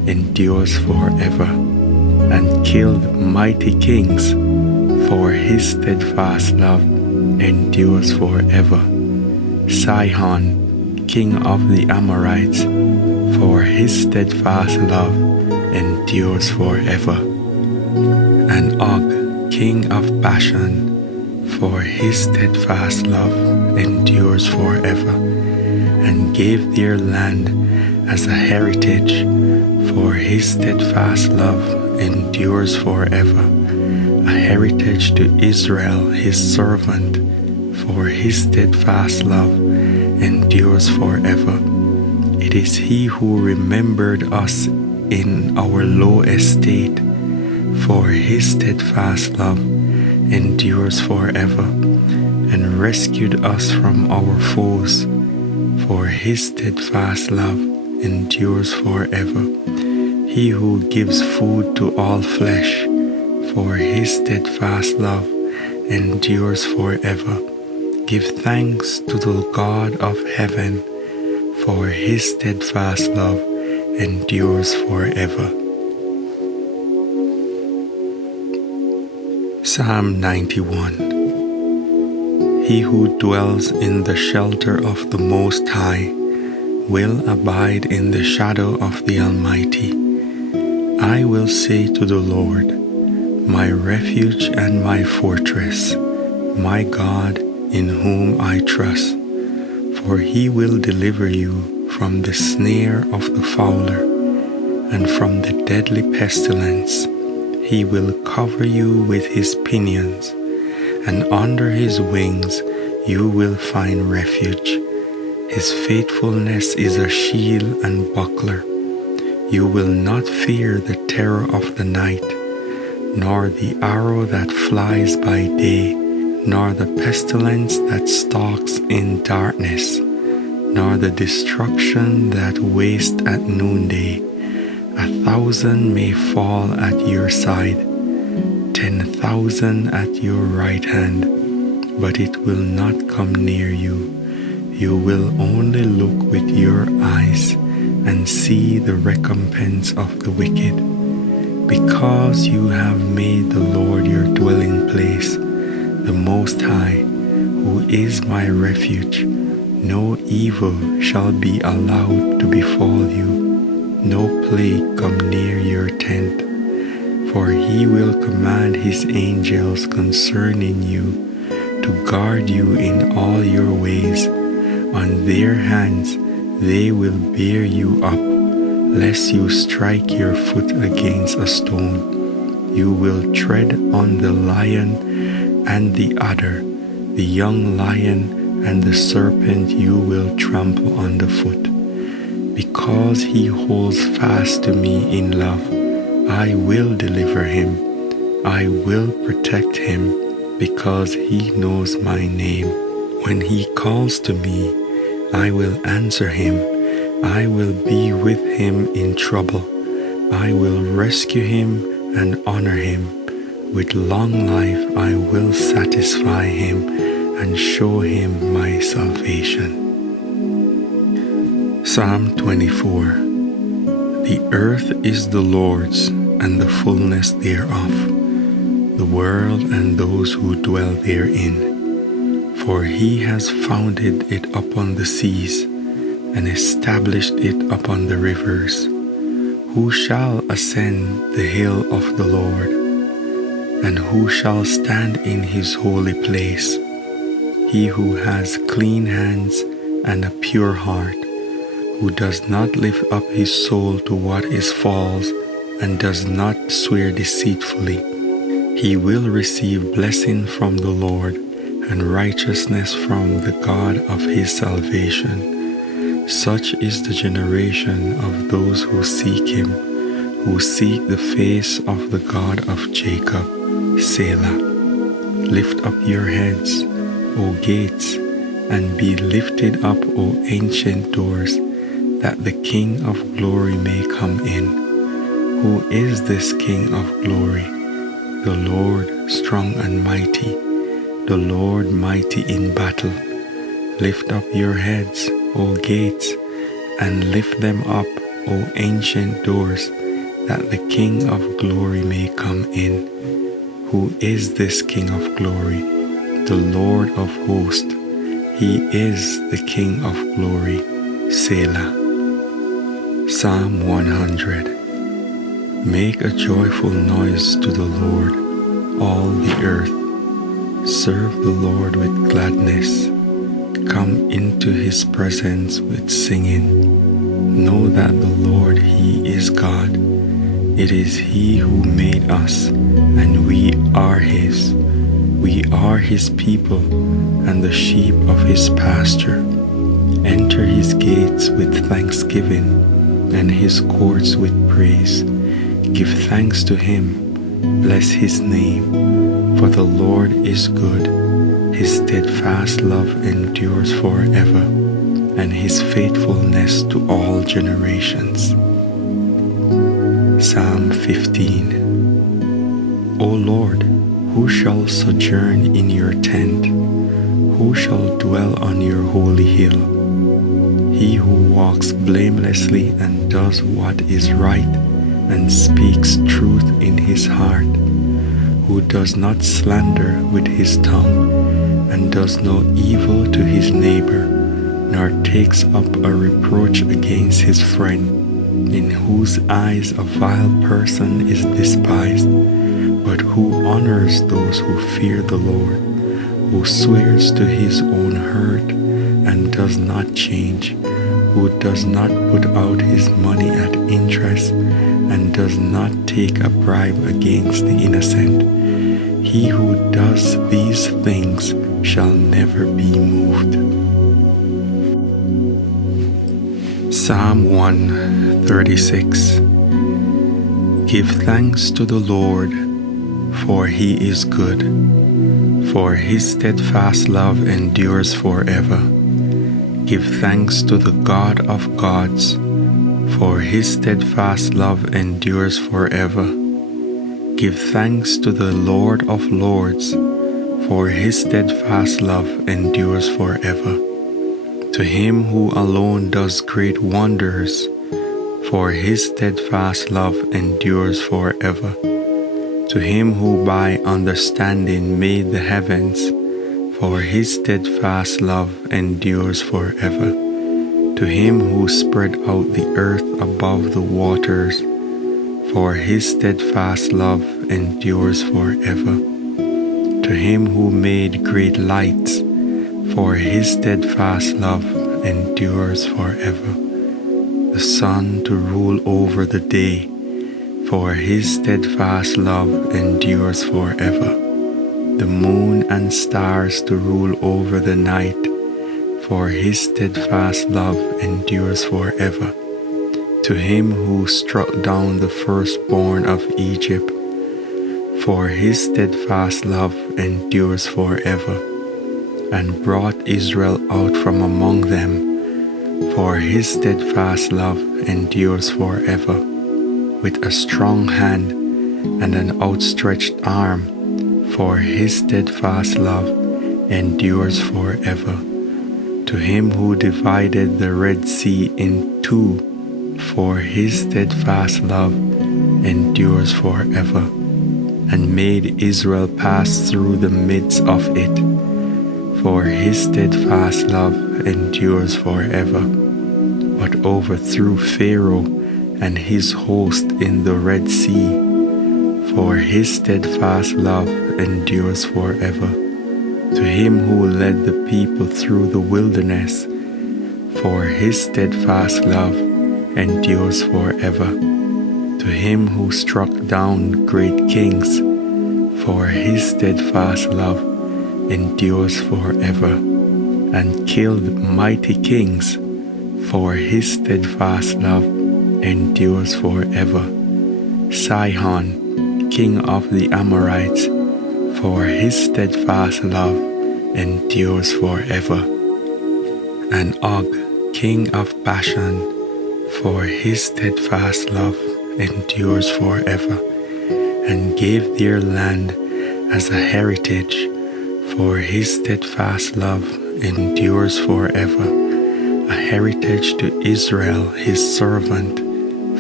endures forever, and killed mighty kings, for his steadfast love endures forever. Sihon, king of the Amorites, for his steadfast love endures forever. And Og, king of Bashan, for his steadfast love endures forever, and gave their land as a heritage, for his steadfast love endures forever, a heritage to Israel his servant, for his steadfast love endures forever. It is he who remembered us in our low estate, for his steadfast love endures forever, and rescued us from our foes, for his steadfast love endures forever. He who gives food to all flesh, for his steadfast love endures forever. Give thanks to the God of heaven, for his steadfast love endures forever. Psalm 91. He who dwells in the shelter of the Most High will abide in the shadow of the Almighty. I will say to the Lord, my refuge and my fortress, my God in whom I trust. For he will deliver you from the snare of the fowler and from the deadly pestilence. He will cover you with his pinions, and under his wings you will find refuge. His faithfulness is a shield and buckler. You will not fear the terror of the night, nor the arrow that flies by day, nor the pestilence that stalks in darkness, nor the destruction that wastes at noonday. 1,000 may fall at your side, 10,000 at your right hand, but it will not come near you. You will only look with your eyes and see the recompense of the wicked. Because you have made the Lord your dwelling place, the Most High, who is my refuge, no evil shall be allowed to befall you. No plague come near your tent, for he will command his angels concerning you to guard you in all your ways. On their hands they will bear you up, lest you strike your foot against a stone. You will tread on the lion and the adder, the young lion and the serpent you will trample underfoot. Because he holds fast to me in love, I will deliver him. I will protect him, because he knows my name. When he calls to me, I will answer him. I will be with him in trouble. I will rescue him and honor him. With long life I will satisfy him and show him my salvation. Psalm 24. The earth is the Lord's, and the fullness thereof, the world and those who dwell therein. For he has founded it upon the seas, and established it upon the rivers. Who shall ascend the hill of the Lord? And who shall stand in his holy place? He who has clean hands and a pure heart, who does not lift up his soul to what is false, and does not swear deceitfully. He will receive blessing from the Lord, and righteousness from the God of his salvation. Such is the generation of those who seek him, who seek the face of the God of Jacob. Selah. Lift up your heads, O gates, and be lifted up, O ancient doors, that the King of glory may come in. Who is this King of glory? The Lord strong and mighty, the Lord mighty in battle. Lift up your heads, O gates, and lift them up, O ancient doors, that the King of glory may come in. Who is this King of glory? The Lord of hosts. He is the King of glory. Selah. Psalm 100. Make a joyful noise to the Lord, all the earth. Serve the Lord with gladness. Come into his presence with singing. Know that the Lord, he is God. It is he who made us, and we are his. We are his people, and the sheep of his pasture. Enter his gates with thanksgiving, and his courts with praise. Give thanks to him, bless his name, for the Lord is good. His steadfast love endures forever, and his faithfulness to all generations. Psalm 15. O Lord, who shall sojourn in your tent? Who shall dwell on your holy hill? He who walks blamelessly and does what is right, and speaks truth in his heart, who does not slander with his tongue, and does no evil to his neighbor, nor takes up a reproach against his friend, in whose eyes a vile person is despised, but who honors those who fear the Lord, who swears to his own hurt and does not change, who does not put out his money at interest and does not take a bribe against the innocent. He who does these things shall never be moved. Psalm 136. Give thanks to the Lord, for he is good, for his steadfast love endures forever. Give thanks to the God of gods, for his steadfast love endures forever. Give thanks to the Lord of lords, for his steadfast love endures forever. To him who alone does great wonders, for his steadfast love endures forever. To him who by understanding made the heavens, for his steadfast love endures forever. To him who spread out the earth above the waters, for his steadfast love endures forever. To him who made great lights, for his steadfast love endures forever. The sun to rule over the day, for his steadfast love endures forever. The moon and stars to rule over the night, for his steadfast love endures forever. To him who struck down the firstborn of Egypt, for his steadfast love endures forever, and brought Israel out from among them, for his steadfast love endures forever. With a strong hand and an outstretched arm, for his steadfast love endures forever. To him who divided the Red Sea in two, for his steadfast love endures forever, and made Israel pass through the midst of it, for his steadfast love endures forever, but overthrew Pharaoh and his host in the Red Sea, for his steadfast love endures forever. To him who led the people through the wilderness, for his steadfast love endures forever. To him who struck down great kings, for his steadfast love endures forever, and killed mighty kings, for his steadfast love endures forever. Sihon, king of the Amorites, for his steadfast love endures forever. And Og, king of Bashan, for his steadfast love endures forever, and gave their land as a heritage, for his steadfast love endures forever, a heritage to Israel his servant,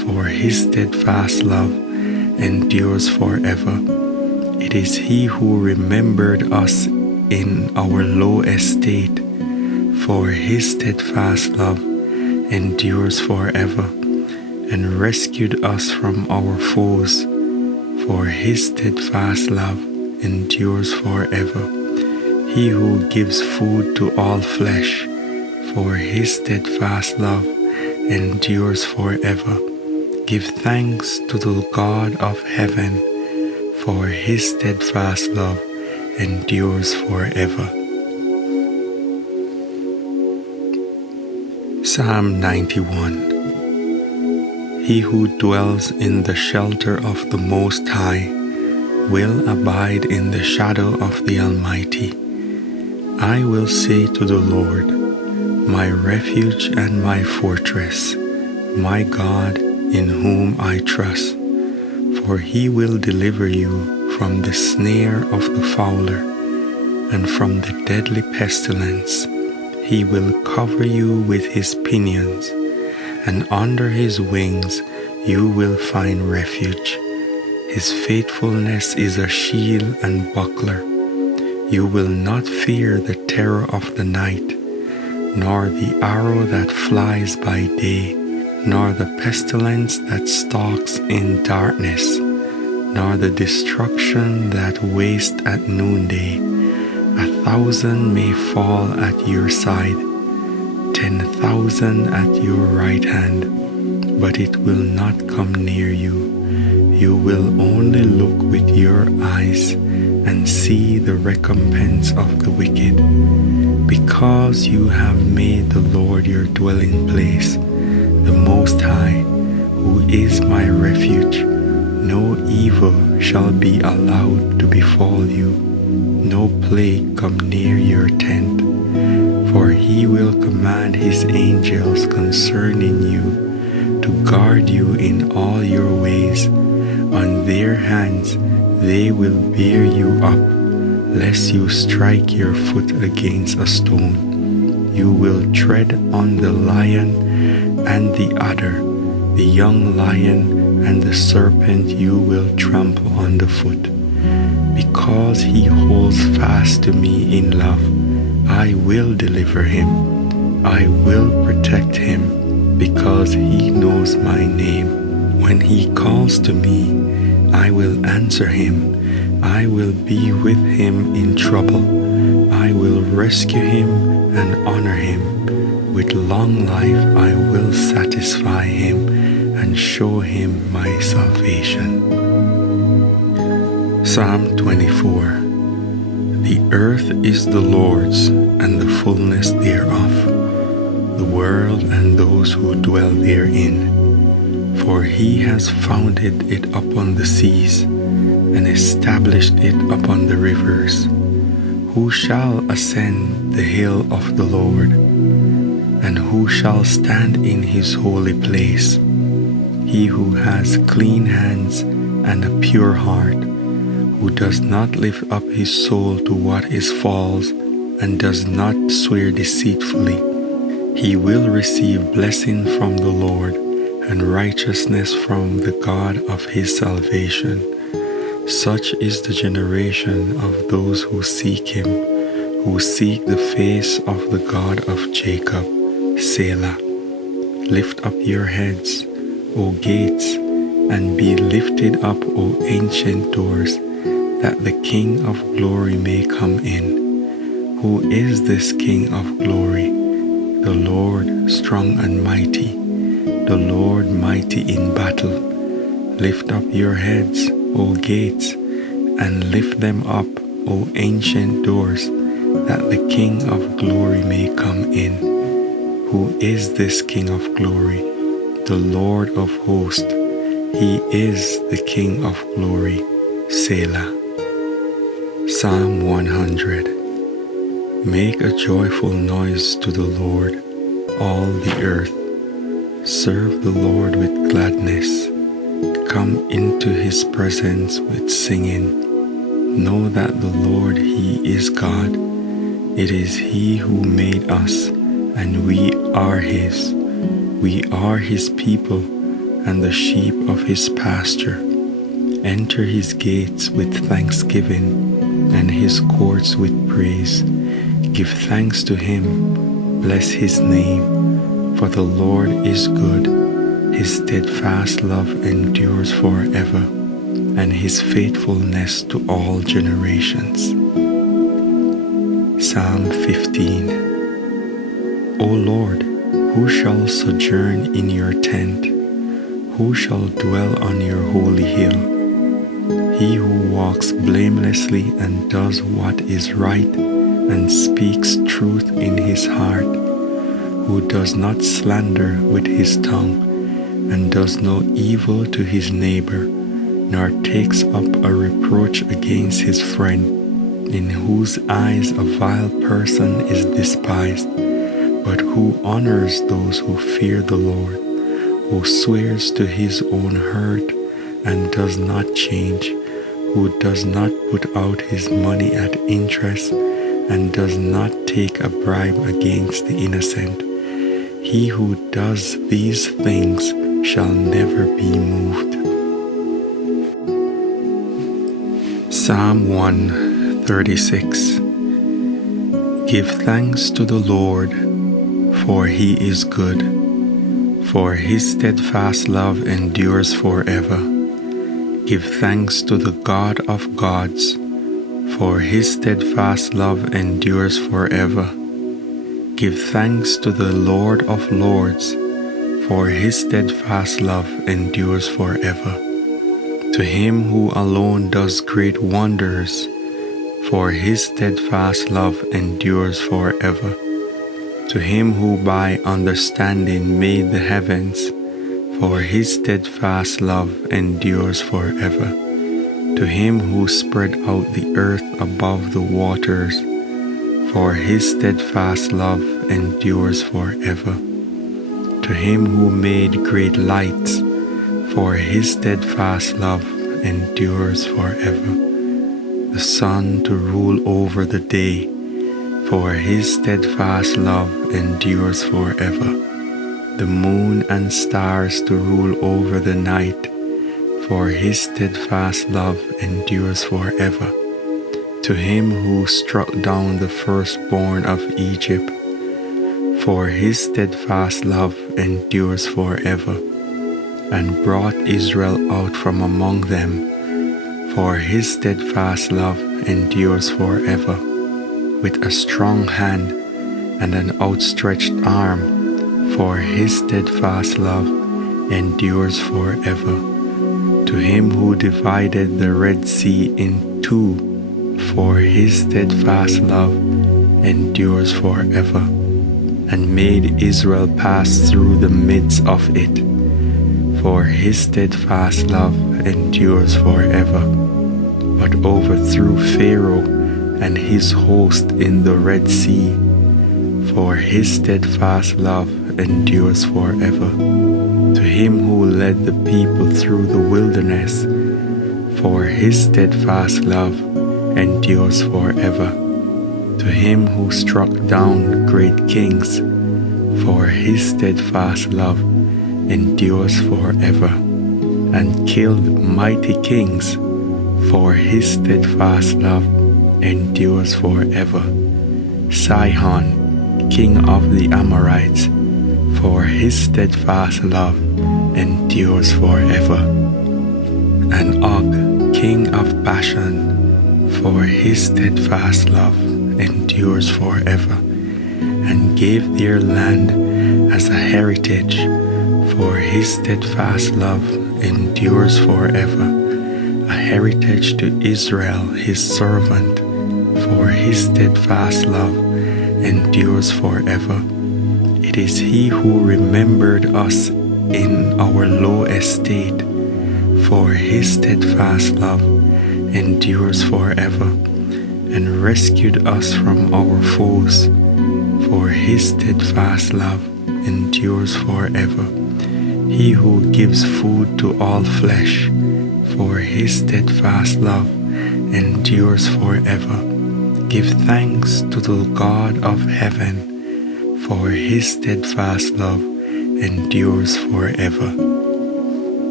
for his steadfast love endures forever. It is he who remembered us in our low estate, for his steadfast love endures forever, and rescued us from our foes, for his steadfast love endures forever. He who gives food to all flesh, for his steadfast love endures forever. Give thanks to the God of heaven, for his steadfast love endures forever. Psalm 91. He who dwells in the shelter of the Most High will abide in the shadow of the Almighty. I will say to the Lord, my refuge and my fortress, my God in whom I trust. For he will deliver you from the snare of the fowler and from the deadly pestilence. He will cover you with his pinions, and under his wings you will find refuge. His faithfulness is a shield and buckler. You will not fear the terror of the night, nor the arrow that flies by day, nor the pestilence that stalks in darkness, nor the destruction that wastes at noonday. 1,000 may fall at your side, 10,000 at your right hand, but it will not come near you. You will only look with your eyes and see the recompense of the wicked. Because you have made the Lord your dwelling place, the Most High, who is my refuge, no evil shall be allowed to befall you, no plague come near your tent. For he will command his angels concerning you to guard you in all your ways. On their hands they will bear you up, lest you strike your foot against a stone. You will tread on the lion and the adder, the young lion and the serpent you will trample underfoot. Because he holds fast to me in love, I will deliver him. I will protect him, because he knows my name. When he calls to me, I will answer him. I will be with him in trouble. I will rescue him and honor him. With long life I will satisfy him and show him my salvation. Psalm 24. The earth is the Lord's, and the fullness thereof, the world and those who dwell therein. For he has founded it upon the seas, and established it upon the rivers. Who shall ascend the hill of the Lord? And who shall stand in his holy place? He who has clean hands and a pure heart, who does not lift up his soul to what is false, and does not swear deceitfully. He will receive blessing from the Lord, and righteousness from the God of his salvation. Such is the generation of those who seek him, who seek the face of the God of Jacob. Selah. Lift up your heads, O gates, and be lifted up, O ancient doors, that the King of glory may come in. Who is this King of glory? The Lord strong and mighty, the Lord mighty in battle. Lift up your heads, O gates, and lift them up, O ancient doors, that the King of glory may come in. Who is this King of glory? The Lord of hosts. He is the King of glory. Selah. Psalm 100. Make a joyful noise to the Lord, all the earth. Serve the Lord with gladness. Come into his presence with singing. Know that the Lord, he is God. It is he who made us, and we are his. We are his people, and the sheep of his pasture. Enter his gates with thanksgiving and his courts with praise. Give thanks to him, bless his name, for the Lord is good. His steadfast love endures forever, and his faithfulness to all generations. Psalm 15. O Lord, who shall sojourn in your tent? Who shall dwell on your holy hill? He who walks blamelessly and does what is right and speaks truth in his heart, who does not slander with his tongue and does no evil to his neighbor, nor takes up a reproach against his friend, in whose eyes a vile person is despised, but who honors those who fear the Lord, who swears to his own hurt and does not change, who does not put out his money at interest and does not take a bribe against the innocent. He who does these things shall never be moved. Psalm 136. Give thanks to the Lord, for he is good, for his steadfast love endures forever. Give thanks to the God of gods, for his steadfast love endures forever. Give thanks to the Lord of lords, for his steadfast love endures forever. To him who alone does great wonders, for his steadfast love endures forever. To him who by understanding made the heavens, for his steadfast love endures forever. To him who spread out the earth above the waters, for his steadfast love endures forever. To him who made great lights, for his steadfast love endures forever. The sun to rule over the day, for his steadfast love endures forever. The moon and stars to rule over the night, for his steadfast love endures forever. To him who struck down the firstborn of Egypt, for his steadfast love endures forever, and brought Israel out from among them, for his steadfast love endures forever. With a strong hand and an outstretched arm, for his steadfast love endures forever. To him who divided the Red Sea in two, for his steadfast love endures forever, and made Israel pass through the midst of it, for his steadfast love endures forever, but overthrew Pharaoh and his host in the Red Sea, for his steadfast love endures forever. To him who led the people through the wilderness, for his steadfast love endures forever. To him who struck down great kings, for his steadfast love endures forever, and killed mighty kings, for his steadfast love endures forever. Sihon, king of the Amorites, for his steadfast love endures forever. And Og, king of Bashan, for his steadfast love endures forever, and gave their land as a heritage, for his steadfast love endures forever, a heritage to Israel his servant, for his steadfast love endures forever. It is he who remembered us in our low estate, for his steadfast love endures forever, and rescued us from our foes, for his steadfast love endures forever. He who gives food to all flesh, for his steadfast love endures forever. Give thanks to the God of heaven, for his steadfast love endures forever.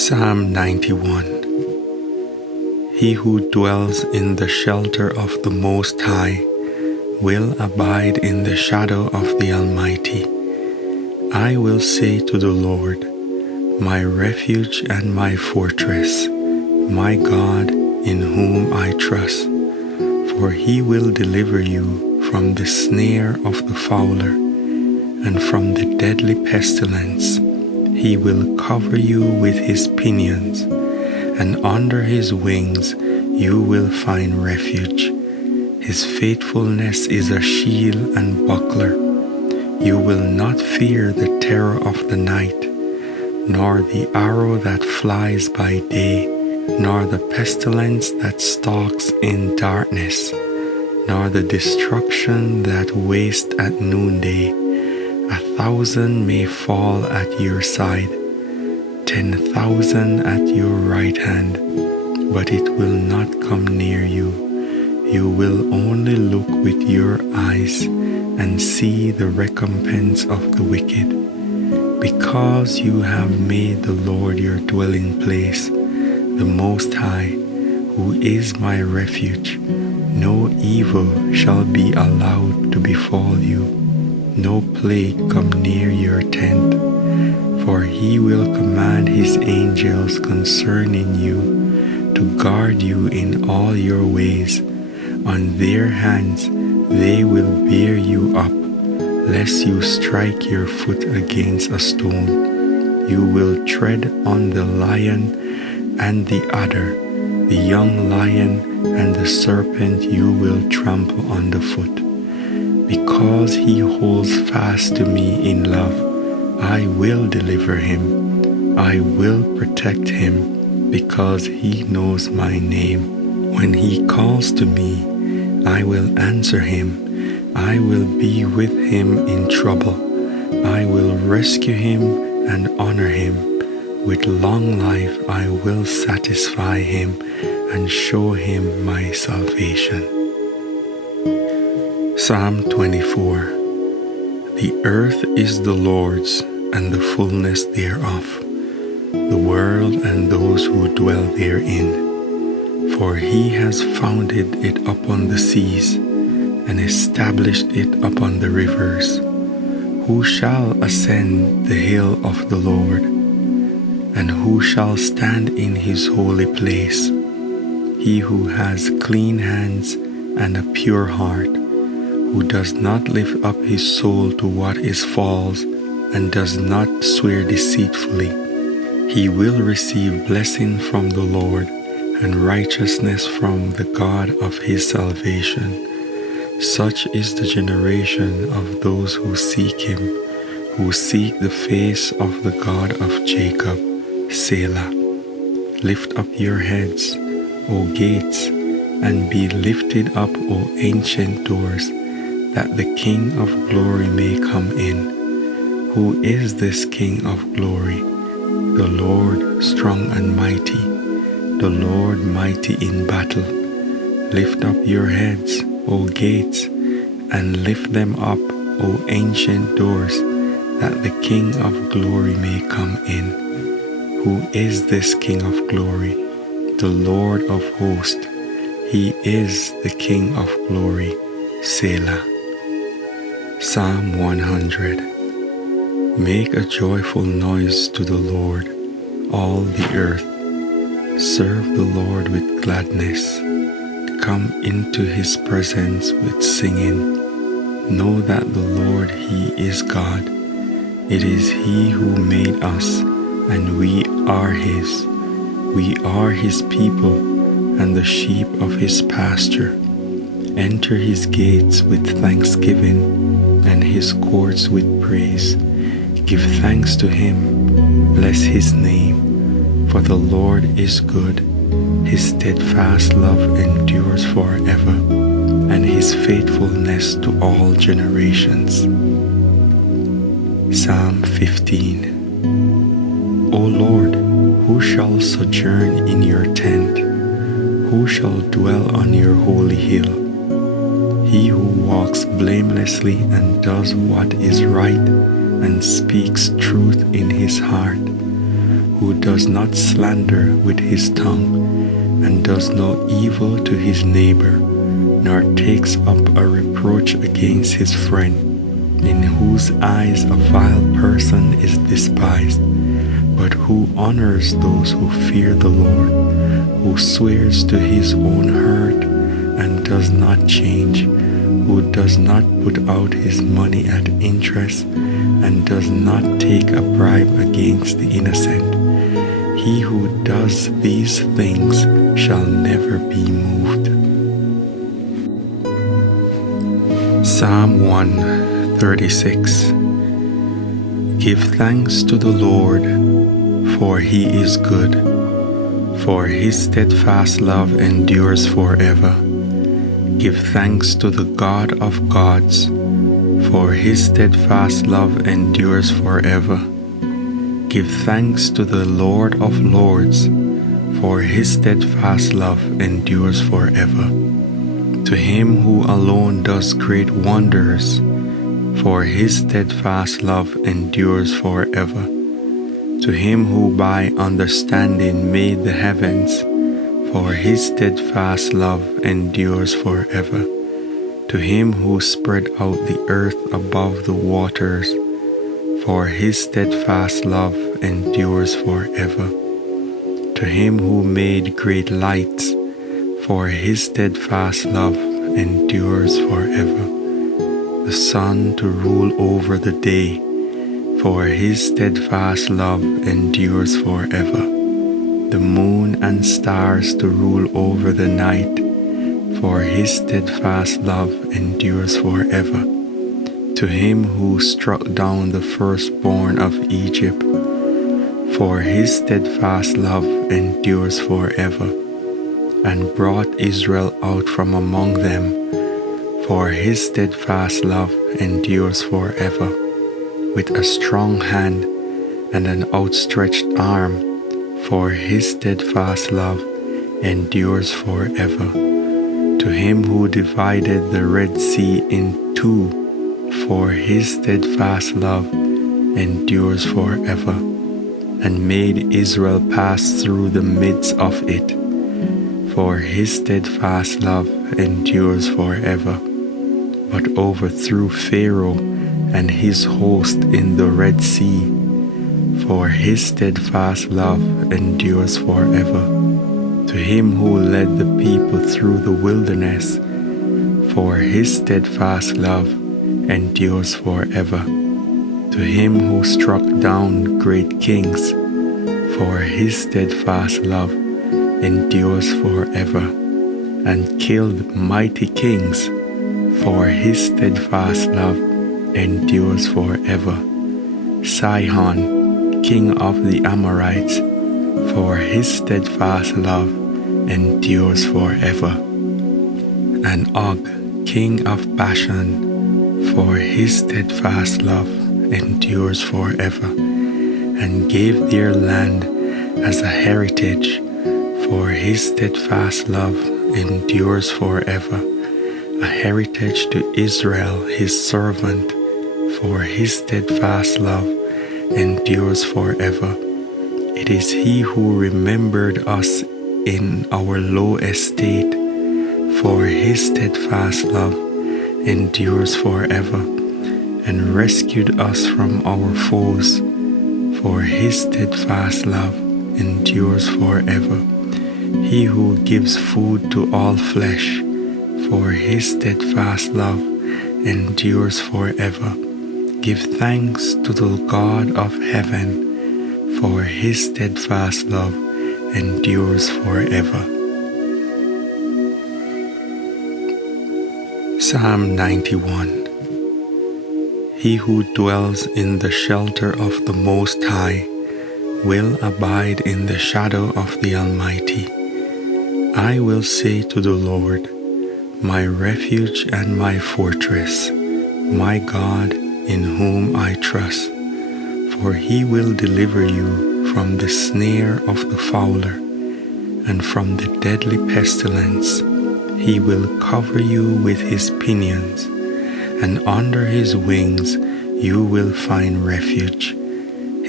Psalm 91. He who dwells in the shelter of the Most High will abide in the shadow of the Almighty. I will say to the Lord, my refuge and my fortress, my God in whom I trust. For he will deliver you from the snare of the fowler and from the deadly pestilence. He will cover you with his pinions, and under his wings you will find refuge. His faithfulness is a shield and buckler. You will not fear the terror of the night, nor the arrow that flies by day, nor the pestilence that stalks in darkness, nor the destruction that wastes at noonday. 1,000 may fall at your side, 10,000 at your right hand, but it will not come near you. You will only look with your eyes and see the recompense of the wicked. Because you have made the Lord your dwelling place, the Most High, who is my refuge, no evil shall be allowed to befall you. No plague come near your tent, for he will command his angels concerning you to guard you in all your ways. On their hands they will bear you up, lest you strike your foot against a stone. You will tread on the lion and the adder, the young lion and the serpent you will trample underfoot. Because he holds fast to me in love, I will deliver him. I will protect him, because he knows my name. When he calls to me, I will answer him. I will be with him in trouble. I will rescue him and honor him. With long life I will satisfy him and show him my salvation. Psalm 24. The earth is the Lord's, and the fullness thereof, the world and those who dwell therein. For he has founded it upon the seas, and established it upon the rivers. Who shall ascend the hill of the Lord? And who shall stand in his holy place? He who has clean hands and a pure heart, who does not lift up his soul to what is false, and does not swear deceitfully. He will receive blessing from the Lord, and righteousness from the God of his salvation. Such is the generation of those who seek him, who seek the face of the God of Jacob. Selah. Lift up your heads, O gates, and be lifted up, O ancient doors, that the King of glory may come in. Who is this King of glory? The Lord strong and mighty, the Lord mighty in battle. Lift up your heads, O gates, and lift them up, O ancient doors, that the King of glory may come in. Who is this King of glory? The Lord of hosts. He is the King of glory. Selah. Psalm 100. Make a joyful noise to the Lord, all the earth. Serve the Lord with gladness. Come into his presence with singing. Know that the Lord, he is God. It is he who made us, and we are his. We are his people, and the sheep of his pasture. Enter his gates with thanksgiving, and his courts with praise. Give thanks to him, bless his name, for the Lord is good. His steadfast love endures forever, and his faithfulness to all generations. Psalm 15. O Lord, who shall sojourn in your tent? Who shall dwell on your holy hill? He who walks blamelessly and does what is right and speaks truth in his heart, who does not slander with his tongue, and does no evil to his neighbor, nor takes up a reproach against his friend, in whose eyes a vile person is despised, but who honors those who fear the Lord, who swears to his own hurt and does not change, who does not put out his money at interest, and does not take a bribe against the innocent. He who does these things shall never be moved. Psalm 136. Give thanks to the Lord, for he is good, for his steadfast love endures forever. Give thanks to the God of gods, for his steadfast love endures forever. Give thanks to the Lord of lords, for his steadfast love endures forever. To him who alone does great wonders, for his steadfast love endures forever. To him who by understanding made the heavens, for his steadfast love endures forever. To him who spread out the earth above the waters, for his steadfast love endures forever. To him who made great lights, for his steadfast love endures forever. The sun to rule over the day, for his steadfast love endures forever. The moon and stars to rule over the night, for his steadfast love endures forever. To him who struck down the firstborn of Egypt, for his steadfast love endures forever, and brought Israel out from among them, for his steadfast love endures forever. With a strong hand and an outstretched arm, for his steadfast love endures forever. To him who divided the Red Sea in two, for his steadfast love endures forever, and made Israel pass through the midst of it, for his steadfast love endures forever, but overthrew Pharaoh and his host in the Red Sea, for his steadfast love endures forever. To him who led the people through the wilderness, for his steadfast love endures forever. To him who struck down great kings, for his steadfast love endures forever, and killed mighty kings, for his steadfast love endures forever. Sihon, king of the Amorites, for his steadfast love endures forever. And Og, king of Bashan, for his steadfast love endures forever, and gave their land as a heritage, for his steadfast love endures forever, a heritage to Israel his servant, for his steadfast love endures forever. It is he who remembered us in our low estate, for his steadfast love endures forever, and rescued us from our foes, for his steadfast love endures forever. He who gives food to all flesh, for his steadfast love endures forever. Give thanks to the God of heaven, for his steadfast love endures forever. Psalm 91. He who dwells in the shelter of the Most High will abide in the shadow of the Almighty. I will say to the Lord, my refuge and my fortress, my God in whom I trust. For he will deliver you from the snare of the fowler and from the deadly pestilence. He will cover you with his pinions, and under his wings you will find refuge.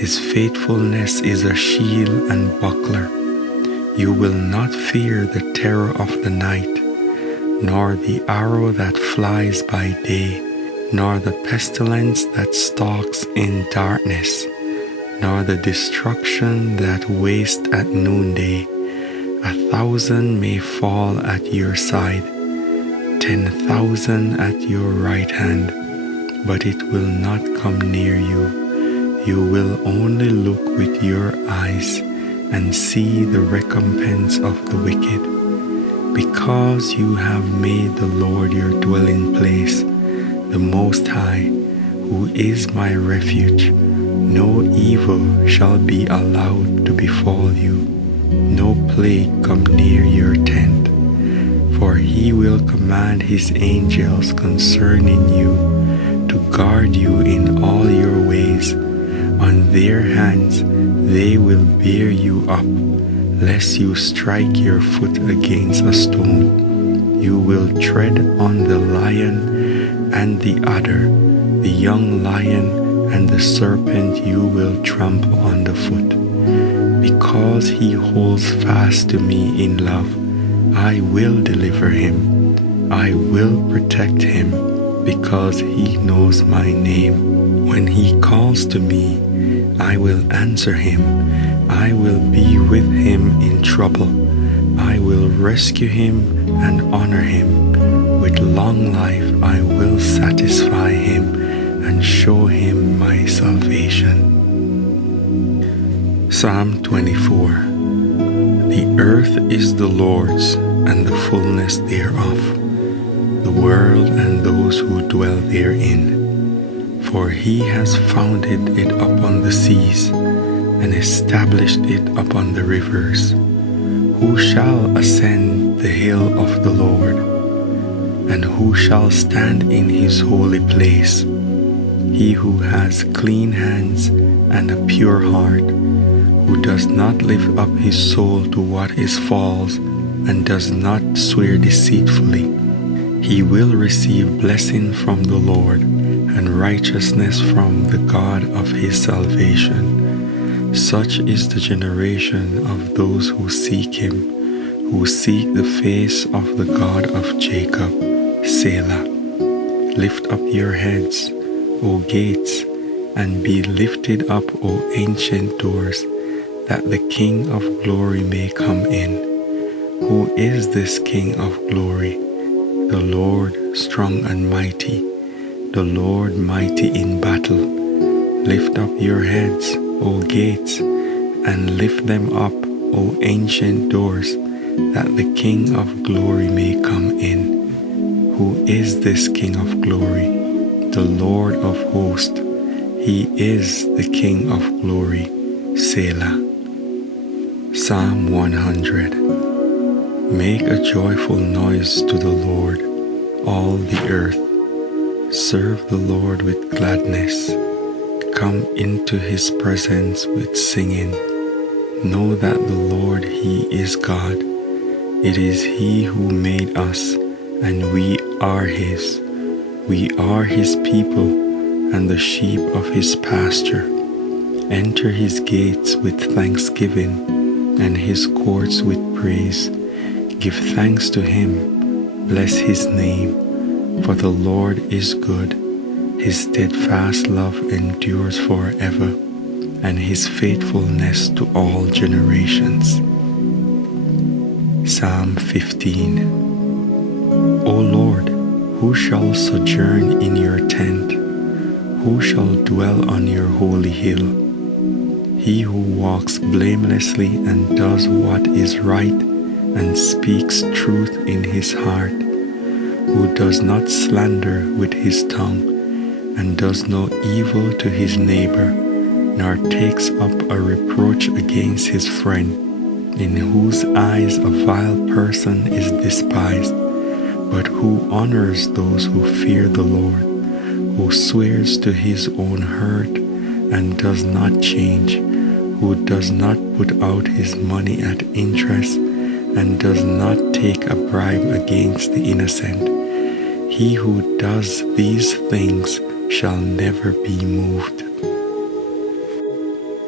His faithfulness is a shield and buckler. You will not fear the terror of the night, nor the arrow that flies by day, nor the pestilence that stalks in darkness, nor the destruction that wastes at noonday. 1,000 may fall at your side, 10,000 at your right hand, but it will not come near you. You will only look with your eyes and see the recompense of the wicked. Because you have made the Lord your dwelling place, the Most High, who is my refuge, no evil shall be allowed to befall you, no plague come near your tent. For he will command his angels concerning you to guard you in all your ways. On their hands they will bear you up, lest you strike your foot against a stone. You will tread on the lion and the adder, the young lion and the serpent you will trample underfoot. Because he holds fast to me in love, I will deliver him. I will protect him, because he knows my name. When he calls to me, I will answer him. I will be with him in trouble. I will rescue him and honor him. With long life I will satisfy him and show him my salvation. Psalm 24. The earth is the Lord's, and the fullness thereof, the world and those who dwell therein. For he has founded it upon the seas, and established it upon the rivers. Who shall ascend the hill of the Lord? And who shall stand in his holy place? He who has clean hands and a pure heart, who does not lift up his soul to what is false, and does not swear deceitfully. He will receive blessing from the Lord, and righteousness from the God of his salvation. Such is the generation of those who seek him, who seek the face of the God of Jacob. Selah. Lift up your heads, O gates, and be lifted up, O ancient doors, that the King of glory may come in. Who is this King of glory? The Lord strong and mighty, the Lord mighty in battle. Lift up your heads, O gates, and lift them up, O ancient doors, that the King of glory may come in. Who is this King of glory? The Lord of hosts. He is the King of glory. Selah. Psalm 100. Make a joyful noise to the Lord, all the earth. Serve the Lord with gladness. Come into his presence with singing. Know that the Lord, he is God. It is he who made us, and we are his. We are his people, and the sheep of his pasture. Enter his gates with thanksgiving, and his courts with praise. Give thanks to him, bless his name, for the Lord is good. His steadfast love endures forever, and his faithfulness to all generations. Psalm 15. O Lord, who shall sojourn in your tent? Who shall dwell on your holy hill? He who walks blamelessly and does what is right, and speaks truth in his heart, who does not slander with his tongue, and does no evil to his neighbor, nor takes up a reproach against his friend, in whose eyes a vile person is despised, but who honors those who fear the Lord, who swears to his own hurt and does not change, who does not put out his money at interest, and does not take a bribe against the innocent. He who does these things shall never be moved.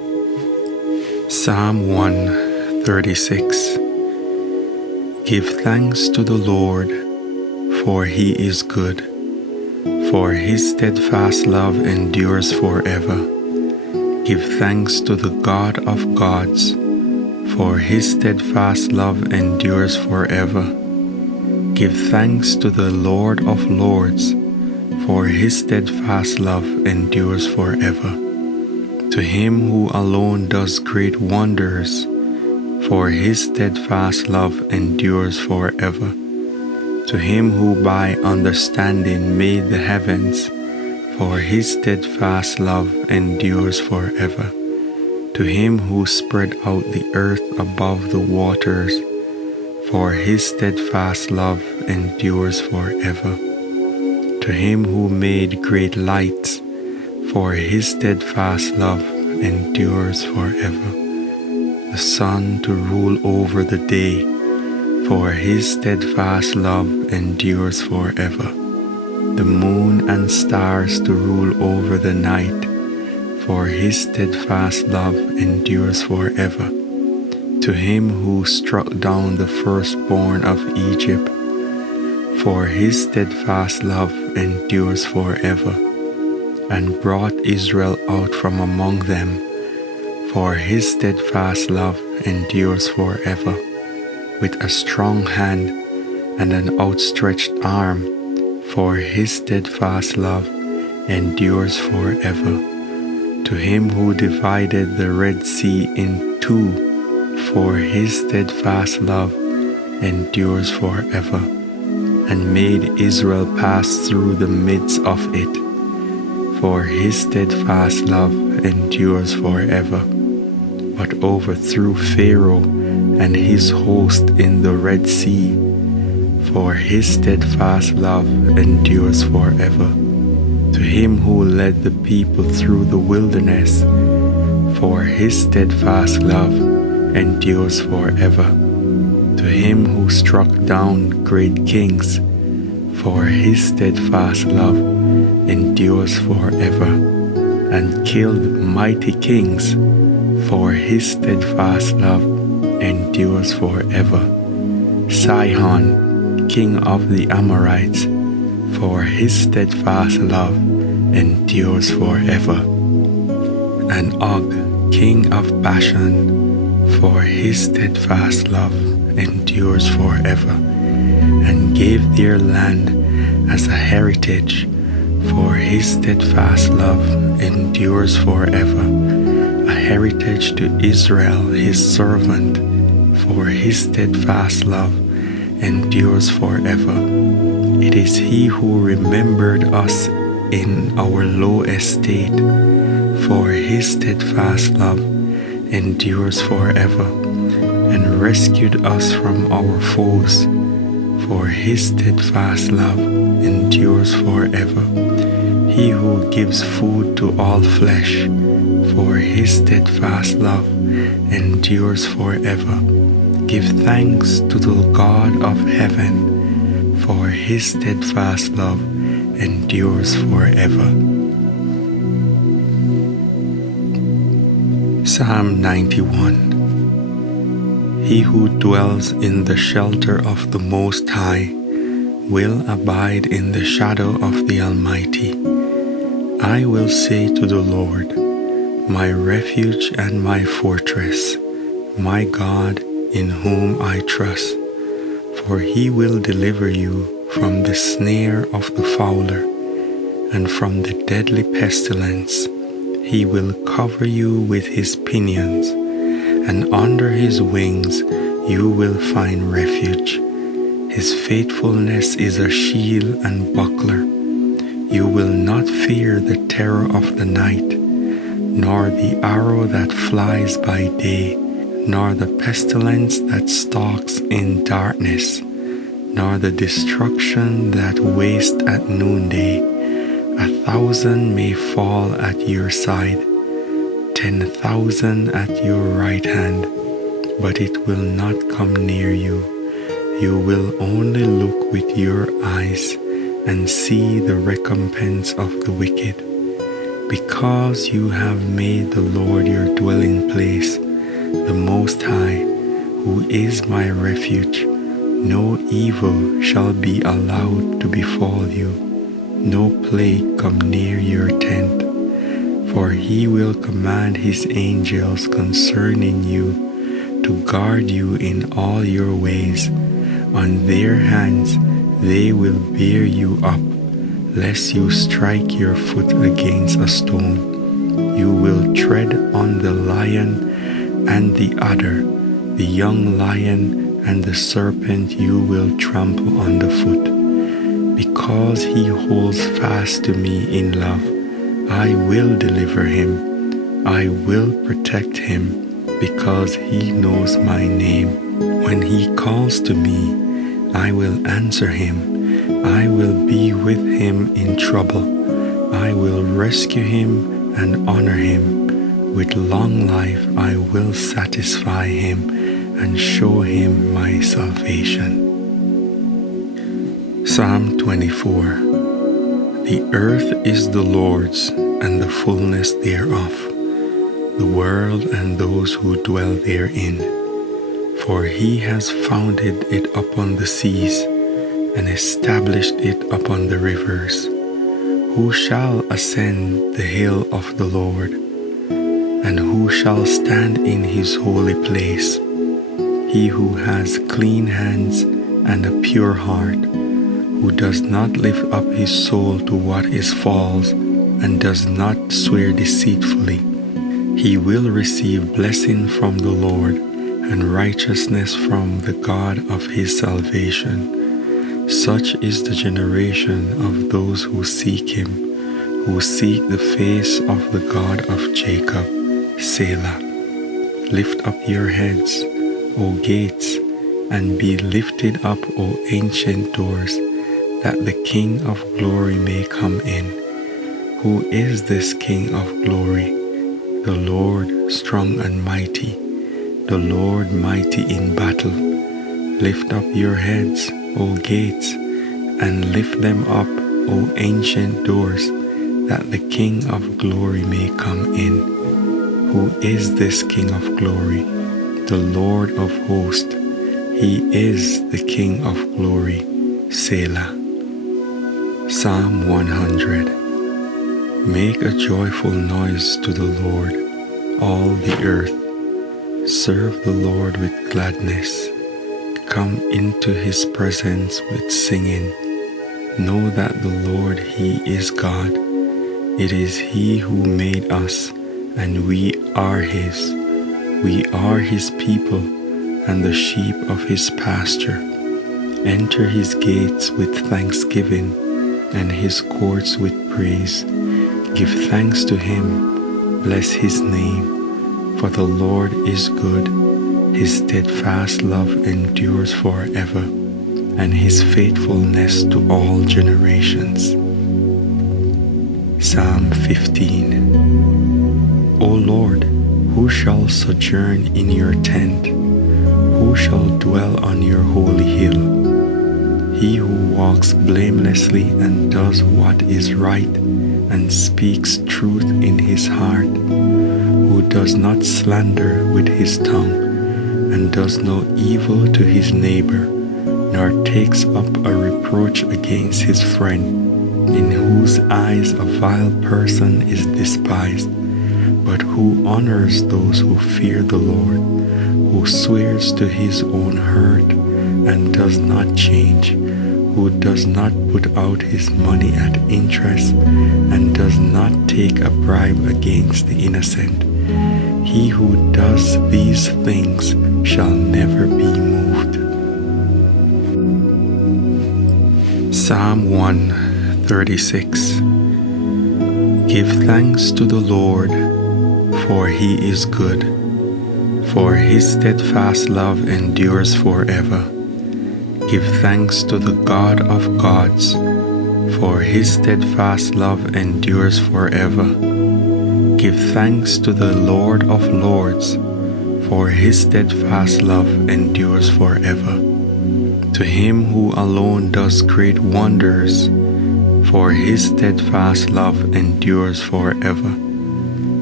Psalm 136. Give thanks to the Lord, for he is good, for his steadfast love endures forever. Give thanks to the God of gods, for his steadfast love endures forever. Give thanks to the Lord of lords, for his steadfast love endures forever. To him who alone does great wonders, for his steadfast love endures forever. To him who by understanding made the heavens, for his steadfast love endures forever. To him who spread out the earth above the waters, for his steadfast love endures forever. To him who made great lights, for his steadfast love endures forever. The sun to rule over the day, for his steadfast love endures forever. The moon and stars to rule over the night, for his steadfast love endures forever. To him who struck down the firstborn of Egypt, for his steadfast love endures forever, and brought Israel out from among them, for his steadfast love endures forever. With a strong hand and an outstretched arm, for his steadfast love endures forever. To him who divided the Red Sea in two, for his steadfast love endures forever, and made Israel pass through the midst of it, for his steadfast love endures forever, but overthrew Pharaoh and his host in the Red Sea, for his steadfast love endures forever. To him who led the people through the wilderness, for his steadfast love endures forever. To him who struck down great kings, for his steadfast love endures forever, and killed mighty kings, for his steadfast love endures forever. Sihon, king of the Amorites, for his steadfast love endures forever. And Og, king of Bashan, for his steadfast love endures forever, and gave their land as a heritage, for his steadfast love endures forever. A heritage to Israel his servant, for his steadfast love endures forever. It is he who remembered us in our low estate, for his steadfast love endures forever, and rescued us from our foes, for his steadfast love endures forever. He who gives food to all flesh, for his steadfast love endures forever. Give thanks to the God of heaven, for his steadfast love endures forever. Psalm 91. He who dwells in the shelter of the Most High will abide in the shadow of the Almighty. I will say to the Lord, my refuge and my fortress, my God in whom I trust. For he will deliver you from the snare of the fowler and from the deadly pestilence. He will cover you with his pinions, and under his wings you will find refuge. His faithfulness is a shield and buckler. You will not fear the terror of the night, nor the arrow that flies by day, nor the pestilence that stalks in darkness, nor the destruction that wastes at noonday. 1,000 may fall at your side, 10,000 at your right hand, but it will not come near you. You will only look with your eyes and see the recompense of the wicked. Because you have made the Lord your dwelling place, the Most High, who is my refuge. No evil shall be allowed to befall you, no plague come near your tent. For he will command his angels concerning you to guard you in all your ways. On their hands they will bear you up, lest you strike your foot against a stone. You will tread on the lion and the adder, the young lion and the serpent you will trample underfoot. Because he holds fast to me in love, I will deliver him. I will protect him, because he knows my name. When he calls to me, I will answer him. I will be with him in trouble. I will rescue him and honor him. With long life I will satisfy him and show him my salvation. Psalm 24. The earth is the Lord's, and the fullness thereof, the world and those who dwell therein. For he has founded it upon the seas, and established it upon the rivers. Who shall ascend the hill of the Lord? And who shall stand in his holy place? He who has clean hands and a pure heart, who does not lift up his soul to what is false, and does not swear deceitfully. He will receive blessing from the Lord, and righteousness from the God of his salvation. Such is the generation of those who seek him, who seek the face of the God of Jacob. Selah. Lift up your heads, O gates, and be lifted up, O ancient doors, that the King of glory may come in. Who is this King of glory? The Lord strong and mighty, the Lord mighty in battle. Lift up your heads, O gates, and lift them up, O ancient doors, that the King of glory may come in. Who is this King of glory? The Lord of hosts. He is the King of glory. Selah. Psalm 100. Make a joyful noise to the Lord, all the earth. Serve the Lord with gladness. Come into his presence with singing. Know that the Lord, he is God. It is he who made us, and we are his. We are his people, and the sheep of his pasture. Enter his gates with thanksgiving, and his courts with praise. Give thanks to him, bless his name, for the Lord is good. His steadfast love endures forever, and his faithfulness to all generations. Psalm 15. O Lord, who shall sojourn in your tent? Who shall dwell on your holy hill? He who walks blamelessly and does what is right, and speaks truth in his heart, who does not slander with his tongue, and does no evil to his neighbor, nor takes up a reproach against his friend, in whose eyes a vile person is despised, but who honors those who fear the Lord, who swears to his own hurt and does not change, who does not put out his money at interest and does not take a bribe against the innocent. He who does these things shall never be moved. Psalm 136. Give thanks to the Lord, for he is good, for his steadfast love endures forever. Give thanks to the God of gods, for his steadfast love endures forever. Give thanks to the Lord of lords, for his steadfast love endures forever. To him who alone does great wonders, for his steadfast love endures forever.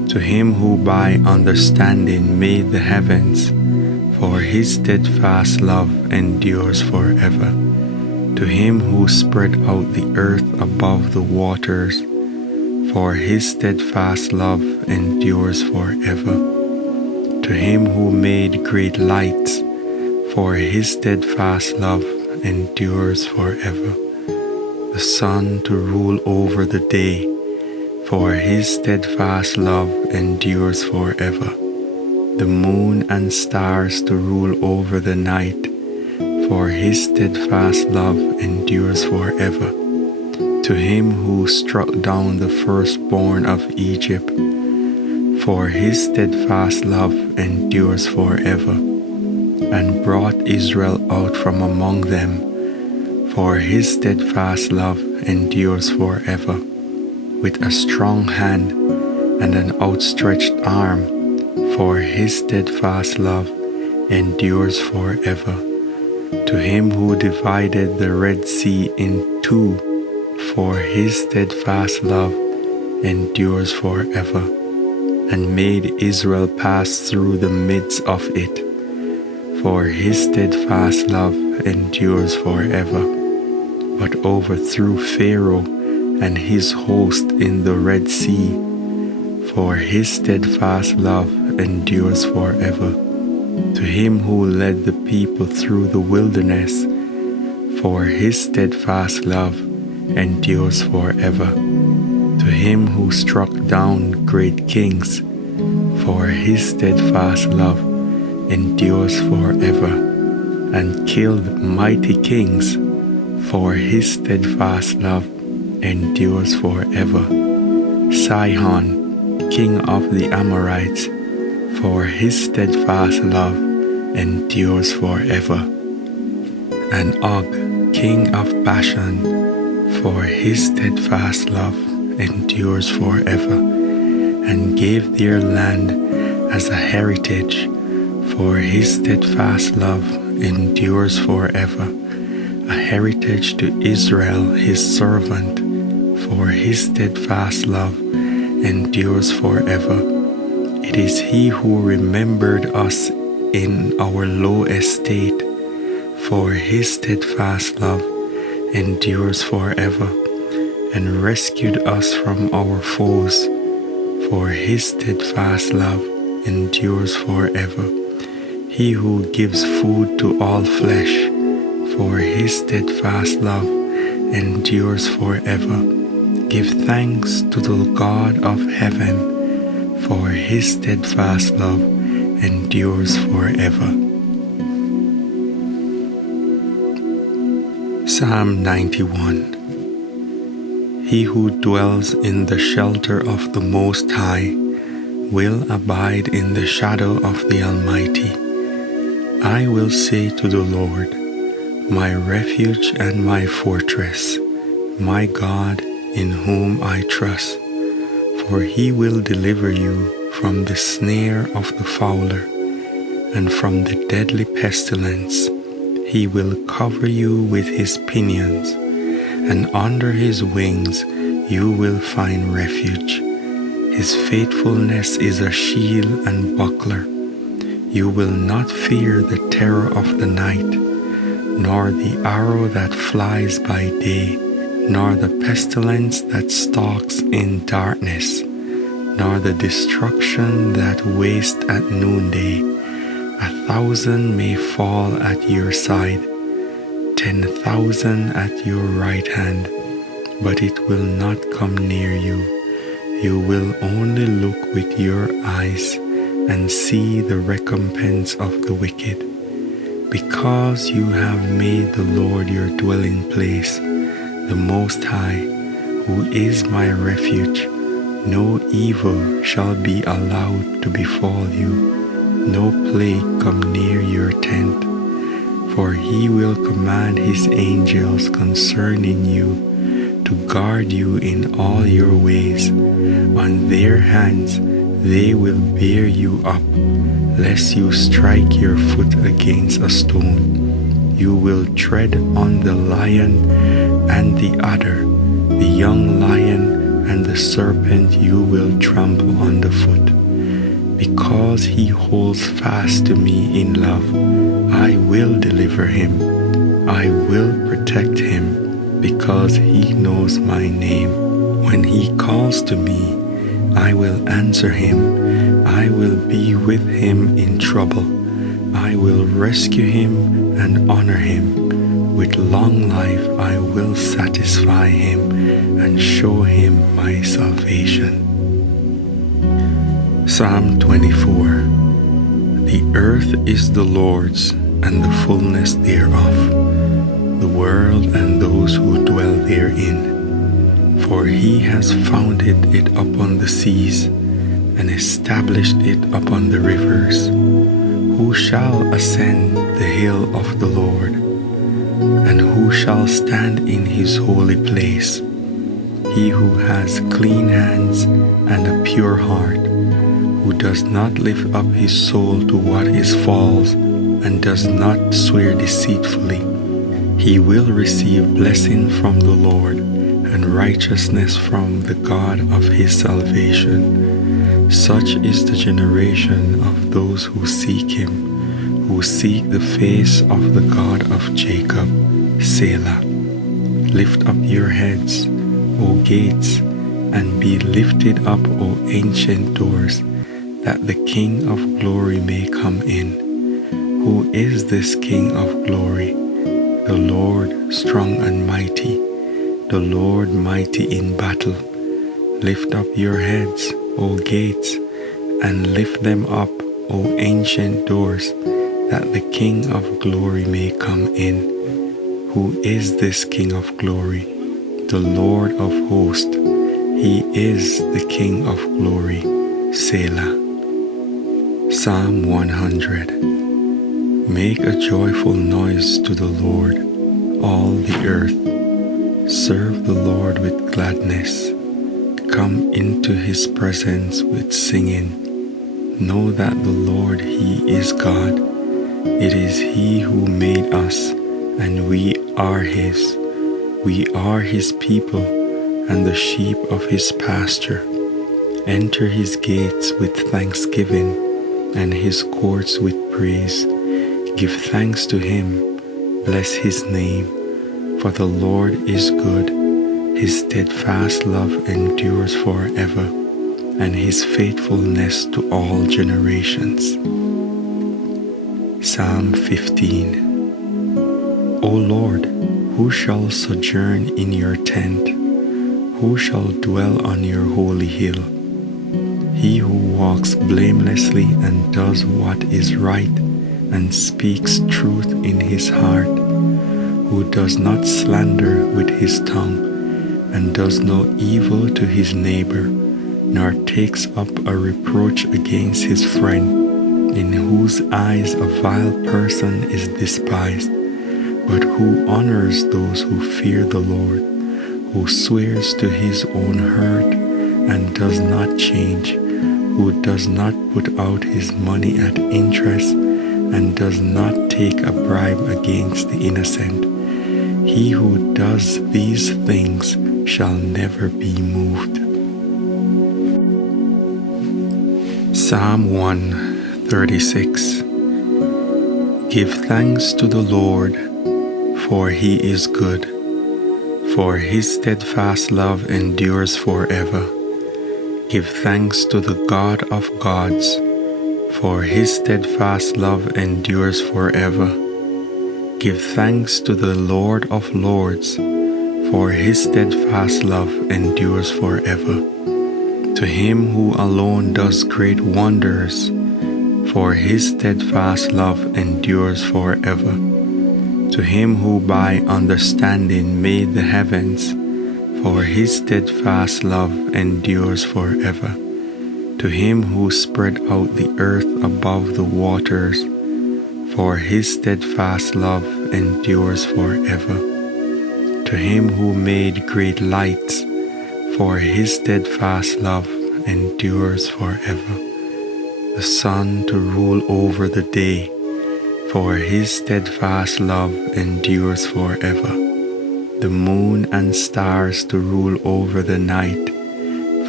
To him who by understanding made the heavens, for his steadfast love endures forever. To him who spread out the earth above the waters, for his steadfast love endures forever. To him who made great lights, for his steadfast love endures forever. The sun to rule over the day, for his steadfast love endures forever. The moon and stars to rule over the night, for his steadfast love endures forever. To him who struck down the firstborn of Egypt, for his steadfast love endures forever, and brought Israel out from among them, for his steadfast love endures forever. With a strong hand and an outstretched arm, for his steadfast love endures forever. To him who divided the Red Sea in two, for his steadfast love endures forever, and made Israel pass through the midst of it, for his steadfast love endures forever, but overthrew Pharaoh and his host in the Red Sea, for his steadfast love endures forever. To him who led the people through the wilderness, for his steadfast love endures forever. To him who struck down great kings, for his steadfast love endures forever, and killed mighty kings, for his steadfast love endures forever. Sihon, king of the Amorites, for his steadfast love endures forever. And Og, king of Bashan, for his steadfast love endures forever, and gave their land as a heritage, for his steadfast love endures forever, a heritage to Israel his servant, for his steadfast love endures forever. It is he who remembered us in our low estate, for his steadfast love endures forever, and rescued us from our foes, for his steadfast love endures forever. He who gives food to all flesh, for his steadfast love endures forever. Give thanks to the God of heaven, for his steadfast love endures forever. Psalm 91. He who dwells in the shelter of the Most High will abide in the shadow of the Almighty. I will say to the Lord, my refuge and my fortress, my God in whom I trust. For he will deliver you from the snare of the fowler and from the deadly pestilence. He will cover you with his pinions, and under his wings you will find refuge. His faithfulness is a shield and buckler. You will not fear the terror of the night, nor the arrow that flies by day, nor the pestilence that stalks in darkness, nor the destruction that wastes at noonday. 1,000 may fall at your side, 10,000 at your right hand, but it will not come near you. You will only look with your eyes and see the recompense of the wicked. Because you have made the Lord your dwelling place, the Most High, who is my refuge, no evil shall be allowed to befall you, no plague come near your tent. For he will command his angels concerning you to guard you in all your ways. On their hands they will bear you up, lest you strike your foot against a stone. You will tread on the lion and the adder, the young lion and the serpent you will trample underfoot. Because he holds fast to me in love, I will deliver him. I will protect him, because he knows my name. When he calls to me, I will answer him. I will be with him in trouble. I will rescue him and honor him. With long life I will satisfy him and show him my salvation. Psalm 24. The earth is the Lord's, and the fullness thereof, the world and those who dwell therein. For he has founded it upon the seas, and established it upon the rivers. Who shall ascend the hill of the Lord? And who shall stand in his holy place? He who has clean hands and a pure heart, who does not lift up his soul to what is false, and does not swear deceitfully. He will receive blessing from the Lord, and righteousness from the God of his salvation. Such is the generation of those who seek him, who seek the face of the God of Jacob. Selah. Lift up your heads, O gates, and be lifted up, O ancient doors, that the King of glory may come in. Who is this King of glory? The Lord strong and mighty, the Lord mighty in battle. Lift up your heads, O gates, and lift them up, O ancient doors, that the King of glory may come in. Who is this King of glory? The Lord of hosts. He is the King of glory. Selah. Psalm 100. Make a joyful noise to the Lord, all the earth. Serve the Lord with gladness. Come into his presence with singing. Know that the Lord, he is God. It is he who made us, and we are his. We are his people, and the sheep of his pasture. Enter his gates with thanksgiving, and his courts with praise. Give thanks to him, bless his name, for the Lord is good. His steadfast love endures forever, and his faithfulness to all generations. Psalm 15. O Lord, who shall sojourn in your tent? Who shall dwell on your holy hill? He who walks blamelessly and does what is right, and speaks truth in his heart, who does not slander with his tongue, and does no evil to his neighbor, nor takes up a reproach against his friend, in whose eyes a vile person is despised, but who honors those who fear the Lord, who swears to his own hurt and does not change, who does not put out his money at interest, and does not take a bribe against the innocent. He who does these things shall never be moved. Psalm 136. Give thanks to the Lord, for he is good, for his steadfast love endures forever. Give thanks to the God of gods, for his steadfast love endures forever. Give thanks to the Lord of lords, for his steadfast love endures forever. To him who alone does great wonders, for his steadfast love endures forever. To him who by understanding made the heavens, for his steadfast love endures forever. To him who spread out the earth above the waters, for his steadfast love endures forever. To him who made great lights, for his steadfast love endures forever. The sun to rule over the day, for his steadfast love endures forever. The moon and stars to rule over the night,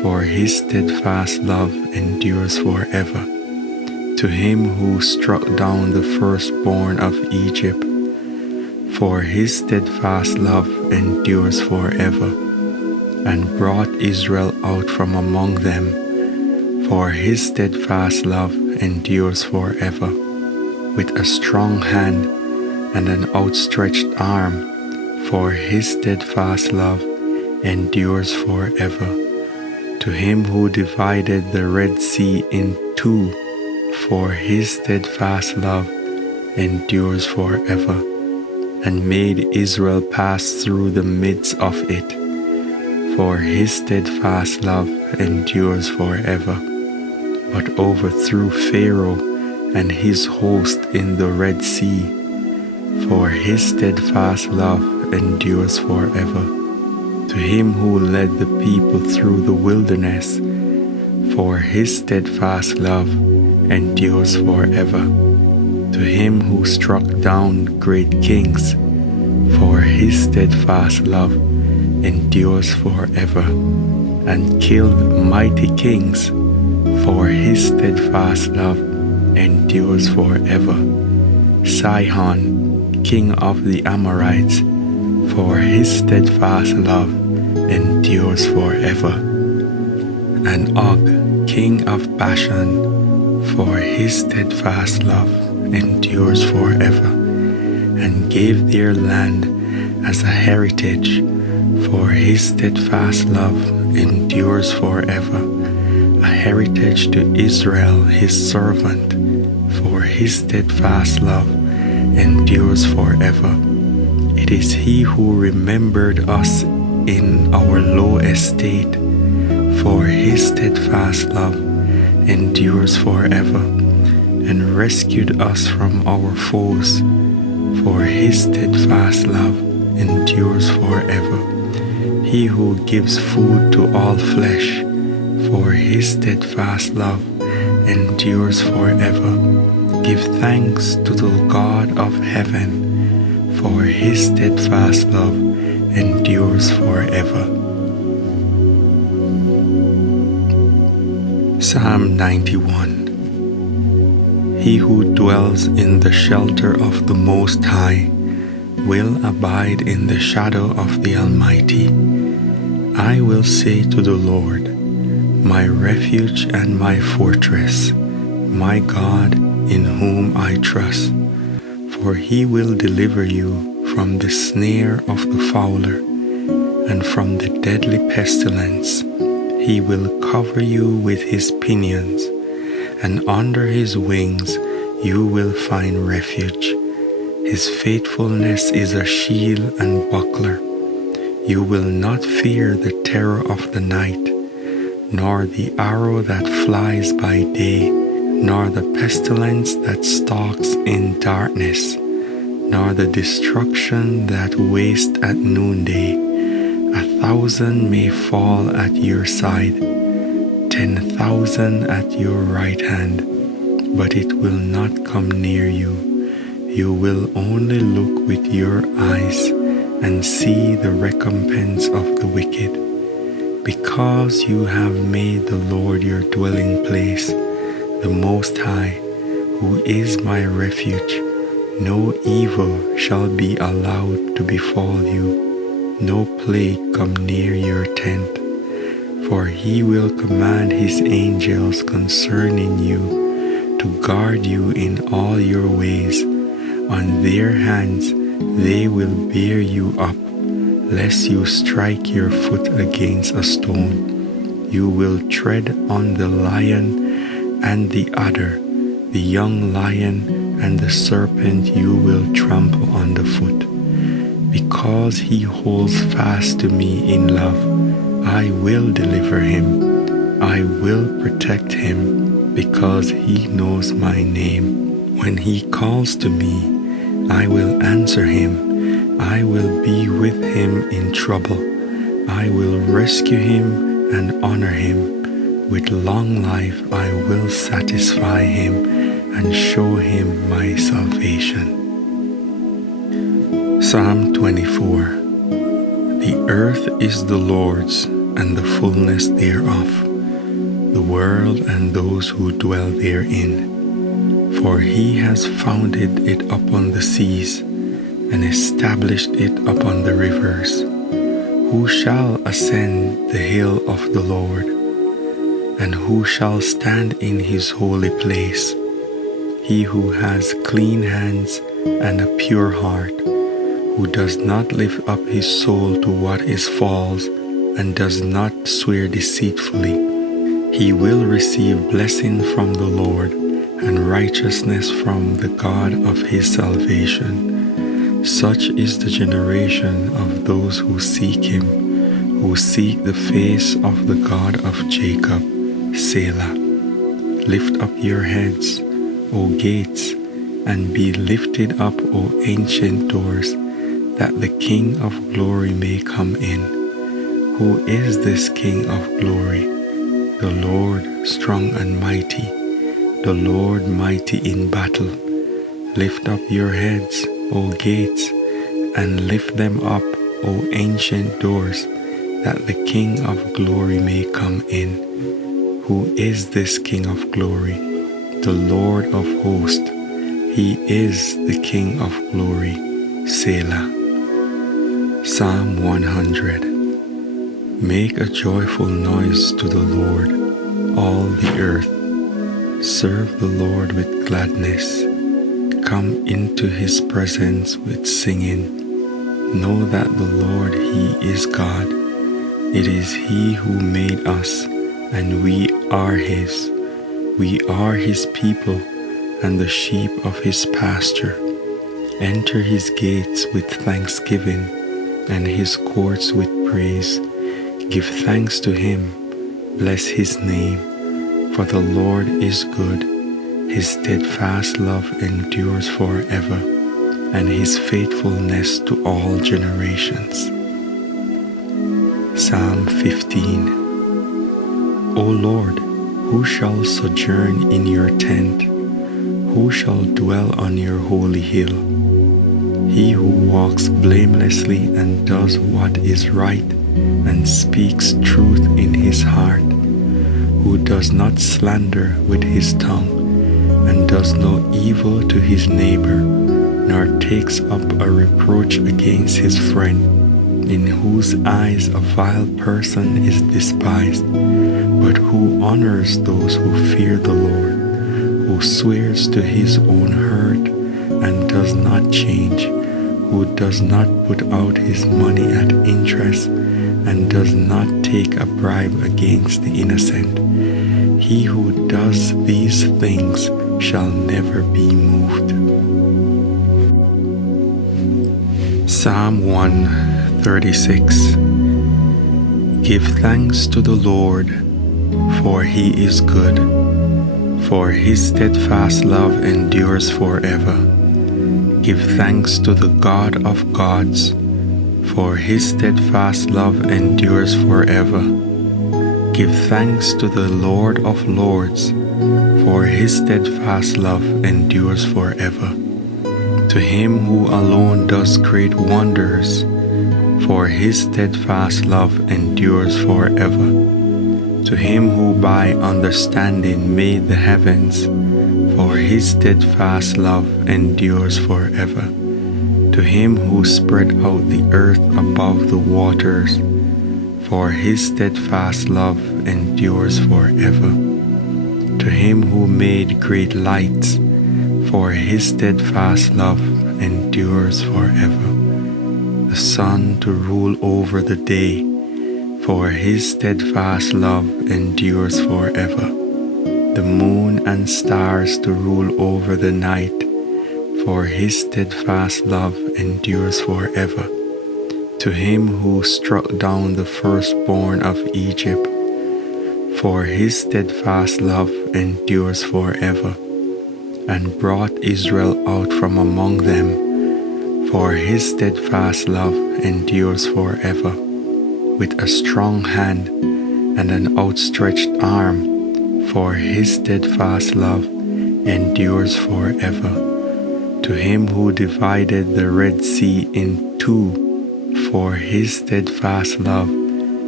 for his steadfast love endures forever. To him who struck down the firstborn of Egypt, for his steadfast love endures forever, and brought Israel out from among them, for his steadfast love endures forever, with a strong hand and an outstretched arm, for his steadfast love endures forever. To him who divided the Red Sea in two, for his steadfast love endures forever, and made Israel pass through the midst of it, for his steadfast love endures forever, but overthrew Pharaoh and his host in the Red Sea, for his steadfast love endures forever. To him who led the people through the wilderness, for his steadfast love endures forever. To him who struck down great kings, for his steadfast love endures forever, and killed mighty kings, for his steadfast love endures forever. Sihon, king of the Amorites, for his steadfast love endures forever. And Og, king of Bashan, for his steadfast love endures forever, and gave their land as a heritage, for his steadfast love endures forever, a heritage to Israel his servant, for his steadfast love endures forever. It is he who remembered us in our low estate, for his steadfast love endures forever, and rescued us from our foes, for his steadfast love endures forever. He who gives food to all flesh, for his steadfast love endures forever. Give thanks to the God of heaven, for his steadfast love endures forever. Psalm 91. He who dwells in the shelter of the Most High will abide in the shadow of the Almighty. I will say to the Lord, my refuge and my fortress, my God in whom I trust. For he will deliver you from the snare of the fowler and from the deadly pestilence. He will cover you with his pinions, and under his wings you will find refuge. His faithfulness is a shield and buckler. You will not fear the terror of the night, nor the arrow that flies by day, nor the pestilence that stalks in darkness, nor the destruction that wastes at noonday. 1,000 may fall at your side, 10,000 at your right hand, but it will not come near you. You will only look with your eyes and see the recompense of the wicked. Because you have made the Lord your dwelling place, the Most High, who is my refuge, no evil shall be allowed to befall you, no plague come near your tent. For he will command his angels concerning you to guard you in all your ways. On their hands they will bear you up, lest you strike your foot against a stone. You will tread on the lion and the adder, the young lion and the serpent you will trample underfoot. Because he holds fast to me in love, I will deliver him. I will protect him, because he knows my name. When he calls to me, I will answer him. I will be with him in trouble. I will rescue him and honor him. With long life I will satisfy him and show him my salvation. Psalm 24. The earth is the Lord's, and the fullness thereof, the world and those who dwell therein. For he has founded it upon the seas, and established it upon the rivers. Who shall ascend the hill of the Lord? And who shall stand in his holy place? He who has clean hands and a pure heart, who does not lift up his soul to what is false, and does not swear deceitfully. He will receive blessing from the Lord, and righteousness from the God of his salvation. Such is the generation of those who seek him, who seek the face of the God of Jacob. Selah. Lift up your heads, O gates, and be lifted up, O ancient doors, that the King of glory may come in. Who is this King of glory? The Lord strong and mighty, the Lord mighty in battle. Lift up your heads, O gates, and lift them up, O ancient doors, that the King of glory may come in. Who is this King of glory? The Lord of hosts. He is the King of glory. Selah. Psalm 100. Make a joyful noise to the Lord, all the earth. Serve the Lord with gladness. Come into his presence with singing. Know that the Lord, he is God. It is he who made us, and we are his. We are his people, and the sheep of his pasture. Enter his gates with thanksgiving, and his courts with praise. Give thanks to him. Bless his name, for the Lord is good. His steadfast love endures forever, and his faithfulness to all generations. Psalm 15. O Lord, who shall sojourn in your tent? Who shall dwell on your holy hill? He who walks blamelessly and does what is right, and speaks truth in his heart, who does not slander with his tongue, and does no evil to his neighbor, nor takes up a reproach against his friend, in whose eyes a vile person is despised, but who honors those who fear the Lord, who swears to his own hurt and does not change, who does not put out his money at interest, and does not take a bribe against the innocent. He who does these things shall never be moved. Psalm 136. Give thanks to the Lord, for he is good, for his steadfast love endures forever. Give thanks to the God of gods, for his steadfast love endures forever. Give thanks to the Lord of lords, for his steadfast love endures forever. To him who alone does great wonders, for his steadfast love endures forever. To him who by understanding made the heavens, for his steadfast love endures forever. To him who spread out the earth above the waters, for his steadfast love endures forever. To him who made great lights, for his steadfast love endures forever. The sun to rule over the day, for his steadfast love endures forever. The moon and stars to rule over the night, for his steadfast love endures forever. To him who struck down the firstborn of Egypt, for his steadfast love endures forever, and brought Israel out from among them, for his steadfast love endures forever. With a strong hand and an outstretched arm, for his steadfast love endures forever. To him who divided the Red Sea in two, for his steadfast love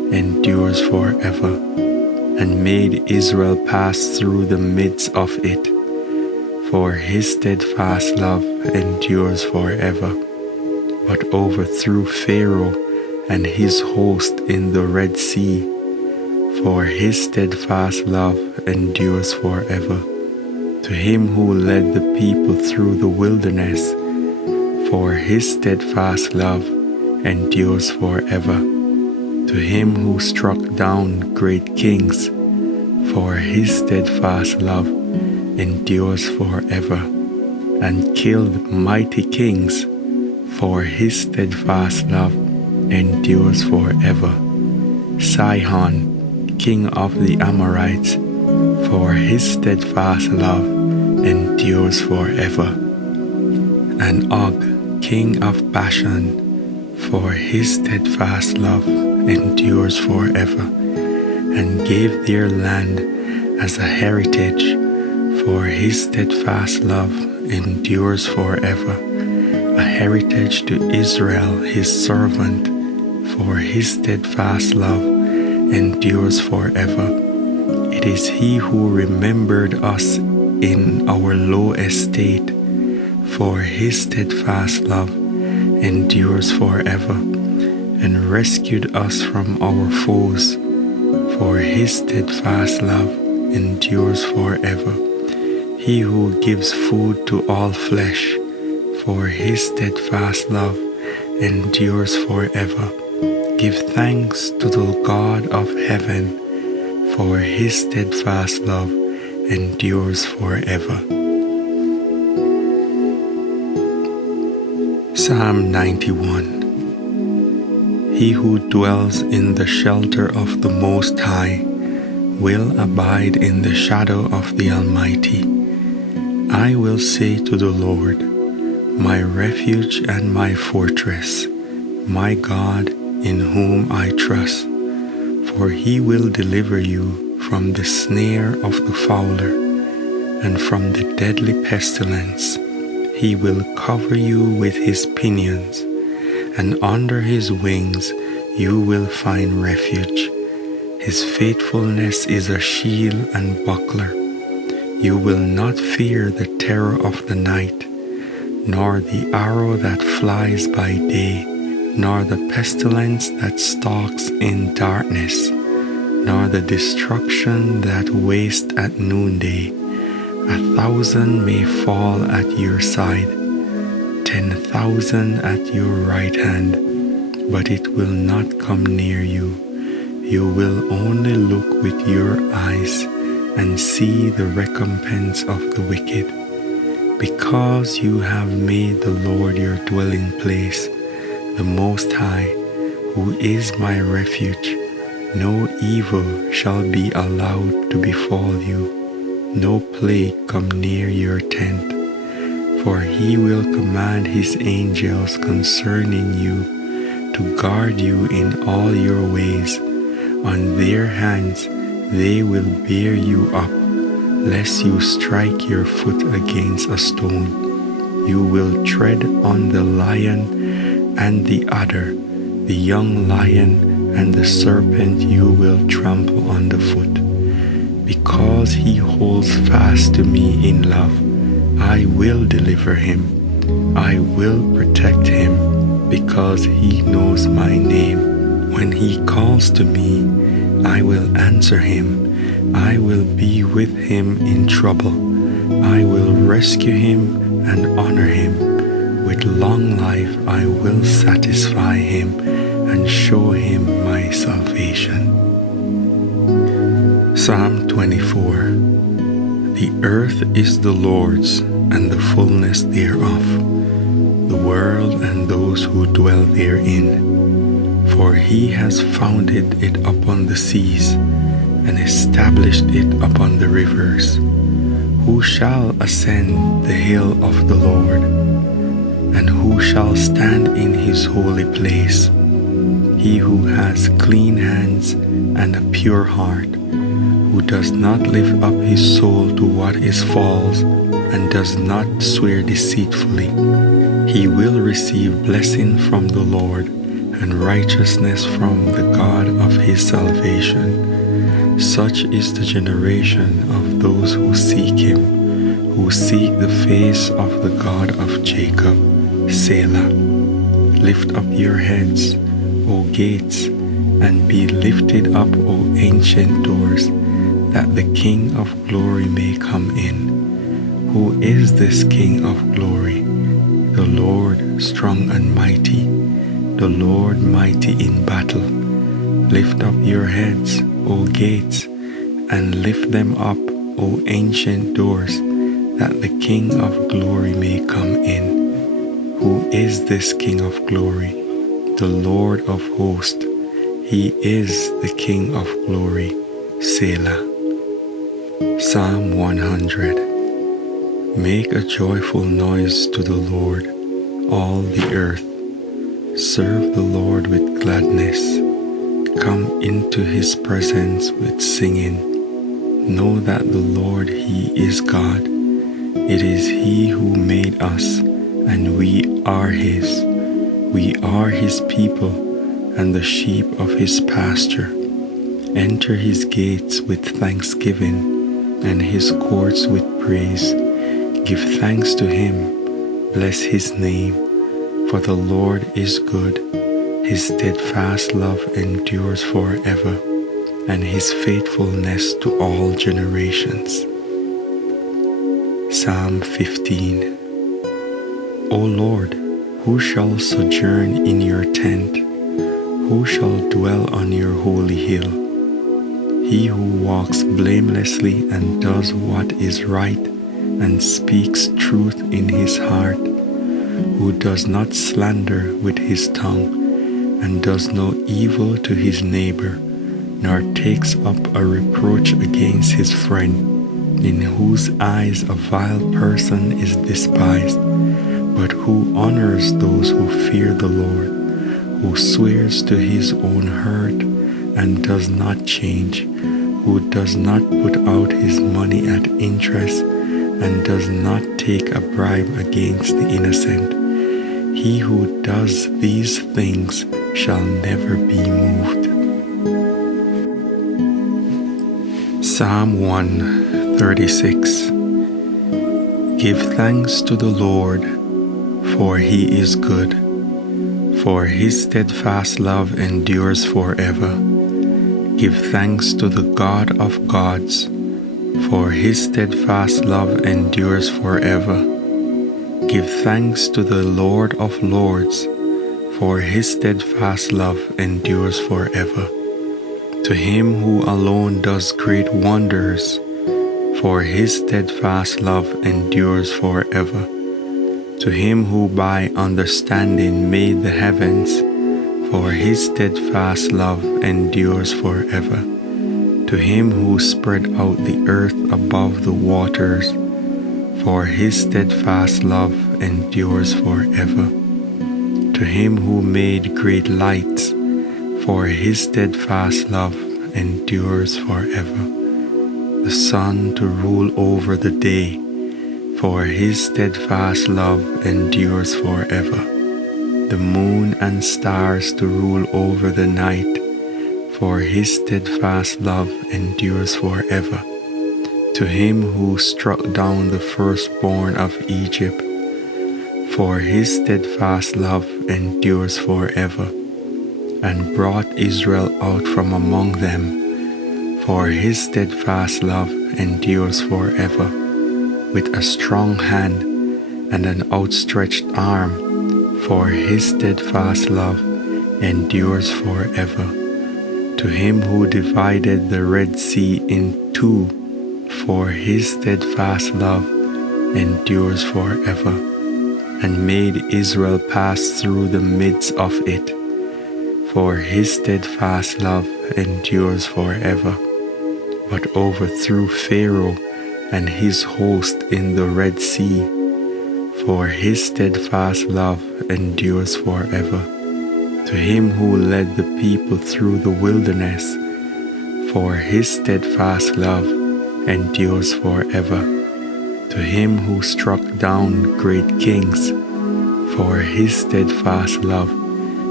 endures forever, and made Israel pass through the midst of it. For his steadfast love endures forever, but overthrew Pharaoh and his host in the Red Sea. For his steadfast love endures forever. To him who led the people through the wilderness, for his steadfast love endures forever. To him who struck down great kings, for his steadfast love endures forever, and killed mighty kings, for his steadfast love endures forever. Sihon, king of the Amorites, for his steadfast love endures forever. And Og, king of Bashan, for his steadfast love endures forever, and gave their land as a heritage, for his steadfast love endures forever, a heritage to Israel his servant, for his steadfast love endures forever. It is he who remembered us in our low estate, for his steadfast love endures forever, and rescued us from our foes, for his steadfast love endures forever. He who gives food to all flesh, for his steadfast love endures forever. Give thanks to the God of heaven, for his steadfast love endures forever. Psalm 91. He who dwells in the shelter of the Most High will abide in the shadow of the Almighty. I will say to the Lord, my refuge and my fortress, my God in whom I trust. For he will deliver you from the snare of the fowler and from the deadly pestilence. He will cover you with his pinions, and under his wings you will find refuge. His faithfulness is a shield and buckler. You will not fear the terror of the night, nor the arrow that flies by day, nor the pestilence that stalks in darkness, nor the destruction that wastes at noonday. 1,000 may fall at your side, 10,000 at your right hand, but it will not come near you. You will only look with your eyes and see the recompense of the wicked. Because you have made the Lord your dwelling place, the Most High, who is my refuge, no evil shall be allowed to befall you, no plague come near your tent. For he will command his angels concerning you to guard you in all your ways. On their hands they will bear you up, lest you strike your foot against a stone. You will tread on the lion and the adder, the young lion and the serpent you will trample underfoot. Because he holds fast to me in love, I will deliver him. I will protect him, because he knows my name. When he calls to me, I will answer him. I will be with him in trouble. I will rescue him and honor him. With long life I will satisfy him and show him my salvation. Psalm 24. The earth is the Lord's, and the fullness thereof, the world and those who dwell therein. For he has founded it upon the seas, and established it upon the rivers. Who shall ascend the hill of the Lord? And who shall stand in his holy place? He who has clean hands and a pure heart, who does not lift up his soul to what is false, and does not swear deceitfully. He will receive blessing from the Lord, and righteousness from the God of his salvation. Such is the generation of those who seek him, who seek the face of the God of Jacob. Selah. Lift up your heads, O gates, and be lifted up, O ancient doors, that the King of glory may come in. Who is this King of glory? The Lord strong and mighty, the Lord mighty in battle. Lift up your heads, O gates, and lift them up, O ancient doors, that the King of glory may come in. Who is this King of glory? The Lord of hosts. He is the King of glory. Selah. Psalm 100. Make a joyful noise to the Lord, all the earth. Serve the Lord with gladness. Come into his presence with singing. Know that the Lord, he is God. It is he who made us, and we are his. We are his people, and the sheep of his pasture. Enter his gates with thanksgiving, and his courts with praise. Give thanks to him, bless his name, for the Lord is good. His steadfast love endures forever, and his faithfulness to all generations. Psalm 15. O Lord, who shall sojourn in your tent? Who shall dwell on your holy hill? He who walks blamelessly and does what is right and speaks truth in his heart, who does not slander with his tongue and does no evil to his neighbor, nor takes up a reproach against his friend, in whose eyes a vile person is despised, but who honors those who fear the Lord, who swears to his own hurt and does not change, who does not put out his money at interest and does not take a bribe against the innocent. He who does these things shall never be moved. Psalm 136. Give thanks to the Lord, for he is good, for his steadfast love endures forever. Give thanks to the God of gods, for his steadfast love endures forever. Give thanks to the Lord of lords, for his steadfast love endures forever. To him who alone does great wonders, for his steadfast love endures forever. To him who by understanding made the heavens, for his steadfast love endures forever. To him who spread out the earth above the waters, for his steadfast love endures forever. To him who made great lights, for his steadfast love endures forever. The sun to rule over the day, for his steadfast love endures forever. The moon and stars to rule over the night, for his steadfast love endures forever. To him who struck down the firstborn of Egypt, for his steadfast love endures forever, and brought Israel out from among them, for his steadfast love endures forever. With a strong hand and an outstretched arm, for his steadfast love endures forever. To him who divided the Red Sea in two, for his steadfast love endures forever, and made Israel pass through the midst of it, for his steadfast love endures forever, but overthrew Pharaoh and his host in the Red Sea, for his steadfast love endures forever. To him who led the people through the wilderness, for his steadfast love endures forever. To him who struck down great kings, for his steadfast love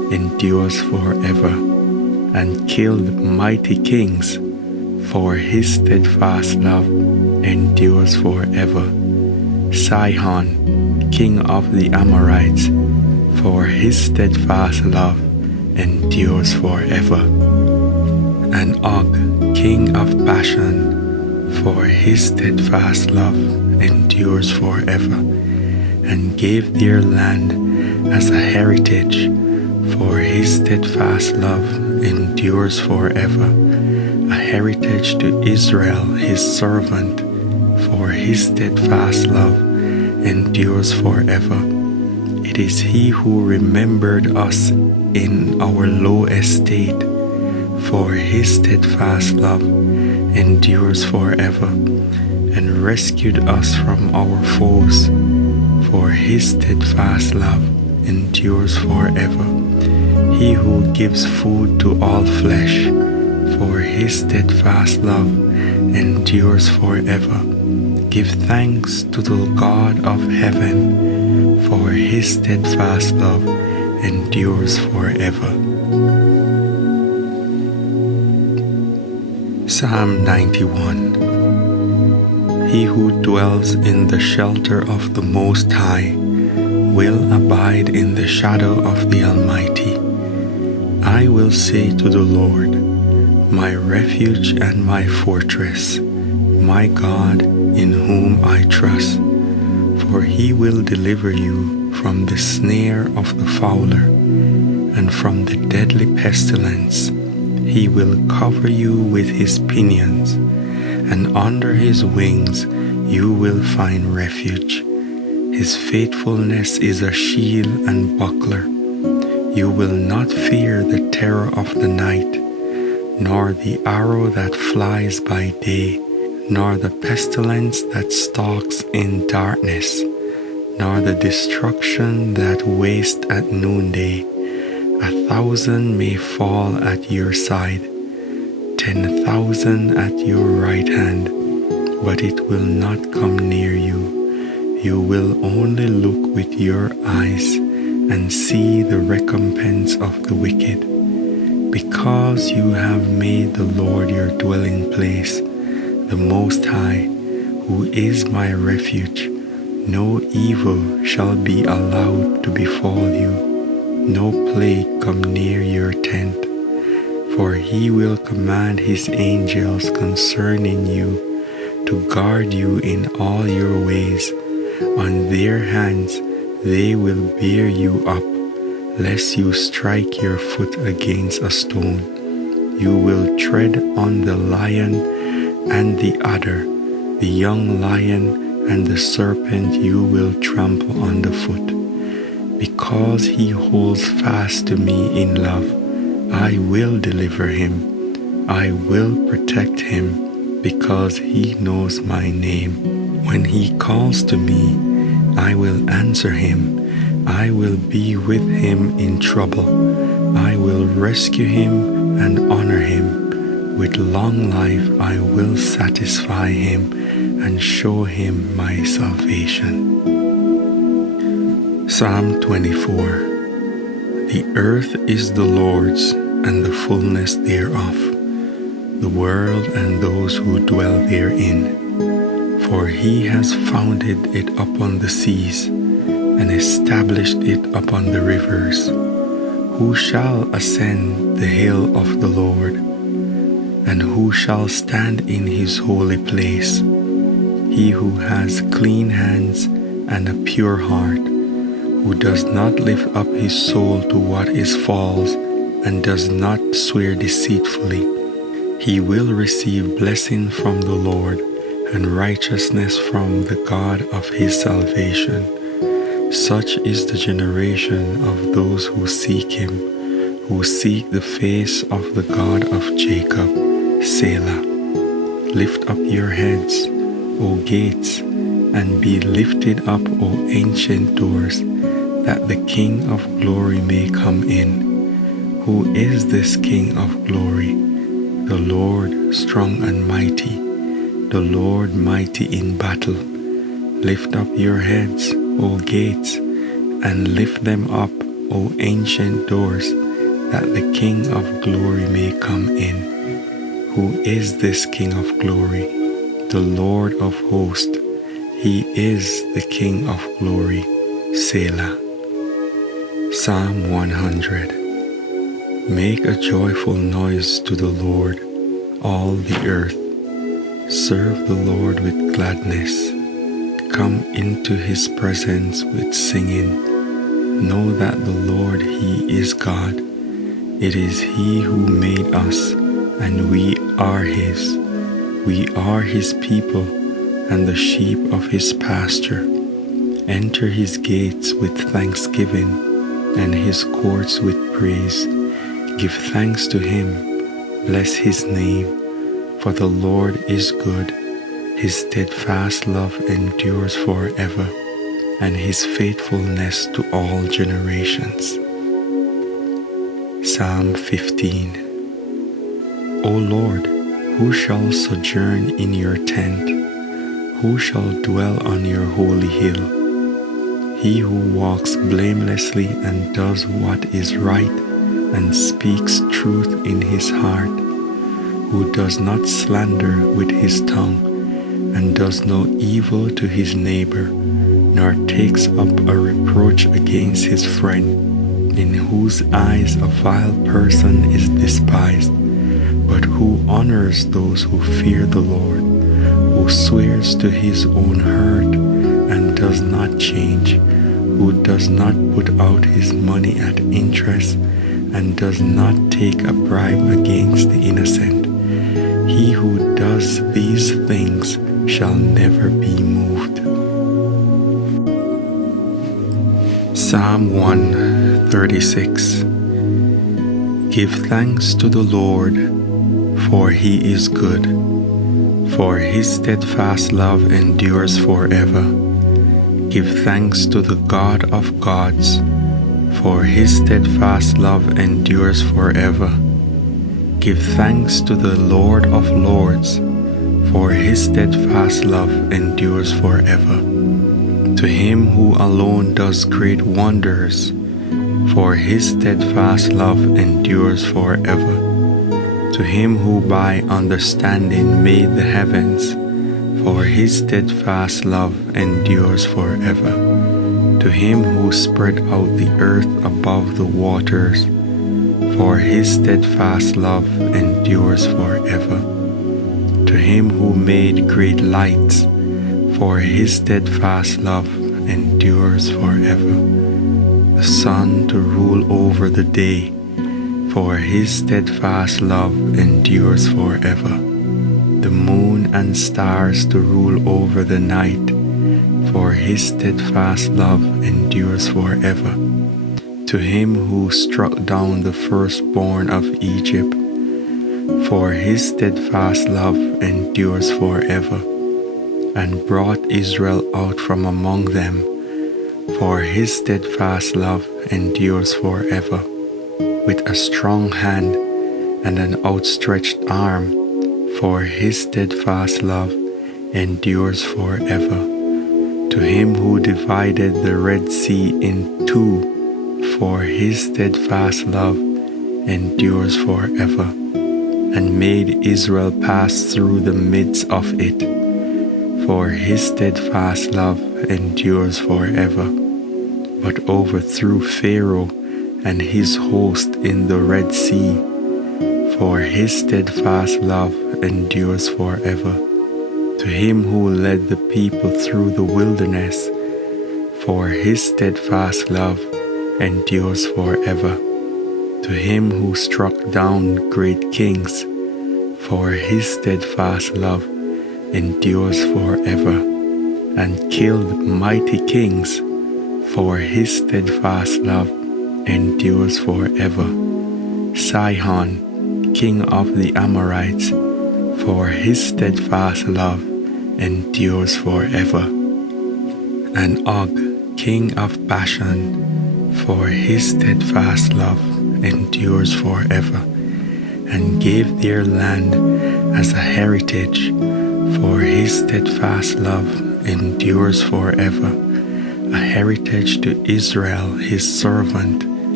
endures forever, and killed mighty kings, for his steadfast love endures forever. Sihon, king of the Amorites, for his steadfast love endures forever. And Og, king of Bashan, for his steadfast love endures forever, and gave their land as a heritage, for his steadfast love endures forever, a heritage to Israel his servant, for his steadfast love endures forever. It is he who remembered us in our low estate, for his steadfast love endures forever, and rescued us from our foes, for his steadfast love endures forever. He who gives food to all flesh, for his steadfast love endures forever. Give thanks to the God of heaven, for his steadfast love endures forever. Psalm 91. He who dwells in the shelter of the Most High will abide in the shadow of the Almighty. I will say to the Lord, my refuge and my fortress, my God in whom I trust. For he will deliver you from the snare of the fowler and from the deadly pestilence. He will cover you with his pinions, and under his wings you will find refuge. His faithfulness is a shield and buckler. You will not fear the terror of the night, nor the arrow that flies by day, nor the pestilence that stalks in darkness, nor the destruction that wastes at noonday. 1,000 may fall at your side, 10,000 at your right hand, but it will not come near you. You will only look with your eyes and see the recompense of the wicked. Because you have made the Lord your dwelling place, the Most High, who is my refuge, no evil shall be allowed to befall you, no plague come near your tent. For he will command his angels concerning you to guard you in all your ways. On their hands they will bear you up, lest you strike your foot against a stone. You will tread on the lion and the adder, the young lion and the serpent you will trample underfoot. Because he holds fast to me in love, I will deliver him. I will protect him, because he knows my name. When he calls to me, I will answer him. I will be with him in trouble. I will rescue him and honor him. With long life I will satisfy him and show him my salvation. Psalm 24. The earth is the Lord's, and the fullness thereof, the world and those who dwell therein. For he has founded it upon the seas, and established it upon the rivers. Who shall ascend the hill of the Lord? And who shall stand in his holy place? He who has clean hands and a pure heart, who does not lift up his soul to what is false, and does not swear deceitfully. He will receive blessing from the Lord, and righteousness from the God of his salvation. Such is the generation of those who seek him, who seek the face of the God of Jacob. Selah. Lift up your heads, O gates, and be lifted up, O ancient doors, that the King of glory may come in. Who is this King of glory? The Lord strong and mighty, the Lord mighty in battle. Lift up your heads, O gates, and lift them up, O ancient doors, that the King of glory may come in. Who is this King of glory? The Lord of hosts. He is the King of glory. Selah. Psalm 100. Make a joyful noise to the Lord, all the earth. Serve the Lord with gladness. Come into his presence with singing. Know that the Lord, he is God. It is he who made us, and we are his. We are his people, and the sheep of his pasture. Enter his gates with thanksgiving, and his courts with praise. Give thanks to him, bless his name, for the Lord is good. His steadfast love endures forever, and his faithfulness to all generations. Psalm 15. O Lord, who shall sojourn in your tent? Who shall dwell on your holy hill? He who walks blamelessly and does what is right and speaks truth in his heart, who does not slander with his tongue and does no evil to his neighbor, nor takes up a reproach against his friend, in whose eyes a vile person is despised, but who honors those who fear the Lord, who swears to his own hurt and does not change, who does not put out his money at interest and does not take a bribe against the innocent. He who does these things shall never be moved. Psalm 136. Give thanks to the Lord, for he is good, for his steadfast love endures forever. Give thanks to the God of gods, for his steadfast love endures forever. Give thanks to the Lord of lords, for his steadfast love endures forever. To him who alone does great wonders, for his steadfast love endures forever. To him who by understanding made the heavens, for his steadfast love endures forever. To him who spread out the earth above the waters, for his steadfast love endures forever. To him who made great lights, for his steadfast love endures forever. The sun to rule over the day, for his steadfast love endures forever. The moon and stars to rule over the night, for his steadfast love endures forever. To him who struck down the firstborn of Egypt, for his steadfast love endures forever, and brought Israel out from among them, for his steadfast love endures forever. With a strong hand and an outstretched arm, for his steadfast love endures forever. To him who divided the Red Sea in two, for his steadfast love endures forever, and made Israel pass through the midst of it, for his steadfast love endures forever, but overthrew Pharaoh and his host in the Red Sea, for his steadfast love endures forever. To him who led the people through the wilderness, for his steadfast love endures forever. To him who struck down great kings, for his steadfast love endures forever, and killed mighty kings, for his steadfast love endures forever. Sihon, king of the Amorites, for his steadfast love endures forever. And Og, king of Bashan, for his steadfast love endures forever, and gave their land as a heritage, for his steadfast love endures forever, a heritage to Israel his servant,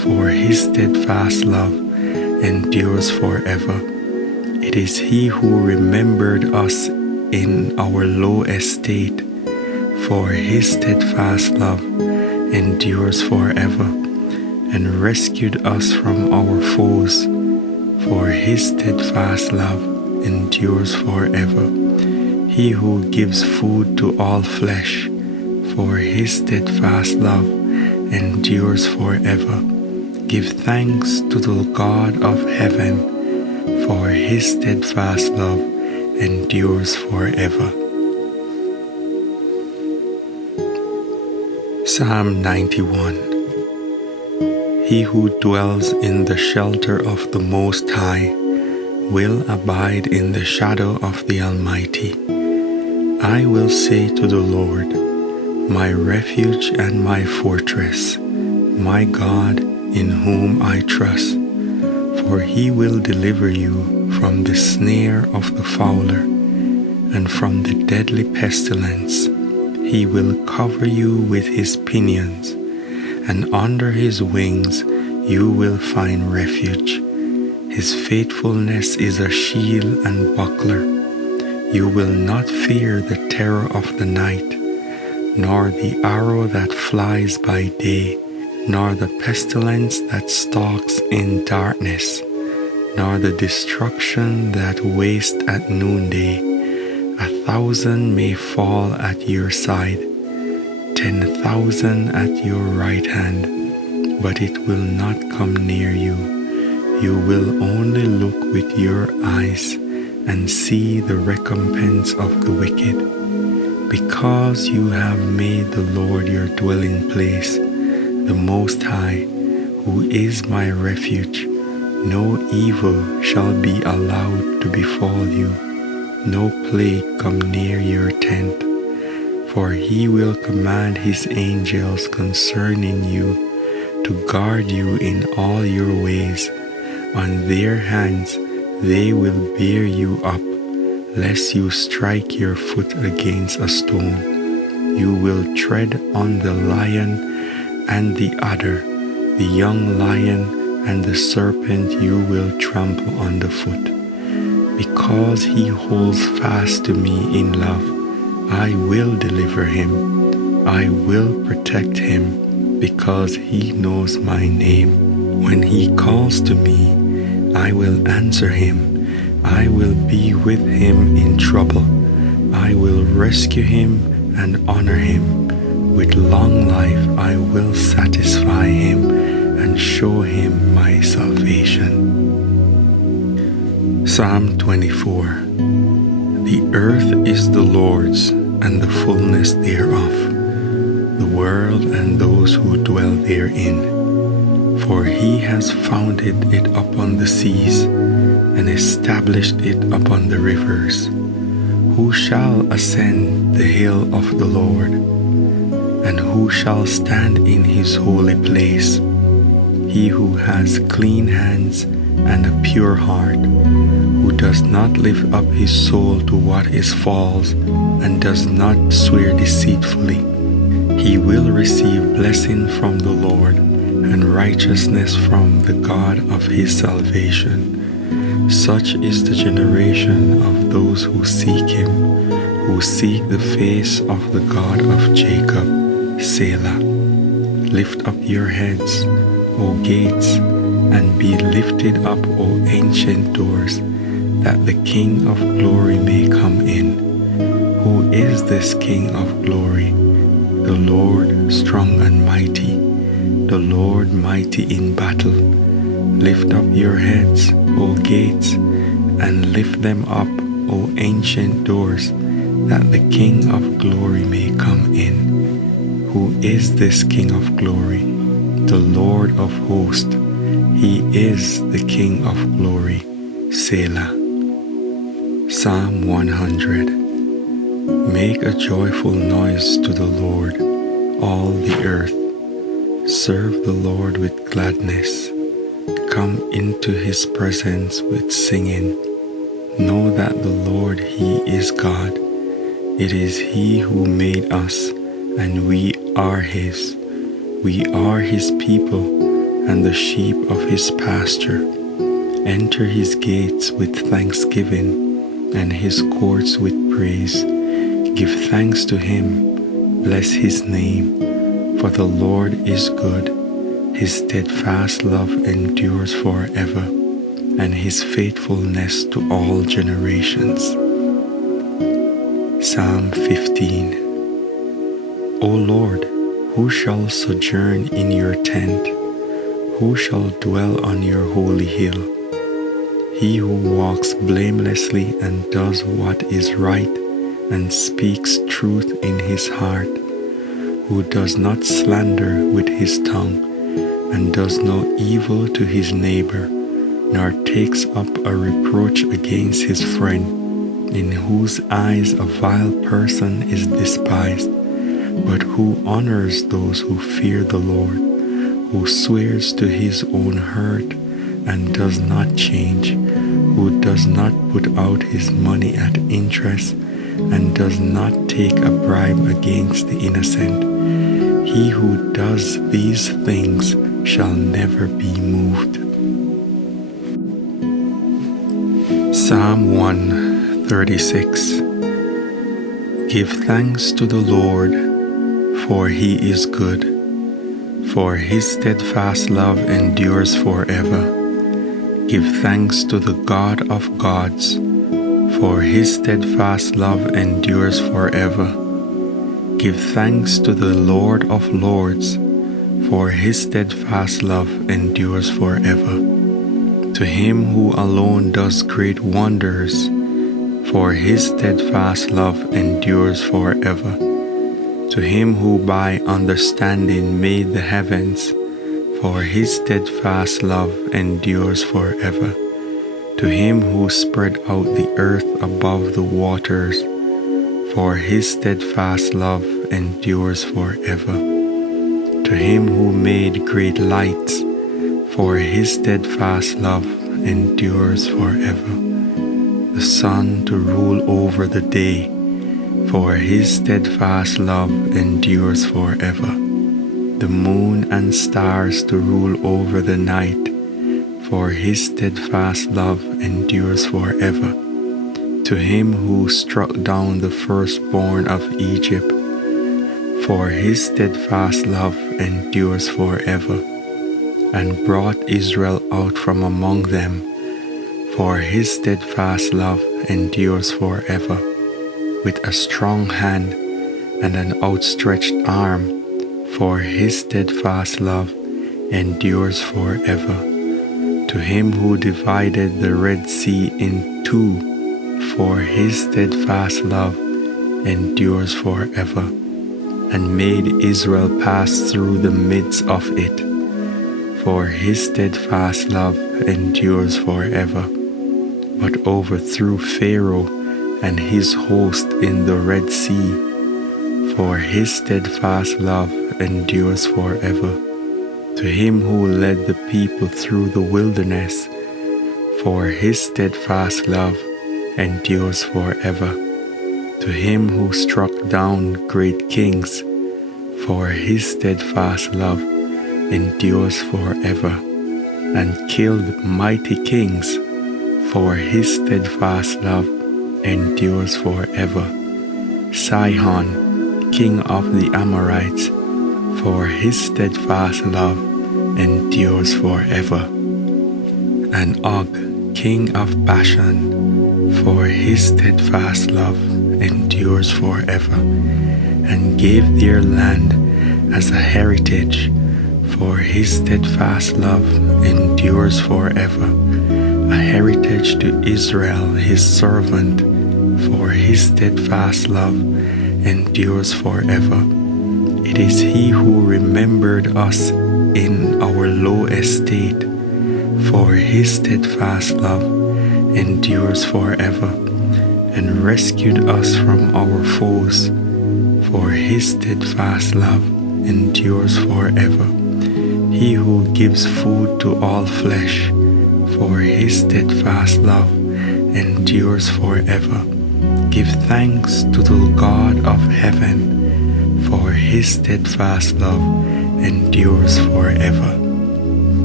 for his steadfast love endures forever. It is he who remembered us in our low estate, for his steadfast love endures forever, and rescued us from our foes, for his steadfast love endures forever. He who gives food to all flesh, for his steadfast love endures forever. Give thanks to the God of heaven, for his steadfast love endures forever. Psalm 91. He who dwells in the shelter of the Most High will abide in the shadow of the Almighty. I will say to the Lord, my refuge and my fortress, my God in whom I trust. For he will deliver you from the snare of the fowler and from the deadly pestilence. He will cover you with his pinions, and under his wings you will find refuge. His faithfulness is a shield and buckler. You will not fear the terror of the night, nor the arrow that flies by day, nor the pestilence that stalks in darkness, nor the destruction that wastes at noonday. 1,000 may fall at your side, 10,000 at your right hand, but it will not come near you. You will only look with your eyes and see the recompense of the wicked. Because you have made the Lord your dwelling place, the Most High, who is my refuge, no evil shall be allowed to befall you, no plague come near your tent. For he will command his angels concerning you to guard you in all your ways. On their hands they will bear you up, lest you strike your foot against a stone. You will tread on the lion and the adder, the young lion and the serpent you will trample underfoot. Because he holds fast to me in love, I will deliver him. I will protect him, because he knows my name. When he calls to me, I will answer him. I will be with him in trouble. I will rescue him and honor him. With long life I will satisfy him and show him my salvation. Psalm 24. The earth is the Lord's, and the fullness thereof, the world and those who dwell therein. For he has founded it upon the seas, and established it upon the rivers. Who shall ascend the hill of the Lord? And who shall stand in his holy place? He who has clean hands and a pure heart, who does not lift up his soul to what is false, and does not swear deceitfully. He will receive blessing from the Lord, and righteousness from the God of his salvation. Such is the generation of those who seek him, who seek the face of the God of Jacob. Selah. Lift up your heads, O gates, and be lifted up, O ancient doors, that the King of glory may come in. Who is this King of glory? The Lord strong and mighty, the Lord mighty in battle. Lift up your heads, O gates, and lift them up, O ancient doors, that the King of glory may come in. Who is this King of glory? The Lord of hosts. He is the King of glory. Selah. Psalm 100. Make a joyful noise to the Lord, all the earth. Serve the Lord with gladness. Come into his presence with singing. Know that the Lord, he is God. It is he who made us, and we are his. We are his people, and the sheep of his pasture. Enter his gates with thanksgiving and his courts with praise. Give thanks to him, bless his name, for the Lord is good. His steadfast love endures forever, and his faithfulness to all generations. Psalm 15. O Lord, who shall sojourn in your tent? Who shall dwell on your holy hill? He who walks blamelessly and does what is right and speaks truth in his heart, who does not slander with his tongue and does no evil to his neighbor, nor takes up a reproach against his friend, in whose eyes a vile person is despised, but who honors those who fear the Lord, who swears to his own hurt and does not change, who does not put out his money at interest and does not take a bribe against the innocent. He who does these things shall never be moved. Psalm 136. Give thanks to the Lord, for he is good, for his steadfast love endures forever. Give thanks to the God of gods, for his steadfast love endures forever. Give thanks to the Lord of lords, for his steadfast love endures forever. To him who alone does great wonders, for his steadfast love endures forever. To him who by understanding made the heavens, for his steadfast love endures forever. To him who spread out the earth above the waters, for his steadfast love endures forever. To him who made great lights, for his steadfast love endures forever. The sun to rule over the day, for his steadfast love endures forever. The moon and stars to rule over the night, for his steadfast love endures forever. To him who struck down the firstborn of Egypt, for his steadfast love endures forever, and brought Israel out from among them, for his steadfast love endures forever. With a strong hand and an outstretched arm, for his steadfast love endures forever. To him who divided the Red Sea in two, for his steadfast love endures forever, and made Israel pass through the midst of it, for his steadfast love endures forever, but overthrew Pharaoh and his host in the Red Sea, for his steadfast love endures forever. To him who led the people through the wilderness, for his steadfast love endures forever. To him who struck down great kings, for his steadfast love endures forever, and killed mighty kings, for his steadfast love endures forever. Sihon, king of the Amorites, for his steadfast love endures forever. And Og, king of Bashan, for his steadfast love endures forever, and gave their land as a heritage, for his steadfast love endures forever, a heritage to Israel his servant, for his steadfast love endures forever. It is he who remembered us in our low estate, for his steadfast love endures forever, and rescued us from our foes, for his steadfast love endures forever. He who gives food to all flesh, for his steadfast love endures forever. Give thanks to the God of heaven, for his steadfast love endures forever.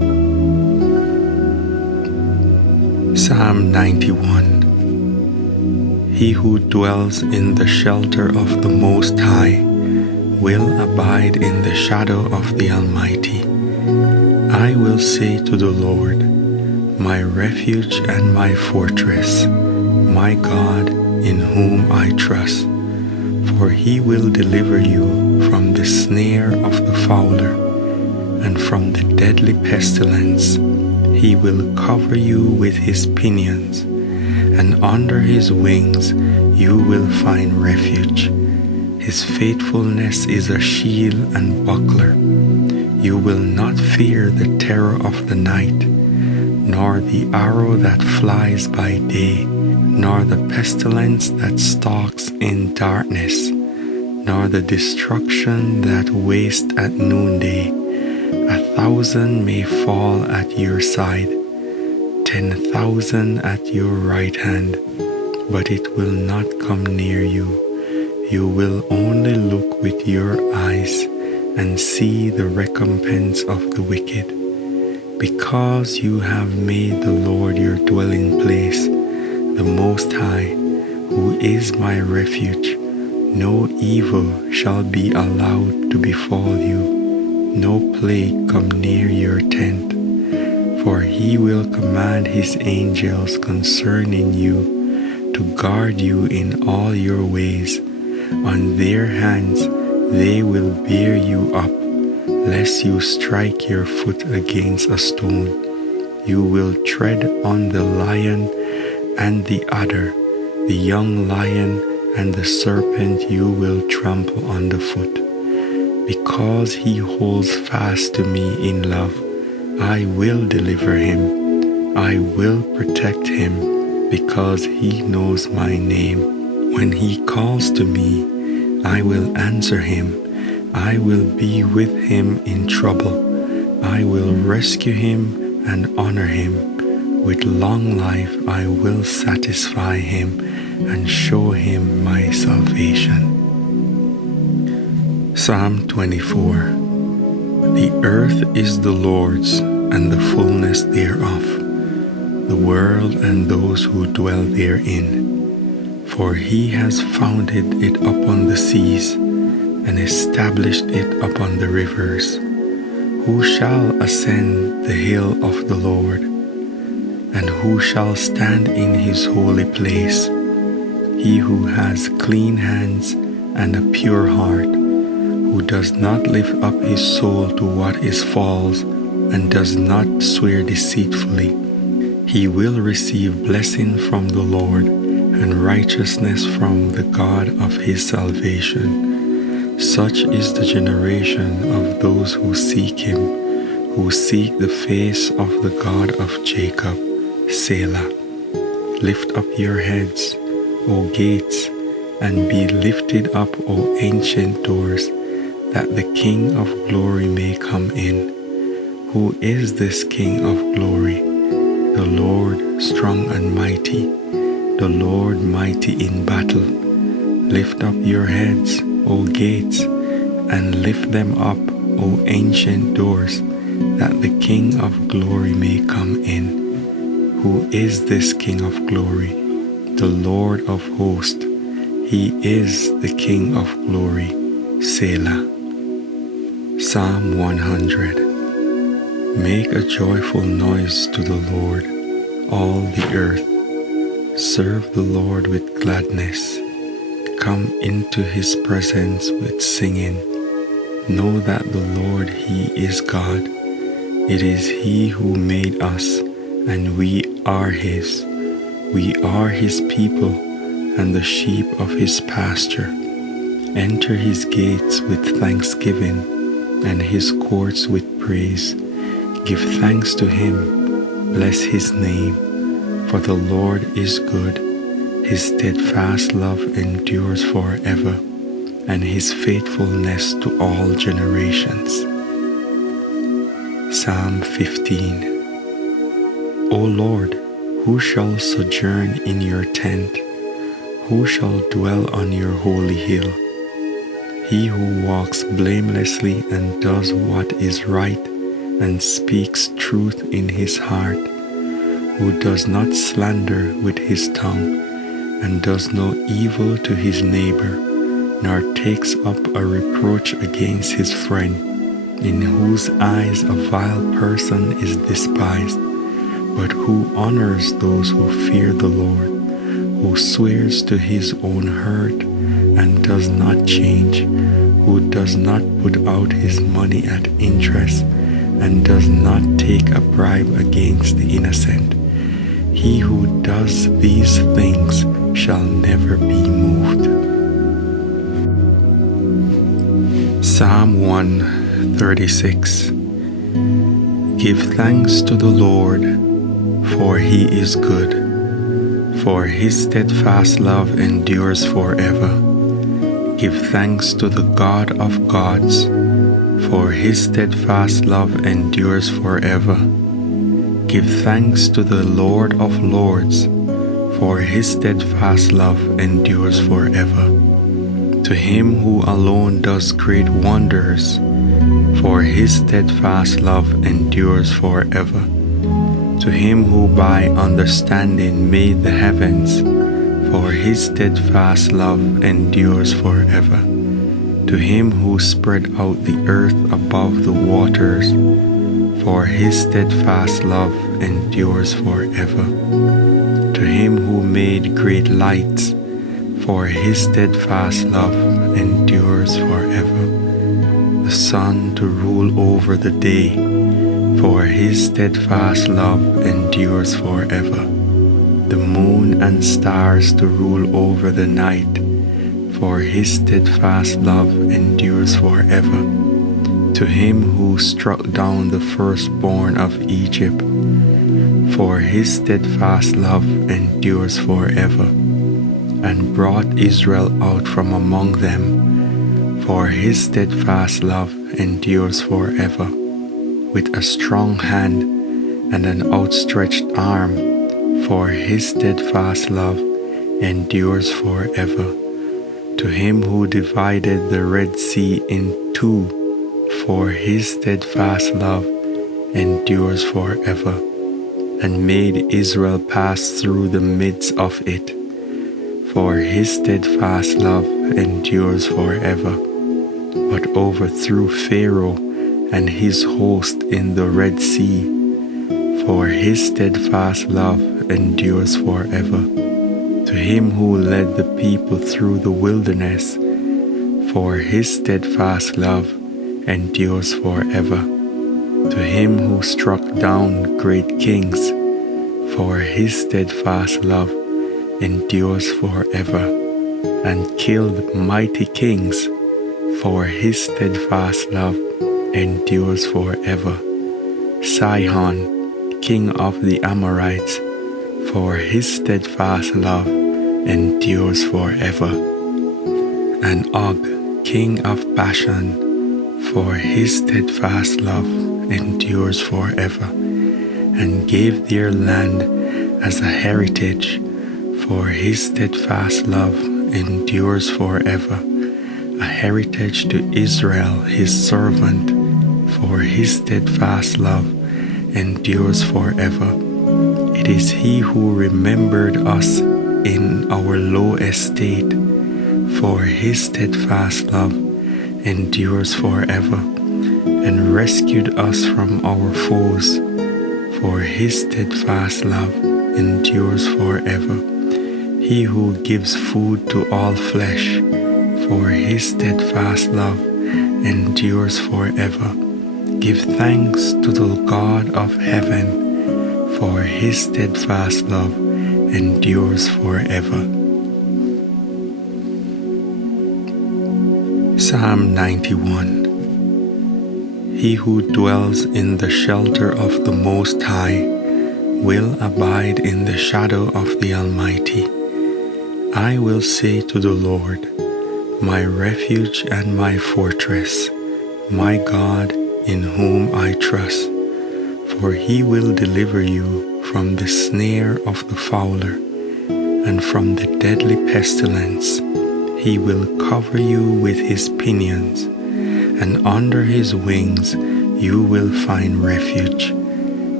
Psalm 91. He who dwells in the shelter of the Most High will abide in the shadow of the Almighty. I will say to the Lord, my refuge and my fortress, my God in whom I trust. For he will deliver you from the snare of the fowler and from the deadly pestilence. He will cover you with his pinions, and under his wings you will find refuge. His faithfulness is a shield and buckler. You will not fear the terror of the night, nor the arrow that flies by day, nor the pestilence that stalks in darkness, nor the destruction that wastes at noonday. 1,000 may fall at your side, 10,000 at your right hand, but it will not come near you. You will only look with your eyes and see the recompense of the wicked. Because you have made the Lord your dwelling place, the Most High, who is my refuge, no evil shall be allowed to befall you, no plague come near your tent. For he will command his angels concerning you to guard you in all your ways. On their hands they will bear you up, lest you strike your foot against a stone. You will tread on the lion and the adder, the young lion and the serpent you will trample underfoot. Because he holds fast to me in love, I will deliver him. I will protect him, because he knows my name. When he calls to me, I will answer him. I will be with him in trouble. I will rescue him and honor him. With long life I will satisfy him and show him my salvation. Psalm 24. The earth is the Lord's, and the fullness thereof, the world and those who dwell therein. For he has founded it upon the seas, and established it upon the rivers. Who shall ascend the hill of the Lord? And who shall stand in his holy place? He who has clean hands and a pure heart, who does not lift up his soul to what is false, and does not swear deceitfully. He will receive blessing from the Lord, and righteousness from the God of his salvation. Such is the generation of those who seek him, who seek the face of the God of Jacob. Selah. Lift up your heads, O gates, and be lifted up, O ancient doors, that the King of glory may come in. Who is this King of glory? The Lord strong and mighty, the Lord mighty in battle. Lift up your heads, O gates, and lift them up, O ancient doors, that the King of glory may come in. Who is this King of glory? The Lord of hosts. He is the King of glory. Selah. Psalm 100. Make a joyful noise to the Lord, all the earth. Serve the Lord with gladness. Come into his presence with singing. Know that the Lord, he is God. It is he who made us, and we are his. We are his people, and the sheep of his pasture. Enter his gates with thanksgiving, and his courts with praise. Give thanks to him, bless his name, for the Lord is good. His steadfast love endures forever, and his faithfulness to all generations. Psalm 15. O Lord, who shall sojourn in your tent? Who shall dwell on your holy hill? He who walks blamelessly and does what is right, and speaks truth in his heart, who does not slander with his tongue, and does no evil to his neighbor, nor takes up a reproach against his friend, in whose eyes a vile person is despised, but who honors those who fear the Lord, who swears to his own hurt and does not change, who does not put out his money at interest, and does not take a bribe against the innocent. He who does these things shall never be moved. Psalm 136. Give thanks to the Lord, for he is good, for his steadfast love endures forever. Give thanks to the God of gods, for his steadfast love endures forever. Give thanks to the Lord of lords, for his steadfast love endures forever. To him who alone does great wonders, for his steadfast love endures forever. To him who by understanding made the heavens, for his steadfast love endures forever. To him who spread out the earth above the waters, for his steadfast love endures forever. To him who made great lights, for his steadfast love endures forever. The sun to rule over the day, for his steadfast love endures forever. The moon and stars to rule over the night, for his steadfast love endures forever. To him who struck down the firstborn of Egypt, for his steadfast love endures forever, and brought Israel out from among them, for his steadfast love endures forever. With a strong hand and an outstretched arm, for his steadfast love endures forever. To him who divided the Red Sea in two, for his steadfast love endures forever, and made Israel pass through the midst of it, for his steadfast love endures forever, but overthrew Pharaoh and his host in the Red Sea, for his steadfast love endures forever. To him who led the people through the wilderness, for his steadfast love endures forever. To him who struck down great kings, for his steadfast love endures forever, and killed mighty kings, for his steadfast love endures forever. Sihon, king of the Amorites, for his steadfast love endures forever. And Og, king of Bashan, for his steadfast love endures forever, and gave their land as a heritage, for his steadfast love endures forever, a heritage to Israel his servant, for his steadfast love endures forever. It is he who remembered us in our low estate, for his steadfast love endures forever, and rescued us from our foes, for his steadfast love endures forever. He who gives food to all flesh, for his steadfast love endures forever. Give thanks to the God of heaven, for his steadfast love endures forever. Psalm 91. He who dwells in the shelter of the Most High will abide in the shadow of the Almighty. I will say to the Lord, my refuge and my fortress, my God in whom I trust. For he will deliver you from the snare of the fowler, and from the deadly pestilence. He will cover you with his pinions, and under his wings you will find refuge.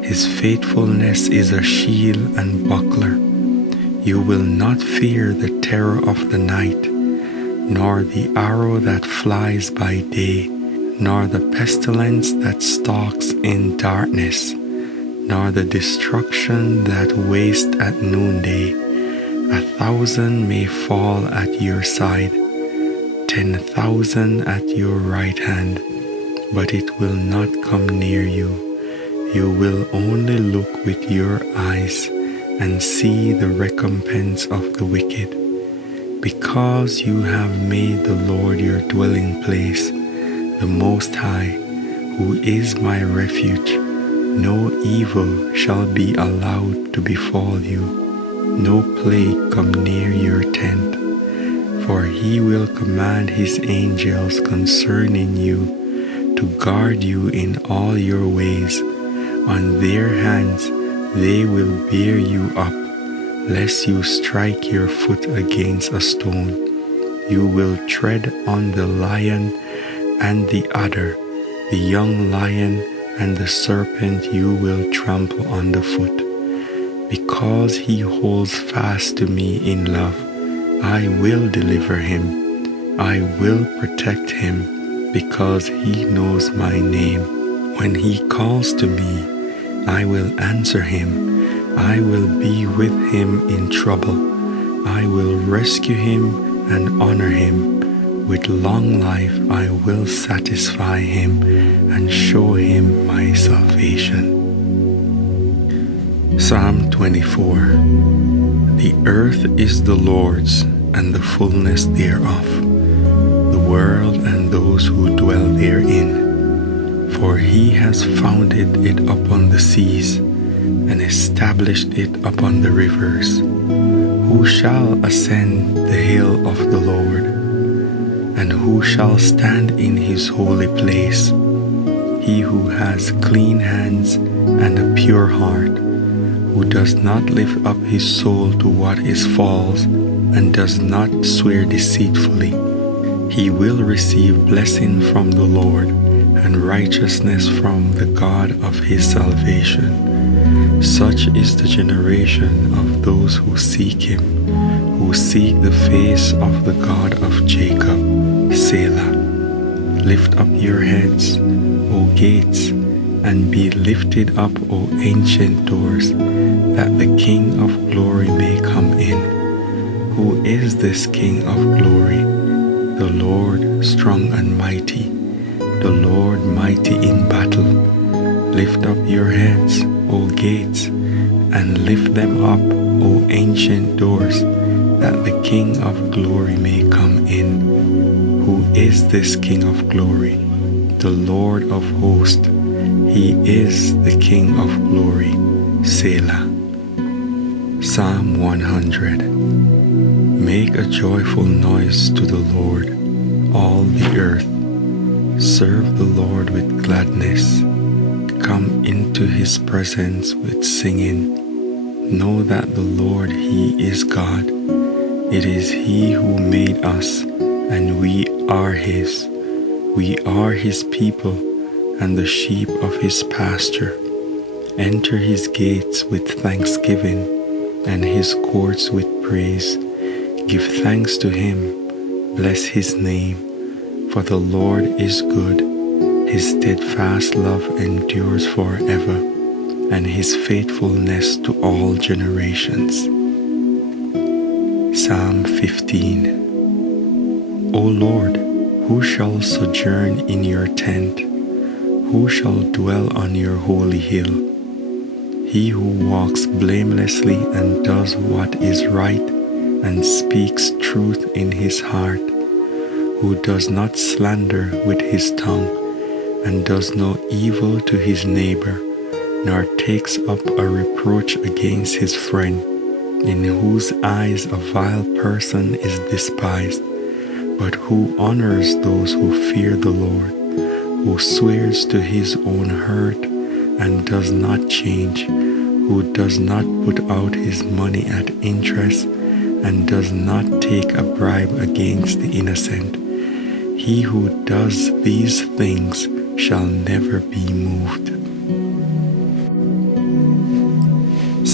His faithfulness is a shield and buckler. You will not fear the terror of the night, nor the arrow that flies by day, nor the pestilence that stalks in darkness, nor the destruction that wastes at noonday. 1,000 may fall at your side, 10,000 at your right hand, but it will not come near you. You will only look with your eyes and see the recompense of the wicked. Because you have made the Lord your dwelling place, the Most High, who is my refuge, no evil shall be allowed to befall you, no plague come near your tent. For he will command his angels concerning you to guard you in all your ways. On their hands they will bear you up, lest you strike your foot against a stone. You will tread on the lion and the adder, the young lion and the serpent you will trample underfoot. Because he holds fast to me in love, I will deliver him. I will protect him, because he knows my name. When he calls to me, I will answer him. I will be with him in trouble. I will rescue him and honor him. With long life I will satisfy him and show him my salvation. Psalm 24. The earth is the Lord's, and the fullness thereof, the world and those who dwell therein. For he has founded it upon the seas, and established it upon the rivers. Who shall ascend the hill of the Lord? And who shall stand in his holy place? He who has clean hands and a pure heart, who does not lift up his soul to what is false, and does not swear deceitfully. He will receive blessing from the Lord, and righteousness from the God of his salvation. Such is the generation of those who seek him, who seek the face of the God of Jacob. Selah. Lift up your heads, O gates, and be lifted up, O ancient doors, that the King of glory may come in. Who is this King of glory? The Lord strong and mighty, the Lord mighty in battle. Lift up your heads, O gates, and lift them up, O ancient doors, that the King of glory may come in. Who is this King of glory? The Lord of hosts. He is the King of glory. Selah. Psalm 100. Make a joyful noise to the Lord, all the earth. Serve the Lord with gladness. Come into his presence with singing. Know that the Lord, he is God. It is he who made us, and we are his. We are his people, and the sheep of his pasture. Enter his gates with thanksgiving, and his courts with praise. Give thanks to him. Bless his name. For the Lord is good. His steadfast love endures forever, and his faithfulness to all generations. Psalm 15. O Lord, who shall sojourn in your tent? Who shall dwell on your holy hill? He who walks blamelessly and does what is right, and speaks truth in his heart, who does not slander with his tongue, and does no evil to his neighbor, nor takes up a reproach against his friend, in whose eyes a vile person is despised, but who honors those who fear the Lord, who swears to his own hurt and does not change, who does not put out his money at interest, and does not take a bribe against the innocent. He who does these things shall never be moved.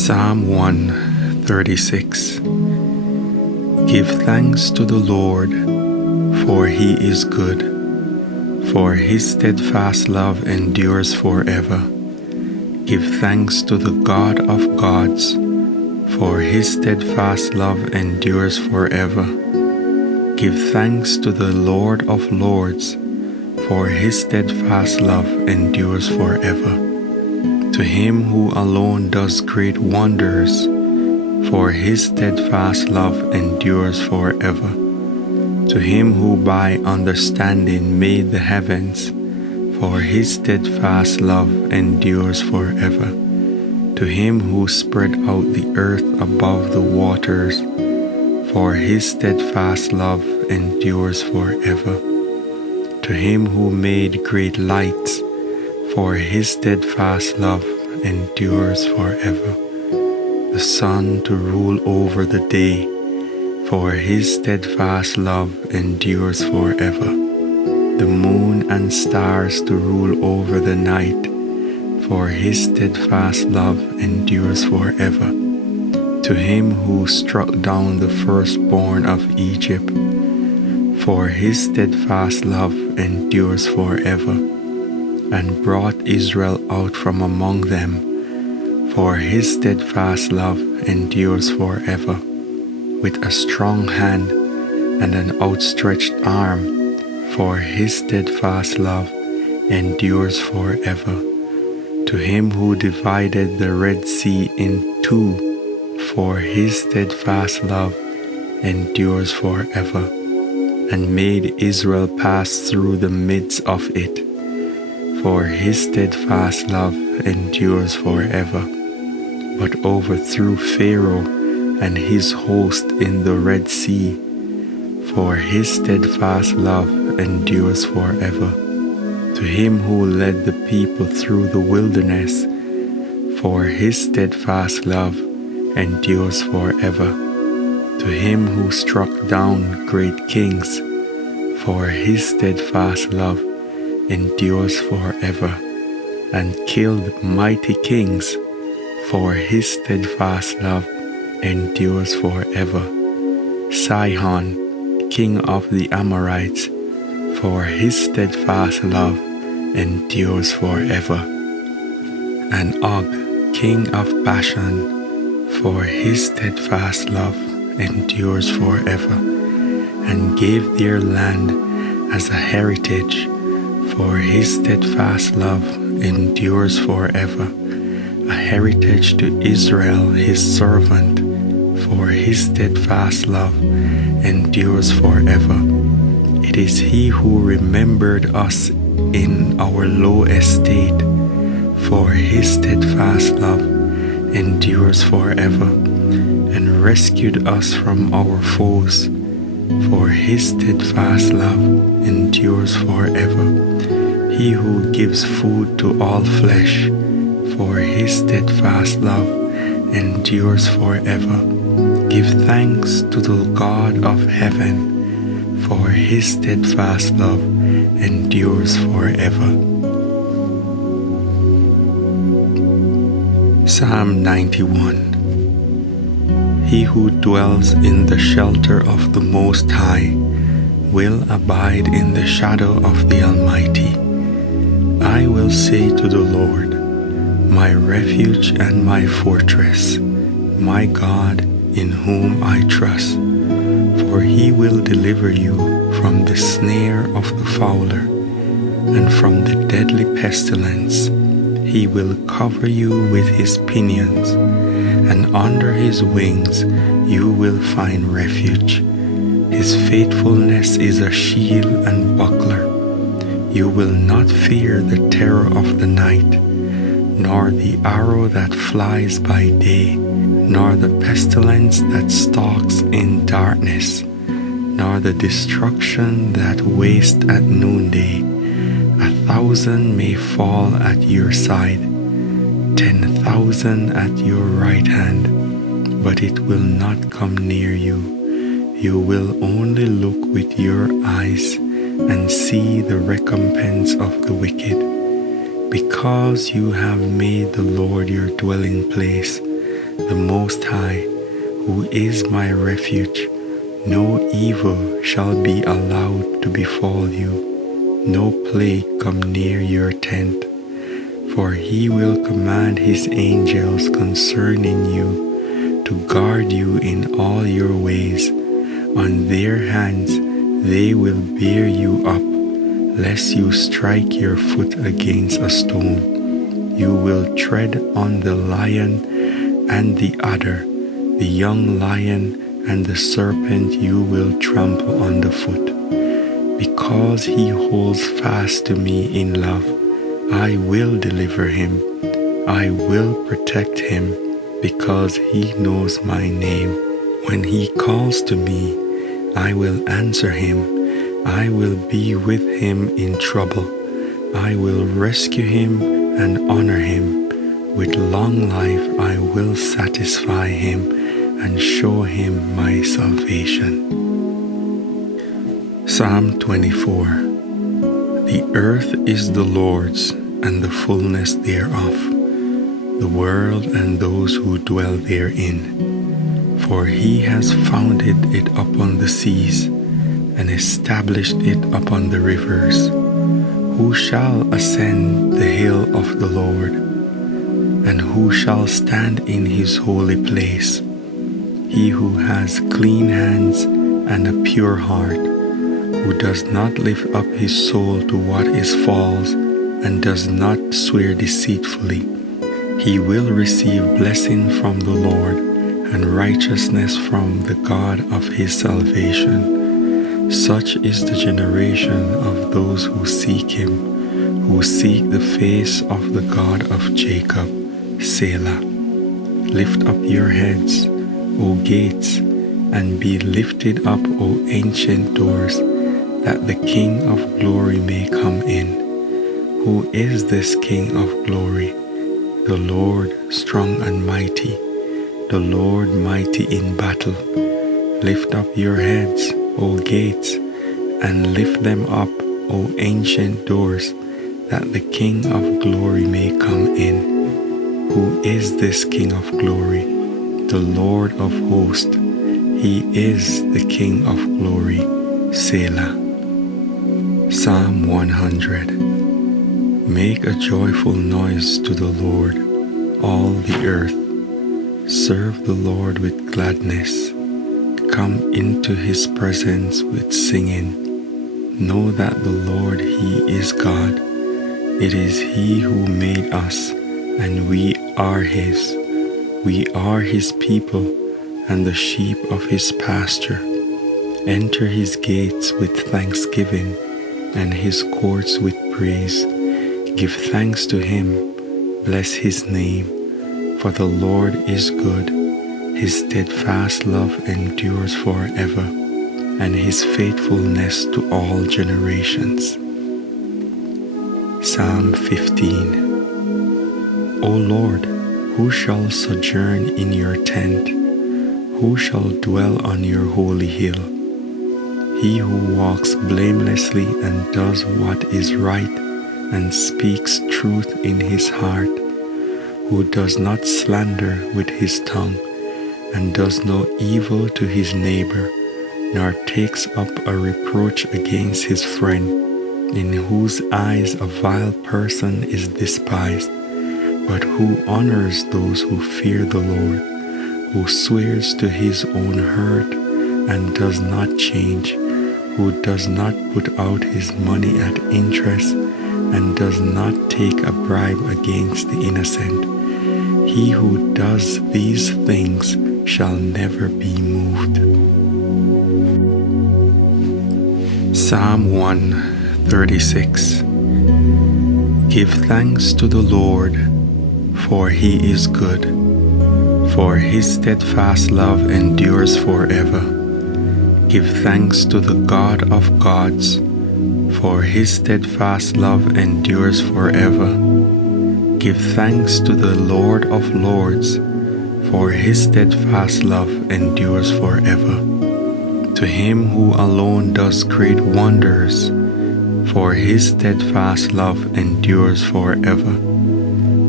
Psalm 136. Give thanks to the Lord, for he is good, for his steadfast love endures forever. Give thanks to the God of gods, for his steadfast love endures forever. Give thanks to the Lord of lords, for his steadfast love endures forever. To him who alone does great wonders, for his steadfast love endures forever. To him who by understanding made the heavens, for his steadfast love endures forever. To him who spread out the earth above the waters, for his steadfast love endures forever. To him who made great lights, for his steadfast love endures forever. The sun to rule over the day, for his steadfast love endures forever. The moon and stars to rule over the night, for his steadfast love endures forever. To him who struck down the firstborn of Egypt, for his steadfast love endures forever, and brought Israel out from among them, for his steadfast love endures forever. With a strong hand and an outstretched arm, for his steadfast love endures forever. To him who divided the Red Sea in two, for his steadfast love endures forever, and made Israel pass through the midst of it, for his steadfast love endures forever, but overthrew Pharaoh and his host in the Red Sea, for his steadfast love endures forever. To him who led the people through the wilderness, for his steadfast love endures forever. To him who struck down great kings, for his steadfast love endures forever, and killed mighty kings, for his steadfast love endures forever. Sihon, king of the Amorites, for his steadfast love endures forever. And Og, king of Bashan, for his steadfast love endures forever, and gave their land as a heritage, for his steadfast love endures forever, a heritage to Israel his servant, for his steadfast love endures forever. It is he who remembered us in our low estate, for his steadfast love endures forever, and rescued us from our foes, for his steadfast love endures forever. He who gives food to all flesh, for his steadfast love endures forever. Give thanks to the God of heaven, for his steadfast love endures forever. Psalm 91. He who dwells in the shelter of the Most High will abide in the shadow of the Almighty. I will say to the Lord, my refuge and my fortress, my God in whom I trust. For he will deliver you from the snare of the fowler and from the deadly pestilence. He will cover you with his pinions, and under his wings you will find refuge. His faithfulness is a shield and buckler. You will not fear the terror of the night, nor the arrow that flies by day, nor the pestilence that stalks in darkness, nor the destruction that wastes at noonday. 1,000 may fall at your side, 10,000 at your right hand, but it will not come near you. You will only look with your eyes and see the recompense of the wicked. Because you have made the Lord your dwelling place, the Most High, who is my refuge. No evil shall be allowed to befall you, no plague come near your tent. For he will command his angels concerning you to guard you in all your ways. On their hands they will bear you up, lest you strike your foot against a stone. You will tread on the lion and the adder, the young lion and the serpent you will trample underfoot. Because he holds fast to me in love, I will deliver him. I will protect him, because he knows my name. When he calls to me, I will answer him. I will be with him in trouble. I will rescue him and honor him. With long life I will satisfy him and show him my salvation. Psalm 24. The earth is the Lord's, and the fullness thereof, the world and those who dwell therein. For he has founded it upon the seas, and established it upon the rivers. Who shall ascend the hill of the Lord? And who shall stand in his holy place? He who has clean hands and a pure heart, who does not lift up his soul to what is false, and does not swear deceitfully. He will receive blessing from the Lord, and righteousness from the God of his salvation. Such is the generation of those who seek him, who seek the face of the God of Jacob. Selah. Lift up your heads, O gates, and be lifted up, O ancient doors, that the King of glory may come in. Who is this King of glory? The Lord strong and mighty, the Lord mighty in battle. Lift up your heads, O gates, and lift them up, O ancient doors, that the King of glory may come in. Who is this King of glory? The Lord of hosts. He is the King of glory. Selah. Psalm 100. Make a joyful noise to the Lord, all the earth. Serve the Lord with gladness. Come into his presence with singing. Know that the Lord, he is God. It is he who made us, and we are his. We are his people, and the sheep of his pasture. Enter his gates with thanksgiving, and his courts with praise. Give thanks to him, bless his name, for the Lord is good. His steadfast love endures forever, and his faithfulness to all generations. Psalm 15. O Lord, who shall sojourn in your tent? Who shall dwell on your holy hill? He who walks blamelessly and does what is right, and speaks truth in his heart, who does not slander with his tongue, and does no evil to his neighbor, nor takes up a reproach against his friend, in whose eyes a vile person is despised, but who honors those who fear the Lord, who swears to his own hurt and does not change, who does not put out his money at interest, and does not take a bribe against the innocent. He who does these things shall never be moved. Psalm 136. Give thanks to the Lord, for he is good, for his steadfast love endures forever. Give thanks to the God of gods, for his steadfast love endures forever. Give thanks to the Lord of lords, for his steadfast love endures forever. To him who alone does great wonders, for his steadfast love endures forever.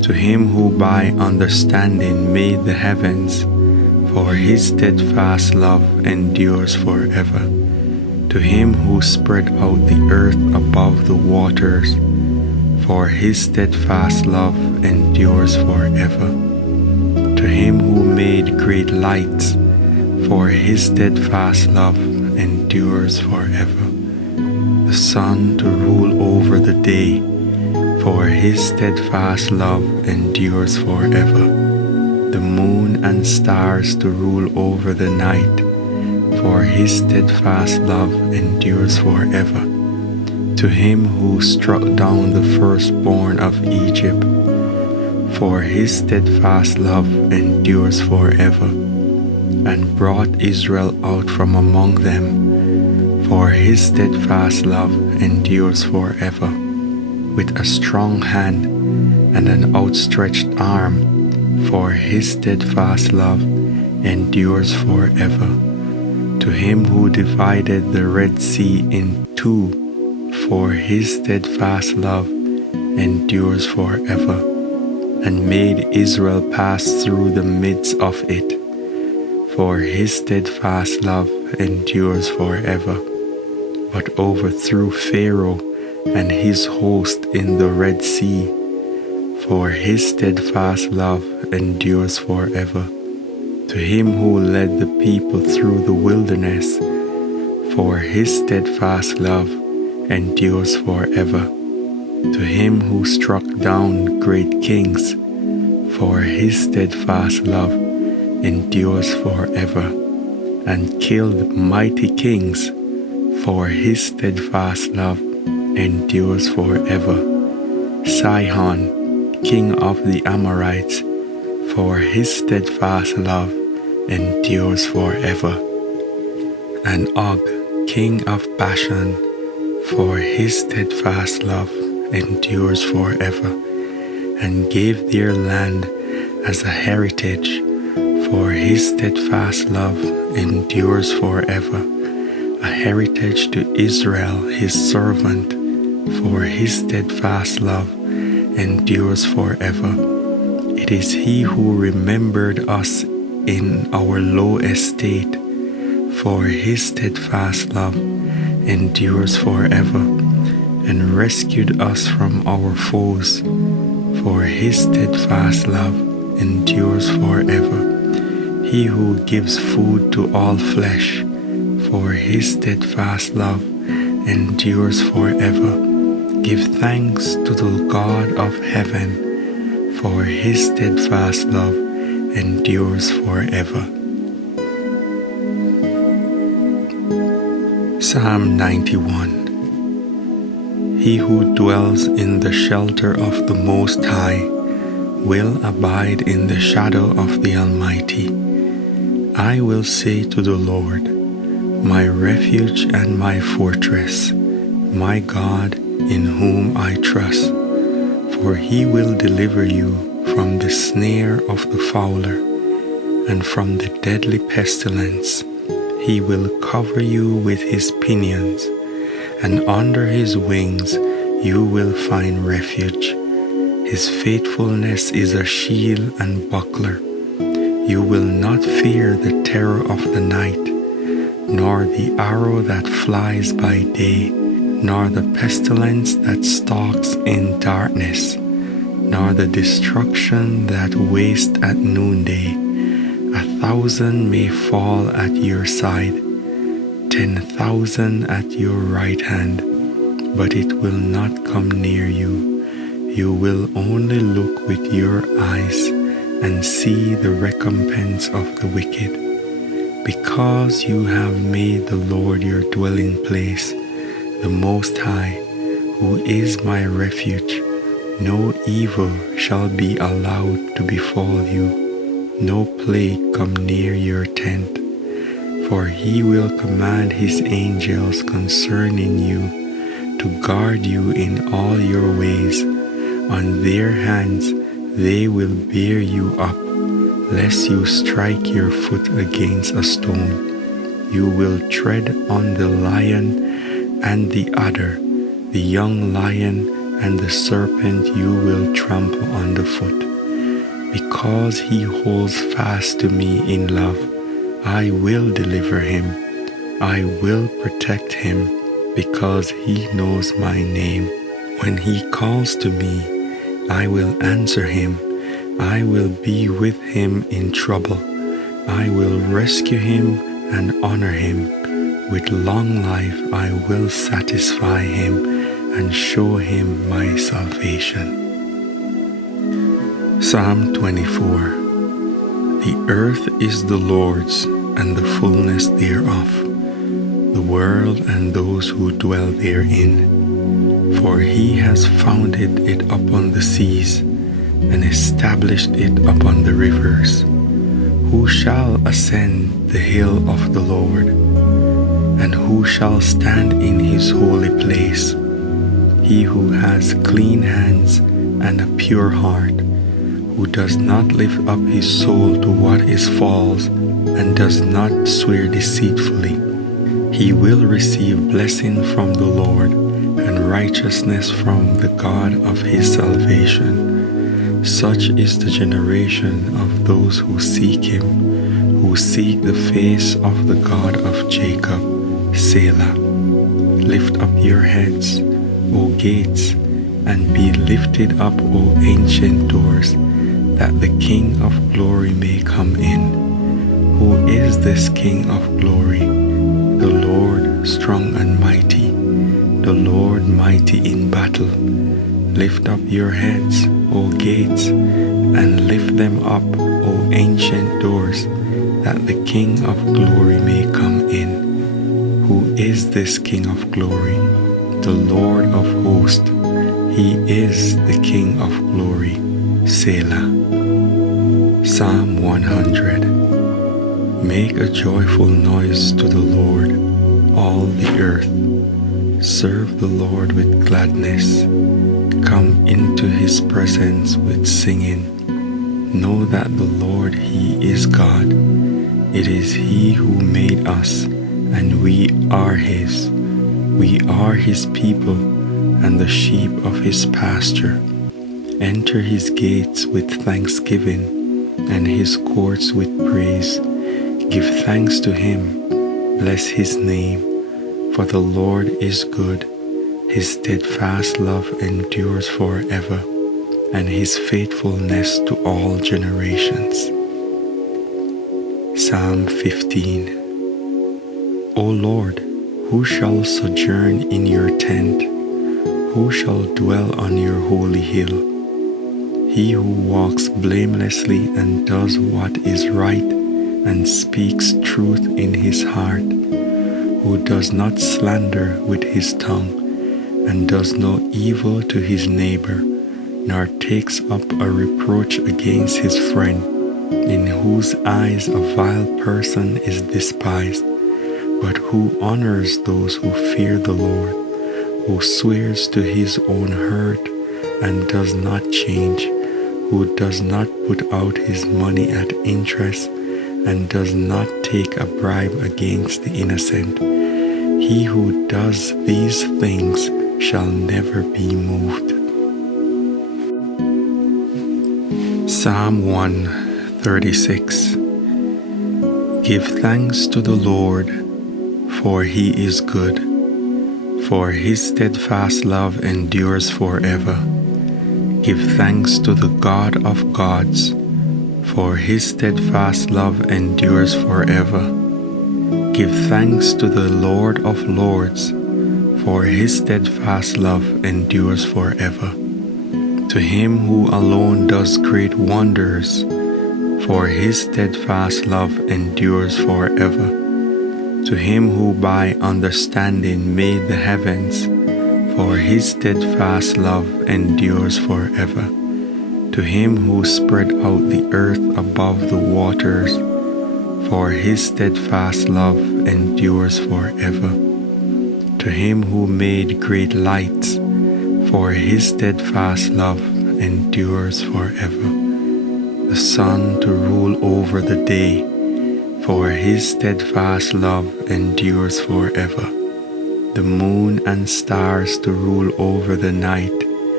To him who by understanding made the heavens, for his steadfast love endures forever. To him who spread out the earth above the waters, for his steadfast love endures forever. To him who made great lights, for his steadfast love endures forever. The sun to rule over the day, for his steadfast love endures forever. The moon and stars to rule over the night, for his steadfast love endures forever. To him who struck down the firstborn of Egypt, for his steadfast love endures forever, and brought Israel out from among them, for his steadfast love endures forever. With a strong hand and an outstretched arm, for his steadfast love endures forever. To him who divided the Red Sea in two, for his steadfast love endures forever, and made Israel pass through the midst of it, for his steadfast love endures forever, but overthrew Pharaoh and his host in the Red Sea, for his steadfast love endures forever. To him who led the people through the wilderness, for his steadfast love endures forever. To him who struck down great kings, for his steadfast love endures forever, and killed mighty kings, for his steadfast love endures forever. Sihon, king of the Amorites, for his steadfast love endures forever. And Og, king of Bashan, for his steadfast love endures forever, and gave their land as a heritage, for his steadfast love endures forever, a heritage to Israel his servant, for his steadfast love endures forever. It is he who remembered us in our low estate, for his steadfast love endures forever, and rescued us from our foes, for his steadfast love endures forever. He who gives food to all flesh, for his steadfast love endures forever. Give thanks to the God of heaven, for his steadfast love endures forever. Psalm 91. He who dwells in the shelter of the Most High will abide in the shadow of the Almighty. I will say to the Lord, my refuge and my fortress, my God, in whom I trust, for he will deliver you from the snare of the fowler and from the deadly pestilence. He will cover you with his pinions, and under his wings you will find refuge. His faithfulness is a shield and buckler. You will not fear the terror of the night, nor the arrow that flies by day, nor the pestilence that stalks in darkness, nor the destruction that wastes at noonday. 1,000 may fall at your side, 10,000 at your right hand, but it will not come near you. You will only look with your eyes and see the recompense of the wicked. Because you have made the Lord your dwelling place, the Most High, who is my refuge, no evil shall be allowed to befall you, no plague come near your tent. For he will command his angels concerning you, to guard you in all your ways. On their hands they will bear you up, lest you strike your foot against a stone. You will tread on the lion and the adder, the young lion and the serpent you will trample underfoot. Because he holds fast to me in love, I will deliver him. I will protect him, because he knows my name. When he calls to me, I will answer him. I will be with him in trouble. I will rescue him and honor him. With long life I will satisfy him and show him my salvation. Psalm 24. The earth is the Lord's, and the fullness thereof, the world and those who dwell therein. For he has founded it upon the seas, and established it upon the rivers. Who shall ascend the hill of the Lord? And who shall stand in his holy place? He who has clean hands and a pure heart, who does not lift up his soul to what is false, and does not swear deceitfully. He will receive blessing from the Lord, and righteousness from the God of his salvation. Such is the generation of those who seek him, who seek the face of the God of Jacob. Selah. Lift up your heads, O gates, and be lifted up, O ancient doors, that the King of glory may come in. Who is this King of glory? The Lord strong and mighty, the Lord mighty in battle. Lift up your heads, O gates, and lift them up, O ancient doors, that the King of glory may come in. Who is this King of glory? The Lord of hosts. He is the King of glory. Selah. Psalm 100. Make a joyful noise to the Lord, all the earth. Serve the Lord with gladness. Come into his presence with singing. Know that the Lord, he is God. It is he who made us, and we are his. We are his people, and the sheep of his pasture. Enter his gates with thanksgiving, and his courts with praise. Give thanks to him, bless his name, for the Lord is good. His steadfast love endures forever, and his faithfulness to all generations. Psalm 15. O Lord, who shall sojourn in your tent? Who shall dwell on your holy hill? He who walks blamelessly and does what is right and speaks truth in his heart, who does not slander with his tongue and does no evil to his neighbor, nor takes up a reproach against his friend, in whose eyes a vile person is despised, but who honors those who fear the Lord, who swears to his own hurt and does not change, who does not put out his money at interest and does not take a bribe against the innocent. He who does these things shall never be moved. Psalm 136. Give thanks to the Lord, for he is good, for his steadfast love endures forever. Give thanks to the God of gods, for his steadfast love endures forever. Give thanks to the Lord of lords, for his steadfast love endures forever. To him who alone does great wonders, for his steadfast love endures forever. To him who by understanding made the heavens, for his steadfast love endures forever. To him who spread out the earth above the waters, for his steadfast love endures forever. To him who made great lights, for his steadfast love endures forever. The sun to rule over the day, for his steadfast love endures forever. The moon and stars to rule over the night,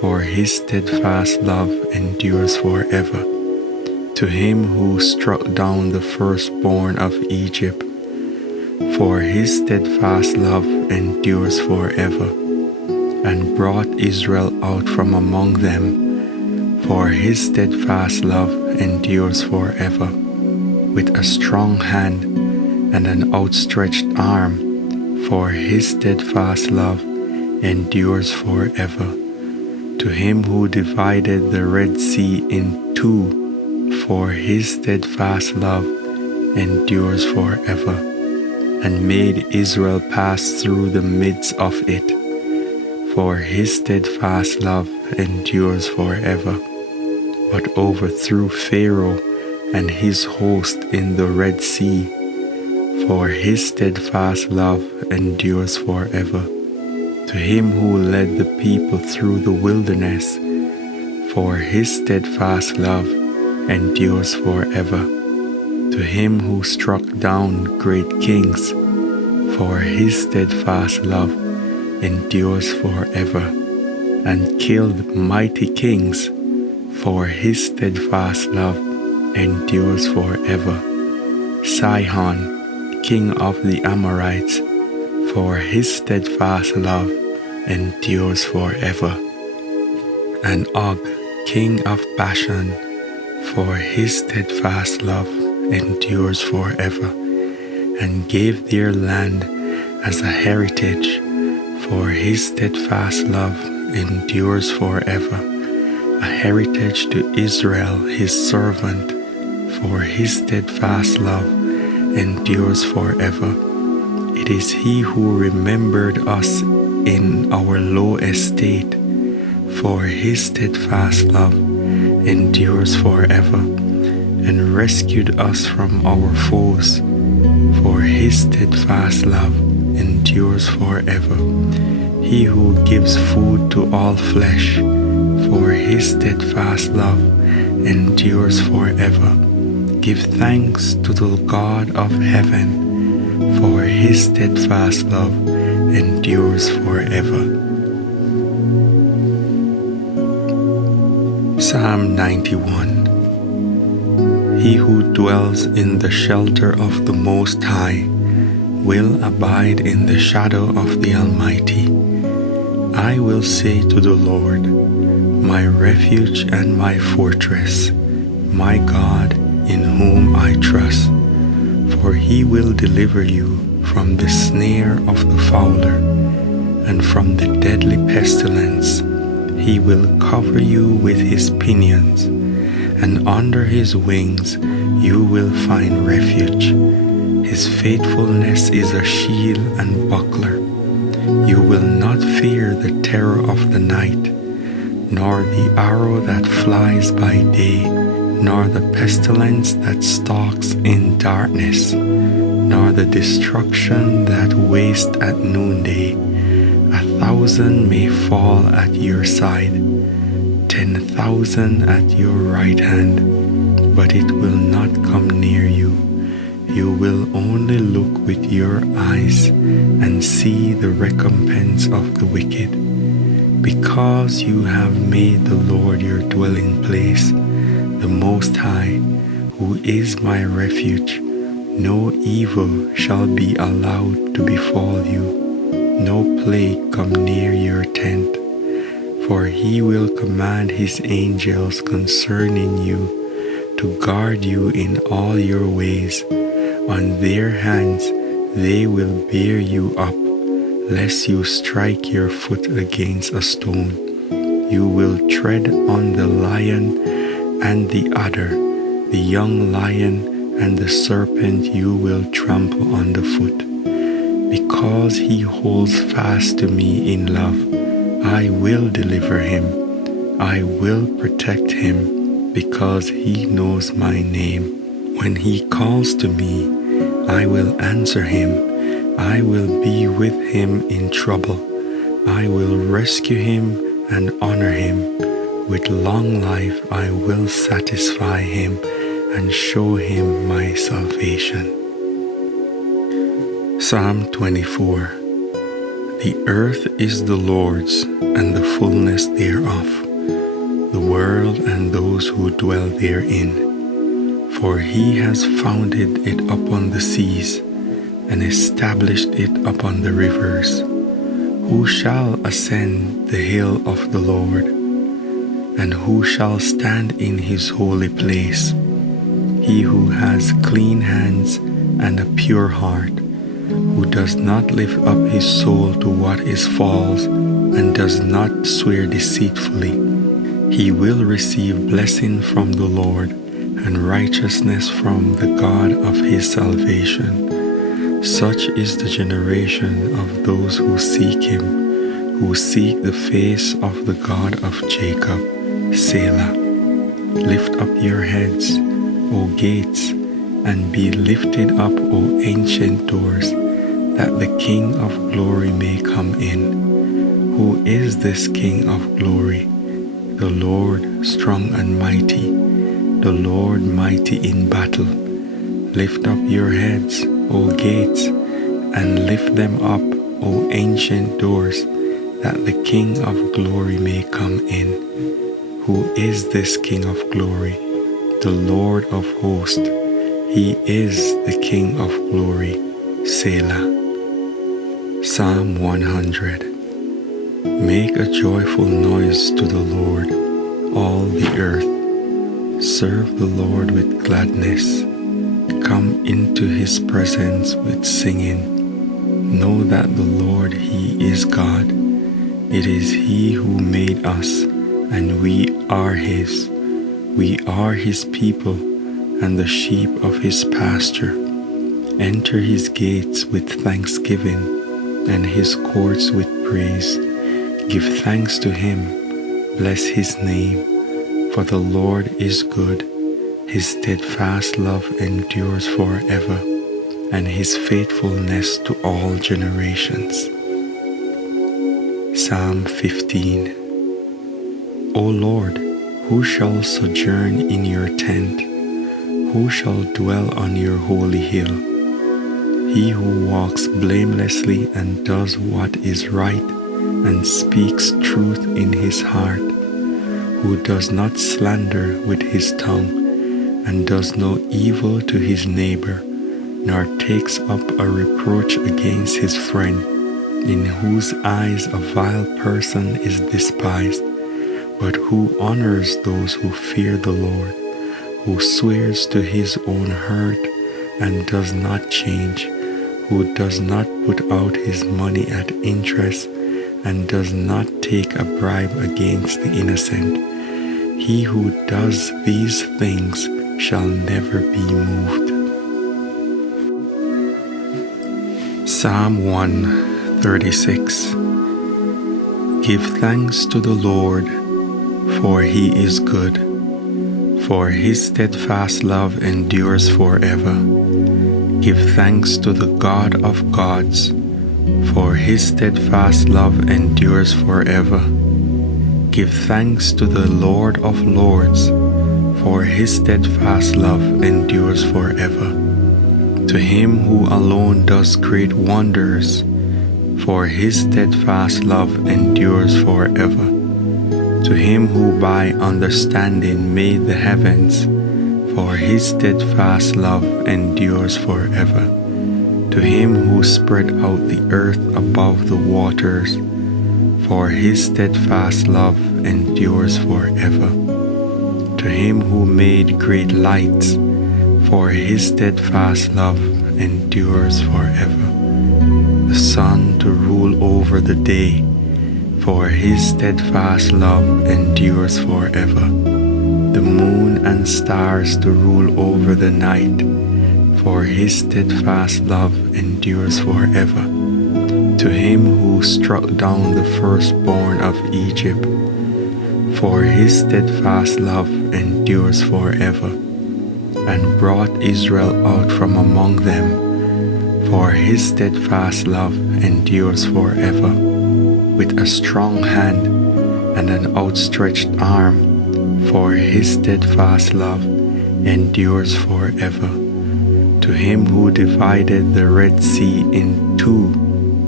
for his steadfast love endures forever. To him who struck down the firstborn of Egypt, for his steadfast love endures forever, and brought Israel out from among them, for his steadfast love endures forever, with a strong hand and an outstretched arm, for his steadfast love endures forever. To him who divided the Red Sea in two, for his steadfast love endures forever, and made Israel pass through the midst of it, for his steadfast love endures forever, but overthrew Pharaoh and his host in the Red Sea, for his steadfast love endures forever. To him who led the people through the wilderness, for his steadfast love endures forever. To him who struck down great kings, for his steadfast love endures forever, and killed mighty kings, for his steadfast love endures forever. Sihon, king of the Amorites, for his steadfast love endures forever. And Og, king of Bashan, for his steadfast love endures forever, and gave their land as a heritage, for his steadfast love endures forever, a heritage to Israel his servant, for his steadfast love endures forever. It is he who remembered us in our low estate, for his steadfast love endures forever, and rescued us from our foes, for his steadfast love endures forever. He who gives food to all flesh, for his steadfast love endures forever. Give thanks to the God of heaven, for his steadfast love endures forever. Psalm 91. He who dwells in the shelter of the Most High will abide in the shadow of the Almighty. I will say to the Lord, my refuge and my fortress, my God in whom I trust. For he will deliver you from the snare of the fowler and from the deadly pestilence. He will cover you with his pinions, and under his wings you will find refuge. His faithfulness is a shield and buckler. You will not fear the terror of the night, nor the arrow that flies by day, nor the pestilence that stalks in darkness, nor the destruction that wastes at noonday. 1,000 may fall at your side, 10,000 at your right hand, but it will not come near you. You will only look with your eyes and see the recompense of the wicked. Because you have made the Lord your dwelling place, the Most High, who is my refuge, no evil shall be allowed to befall you, no plague come near your tent. For he will command his angels concerning you to guard you in all your ways. On their hands they will bear you up, lest you strike your foot against a stone. You will tread on the lion and the adder, the young lion and the serpent you will trample underfoot. Because he holds fast to me in love, I will deliver him. I will protect him, because he knows my name. When he calls to me, I will answer him. I will be with him in trouble. I will rescue him and honor him. With long life I will satisfy him and show him my salvation. Psalm 24. The earth is the Lord's, and the fullness thereof, the world and those who dwell therein. For he has founded it upon the seas, and established it upon the rivers. Who shall ascend the hill of the Lord? And who shall stand in his holy place? He who has clean hands and a pure heart, who does not lift up his soul to what is false, and does not swear deceitfully. He will receive blessing from the Lord, and righteousness from the God of his salvation. Such is the generation of those who seek him, who seek the face of the God of Jacob. Selah. Lift up your heads, O gates, and be lifted up, O ancient doors, that the King of glory may come in. Who is this King of glory? The Lord strong and mighty, the Lord mighty in battle. Lift up your heads, O gates, and lift them up, O ancient doors, that the King of glory may come in. Who is this King of glory? The Lord of hosts. He is the King of glory. Selah. Psalm 100. Make a joyful noise to the Lord, all the earth. Serve the Lord with gladness. Come into his presence with singing. Know that the Lord, he is God. It is he who made us, and we are his. We are his people, and the sheep of his pasture. Enter his gates with thanksgiving, and his courts with praise. Give thanks to him, bless his name, for the Lord is good. His steadfast love endures forever, and his faithfulness to all generations. Psalm 15. O Lord, who shall sojourn in your tent? Who shall dwell on your holy hill? He who walks blamelessly and does what is right, and speaks truth in his heart, who does not slander with his tongue, and does no evil to his neighbor, nor takes up a reproach against his friend, in whose eyes a vile person is despised, but who honors those who fear the Lord, who swears to his own hurt and does not change, who does not put out his money at interest, and does not take a bribe against the innocent. He who does these things shall never be moved. Psalm 136. Give thanks to the Lord, for he is good, for his steadfast love endures forever. Give thanks to the God of gods, for his steadfast love endures forever. Give thanks to the Lord of lords, for his steadfast love endures forever. To him who alone does great wonders, for his steadfast love endures forever. To him who by understanding made the heavens, for his steadfast love endures forever. To him who spread out the earth above the waters, for his steadfast love endures forever. To him who made great lights, for his steadfast love endures forever. The sun to rule over the day, for his steadfast love endures forever. The moon and stars to rule over the night, for his steadfast love endures forever. To him who struck down the firstborn of Egypt, for his steadfast love endures forever, and brought Israel out from among them, for his steadfast love endures forever. With a strong hand and an outstretched arm, for his steadfast love endures forever. To him who divided the Red Sea in two,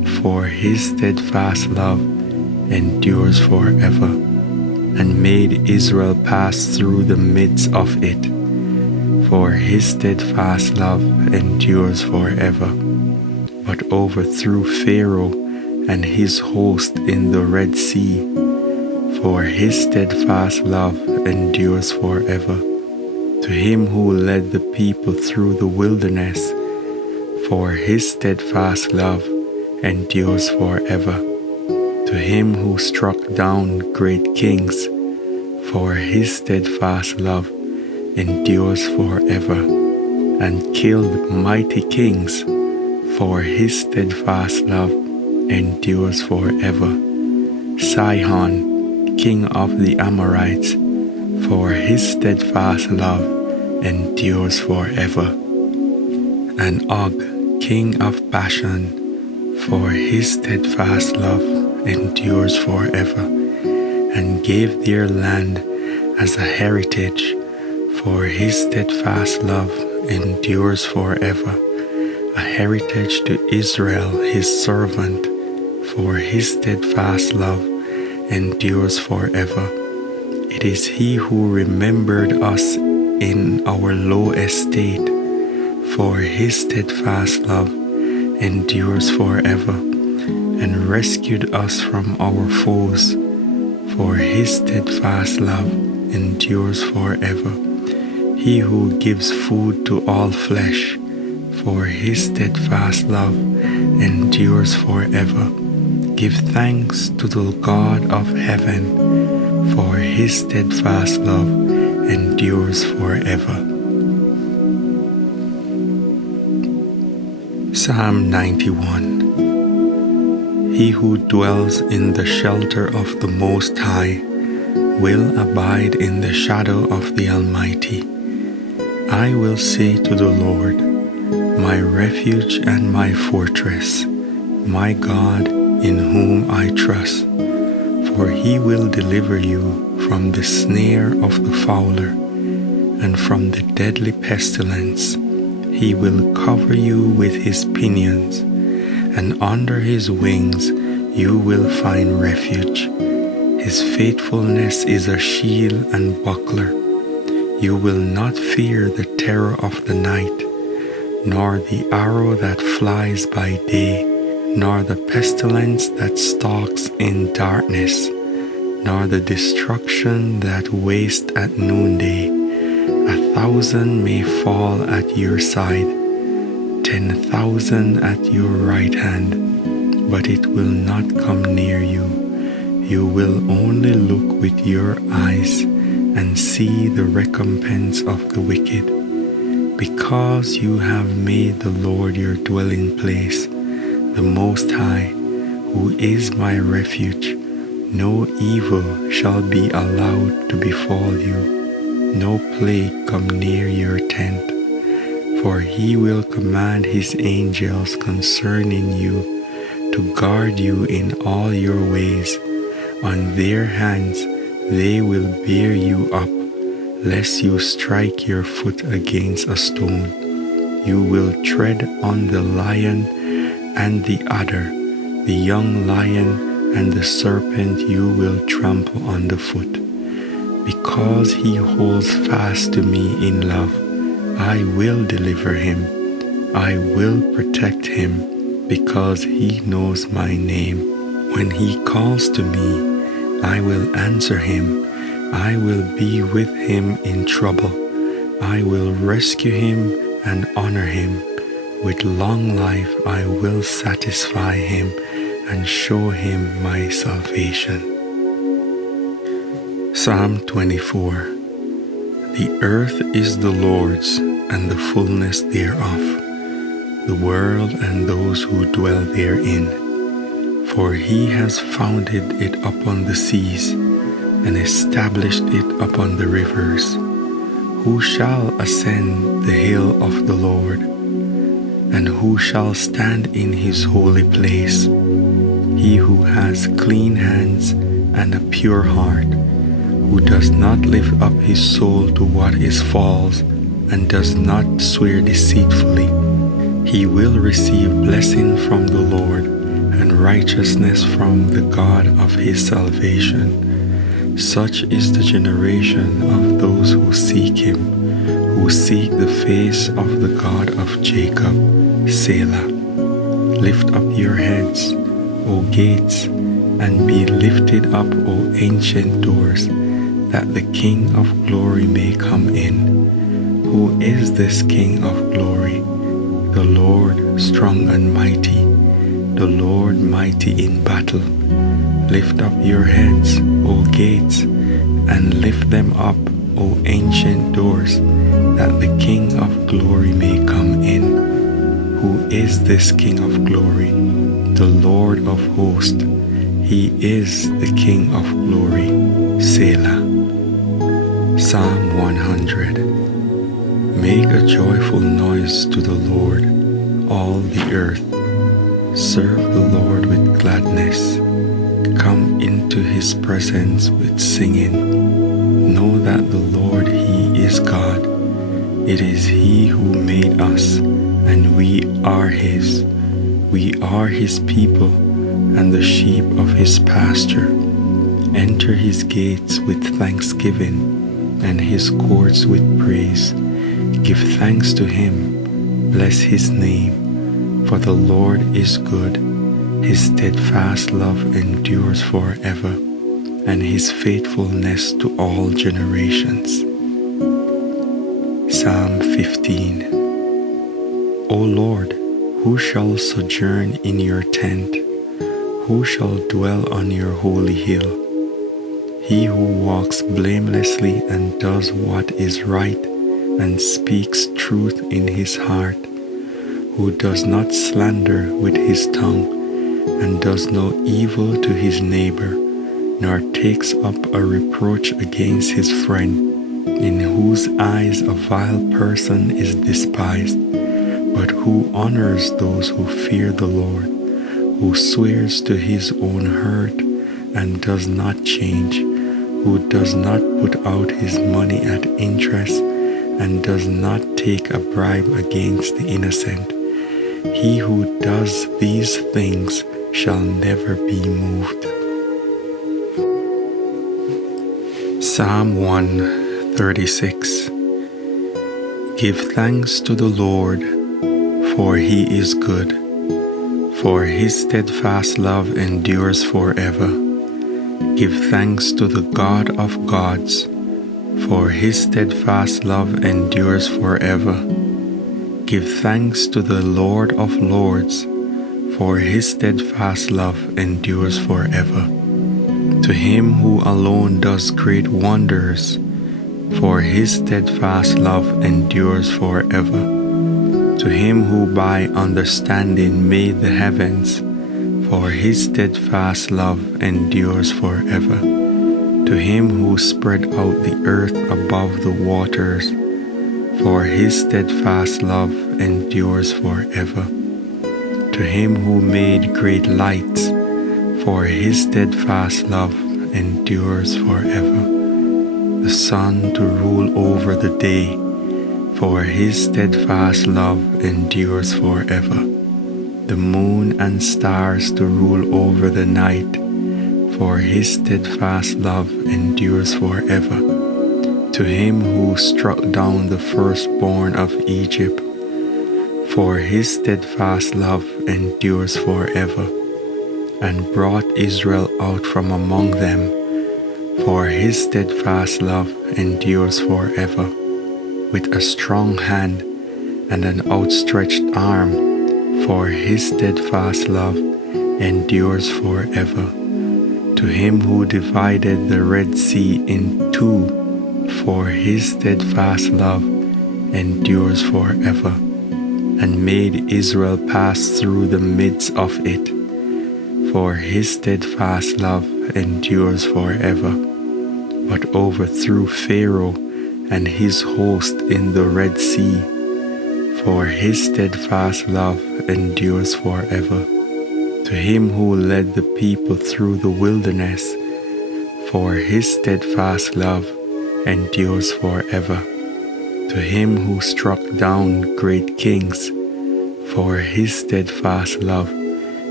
for his steadfast love endures forever, and made Israel pass through the midst of it. For his steadfast love endures forever, but overthrew Pharaoh and his host in the Red Sea. For his steadfast love endures forever. To him who led the people through the wilderness, for his steadfast love endures forever. To him who struck down great kings, for his steadfast love endures forever, and killed mighty kings, for his steadfast love endures forever. Sihon, king of the Amorites, for his steadfast love endures forever. And Og, king of Bashan, for his steadfast love endures forever, and gave their land as a heritage, for his steadfast love endures forever, a heritage to Israel his servant, for his steadfast love endures forever. It is he who remembered us in our low estate, for his steadfast love endures forever, and rescued us from our foes, for his steadfast love endures forever. He who gives food to all flesh, for his steadfast love endures forever. Give thanks to the God of heaven, for his steadfast love endures forever. Psalm 91. He who dwells in the shelter of the Most High will abide in the shadow of the Almighty. I will say to the Lord, my refuge and my fortress, my God in whom I trust. For he will deliver you from the snare of the fowler and from the deadly pestilence. He will cover you with his pinions, and under his wings you will find refuge. His faithfulness is a shield and buckler. You will not fear the terror of the night, nor the arrow that flies by day, nor the pestilence that stalks in darkness, nor the destruction that wastes at noonday. 1,000 may fall at your side, 10,000 at your right hand, but it will not come near you. You will only look with your eyes and see the recompense of the wicked. Because you have made the Lord your dwelling place, the Most High, who is my refuge, no evil shall be allowed to befall you, no plague come near your tent. For he will command his angels concerning you to guard you in all your ways. On their hands they will bear you up, lest you strike your foot against a stone. You will tread on the lion and the adder, the young lion and the serpent you will trample underfoot. Because he holds fast to me in love, I will deliver him. I will protect him, because he knows my name. When he calls to me, I will answer him. I will be with him in trouble. I will rescue him and honor him. With long life I will satisfy him and show him my salvation. Psalm 24. The earth is the Lord's, and the fullness thereof, the world and those who dwell therein. For he has founded it upon the seas, and established it upon the rivers. Who shall ascend the hill of the Lord? And who shall stand in his holy place? He who has clean hands and a pure heart, who does not lift up his soul to what is false, and does not swear deceitfully. He will receive blessing from the Lord, and righteousness from the God of his salvation. Such is the generation of those who seek him, who seek the face of the God of Jacob. Selah. Lift up your heads, O gates, and be lifted up, O ancient doors, that the King of glory may come in. Who is this King of glory? The Lord strong and mighty, the Lord mighty in battle. Lift up your heads, O gates, and lift them up, O ancient doors, that the King of glory may come in. Who is this King of glory? The Lord of hosts. He is the King of glory. Selah. Psalm 100. Make a joyful noise to the Lord, all the earth. Serve the Lord with gladness. Come into his presence with singing. Know that the Lord, he is God. It is he who made us, and we are his. We are his people, and the sheep of his pasture. Enter his gates with thanksgiving, and his courts with praise. Give thanks to him, bless his name, for the Lord is good. His steadfast love endures forever, and his faithfulness to all generations. Psalm 15. O Lord, who shall sojourn in your tent? Who shall dwell on your holy hill? He who walks blamelessly and does what is right, and speaks truth in his heart, who does not slander with his tongue, and does no evil to his neighbor, nor takes up a reproach against his friend, in whose eyes a vile person is despised, but who honors those who fear the Lord, who swears to his own hurt and does not change, who does not put out his money at interest, and does not take a bribe against the innocent. He who does these things shall never be moved. Psalm 136. Give thanks to the Lord, for he is good, for his steadfast love endures forever. Give thanks to the God of gods, for his steadfast love endures forever. Give thanks to the Lord of lords, for his steadfast love endures forever. To him who alone does great wonders, for his steadfast love endures forever. To him who by understanding made the heavens, for his steadfast love endures forever. To him who spread out the earth above the waters, for his steadfast love endures forever. To him who made great lights, for his steadfast love endures forever. The sun to rule over the day, for his steadfast love endures forever. The moon and stars to rule over the night, for his steadfast love endures forever. To him who struck down the firstborn of Egypt, for his steadfast love endures forever, and brought Israel out from among them, for his steadfast love endures forever. With a strong hand and an outstretched arm, for his steadfast love endures forever. To him who divided the Red Sea in two, for his steadfast love endures forever, and made Israel pass through the midst of it, for his steadfast love endures forever, but overthrew Pharaoh and his host in the Red Sea, for his steadfast love endures forever. To him who led the people through the wilderness, for his steadfast love endures forever. To him who struck down great kings, for his steadfast love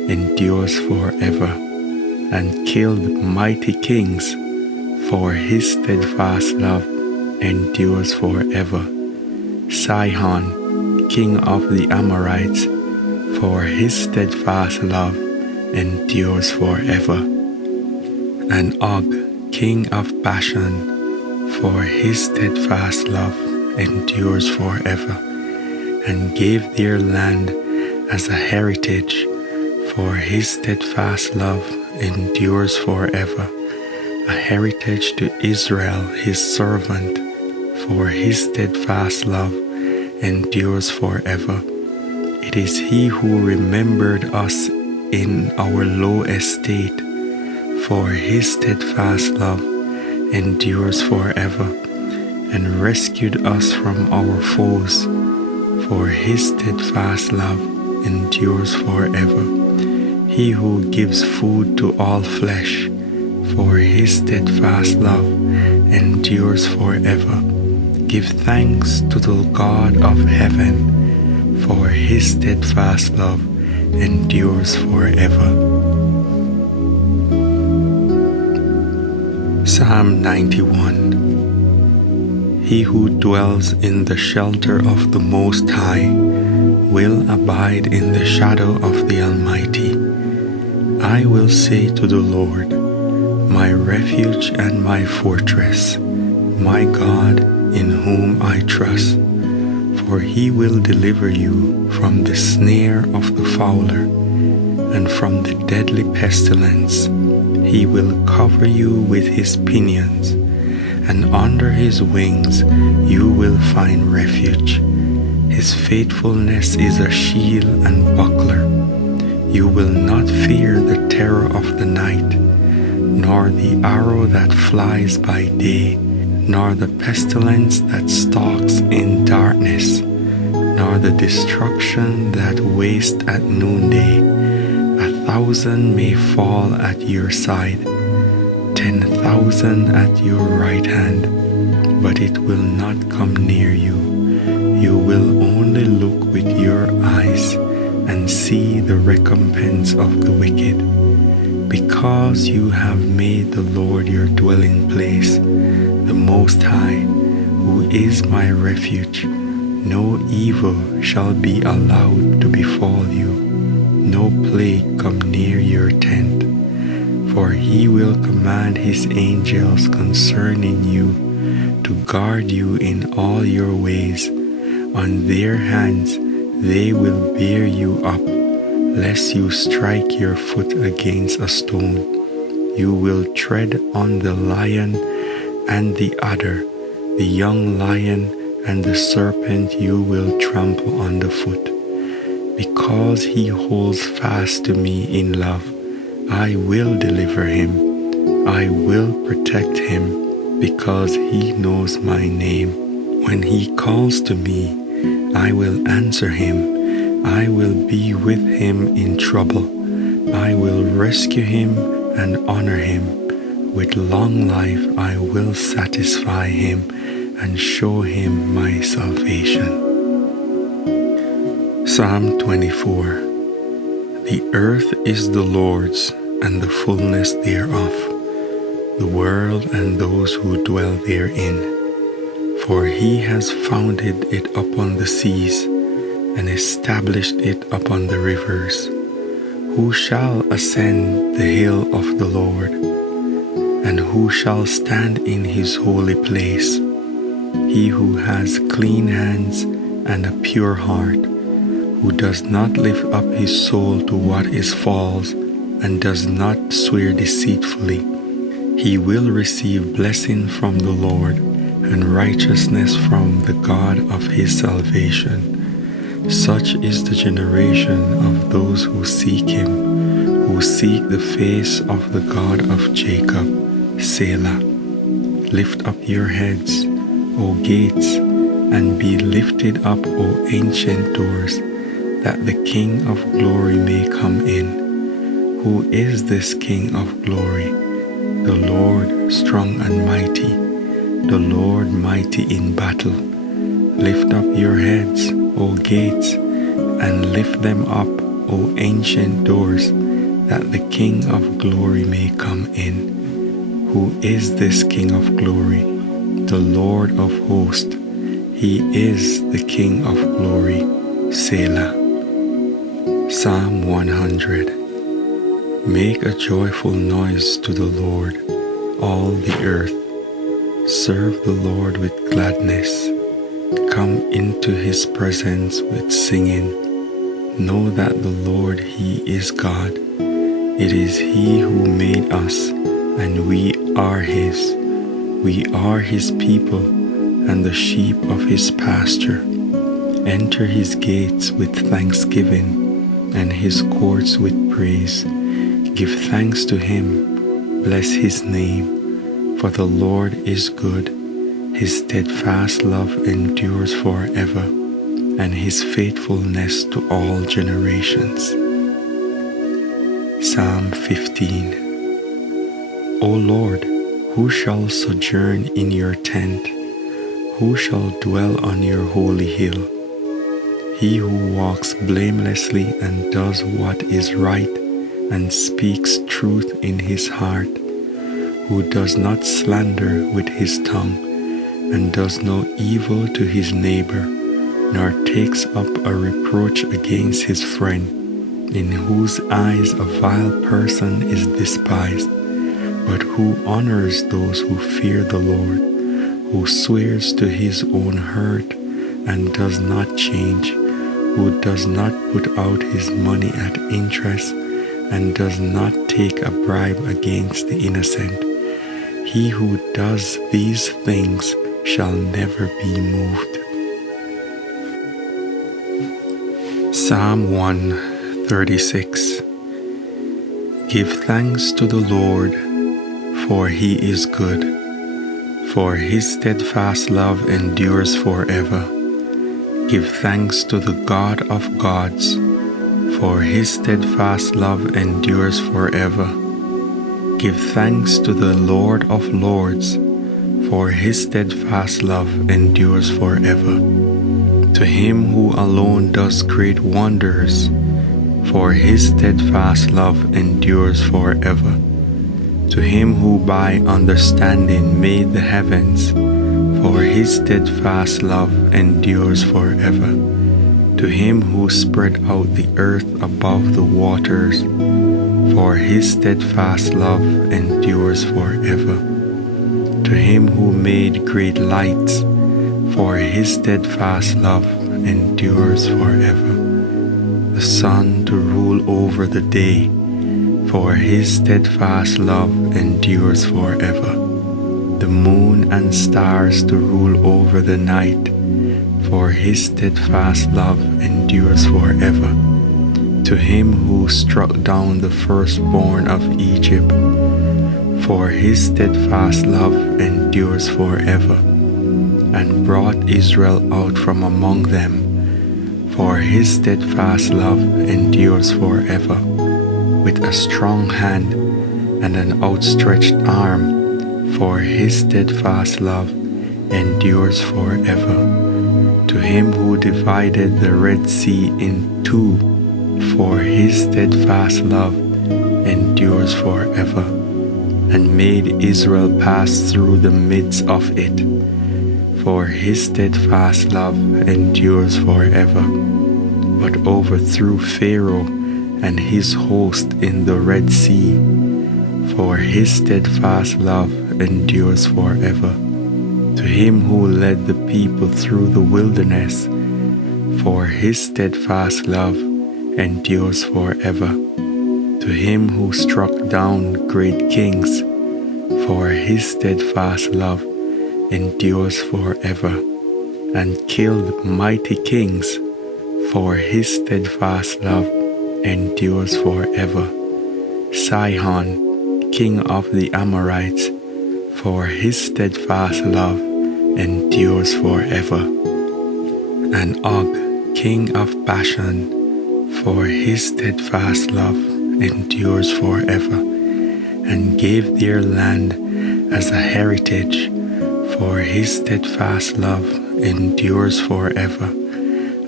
endures forever, and killed mighty kings, for his steadfast love endures forever. Sihon, king of the Amorites, for his steadfast love endures forever. And Og, king of Bashan, for his steadfast love endures forever, and gave their land as a heritage, for his steadfast love endures forever, a heritage to Israel his servant, for his steadfast love endures forever. It is he who remembered us in our low estate, for his steadfast love endures forever, and rescued us from our foes, for his steadfast love endures forever. He who gives food to all flesh, for his steadfast love endures forever. Give thanks to the God of heaven, for his steadfast love endures forever. Psalm 91. He who dwells in the shelter of the Most High will abide in the shadow of the Almighty. I will say to the Lord, my refuge and my fortress, my God in whom I trust. For he will deliver you from the snare of the fowler and from the deadly pestilence. He will cover you with his pinions, and under his wings you will find refuge. His faithfulness is a shield and buckler. You will not fear the terror of the night, nor the arrow that flies by day, nor the pestilence that stalks in darkness, nor the destruction that wastes at noonday. 1,000 may fall at your side, 10,000 at your right hand, but it will not come near you. You will only look with your eyes and see the recompense of the wicked. Because you have made the Lord your dwelling place, the Most High, who is my refuge, no evil shall be allowed to befall you, no plague come near your tent. For he will command his angels concerning you to guard you in all your ways. On their hands they will bear you up, lest you strike your foot against a stone. You will tread on the lion and the adder, the young lion and the serpent you will trample underfoot. Because he holds fast to me in love, I will deliver him. I will protect him, because he knows my name. When he calls to me, I will answer him. I will be with him in trouble. I will rescue him and honor him. With long life I will satisfy him and show him my salvation. Psalm 24. The earth is the Lord's, and the fullness thereof, the world and those who dwell therein. For he has founded it upon the seas, and established it upon the rivers. Who shall ascend the hill of the Lord? And who shall stand in his holy place? He who has clean hands and a pure heart, who does not lift up his soul to what is false, and does not swear deceitfully. He will receive blessing from the Lord, and righteousness from the God of his salvation. Such is the generation of those who seek him, who seek the face of the God of Jacob. Selah. Lift up your heads, O gates, and be lifted up, O ancient doors, that the King of glory may come in. Who is this King of glory? The Lord strong and mighty, the Lord mighty in battle. Lift up your heads, O gates, and lift them up, O ancient doors, that the King of glory may come in. Who is this King of glory? The Lord of hosts. He is the King of glory. Selah. Psalm 100. Make a joyful noise to the Lord, all the earth. Serve the Lord with gladness. Come into his presence with singing. Know that the Lord, he is God. It is he who made us, and we are his. We are his people, and the sheep of his pasture. Enter his gates with thanksgiving, and his courts with praise. Give thanks to him, bless his name, for the Lord is good. His steadfast love endures forever, and his faithfulness to all generations. Psalm 15. O Lord, who shall sojourn in your tent? Who shall dwell on your holy hill? He who walks blamelessly and does what is right, and speaks truth in his heart, who does not slander with his tongue, and does no evil to his neighbor, nor takes up a reproach against his friend, in whose eyes a vile person is despised, but who honors those who fear the Lord, who swears to his own hurt and does not change, who does not put out his money at interest, and does not take a bribe against the innocent. He who does these things shall never be moved. Psalm 136. Give thanks to the Lord, for he is good, for his steadfast love endures forever. Give thanks to the God of gods, for his steadfast love endures forever. Give thanks to the Lord of lords, for his steadfast love endures forever. To him who alone does great wonders, for his steadfast love endures forever. To him who by understanding made the heavens, for his steadfast love endures forever. To him who spread out the earth above the waters, for his steadfast love endures forever. To him who made great lights, for his steadfast love endures forever. The sun to rule over the day, for his steadfast love endures forever. The moon and stars to rule over the night, for his steadfast love endures forever. To him who struck down the firstborn of Egypt, for his steadfast love endures forever, and brought Israel out from among them, for his steadfast love endures forever. With a strong hand and an outstretched arm, for his steadfast love endures forever. To him who divided the Red Sea in two, for his steadfast love endures forever, and made Israel pass through the midst of it, for his steadfast love endures forever, but overthrew Pharaoh and his host in the Red Sea, for his steadfast love endures forever. To him who led the people through the wilderness, for his steadfast love endures forever. To him who struck down great kings, for his steadfast love endures forever, and killed mighty kings, for his steadfast love endures forever. Sihon, king of the Amorites, for his steadfast love endures forever. And Og, king of Bashan, for his steadfast love endures forever, and gave their land as a heritage, for his steadfast love endures forever,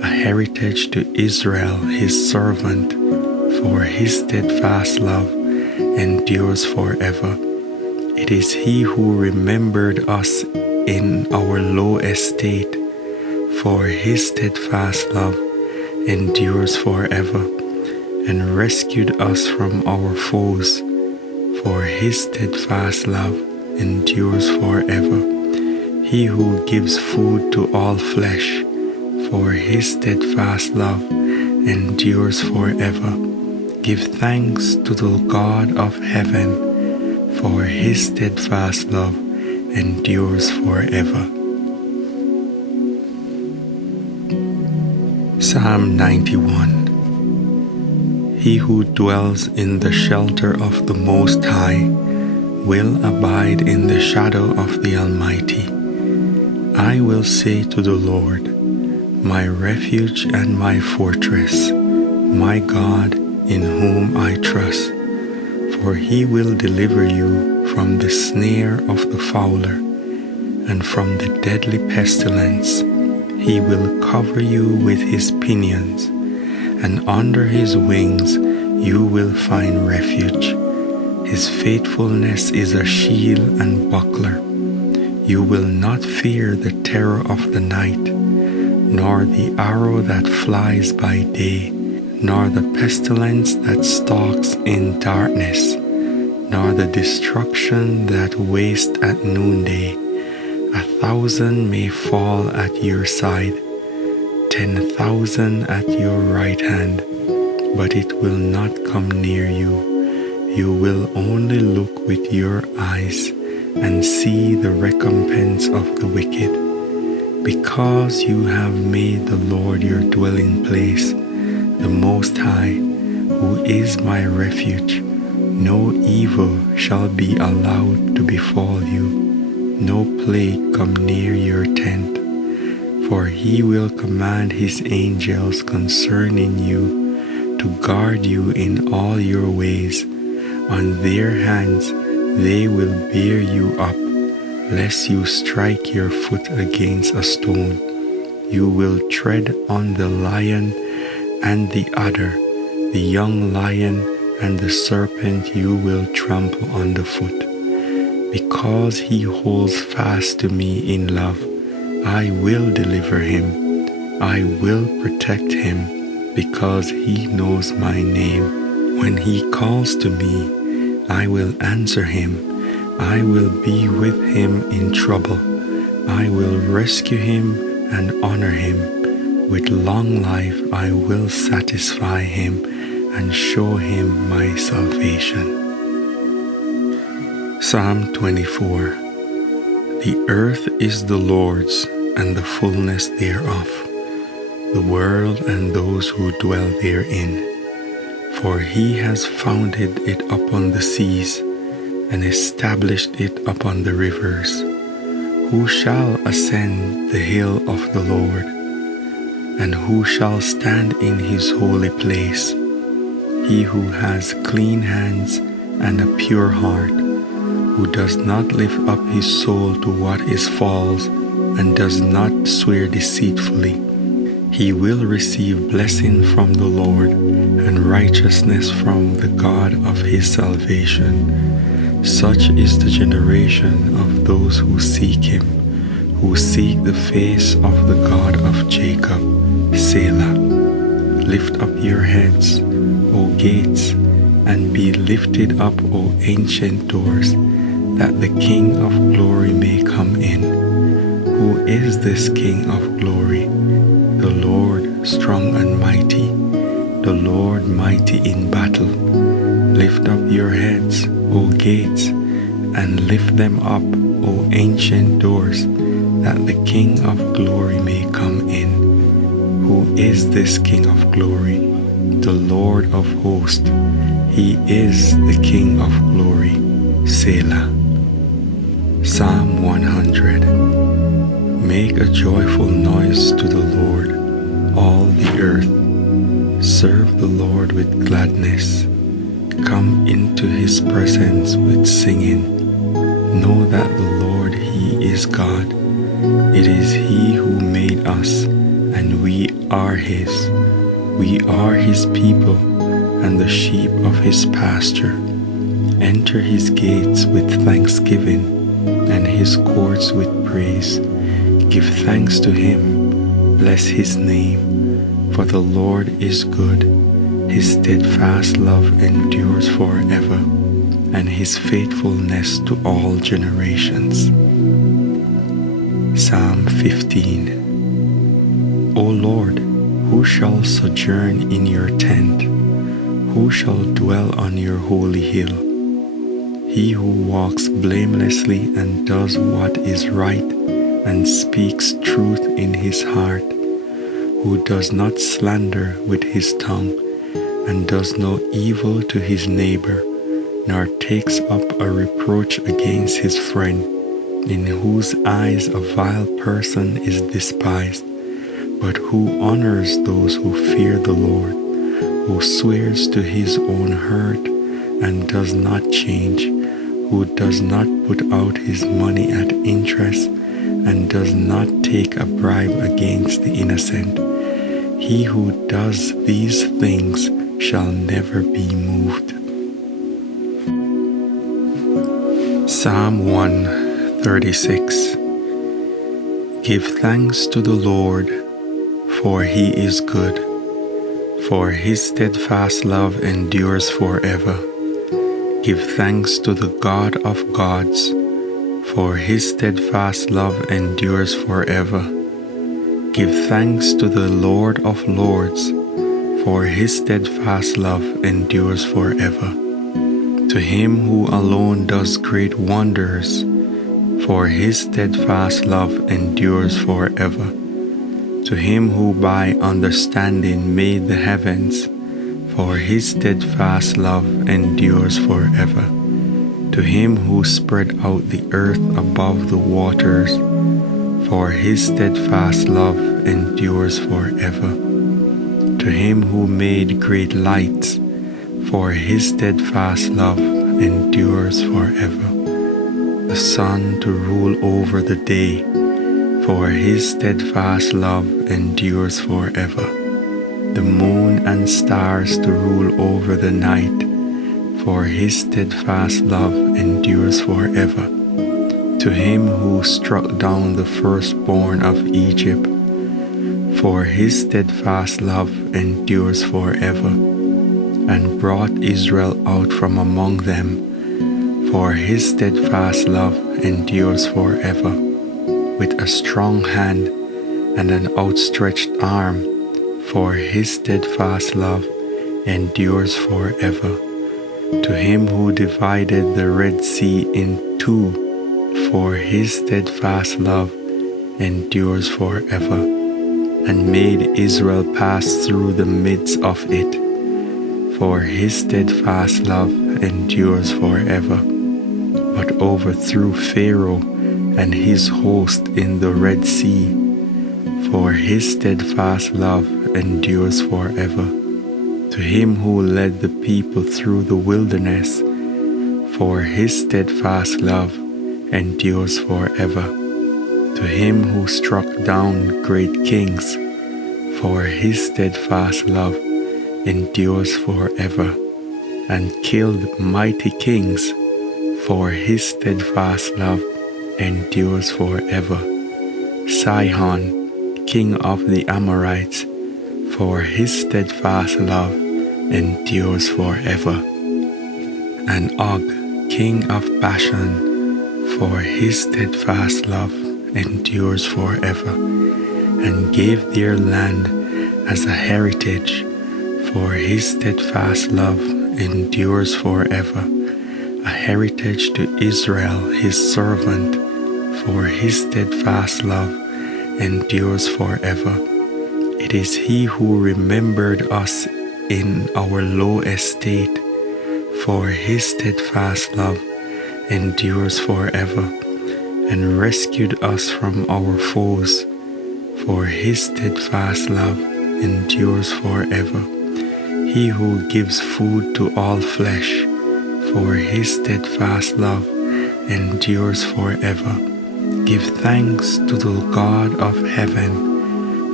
a heritage to Israel his servant, for his steadfast love endures forever. It is he who remembered us in our low estate, for his steadfast love endures forever, and rescued us from our foes, for his steadfast love endures forever. He who gives food to all flesh, for his steadfast love endures forever. Give thanks to the God of heaven, for his steadfast love endures forever. Psalm 91. He who dwells in the shelter of the Most High will abide in the shadow of the Almighty. I will say to the Lord, my refuge and my fortress, my God in whom I trust. For he will deliver you from the snare of the fowler and from the deadly pestilence. He will cover you with his pinions, and under his wings you will find refuge. His faithfulness is a shield and buckler. You will not fear the terror of the night, nor the arrow that flies by day, nor the pestilence that stalks in darkness, nor the destruction that wastes at noonday. 1,000 may fall at your side, 10,000 at your right hand, but it will not come near you. You will only look with your eyes and see the recompense of the wicked. Because you have made the Lord your dwelling place, the Most High, who is my refuge, no evil shall be allowed to befall you, no plague come near your tent. For he will command his angels concerning you to guard you in all your ways. On their hands they will bear you up, lest you strike your foot against a stone. You will tread on the lion and the adder, the young lion and the serpent you will trample underfoot. Because he holds fast to me in love, I will deliver him. I will protect him, because he knows my name. When he calls to me, I will answer him. I will be with him in trouble. I will rescue him and honor him. With long life I will satisfy him and show him my salvation. Psalm 24. The earth is the Lord's, and the fullness thereof, the world and those who dwell therein. For he has founded it upon the seas, and established it upon the rivers. Who shall ascend the hill of the Lord? And who shall stand in his holy place? He who has clean hands and a pure heart, who does not lift up his soul to what is false, and does not swear deceitfully. He will receive blessing from the Lord, and righteousness from the God of his salvation. Such is the generation of those who seek him, who seek the face of the God of Jacob. Selah. Lift up your heads, O gates, and be lifted up, O ancient doors, that the King of glory may come in. Who is this King of glory? The Lord strong and mighty, the Lord mighty in battle. Lift up your heads, O gates, and lift them up, O ancient doors, that the King of glory may come in. Who is this King of glory? The Lord of hosts. He is the King of glory. Selah. Psalm 100. Make a joyful noise to the Lord, all the earth. Serve the Lord with gladness. Come into his presence with singing. Know that the Lord, he is God. It is he who made us, and we are His. We are His people and the sheep of His pasture. Enter His gates with thanksgiving and His courts with praise. Give thanks to Him, bless His name, for the Lord is good. His steadfast love endures forever, and His faithfulness to all generations. Psalm 15. O Lord, who shall sojourn in your tent? Who shall dwell on your holy hill? He who walks blamelessly and does what is right and speaks truth in his heart, who does not slander with his tongue and does no evil to his neighbor, nor takes up a reproach against his friend, in whose eyes a vile person is despised, but who honors those who fear the Lord, who swears to his own hurt and does not change, who does not put out his money at interest and does not take a bribe against the innocent. He who does these things shall never be moved. Psalm 136. Give thanks to the Lord, for He is good, for His steadfast love endures forever. Give thanks to the God of gods, for His steadfast love endures forever. Give thanks to the Lord of lords, for His steadfast love endures forever. To Him who alone does great wonders, for His steadfast love endures forever. To Him who by understanding made the heavens, for His steadfast love endures forever. To Him who spread out the earth above the waters, for His steadfast love endures forever. To Him who made great lights, for His steadfast love endures forever. The sun to rule over the day, for His steadfast love endures forever. The moon and stars to rule over the night, for His steadfast love endures forever. To Him who struck down the firstborn of Egypt, for His steadfast love endures forever, and brought Israel out from among them, for His steadfast love endures forever. With a strong hand and an outstretched arm, for His steadfast love endures forever. To Him who divided the Red Sea in two, for His steadfast love endures forever, and made Israel pass through the midst of it, for His steadfast love endures forever, but overthrew Pharaoh and his host in the Red Sea, for His steadfast love endures forever. To Him who led the people through the wilderness, for His steadfast love endures forever. To Him who struck down great kings, for His steadfast love endures forever, and killed mighty kings, for His steadfast love endures forever. Sihon, king of the Amorites, for His steadfast love endures forever. And Og, king of Bashan, for His steadfast love endures forever, and gave their land as a heritage, for His steadfast love endures forever, a heritage to Israel His servant, for His steadfast love endures forever. It is He who remembered us in our low estate, for His steadfast love endures forever, and rescued us from our foes, for His steadfast love endures forever. He who gives food to all flesh, for His steadfast love endures forever. Give thanks to the God of heaven,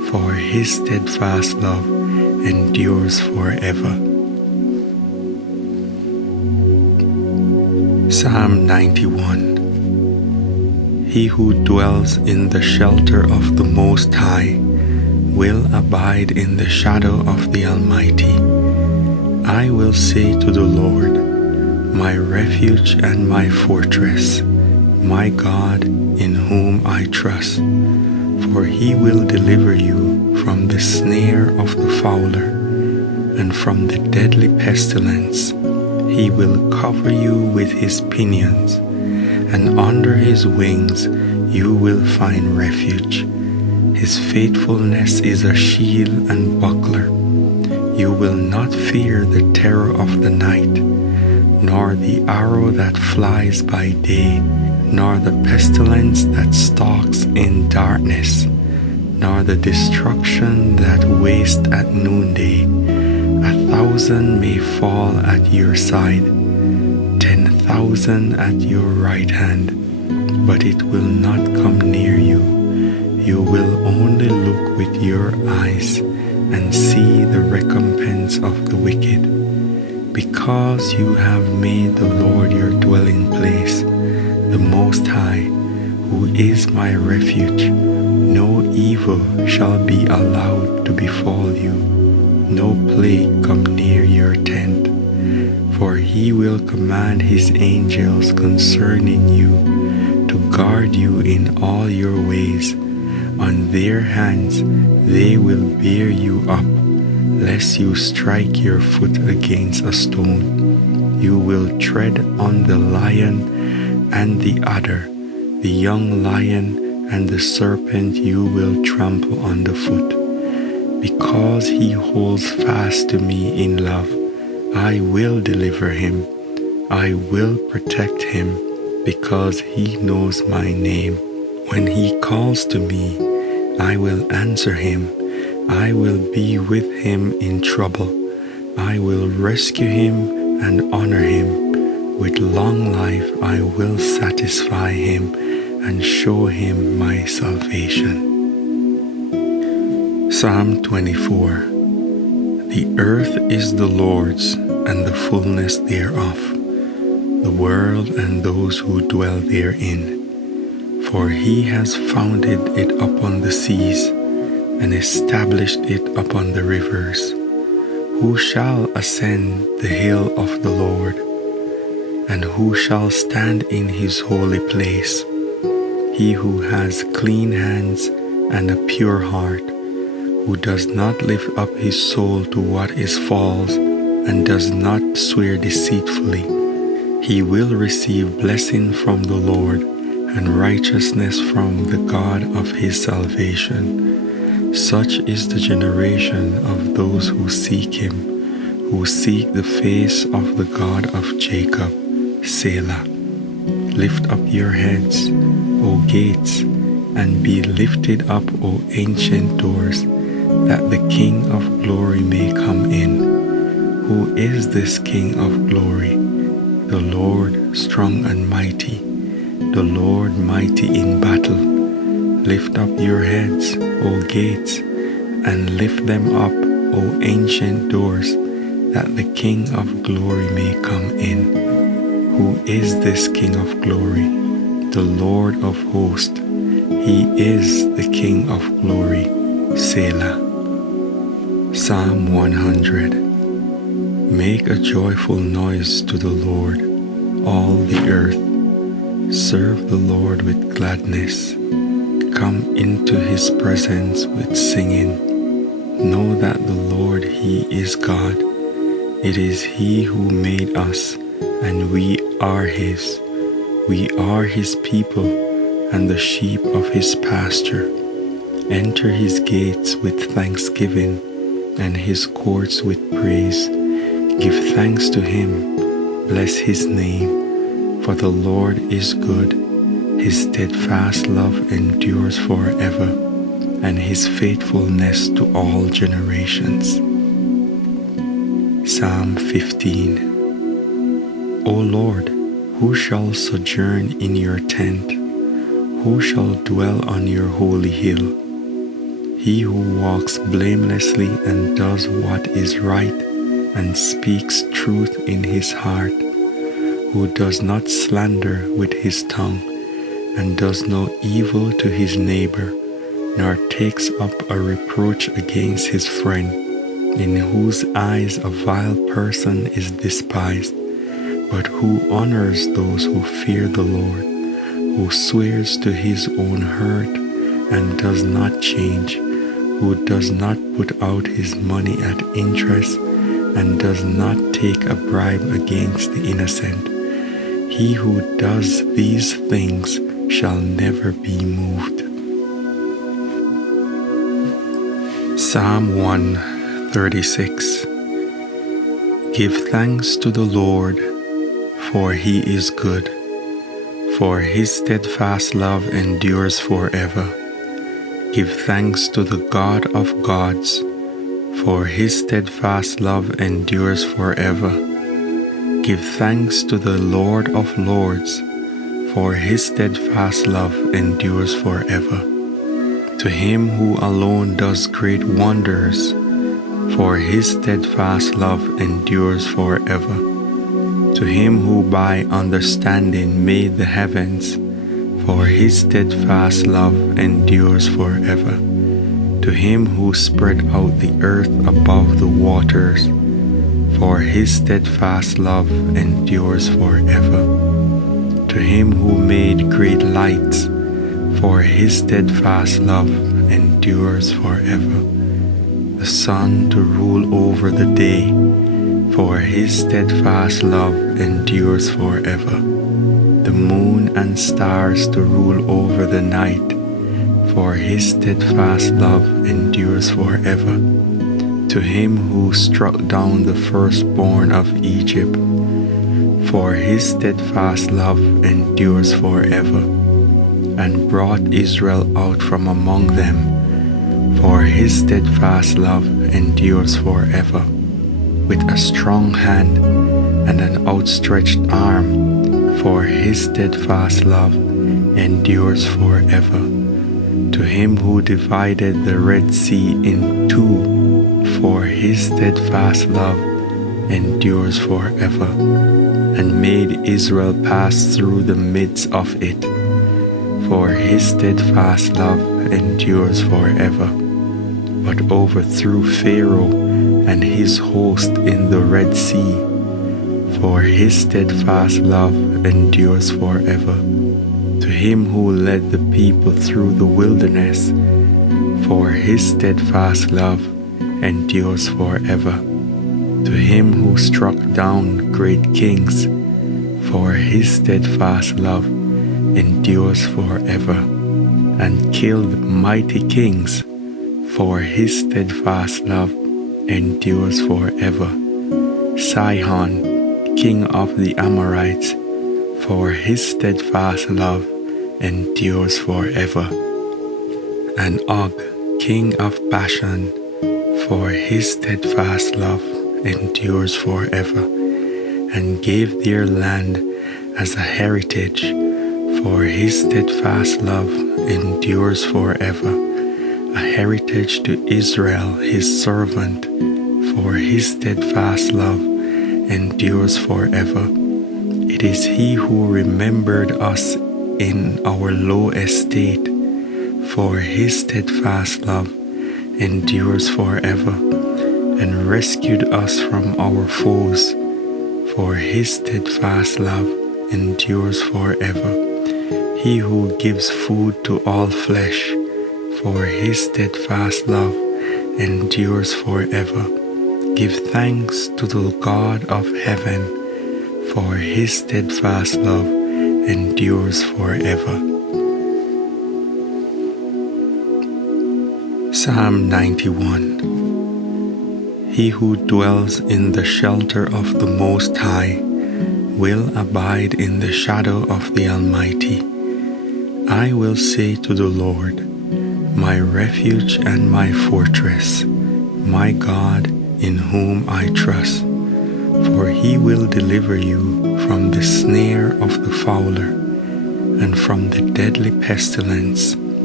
for his steadfast love endures forever. Psalm 91. He who dwells in the shelter of the Most High will abide in the shadow of the Almighty. I will say to the Lord, my refuge and my fortress, my God in whom I trust. For he will deliver you from the snare of the fowler and from the deadly pestilence. He will cover you with his pinions, and under his wings you will find refuge. His faithfulness is a shield and buckler. You will not fear the terror of the night, nor the arrow that flies by day, nor the pestilence that stalks in darkness, nor the destruction that wastes at noonday. 1,000 may fall at your side, 10,000 at your right hand, but it will not come near you. You will only look with your eyes and see the recompense of the wicked. Because you have made the Lord your dwelling place, the Most High, who is my refuge, no evil shall be allowed to befall you, no plague come near your tent. For he will command his angels concerning you to guard you in all your ways. On their hands they will bear you up, lest you strike your foot against a stone. You will tread on the lion and the adder, the young lion and the serpent you will trample underfoot. Because he holds fast to me in love, I will deliver him. I will protect him, because he knows my name. When he calls to me, I will answer him. I will be with him in trouble. I will rescue him and honor him. With long life I will satisfy him and show him my salvation. Psalm 24. The earth is the Lord's, and the fullness thereof, the world and those who dwell therein. For he has founded it upon the seas, and established it upon the rivers. Who shall ascend the hill of the Lord? And who shall stand in his holy place? He who has clean hands and a pure heart, who does not lift up his soul to what is false, and does not swear deceitfully. He will receive blessing from the Lord, and righteousness from the God of his salvation. Such is the generation of those who seek him, who seek the face of the God of Jacob. Selah. Lift up your heads, O gates, and be lifted up, O ancient doors, that the King of glory may come in. Who is this King of glory? The Lord strong and mighty, the Lord mighty in battle. Lift up your heads, O gates, and lift them up, O ancient doors, that the King of glory may come in. Who is this King of glory? The Lord of hosts. He is the King of glory. Selah. Psalm 100. Make a joyful noise to the Lord, all the earth. Serve the Lord with gladness. Come into his presence with singing. Know that the Lord, he is God. It is he who made us, and we are his. We are his people and the sheep of his pasture. Enter his gates with thanksgiving and his courts with praise. Give thanks to him. Bless his name. For the Lord is good. His steadfast love endures forever, and his faithfulness to all generations. Psalm 15. O Lord, who shall sojourn in your tent? Who shall dwell on your holy hill? he who walks blamelessly and does what is right and speaks truth in his heart, who does not slander with his tongue and does no evil to his neighbor, nor takes up a reproach against his friend, in whose eyes a vile person is despised, but who honors those who fear the Lord, who swears to his own hurt and does not change, who does not put out his money at interest and does not take a bribe against the innocent. He who does these things shall never be moved. Psalm 136. Give thanks to the Lord, for he is good, for his steadfast love endures forever. Give thanks to the God of gods, for his steadfast love endures forever. Give thanks to the Lord of lords, for his steadfast love endures forever. To him who alone does great wonders, for his steadfast love endures forever. To him who by understanding made the heavens, for his steadfast love endures forever. To him who spread out the earth above the waters, for his steadfast love endures forever. To him who made great lights, for his steadfast love endures forever. The sun to rule over the day, for his steadfast love endures forever. The moon and stars to rule over the night, for his steadfast love endures forever. To him who struck down the firstborn of Egypt, for his steadfast love endures forever, and brought Israel out from among them, for his steadfast love endures forever. With a strong hand and an outstretched arm, for his steadfast love endures forever. To him who divided the Red Sea in two, for his steadfast love endures forever, and made Israel pass through the midst of it, for his steadfast love endures forever, but overthrew Pharaoh and his host in the Red Sea, for his steadfast love endures forever. To him who led the people through the wilderness, for his steadfast love endures forever. To him who struck down great kings, for his steadfast love endures forever, and killed mighty kings, for his steadfast love endures forever. Sihon, king of the Amorites, for his steadfast love endures forever. And Og, king of Bashan, for his steadfast love endures forever, and gave their land as a heritage, for his steadfast love endures forever, a heritage to Israel his servant, for his steadfast love endures forever. It is he who remembered us in our low estate, for his steadfast love endures forever, and rescued us from our foes, for his steadfast love endures forever. He who gives food to all flesh, for his steadfast love endures forever. Give thanks to the God of heaven, for his steadfast love endures forever. Psalm 91. He who dwells in the shelter of the Most High will abide in the shadow of the Almighty. I will say to the Lord, my refuge and my fortress, my God in whom I trust. For he will deliver you from the snare of the fowler and from the deadly pestilence.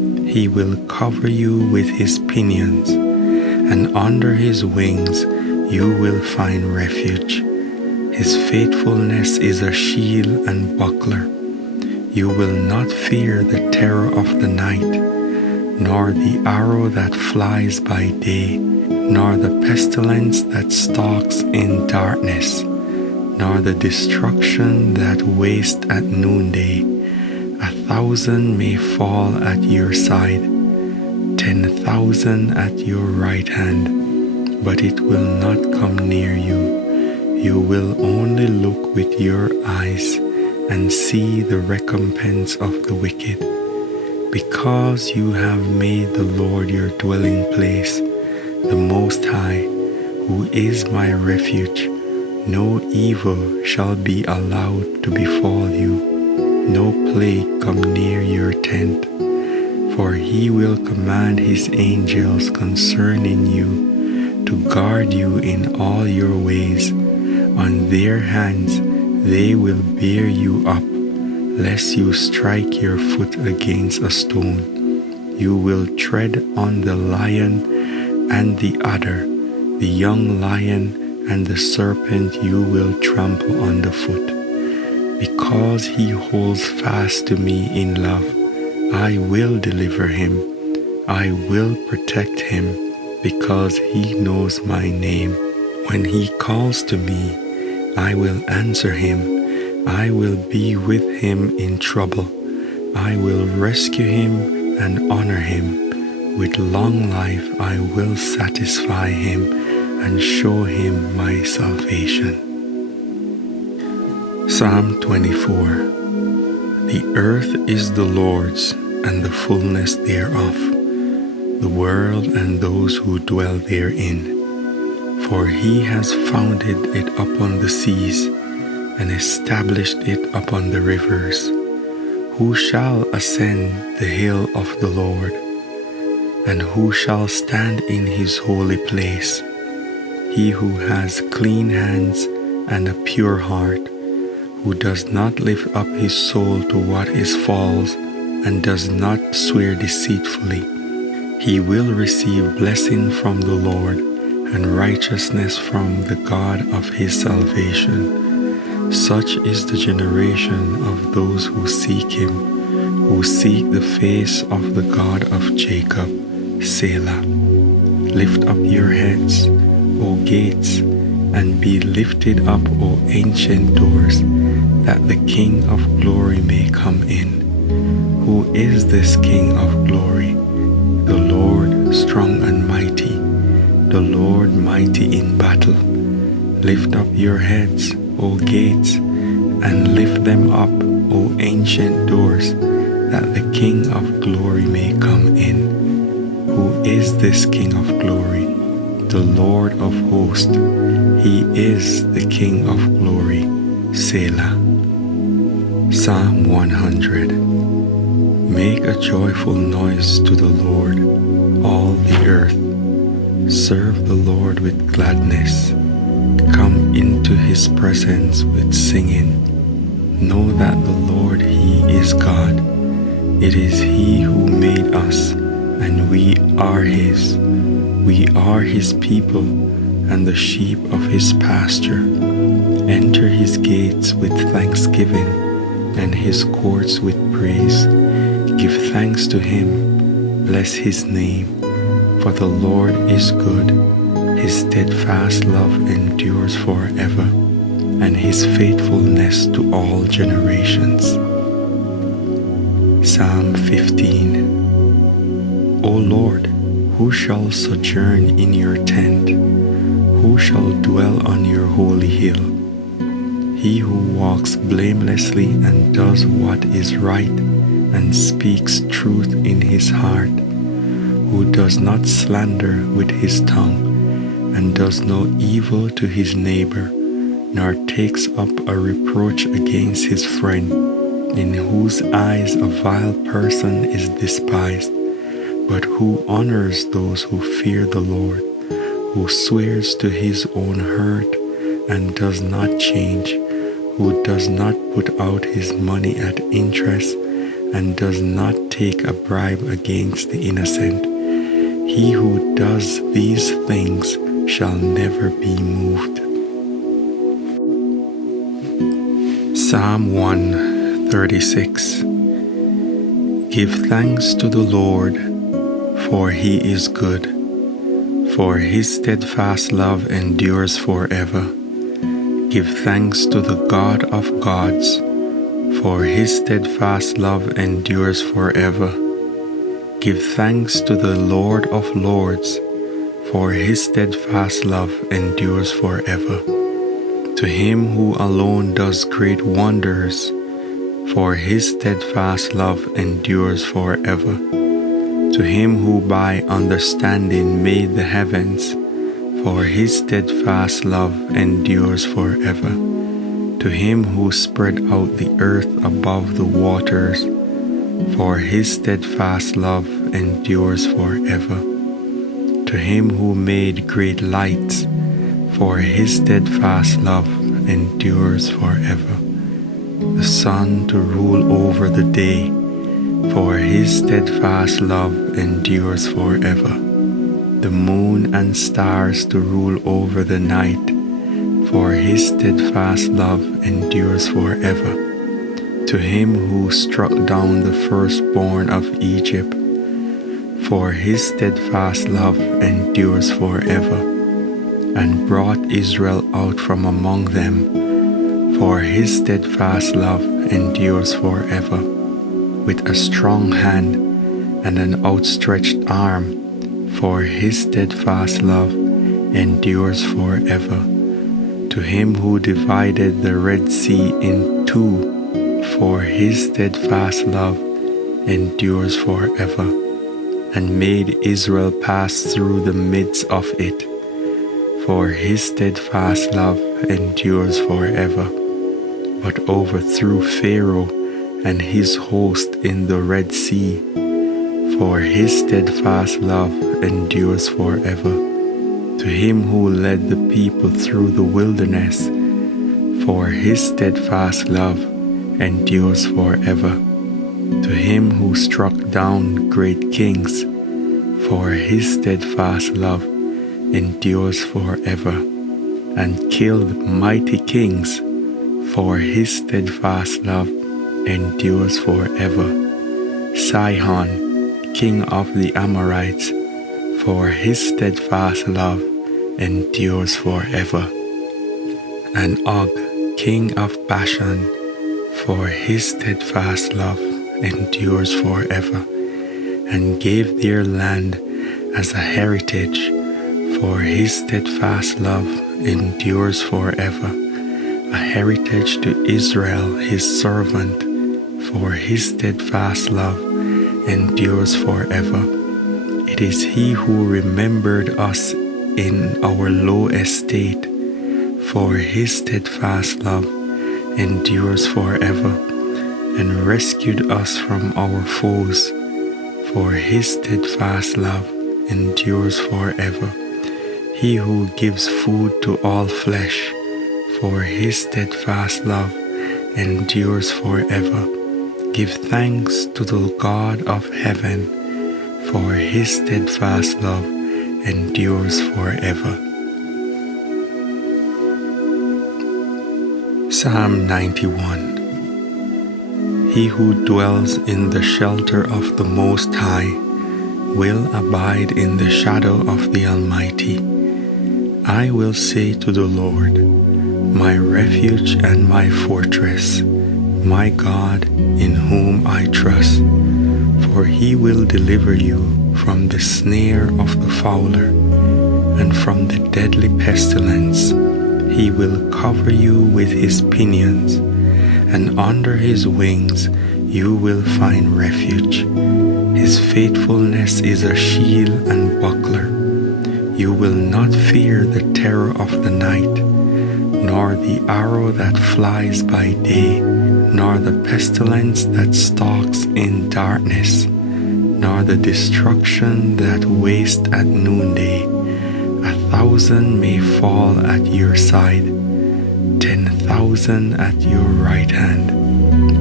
He will cover you with his pinions, and under his wings you will find refuge. His faithfulness is a shield and buckler. You will not fear the terror of the night, nor the arrow that flies by day, nor the pestilence that stalks in darkness, nor the destruction that wastes at noonday. 1,000 may fall at your side, 10,000 at your right hand, but it will not come near you. You will only look with your eyes and see the recompense of the wicked. Because you have made the Lord your dwelling place, the Most High, who is my refuge, no evil shall be allowed to befall you, no plague come near your tent. For he will command his angels concerning you to guard you in all your ways. On their hands they will bear you up, lest you strike your foot against a stone. You will tread on the lion and the adder, the young lion and the serpent you will trample underfoot. Because he holds fast to me in love, I will deliver him. I will protect him, because he knows my name. When he calls to me, I will answer him. I will be with him in trouble. I will rescue him and honor him. With long life I will satisfy him and show him my salvation. Psalm 24. The earth is the Lord's, and the fullness thereof, the world and those who dwell therein. For he has founded it upon the seas, and established it upon the rivers. Who shall ascend the hill of the Lord? And who shall stand in his holy place? He who has clean hands and a pure heart, who does not lift up his soul to what is false, and does not swear deceitfully. He will receive blessing from the Lord, and righteousness from the God of his salvation. Such is the generation of those who seek him, who seek the face of the God of Jacob. Selah. Lift up your heads, O gates, and be lifted up, O ancient doors, that the King of glory may come in. Who is this King of glory? The Lord strong and mighty, the Lord mighty in battle. Lift up your heads, O gates, and lift them up, O ancient doors, that the King of glory may come in. Who is this King of glory? The Lord of hosts. He is the King of glory. Selah. Psalm 100. Make a joyful noise to the Lord, all the earth. Serve the Lord with gladness. Come into his presence with singing. Know that the Lord, he is God. It is he who made us, and we are his. We are his people, and the sheep of his pasture. Enter his gates with thanksgiving, and his courts with praise. Give thanks to him, bless his name, for the Lord is good. His steadfast love endures forever, and his faithfulness to all generations. Psalm 15. O Lord, who shall sojourn in your tent? Who shall dwell on your holy hill? He who walks blamelessly and does what is right, and speaks truth in his heart, who does not slander with his tongue, and does no evil to his neighbor, nor takes up a reproach against his friend, in whose eyes a vile person is despised, but who honors those who fear the Lord, who swears to his own hurt and does not change, who does not put out his money at interest, and does not take a bribe against the innocent. He who does these things shall never be moved. Psalm 136. Give thanks to the Lord, for he is good, for his steadfast love endures forever. Give thanks to the God of gods, for his steadfast love endures forever. Give thanks to the Lord of lords, for his steadfast love endures forever. To him who alone does great wonders, for his steadfast love endures forever. To him who by understanding made the heavens, for his steadfast love endures forever. To him who spread out the earth above the waters, for his steadfast love endures forever. To him who made great lights, for his steadfast love endures forever. The sun to rule over the day, for his steadfast love endures forever. The moon and stars to rule over the night, for his steadfast love endures forever. To him who struck down the firstborn of Egypt, for his steadfast love endures forever, and brought Israel out from among them, for his steadfast love endures forever. With a strong hand and an outstretched arm, for his steadfast love endures forever. To him who divided the Red Sea in two, for his steadfast love endures forever, and made Israel pass through the midst of it, for his steadfast love endures forever, but overthrew Pharaoh and his host in the Red Sea, for his steadfast love endures forever. To him who led the people through the wilderness, for his steadfast love endures forever. To him who struck down great kings, for his steadfast love endures forever, and killed mighty kings, for his steadfast love endures forever. Sihon, king of the Amorites, for his steadfast love endures forever. And Og, king of Bashan, for his steadfast love endures forever, and gave their land as a heritage, for his steadfast love endures forever, a heritage to Israel his servant, for his steadfast love endures forever. It is he who remembered us in our low estate, for his steadfast love endures forever, and rescued us from our foes, for his steadfast love endures forever. He who gives food to all flesh, for his steadfast love endures forever. Give thanks to the God of heaven, for his steadfast love endures forever. Psalm 91. He who dwells in the shelter of the Most High will abide in the shadow of the Almighty. I will say to the Lord, my refuge and my fortress, my God in whom I trust. For he will deliver you from the snare of the fowler and from the deadly pestilence. He will cover you with his pinions, and under his wings you will find refuge. His faithfulness is a shield and buckler. You will not fear the terror of the night, nor the arrow that flies by day, nor the pestilence that stalks in darkness, nor the destruction that wastes at noonday. 1,000 may fall at your side, 10,000 at your right hand,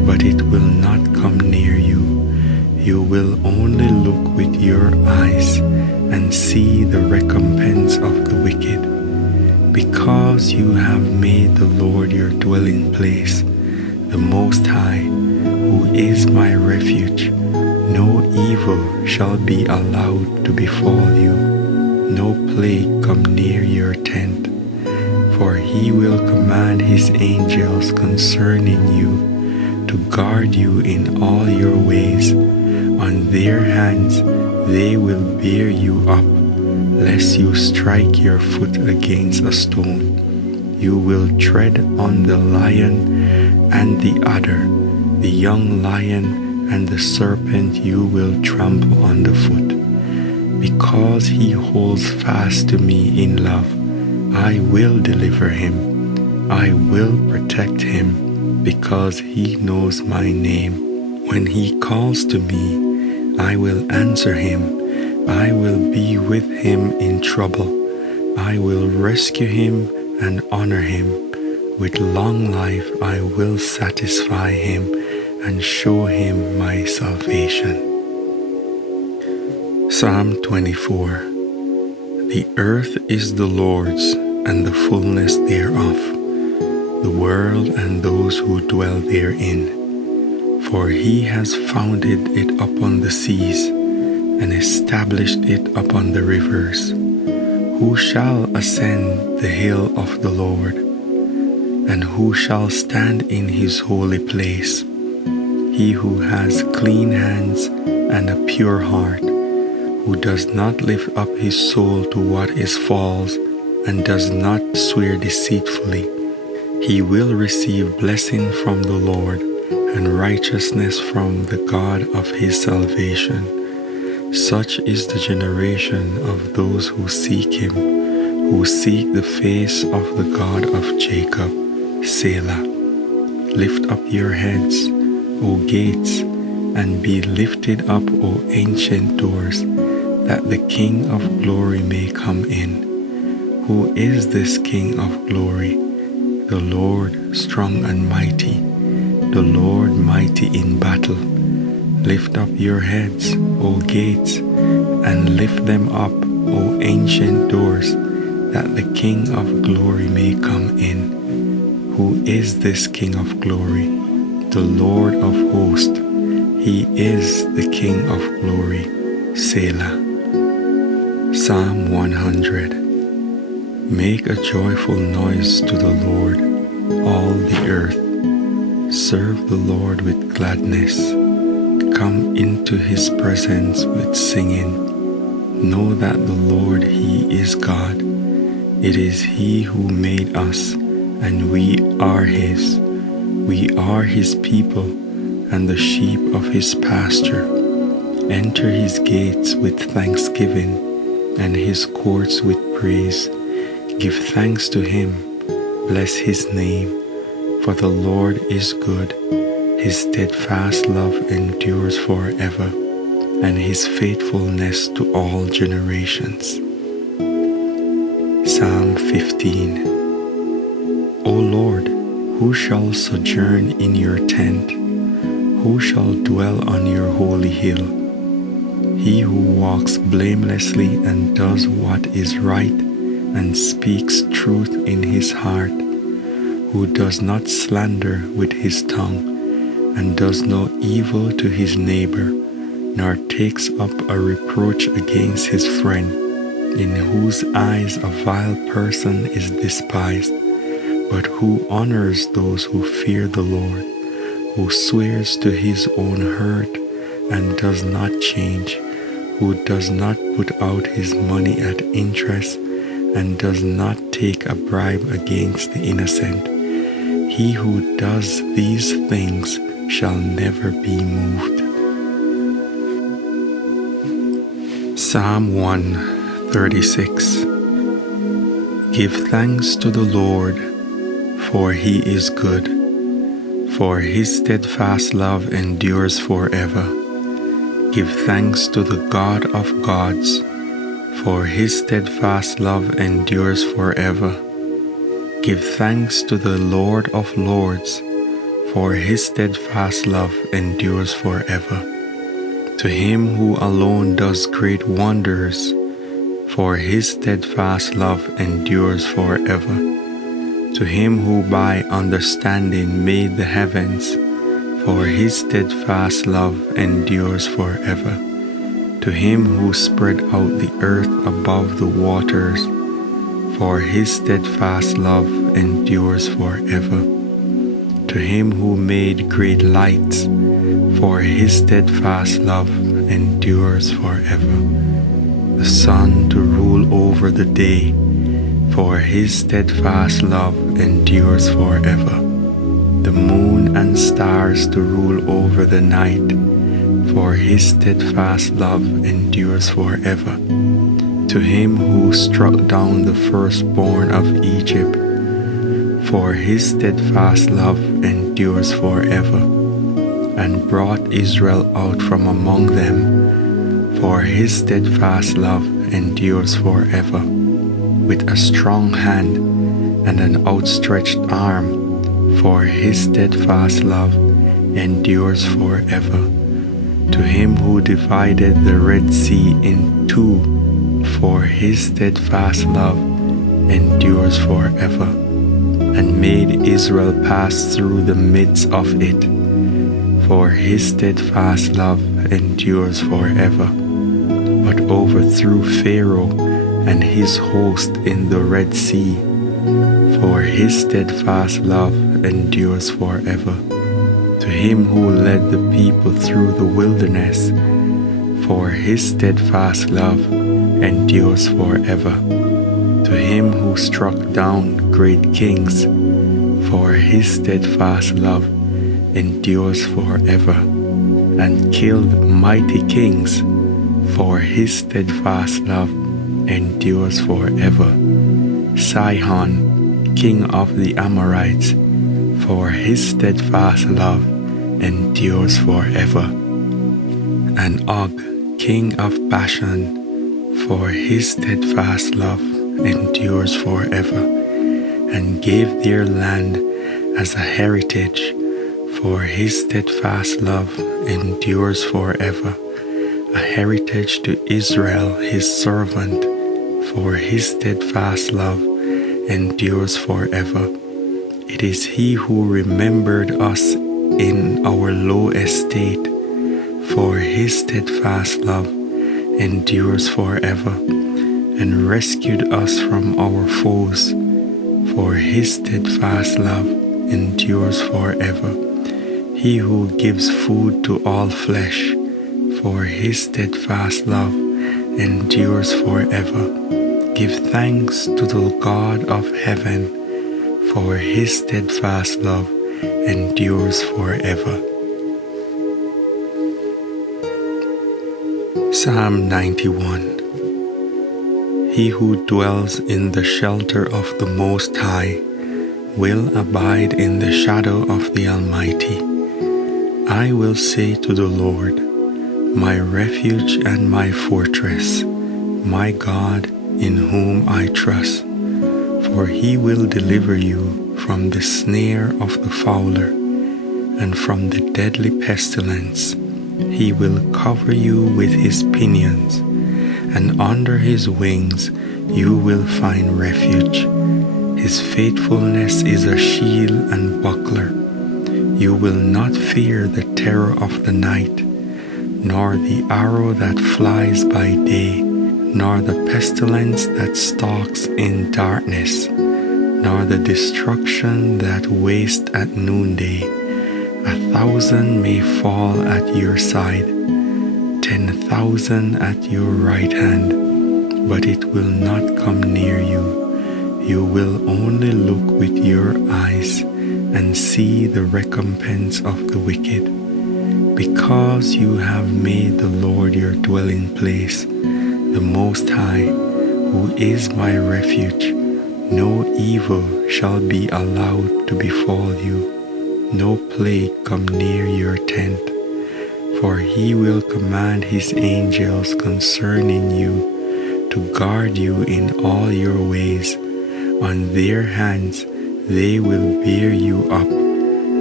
but it will not come near you. You will only look with your eyes and see the recompense of the wicked. Because you have made the Lord your dwelling place, the Most High, who is my refuge, no evil shall be allowed to befall you, no plague come near your tent. For he will command his angels concerning you to guard you in all your ways. On their hands they will bear you up, lest you strike your foot against a stone. You will tread on the lion and the adder, the young lion and the serpent you will trample underfoot. Because he holds fast to me in love, I will deliver him. I will protect him, because he knows my name. When he calls to me, I will answer him. I will be with him in trouble. I will rescue him and honor him. With long life I will satisfy him and show him my salvation. Psalm 24. The earth is the Lord's, and the fullness thereof, the world and those who dwell therein. For he has founded it upon the seas, and established it upon the rivers. Who shall ascend the hill of the Lord? And who shall stand in his holy place? He who has clean hands and a pure heart, who does not lift up his soul to what is false, and does not swear deceitfully. He will receive blessing from the Lord, and righteousness from the God of his salvation. Such is the generation of those who seek him, who seek the face of the God of Jacob. Selah. Lift up your heads, O gates, and be lifted up, O ancient doors, that the King of glory may come in. Who is this King of glory? The Lord strong and mighty, the Lord mighty in battle. Lift up your heads, O gates, and lift them up, O ancient doors, that the King of glory may come in. Who is this King of glory? The Lord of hosts. He is the King of glory. Selah. Psalm 100. Make a joyful noise to the Lord, all the earth. Serve the Lord with gladness. Come into his presence with singing. Know that the Lord, he is God. It is he who made us, and we are his. We are his people, and the sheep of his pasture. Enter his gates with thanksgiving, and his courts with praise. Give thanks to him, bless his name, for the Lord is good. His steadfast love endures forever, and his faithfulness to all generations. Psalm 15. O Lord, who shall sojourn in your tent? Who shall dwell on your holy hill? He who walks blamelessly and does what is right, and speaks truth in his heart, who does not slander with his tongue, and does no evil to his neighbor, nor takes up a reproach against his friend, in whose eyes a vile person is despised, but who honors those who fear the Lord, who swears to his own hurt and does not change, who does not put out his money at interest, and does not take a bribe against the innocent. He who does these things shall never be moved. Psalm 136. Give thanks to the Lord, for he is good, for his steadfast love endures forever. Give thanks to the God of gods, for his steadfast love endures forever. Give thanks to the Lord of lords, for his steadfast love endures forever. To him who alone does great wonders, for his steadfast love endures forever. To him who by understanding made the heavens, for his steadfast love endures forever. To him who spread out the earth above the waters, for his steadfast love endures forever. To him who made great lights, for his steadfast love endures forever. The sun to rule over the day, for his steadfast love endures forever. The moon and stars to rule over the night, for his steadfast love endures forever. To him who struck down the firstborn of Egypt, for his steadfast love endures forever, and brought Israel out from among them, for his steadfast love endures forever. With a strong hand and an outstretched arm, for his steadfast love endures forever. To him who divided the Red Sea in two, for his steadfast love endures forever, and made Israel pass through the midst of it, for his steadfast love endures forever, but overthrew Pharaoh and his host in the Red Sea, for his steadfast love endures forever. To him who led the people through the wilderness, for his steadfast love endures forever. To him who struck down great kings, for his steadfast love endures forever, and killed mighty kings, for his steadfast love endures forever. Sihon, king of the Amorites, for his steadfast love endures forever. And Og, king of Bashan, for his steadfast love endures forever, and gave their land as a heritage, for his steadfast love endures forever, a heritage to Israel his servant, for his steadfast love endures forever. It is he who remembered us in our low estate, for his steadfast love endures forever, and rescued us from our foes, for his steadfast love endures forever. He who gives food to all flesh, for his steadfast love endures forever. Give thanks to the God of heaven, for his steadfast love endures forever. Psalm 91. He who dwells in the shelter of the Most High will abide in the shadow of the Almighty. I will say to the Lord, my refuge and my fortress, my God in whom I trust. For he will deliver you from the snare of the fowler and from the deadly pestilence. He will cover you with his pinions, and under his wings you will find refuge. His faithfulness is a shield and buckler. You will not fear the terror of the night, nor the arrow that flies by day, nor the pestilence that stalks in darkness, nor the destruction that wastes at noonday. 1,000 may fall at your side, 10,000 at your right hand, but it will not come near you. You will only look with your eyes and see the recompense of the wicked. Because you have made the Lord your dwelling place, the Most High, who is my refuge, no evil shall be allowed to befall you, no plague come near your tent. For he will command his angels concerning you, to guard you in all your ways. On their hands they will bear you up,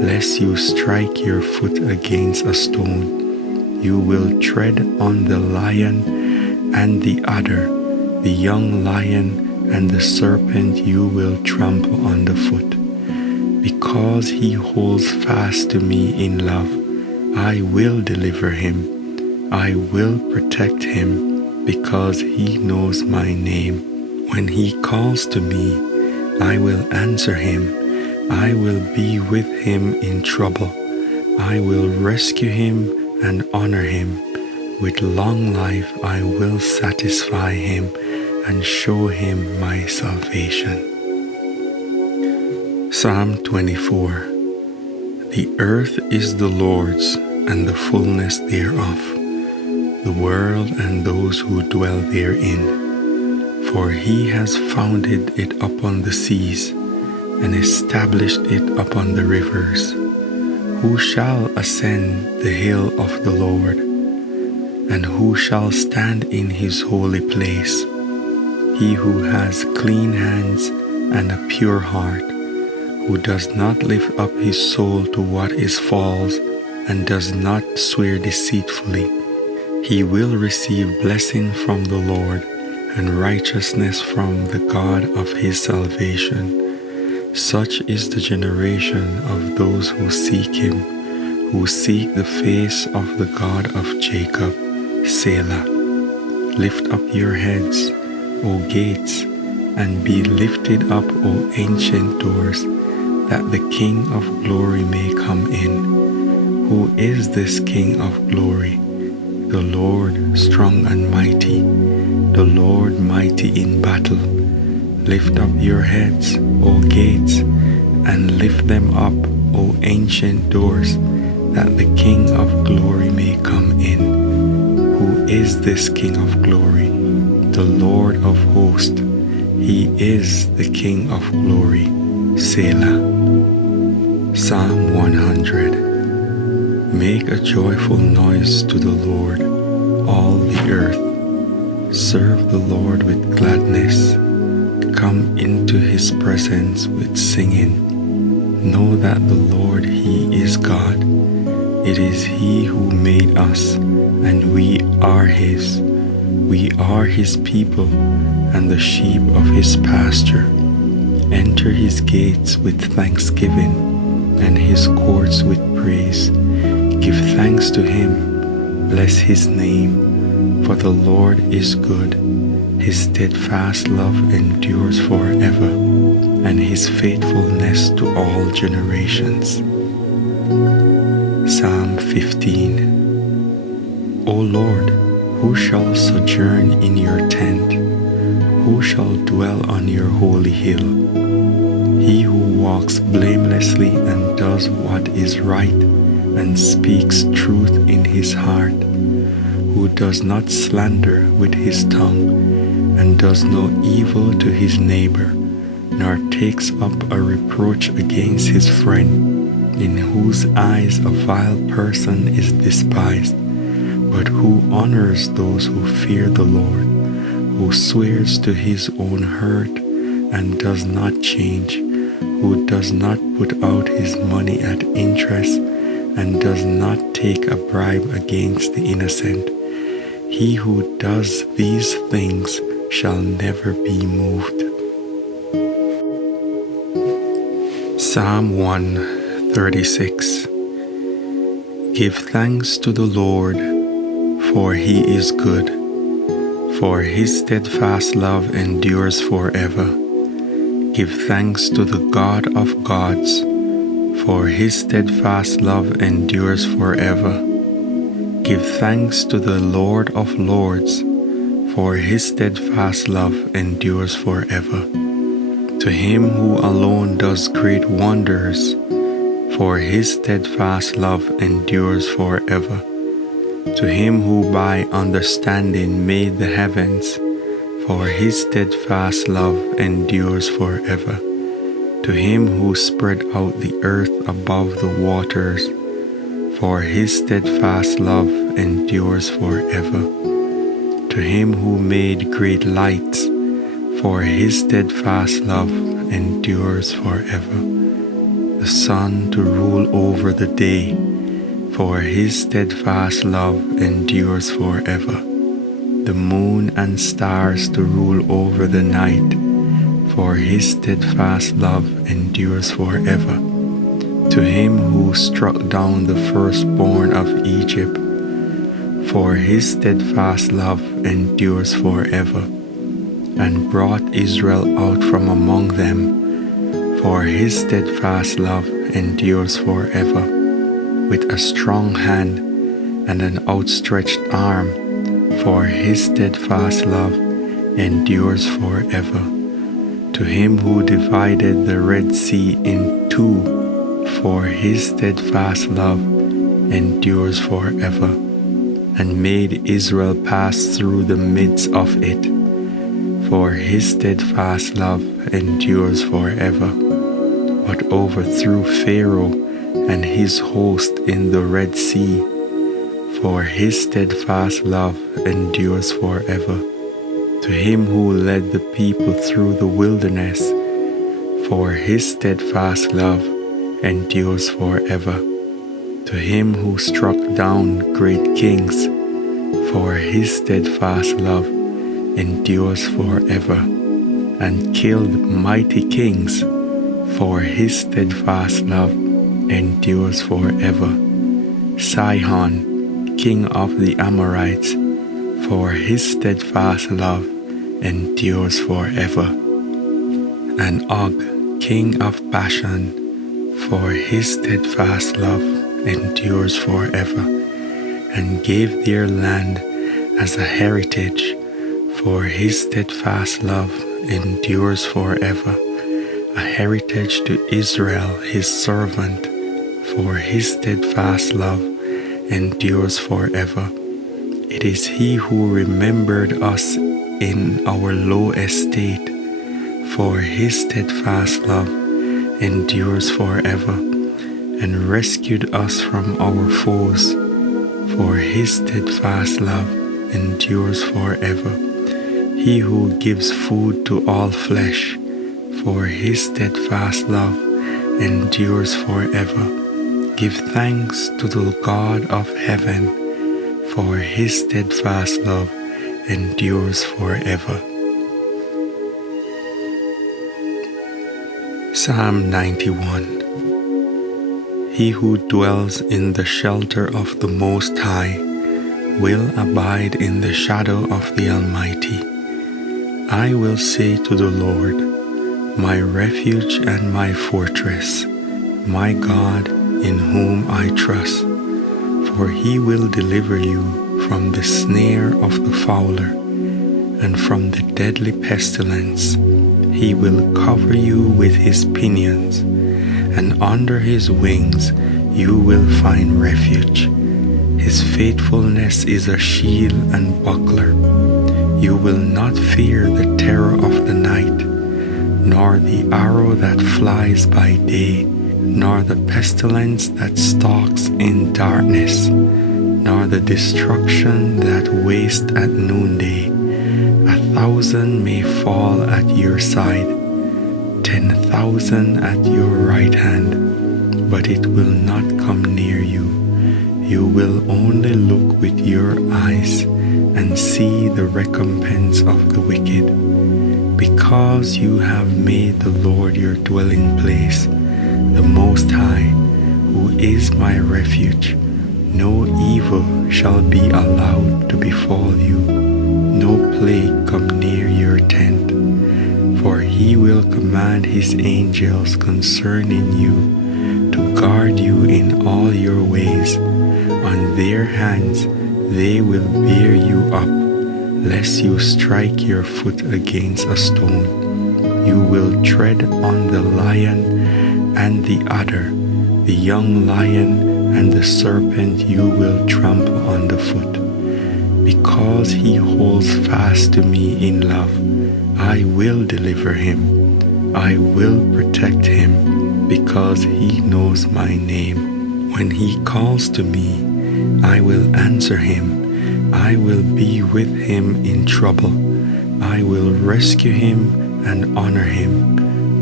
lest you strike your foot against a stone. You will tread on the lion and the adder, the young lion and the serpent you will trample underfoot. Because he holds fast to me in love, I will deliver him. I will protect him, because he knows my name. When he calls to me, I will answer him. I will be with him in trouble. I will rescue him and honor him. With long life I will satisfy him and show him my salvation. Psalm 24. The earth is the Lord's, and the fullness thereof, the world and those who dwell therein. For he has founded it upon the seas, and established it upon the rivers. Who shall ascend the hill of the Lord? And who shall stand in his holy place? He who has clean hands and a pure heart, who does not lift up his soul to what is false, and does not swear deceitfully. He will receive blessing from the Lord, and righteousness from the God of his salvation. Such is the generation of those who seek him, who seek the face of the God of Jacob. Selah. Lift up your heads, O gates, and be lifted up, O ancient doors, that the King of glory may come in. Who is this King of glory? The Lord strong and mighty, the Lord mighty in battle. Lift up your heads, O gates, and lift them up, O ancient doors, that the King of glory may come in. Who is this King of glory? The Lord of hosts. He is the King of glory. Selah. Psalm 100. Make a joyful noise to the Lord, all the earth. Serve the Lord with gladness. Come into his presence with singing. Know that the Lord, he is God. It is he who made us, and we are his. We are his people, and the sheep of his pasture. Enter his gates with thanksgiving, and his courts with praise. Give thanks to him, bless his name, for the Lord is good. His steadfast love endures forever, and his faithfulness to all generations. Psalm 15. O Lord, who shall sojourn in your tent? Who shall dwell on your holy hill? He who walks blamelessly and does what is right, and speaks truth in his heart, who does not slander with his tongue, and does no evil to his neighbor, nor takes up a reproach against his friend, in whose eyes a vile person is despised, but who honors those who fear the Lord, who swears to his own hurt and does not change, who does not put out his money at interest, and does not take a bribe against the innocent. He who does these things shall never be moved. Psalm 136. Give thanks to the Lord, for he is good, for his steadfast love endures forever. Give thanks to the God of gods, for his steadfast love endures forever. Give thanks to the Lord of lords, for his steadfast love endures forever. To him who alone does great wonders, for his steadfast love endures forever. To him who by understanding made the heavens, for his steadfast love endures forever. To him who spread out the earth above the waters, for his steadfast love endures forever. To him who made great lights, for his steadfast love endures forever. the sun to rule over the day, for his steadfast love endures forever. The moon and stars to rule over the night, for his steadfast love endures forever. To him who struck down the firstborn of Egypt, for his steadfast love endures forever, and brought Israel out from among them, for his steadfast love endures forever. With a strong hand and an outstretched arm, for his steadfast love endures forever. To him who divided the Red Sea in two, for his steadfast love endures forever, and made Israel pass through the midst of it, for his steadfast love endures forever, but overthrew Pharaoh and his host in the Red Sea, for his steadfast love endures forever. To him who led the people through the wilderness, for his steadfast love endures forever. To him who struck down great kings, for his steadfast love endures forever, and killed mighty kings, for his steadfast love endures forever. Sihon, king of the Amorites, for his steadfast love endures forever. And Og, king of Bashan, for his steadfast love endures forever, and gave their land as a heritage, for his steadfast love endures forever, a heritage to Israel his servant, for his steadfast love endures forever. It is he who remembered us in our low estate, for his steadfast love endures forever, and rescued us from our foes, for his steadfast love endures forever. He who gives food to all flesh, for his steadfast love endures forever. Give thanks to the God of heaven, for his steadfast love endures forever. Psalm 91. He who dwells in the shelter of the Most High will abide in the shadow of the Almighty. I will say to the Lord, my refuge and my fortress, my God in whom I trust. For he will deliver you from the snare of the fowler and from the deadly pestilence. He will cover you with his pinions, and under his wings you will find refuge. His faithfulness is a shield and buckler. You will not fear the terror of the night, nor the arrow that flies by day, nor the pestilence that stalks in darkness, nor the destruction that wastes at noonday. 1,000 may fall at your side, 10,000 at your right hand, but it will not come near you. You will only look with your eyes and see the recompense of the wicked. Because you have made the Lord your dwelling place, the Most High, who is my refuge, no evil shall be allowed to befall you, no plague come near your tent. For he will command his angels concerning you to guard you in all your ways. On their hands they will bear you up, lest you strike your foot against a stone. You will tread on the lion and the adder, the young lion and the serpent you will trample underfoot. Because he holds fast to me in love, I will deliver him. I will protect him, because he knows my name. When he calls to me, I will answer him. I will be with him in trouble. I will rescue him and honor him.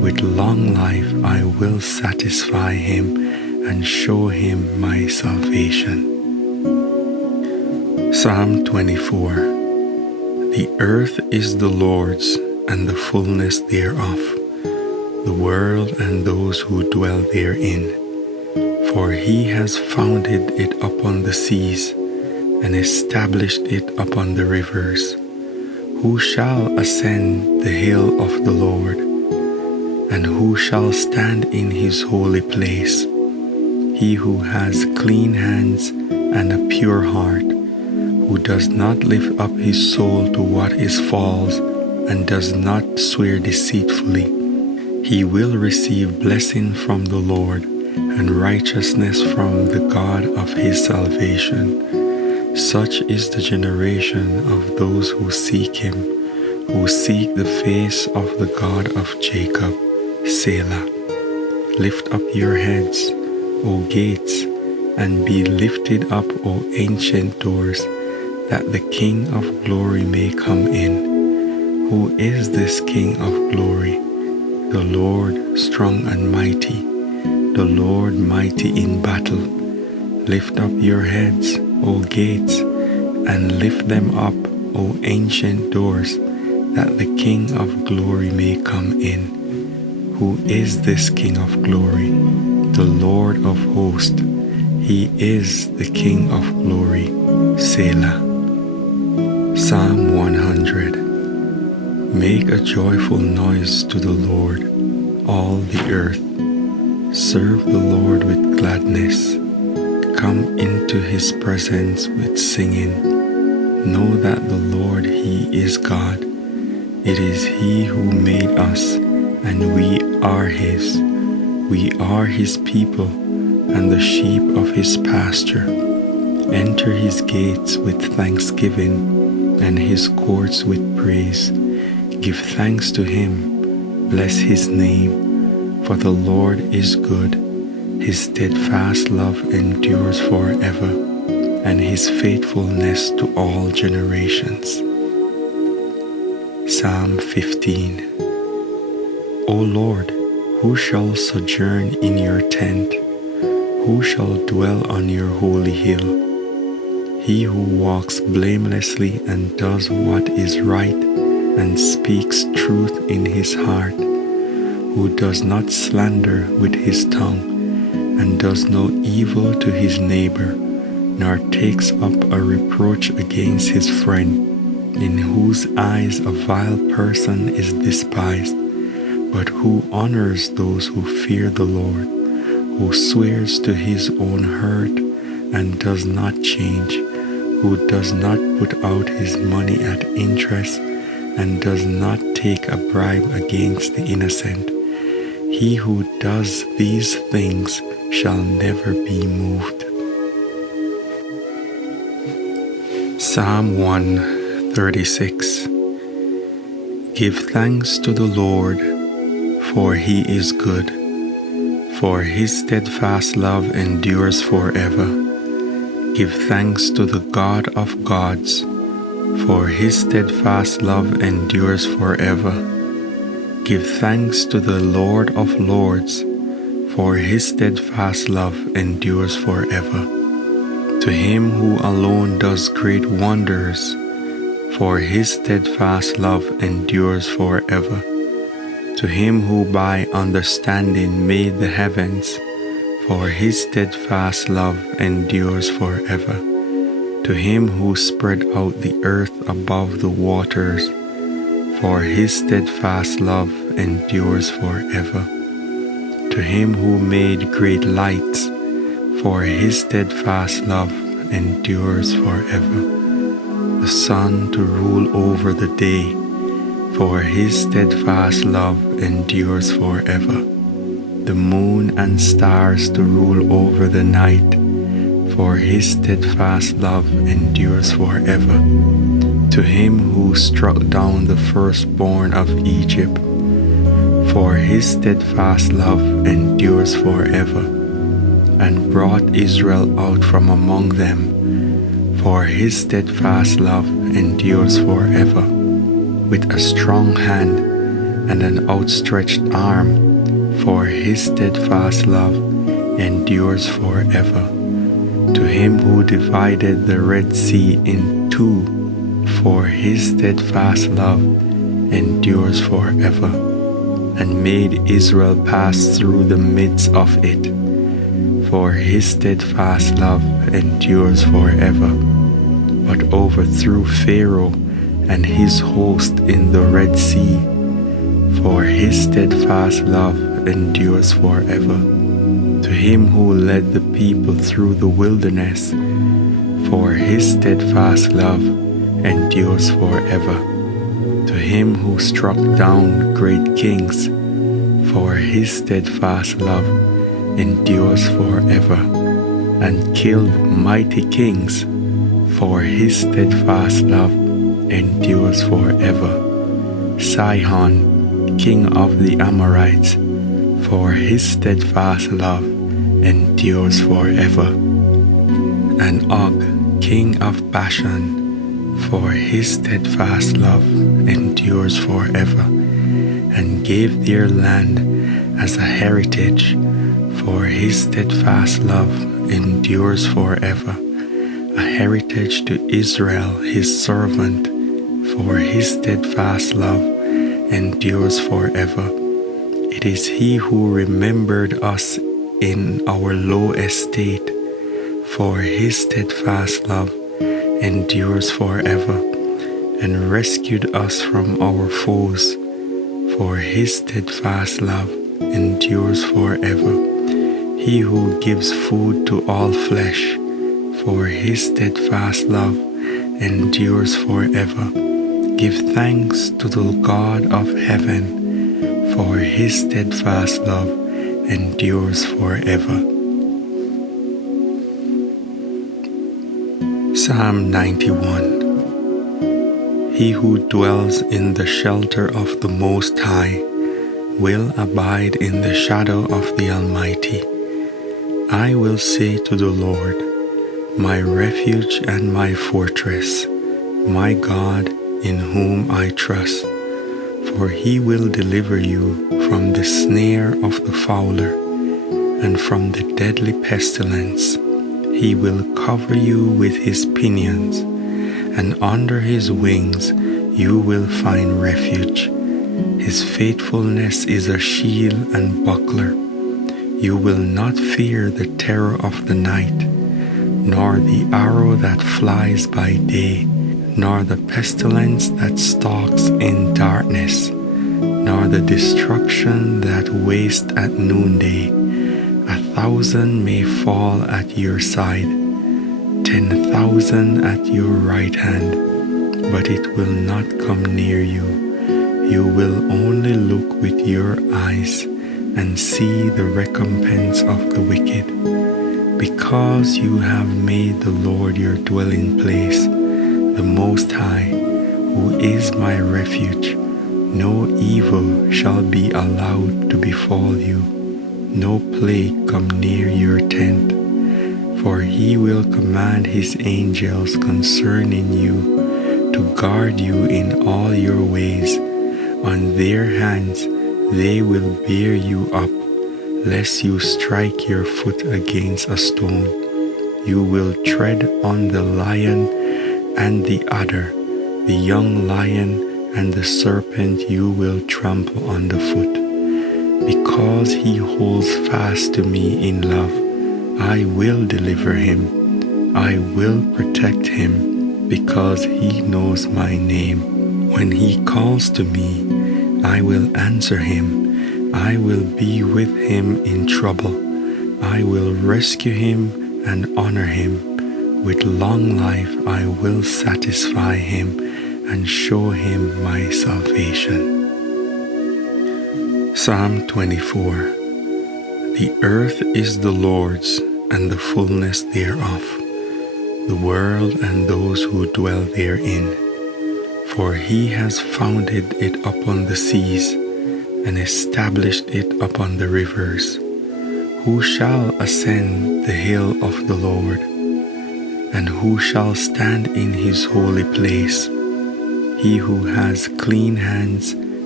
With long life I will satisfy him and show him my salvation. Psalm 24. The earth is the Lord's, and the fullness thereof, the world and those who dwell therein. For he has founded it upon the seas, and established it upon the rivers. Who shall ascend the hill of the Lord? And who shall stand in his holy place? He who has clean hands and a pure heart, who does not lift up his soul to what is false, and does not swear deceitfully. He will receive blessing from the Lord, and righteousness from the God of his salvation. Such is the generation of those who seek him, who seek the face of the God of Jacob. Selah. Lift up your heads, O gates, and be lifted up, O ancient doors, that the King of glory may come in. Who is this King of glory? The Lord strong and mighty, the Lord mighty in battle. Lift up your heads, O gates, and lift them up, O ancient doors, that the King of glory may come in. Who is this King of glory? The Lord of hosts. He is the King of glory. Selah. Psalm 100. Make a joyful noise to the Lord, all the earth. Serve the Lord with gladness. Come into his presence with singing. Know that the Lord, he is God. It is he who made us, and we are his. We are his people, and the sheep of his pasture. Enter his gates with thanksgiving, and his courts with praise. Give thanks to him, bless his name, for the Lord is good. His steadfast love endures forever, and his faithfulness to all generations. Psalm 15. O Lord, who shall sojourn in your tent? Who shall dwell on your holy hill? He who walks blamelessly and does what is right, and speaks truth in his heart, who does not slander with his tongue, and does no evil to his neighbor, nor takes up a reproach against his friend, in whose eyes a vile person is despised, but who honors those who fear the Lord, who swears to his own hurt and does not change, who does not put out his money at interest and does not take a bribe against the innocent. He who does these things shall never be moved. Psalm 136. Give thanks to the Lord, for he is good, for his steadfast love endures forever. Give thanks to the God of gods, for his steadfast love endures forever. Give thanks to the Lord of lords, for his steadfast love endures forever. To him who alone does great wonders, for his steadfast love endures forever. To him who by understanding made the heavens, for his steadfast love endures forever. To him who spread out the earth above the waters, for his steadfast love endures forever. To him who made great lights, for his steadfast love endures forever. The sun to rule over the day, for his steadfast love endures forever. The moon and stars to rule over the night, for his steadfast love endures forever. To him who struck down the firstborn of Egypt, for his steadfast love endures forever, and brought Israel out from among them, for his steadfast love endures forever. With a strong hand and an outstretched arm, for his steadfast love endures forever. To him who divided the Red Sea in two, for his steadfast love endures forever, and made Israel pass through the midst of it, for his steadfast love endures forever, but overthrew Pharaoh and his host in the Red Sea, for his steadfast love endures forever. To him who led the people through the wilderness, for his steadfast love endures forever. To him who struck down great kings, for his steadfast love endures forever, and killed mighty kings, for his steadfast love endures forever. Sihon, king of the Amorites, for his steadfast love endures forever. And Og, king of Bashan, for his steadfast love endures forever, and gave their land as a heritage, for his steadfast love endures forever, a heritage to Israel his servant, for his steadfast love endures forever. It is he who remembered us in our low estate, for his steadfast love endures forever, and rescued us from our foes, for his steadfast love endures forever. He who gives food to all flesh, for his steadfast love endures forever. Give thanks to the God of heaven, for his steadfast love endures forever. Psalm 91. He who dwells in the shelter of the Most High will abide in the shadow of the Almighty. I will say to the Lord, my refuge and my fortress, my God in whom I trust. For he will deliver you from the snare of the fowler and from the deadly pestilence. He will cover you with his pinions, and under his wings you will find refuge. His faithfulness is a shield and buckler. You will not fear the terror of the night, nor the arrow that flies by day, nor the pestilence that stalks in darkness, nor the destruction that wastes at noonday. 1,000 may fall at your side, 10,000 at your right hand, but it will not come near you. You will only look with your eyes and see the recompense of the wicked. Because you have made the Lord your dwelling place, the Most High, who is my refuge, no evil shall be allowed to befall you, no plague come near your tent. For he will command his angels concerning you to guard you in all your ways. On their hands they will bear you up, lest you strike your foot against a stone. You will tread on the lion and the adder, the young lion and the serpent you will trample underfoot. Because he holds fast to me in love, I will deliver him. I will protect him, because he knows my name. When he calls to me, I will answer him. I will be with him in trouble. I will rescue him and honor him. With long life I will satisfy him and show him my salvation. Psalm 24. The earth is the Lord's, and the fullness thereof, the world and those who dwell therein. For he has founded it upon the seas, and established it upon the rivers. Who shall ascend the hill of the Lord? And who shall stand in his holy place? He who has clean hands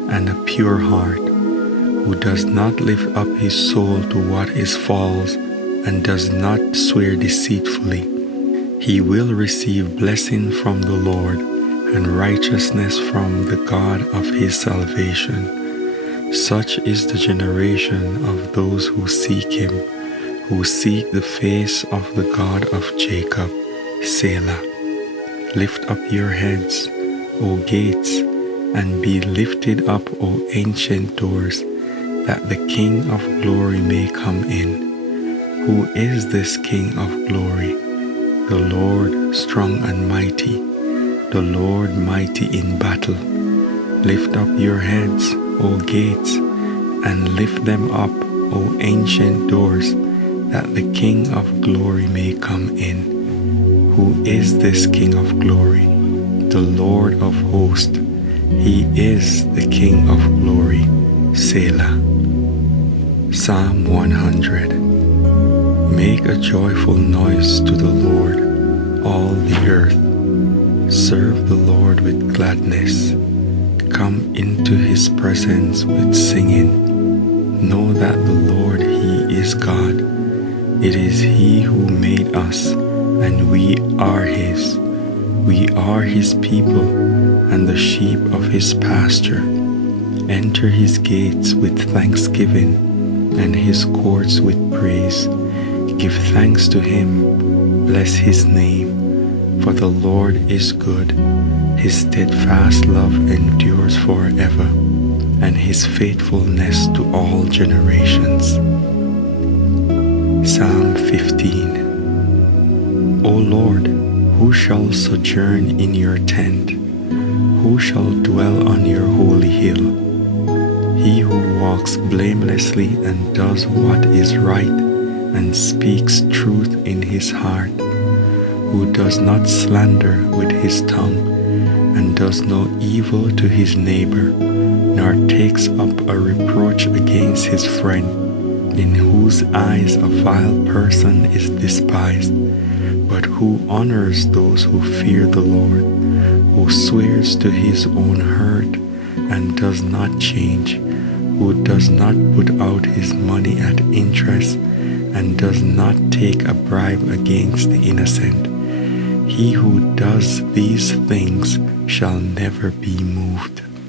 and a pure heart, who does not lift up his soul to what is false and does not swear deceitfully. He will receive blessing from the Lord and righteousness from the God of his salvation. Such is the generation of those who seek him, who seek the face of the God of Jacob. Selah. Lift up your heads, O gates, and be lifted up, O ancient doors, that the King of glory may come in. Who is this King of glory? The Lord strong and mighty, the Lord mighty in battle. Lift up your heads, O gates, and lift them up, O ancient doors, that the King of glory may come in. Who is this King of glory? The Lord of hosts. He is the King of glory. Selah. Psalm 100. Make a joyful noise to the Lord, all the earth. Serve the Lord with gladness. Come into his presence with singing. Know that the Lord, he is God. It is he who made us, and we are his. We are his people and the sheep of his pasture. Enter his gates with thanksgiving and his courts with praise. Give thanks to him, bless his name, for the Lord is good. His steadfast love endures forever, and his faithfulness to all generations. Psalm 15. O Lord, who shall sojourn in your tent? Who shall dwell on your holy hill? He who walks blamelessly and does what is right and speaks truth in his heart, who does not slander with his tongue and does no evil to his neighbor, nor takes up a reproach against his friend, in whose eyes a vile person is despised, but who honors those who fear the Lord, who swears to his own hurt and does not change, who does not put out his money at interest and does not take a bribe against the innocent. He who does these things shall never be moved.